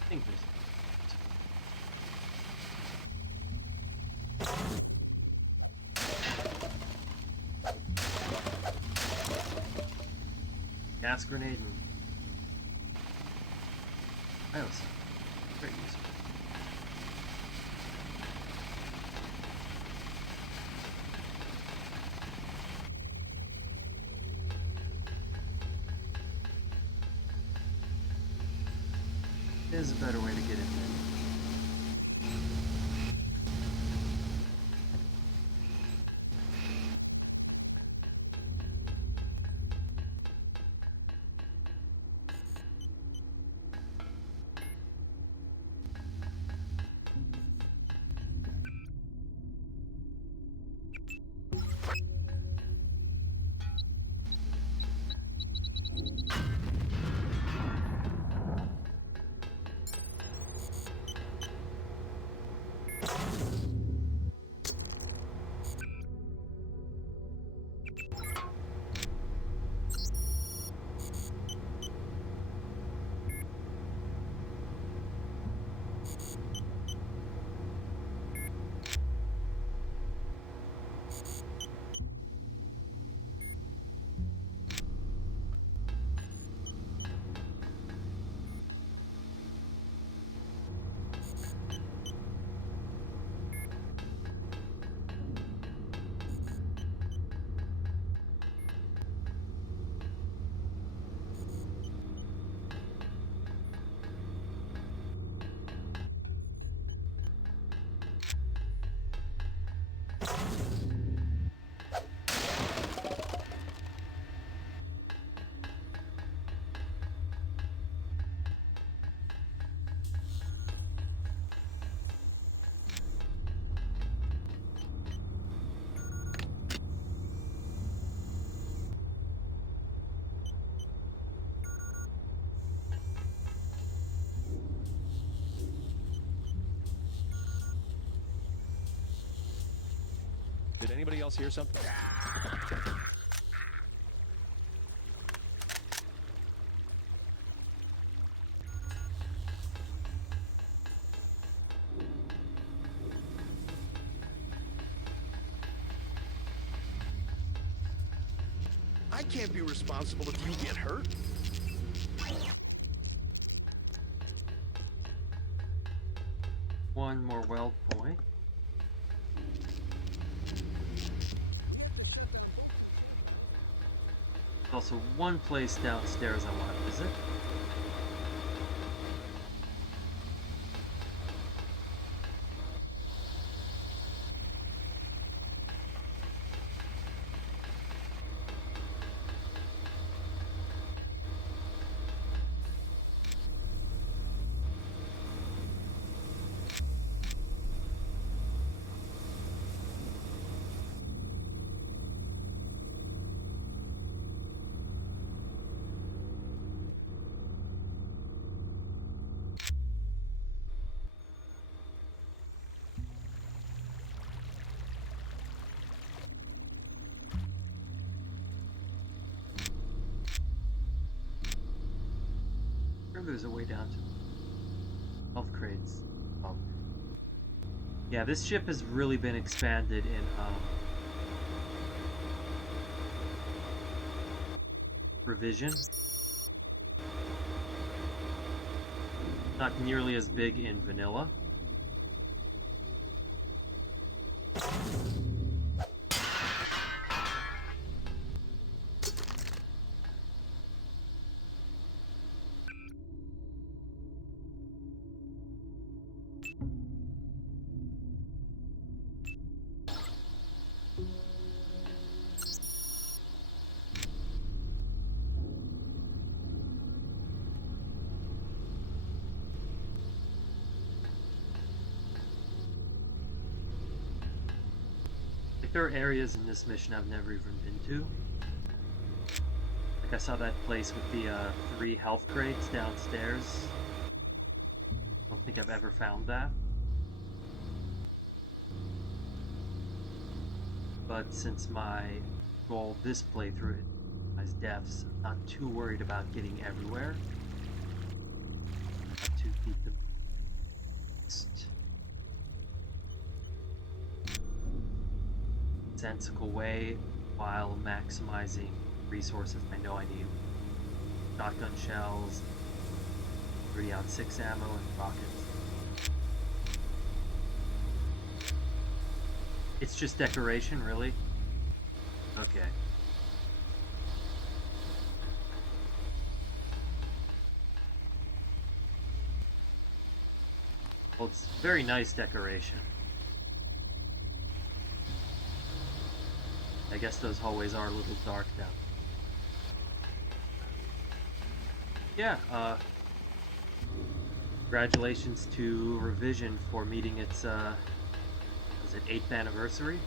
I think there's... gas grenade and biosol. Very useful. There's a better way to get in there. Did anybody else hear something? I can't be responsible if you get hurt. One more weld point. Also, one place downstairs I want to visit. There's a way down to health crates. Oh. Yeah, this ship has really been expanded in revision. Not nearly as big in vanilla. there are areas in this mission I've never even been to. Like I saw that place with the 3 health crates downstairs. I don't think I've ever found that. But since my goal this playthrough is deaths, I'm not too worried about getting everywhere. Have to keep them sensical way while maximizing resources I know I need. Shotgun shells, 3-6 ammo, and rockets. It's just decoration, really? Okay. Well, it's very nice decoration. I guess those hallways are a little dark now. Yeah, congratulations to Revision for meeting its, was it 8th anniversary?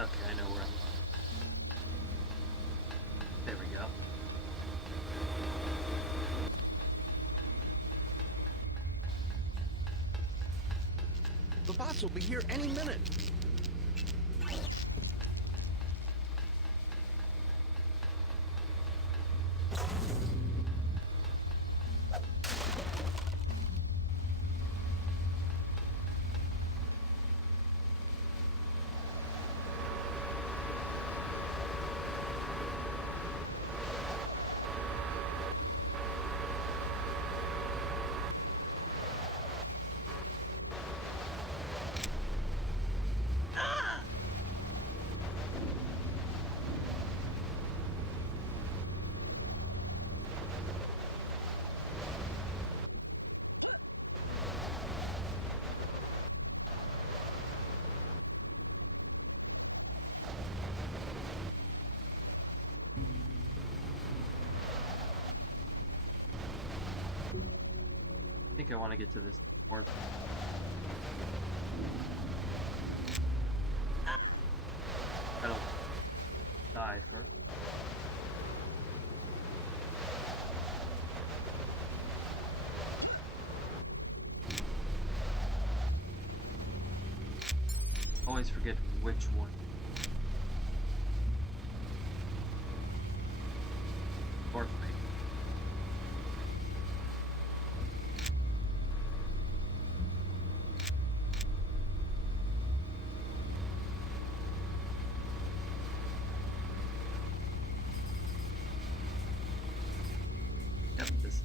Okay, I know where I'm going. There we go. The bots will be here any minute. I think I want to get to this fourth. I don't die first. Always forget which one. Fourth mate. Yep, this.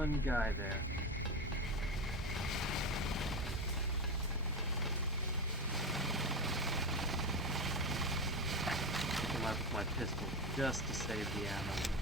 one guy there. Came out with my pistol just to save the ammo.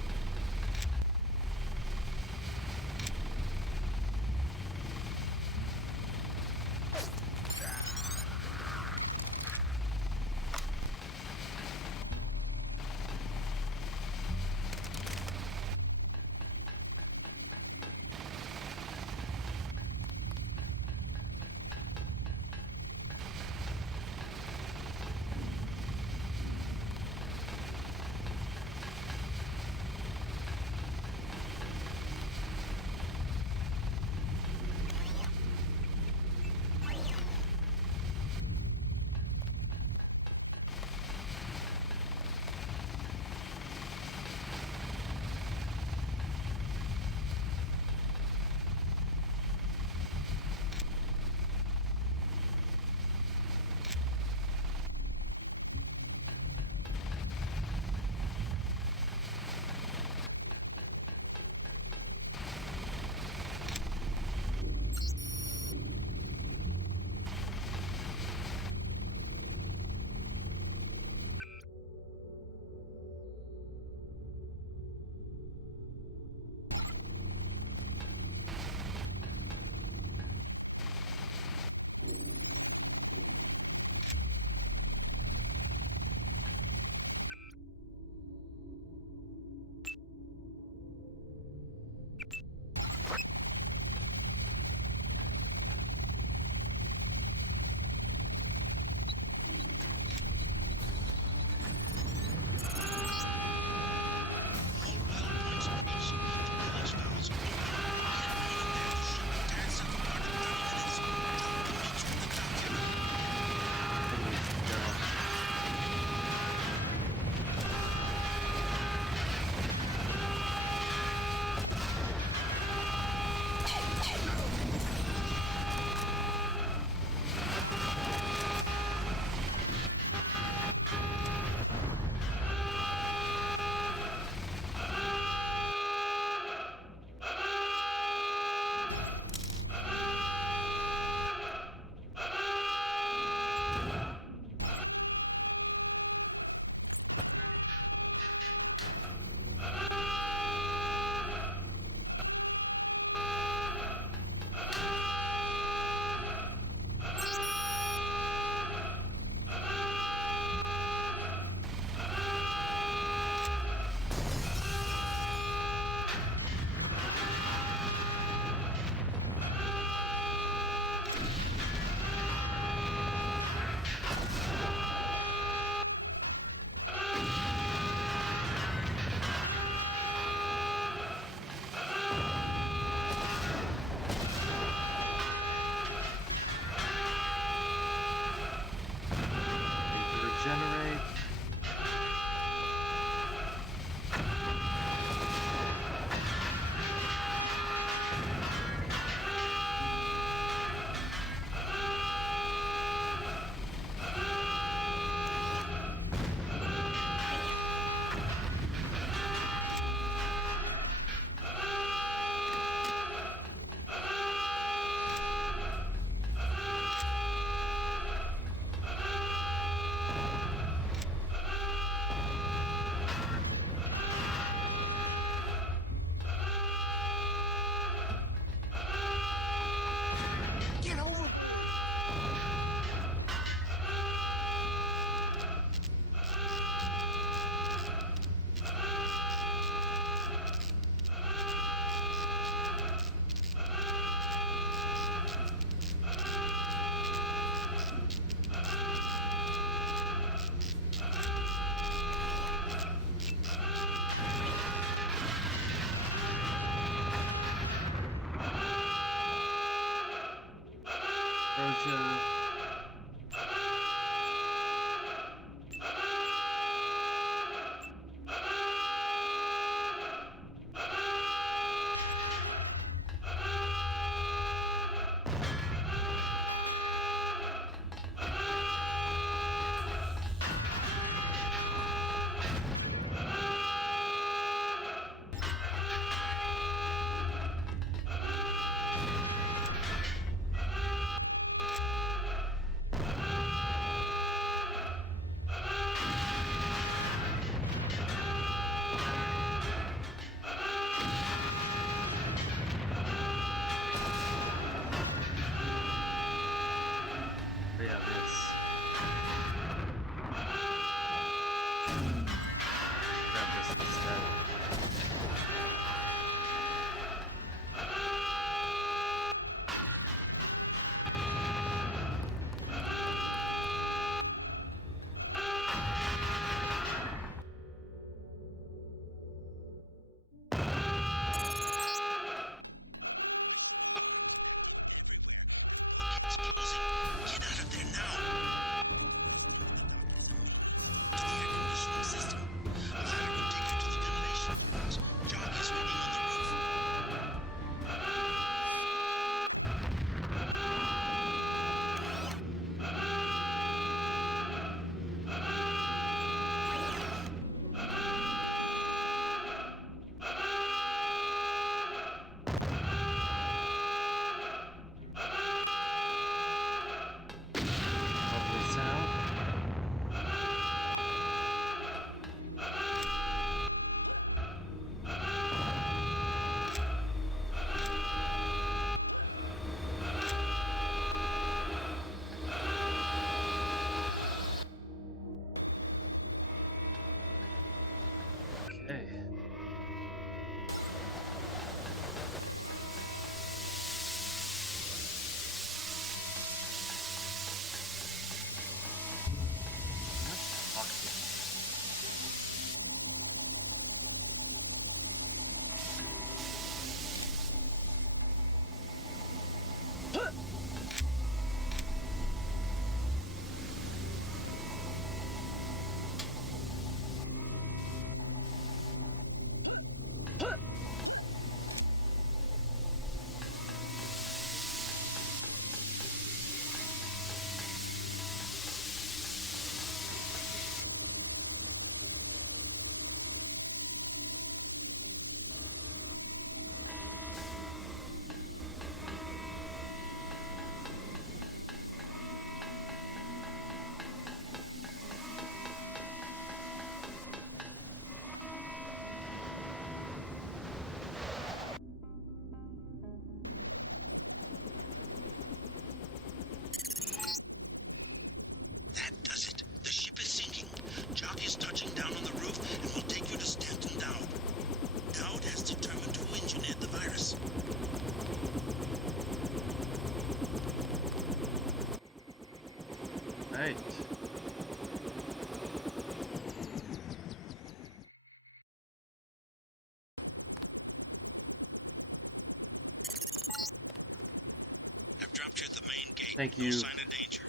gate. Thank No you. sign of danger.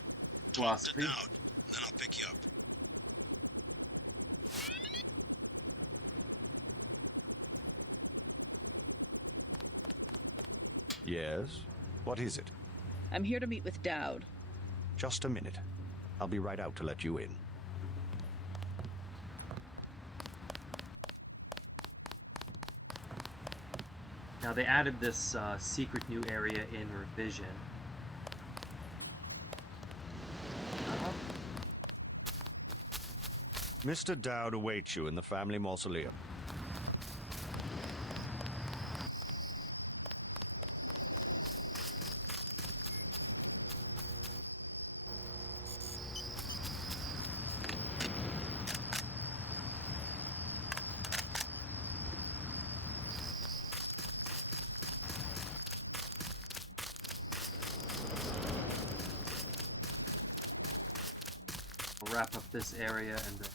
Talk to Philosophy. Dowd, then I'll pick you up. Yes? What is it? I'm here to meet with Dowd. Just a minute. I'll be right out to let you in. Now they added this secret new area in Revision. Mr. Dowd awaits you in the family mausoleum. We'll wrap up this area and then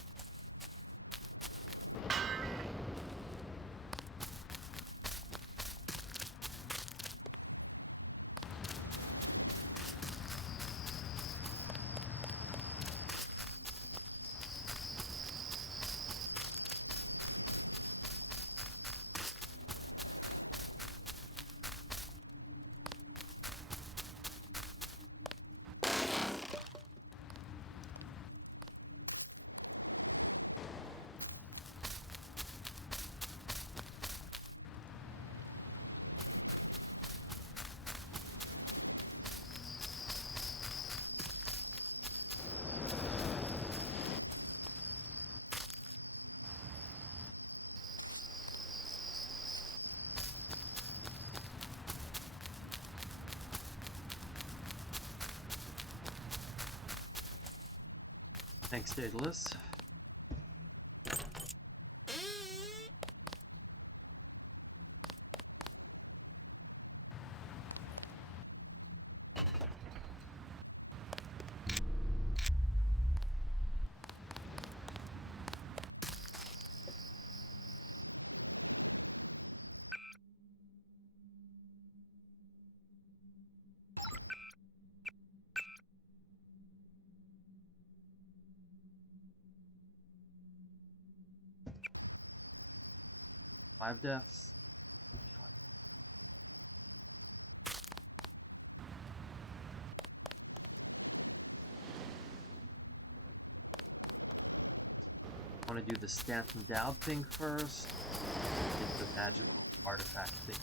thanks, Daedalus. Five deaths. I want to do the Stanton Dowd thing first. Get the magical artifact thing.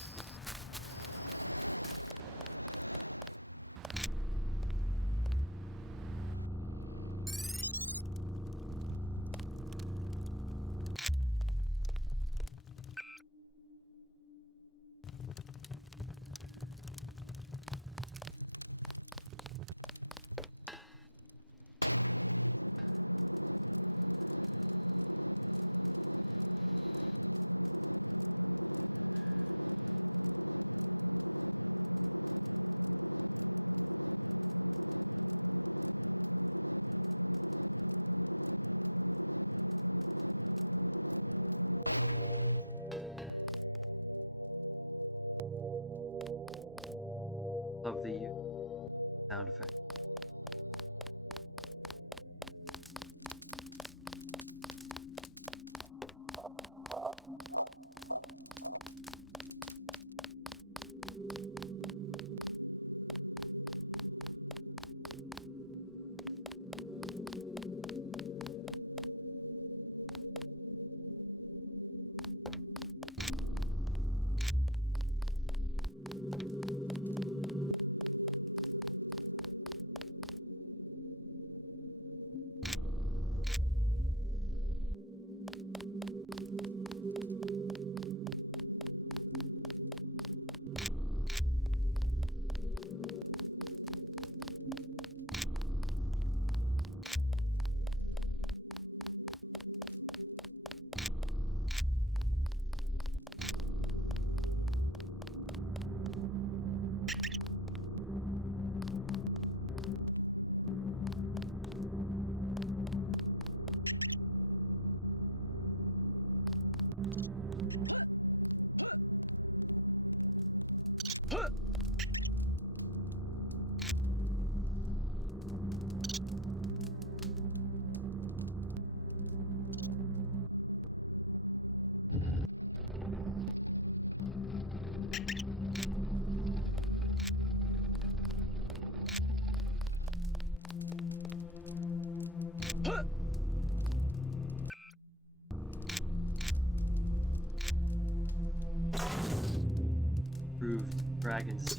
wagons.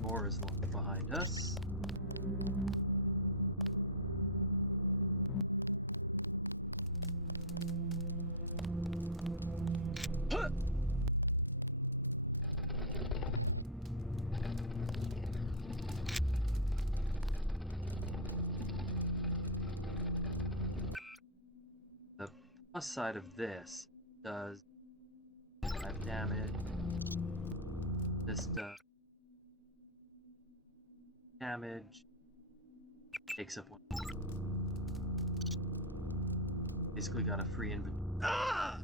Door is locked behind us. The plus side of this does 5 damage. This does damage. Takes up 1. Basically got a free inventory. Ah!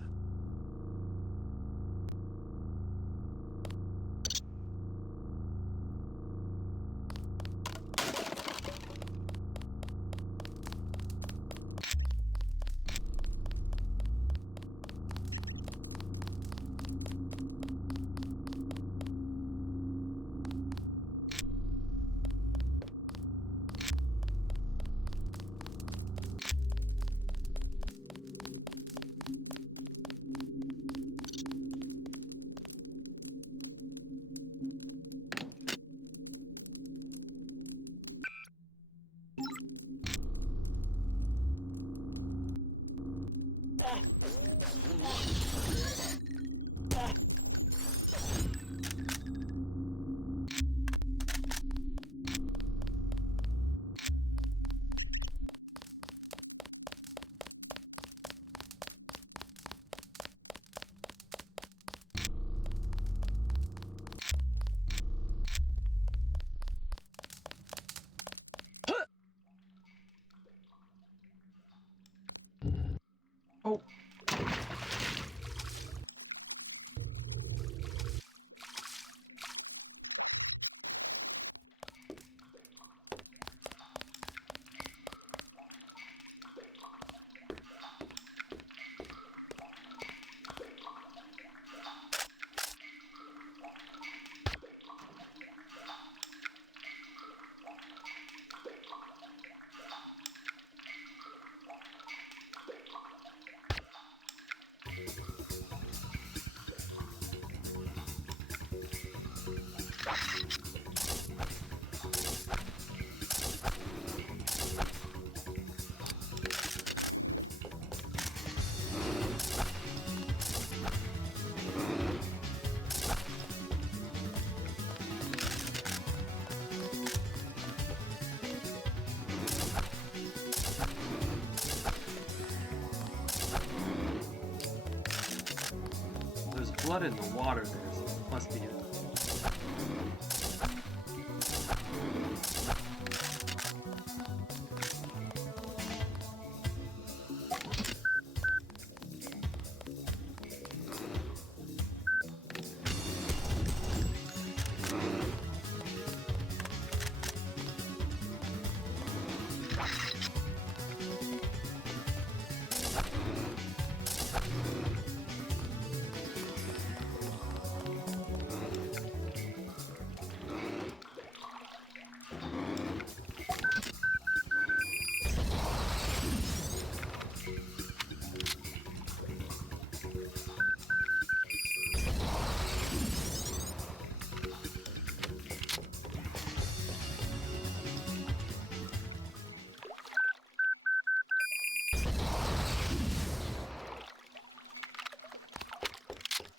Oh. There's blood in the water there, so it must be it.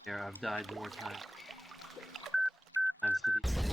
Here, I've died more times to these things.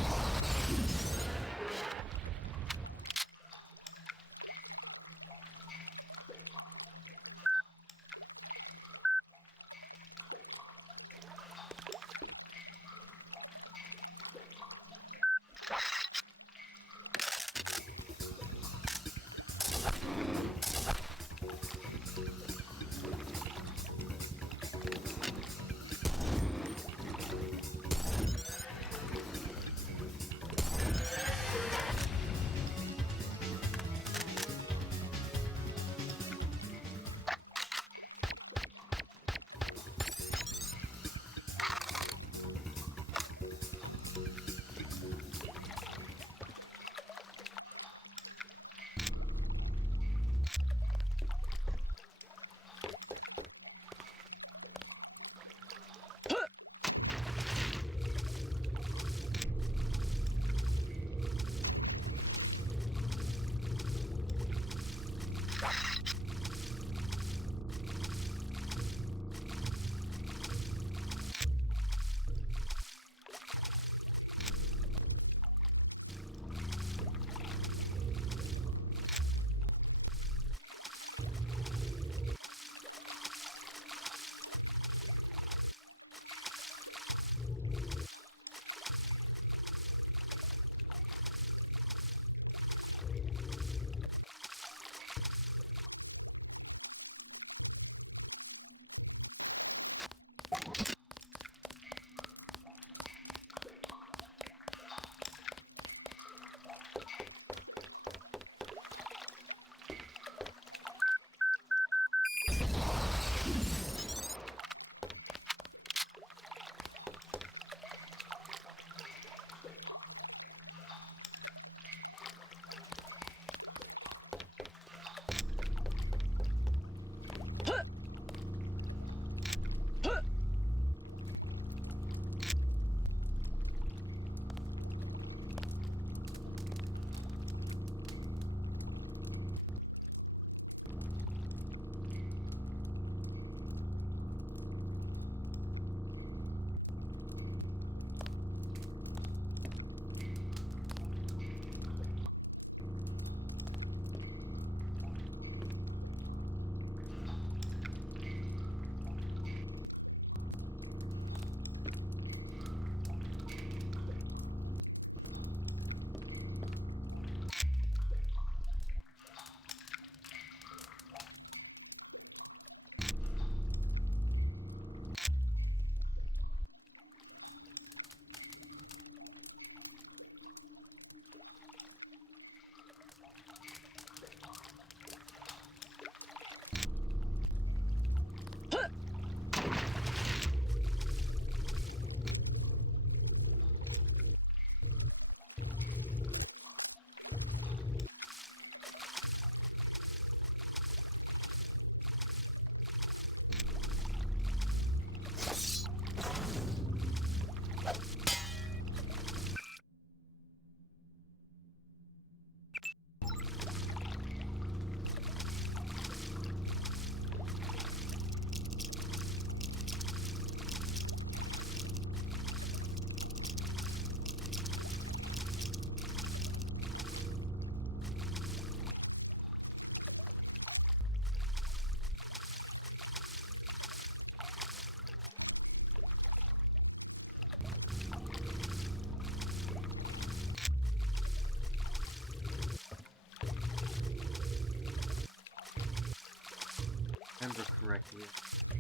correctly.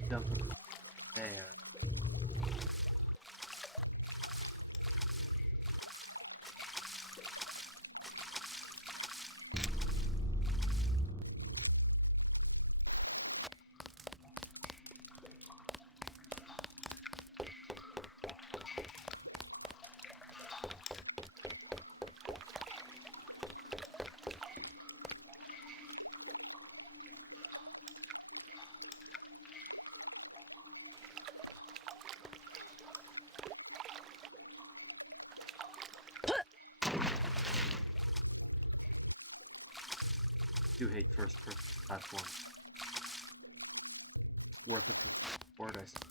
Dump there. Do hate first person platform. Worth it for the board, I suppose.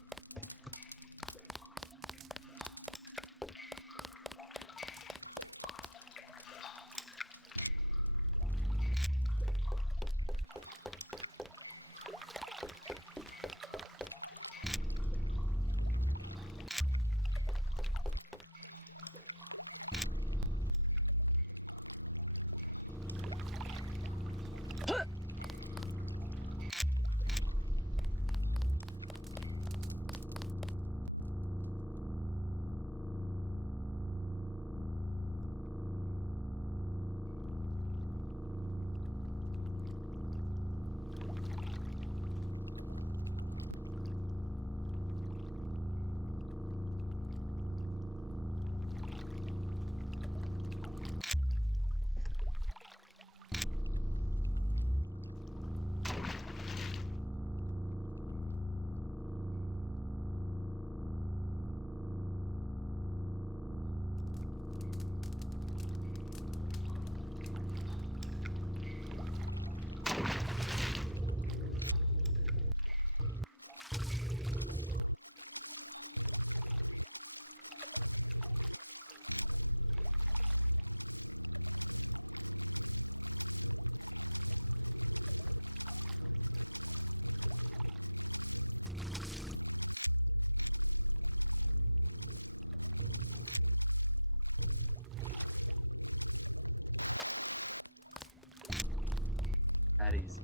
That easy.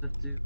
Let's do.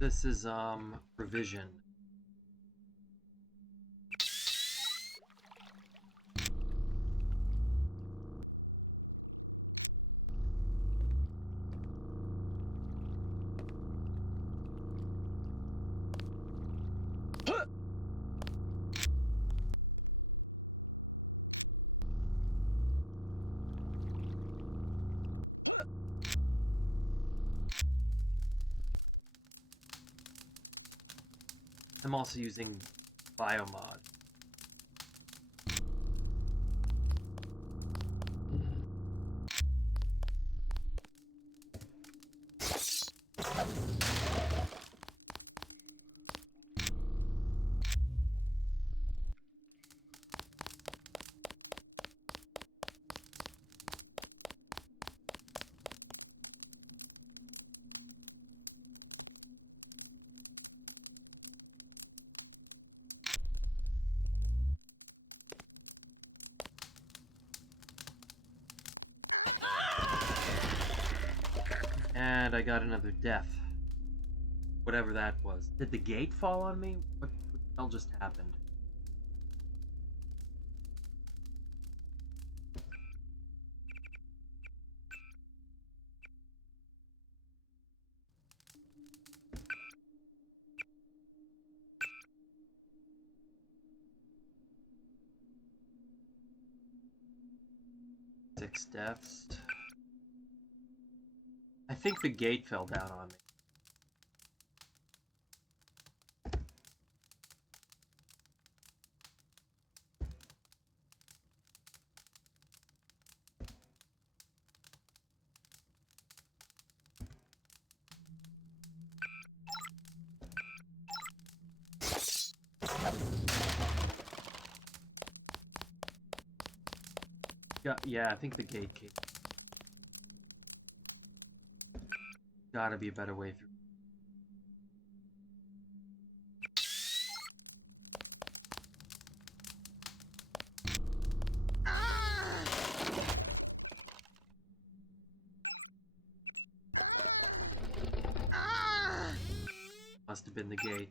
This is revision. I'm also using Biomod. And I got another death. Whatever that was. Did the gate fall on me? What the hell just happened? Six deaths. I think the gate fell down on me. Yeah, I think the gate came. Gotta be a better way through. Must have been the gate.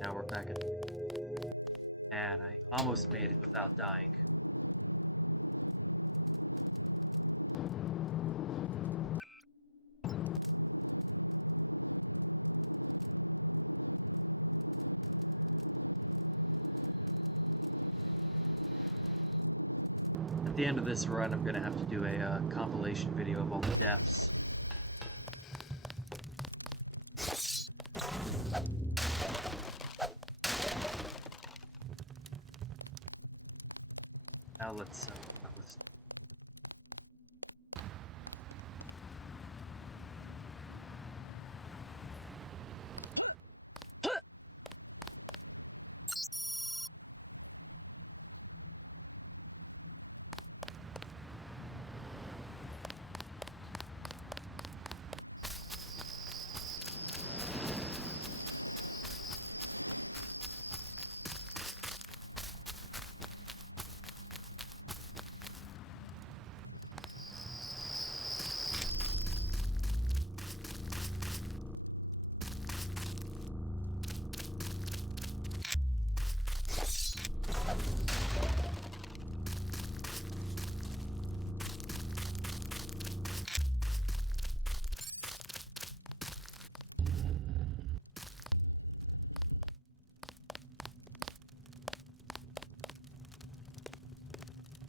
Now we're back at... And I almost made it without dying. At the end of this run, I'm gonna have to do a compilation video of all the deaths. Now let's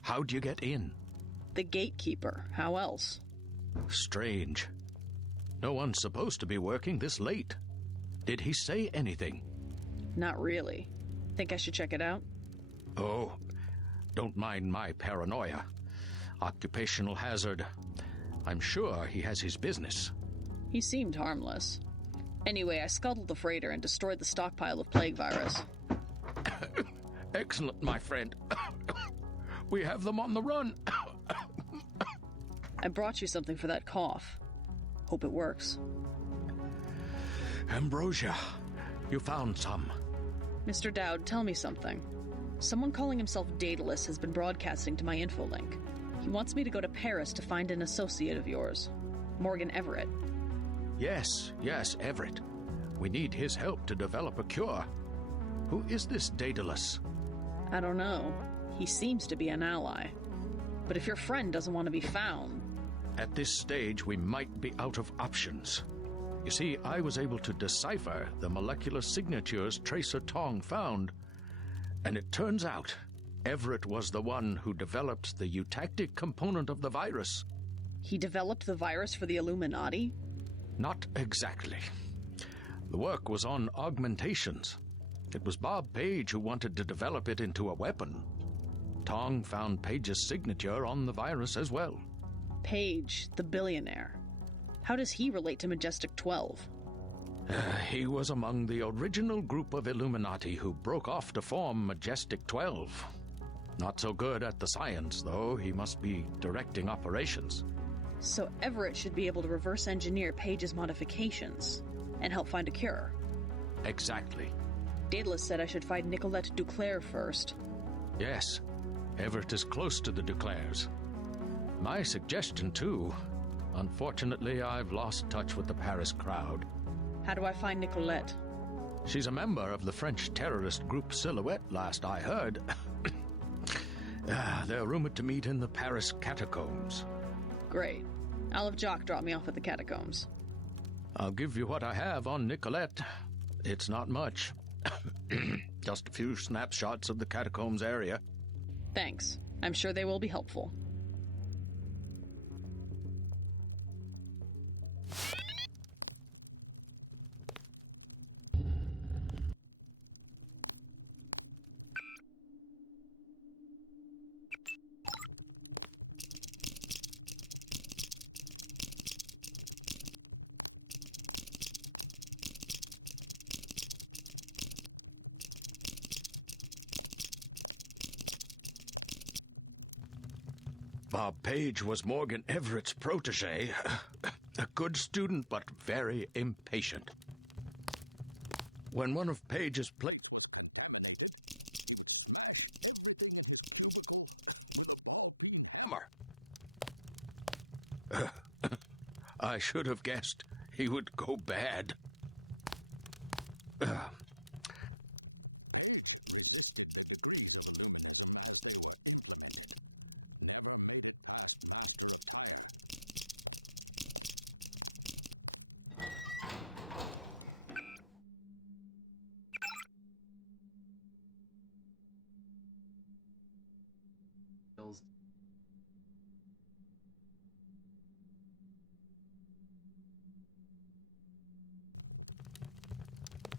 How'd you get in? The gatekeeper. How else? Strange. No one's supposed to be working this late. Did he say anything? Not really. Think I should check it out? Oh, don't mind my paranoia. Occupational hazard. I'm sure he has his business. He seemed harmless. Anyway, I scuttled the freighter and destroyed the stockpile of plague virus. Excellent, my friend. We have them on the run. I brought you something for that cough. Hope it works. Ambrosia, you found some. Mr. Dowd, tell me something. Someone calling himself Daedalus has been broadcasting to my infolink. He wants me to go to Paris to find an associate of yours, Morgan Everett. Yes, Everett. We need his help to develop a cure. Who is this Daedalus? I don't know. He seems to be an ally. But if your friend doesn't want to be found... At this stage, we might be out of options. You see, I was able to decipher the molecular signatures Tracer Tong found, and it turns out Everett was the one who developed the eutactic component of the virus. He developed the virus for the Illuminati? Not exactly. The work was on augmentations. It was Bob Page who wanted to develop it into a weapon. Tong found Page's signature on the virus as well. Page, the billionaire. How does he relate to Majestic 12? He was among the original group of Illuminati who broke off to form Majestic 12. Not so good at the science, though. He must be directing operations. So Everett should be able to reverse engineer Page's modifications and help find a cure. Exactly. Daedalus said I should find Nicolette Duclair first. Yes, Everett is close to the Duclairs. My suggestion, too. Unfortunately, I've lost touch with the Paris crowd. How do I find Nicolette? She's a member of the French terrorist group Silhouette, last I heard. They're rumored to meet in the Paris catacombs. Great. I'll have Jock drop me off at the catacombs. I'll give you what I have on Nicolette. It's not much. Just a few snapshots of the catacombs area. Thanks. I'm sure they will be helpful. Bob Page was Morgan Everett's protege. A good student, but very impatient. When one of Page's I should have guessed he would go bad.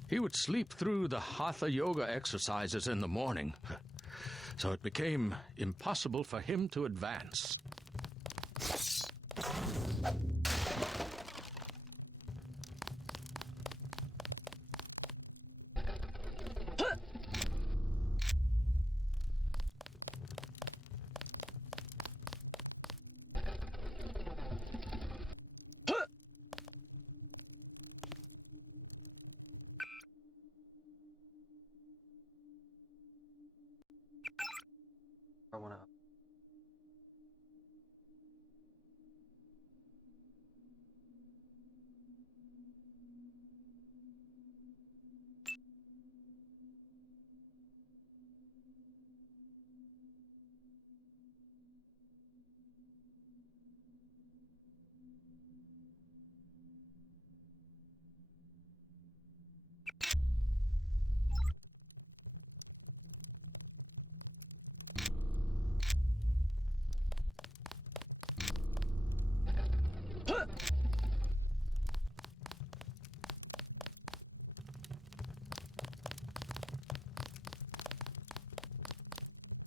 He would sleep through the Hatha Yoga exercises in the morning, so it became impossible for him to advance. I want to.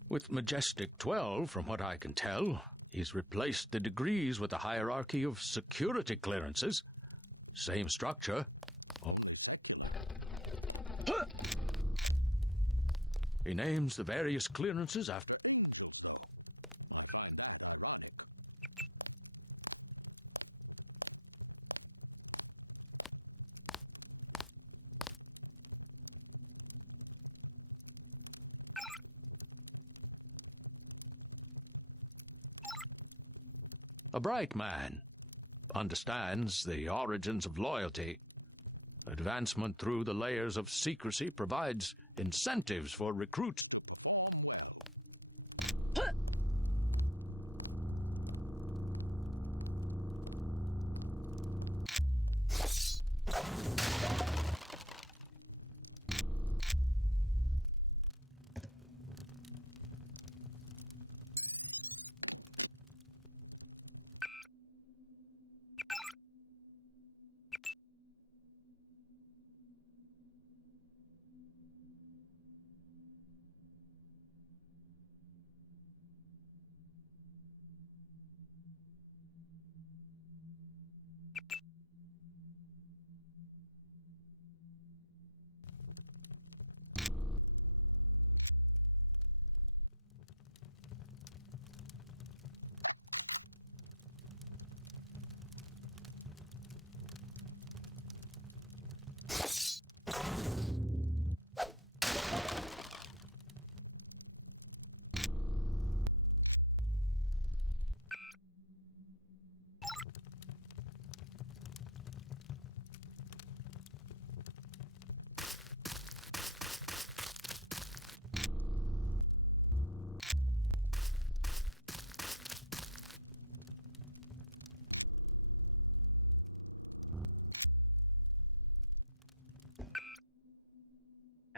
With Majestic 12, from what I can tell, he's replaced the degrees with a hierarchy of security clearances. Same structure. He names the various clearances after... A bright man. Understands the origins of loyalty. Advancement through the layers of secrecy provides incentives for recruits.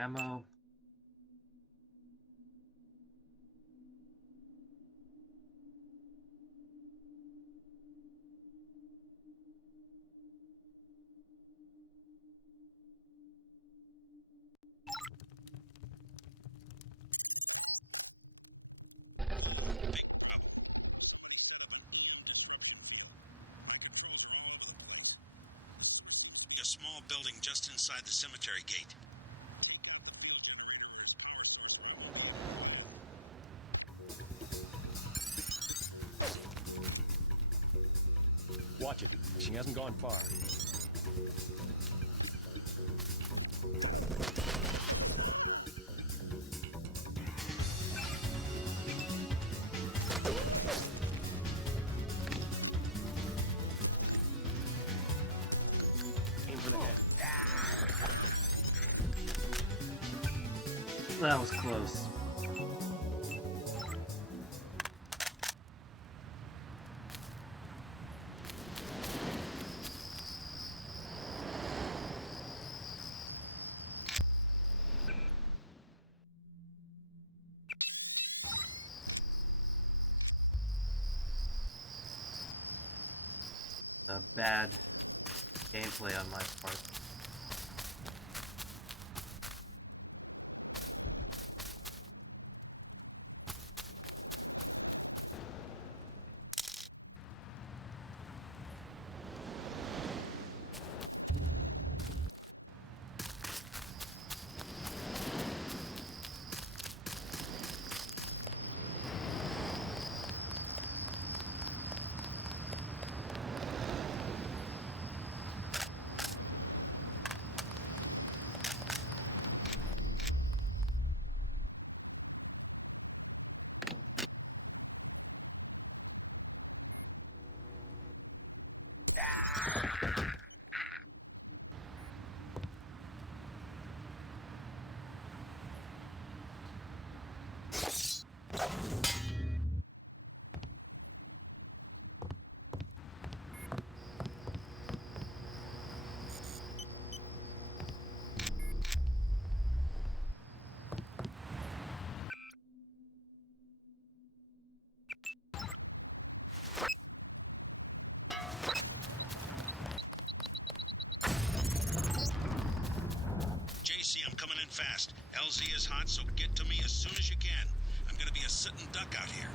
ammo. A small building just inside the cemetery gate. Watch it. She hasn't gone far. Aim for the head. That was close. A bad gameplay on my part. JC, I'm coming in fast. LZ is hot, so get to me as soon as you can. I'm gonna be a sitting duck out here.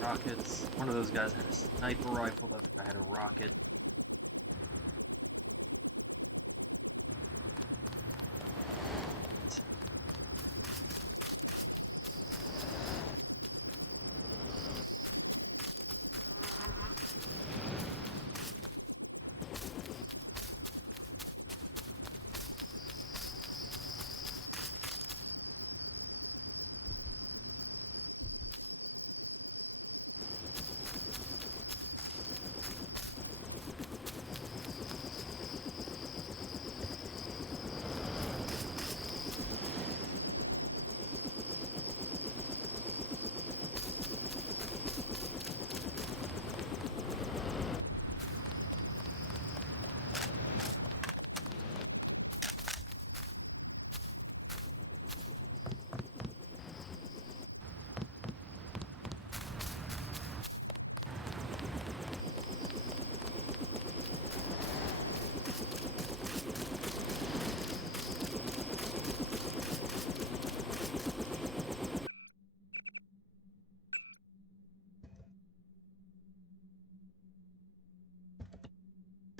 Rockets. One of those guys had a sniper rifle, the other guy had a rocket.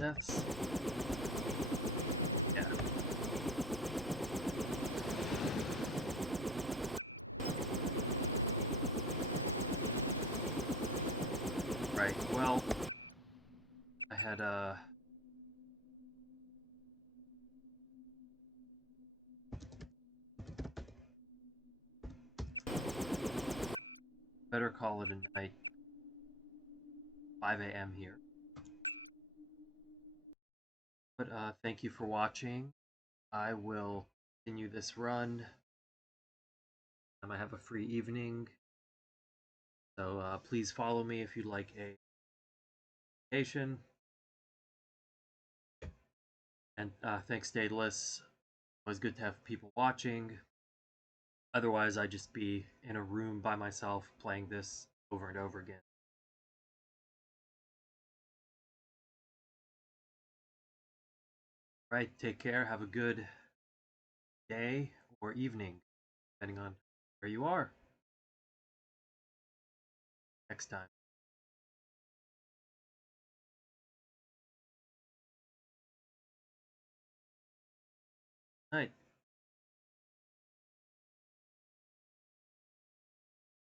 deaths. Yeah. Right, well, I had better call it a night. 5 a.m. here. But thank you for watching. I will continue this run. I have a free evening. So please follow me if you'd like a vacation. And thanks, Daedalus. Always good to have people watching. Otherwise, I'd just be in a room by myself playing this over and over again. Right, take care. Have a good day or evening, depending on where you are. Next time. Night.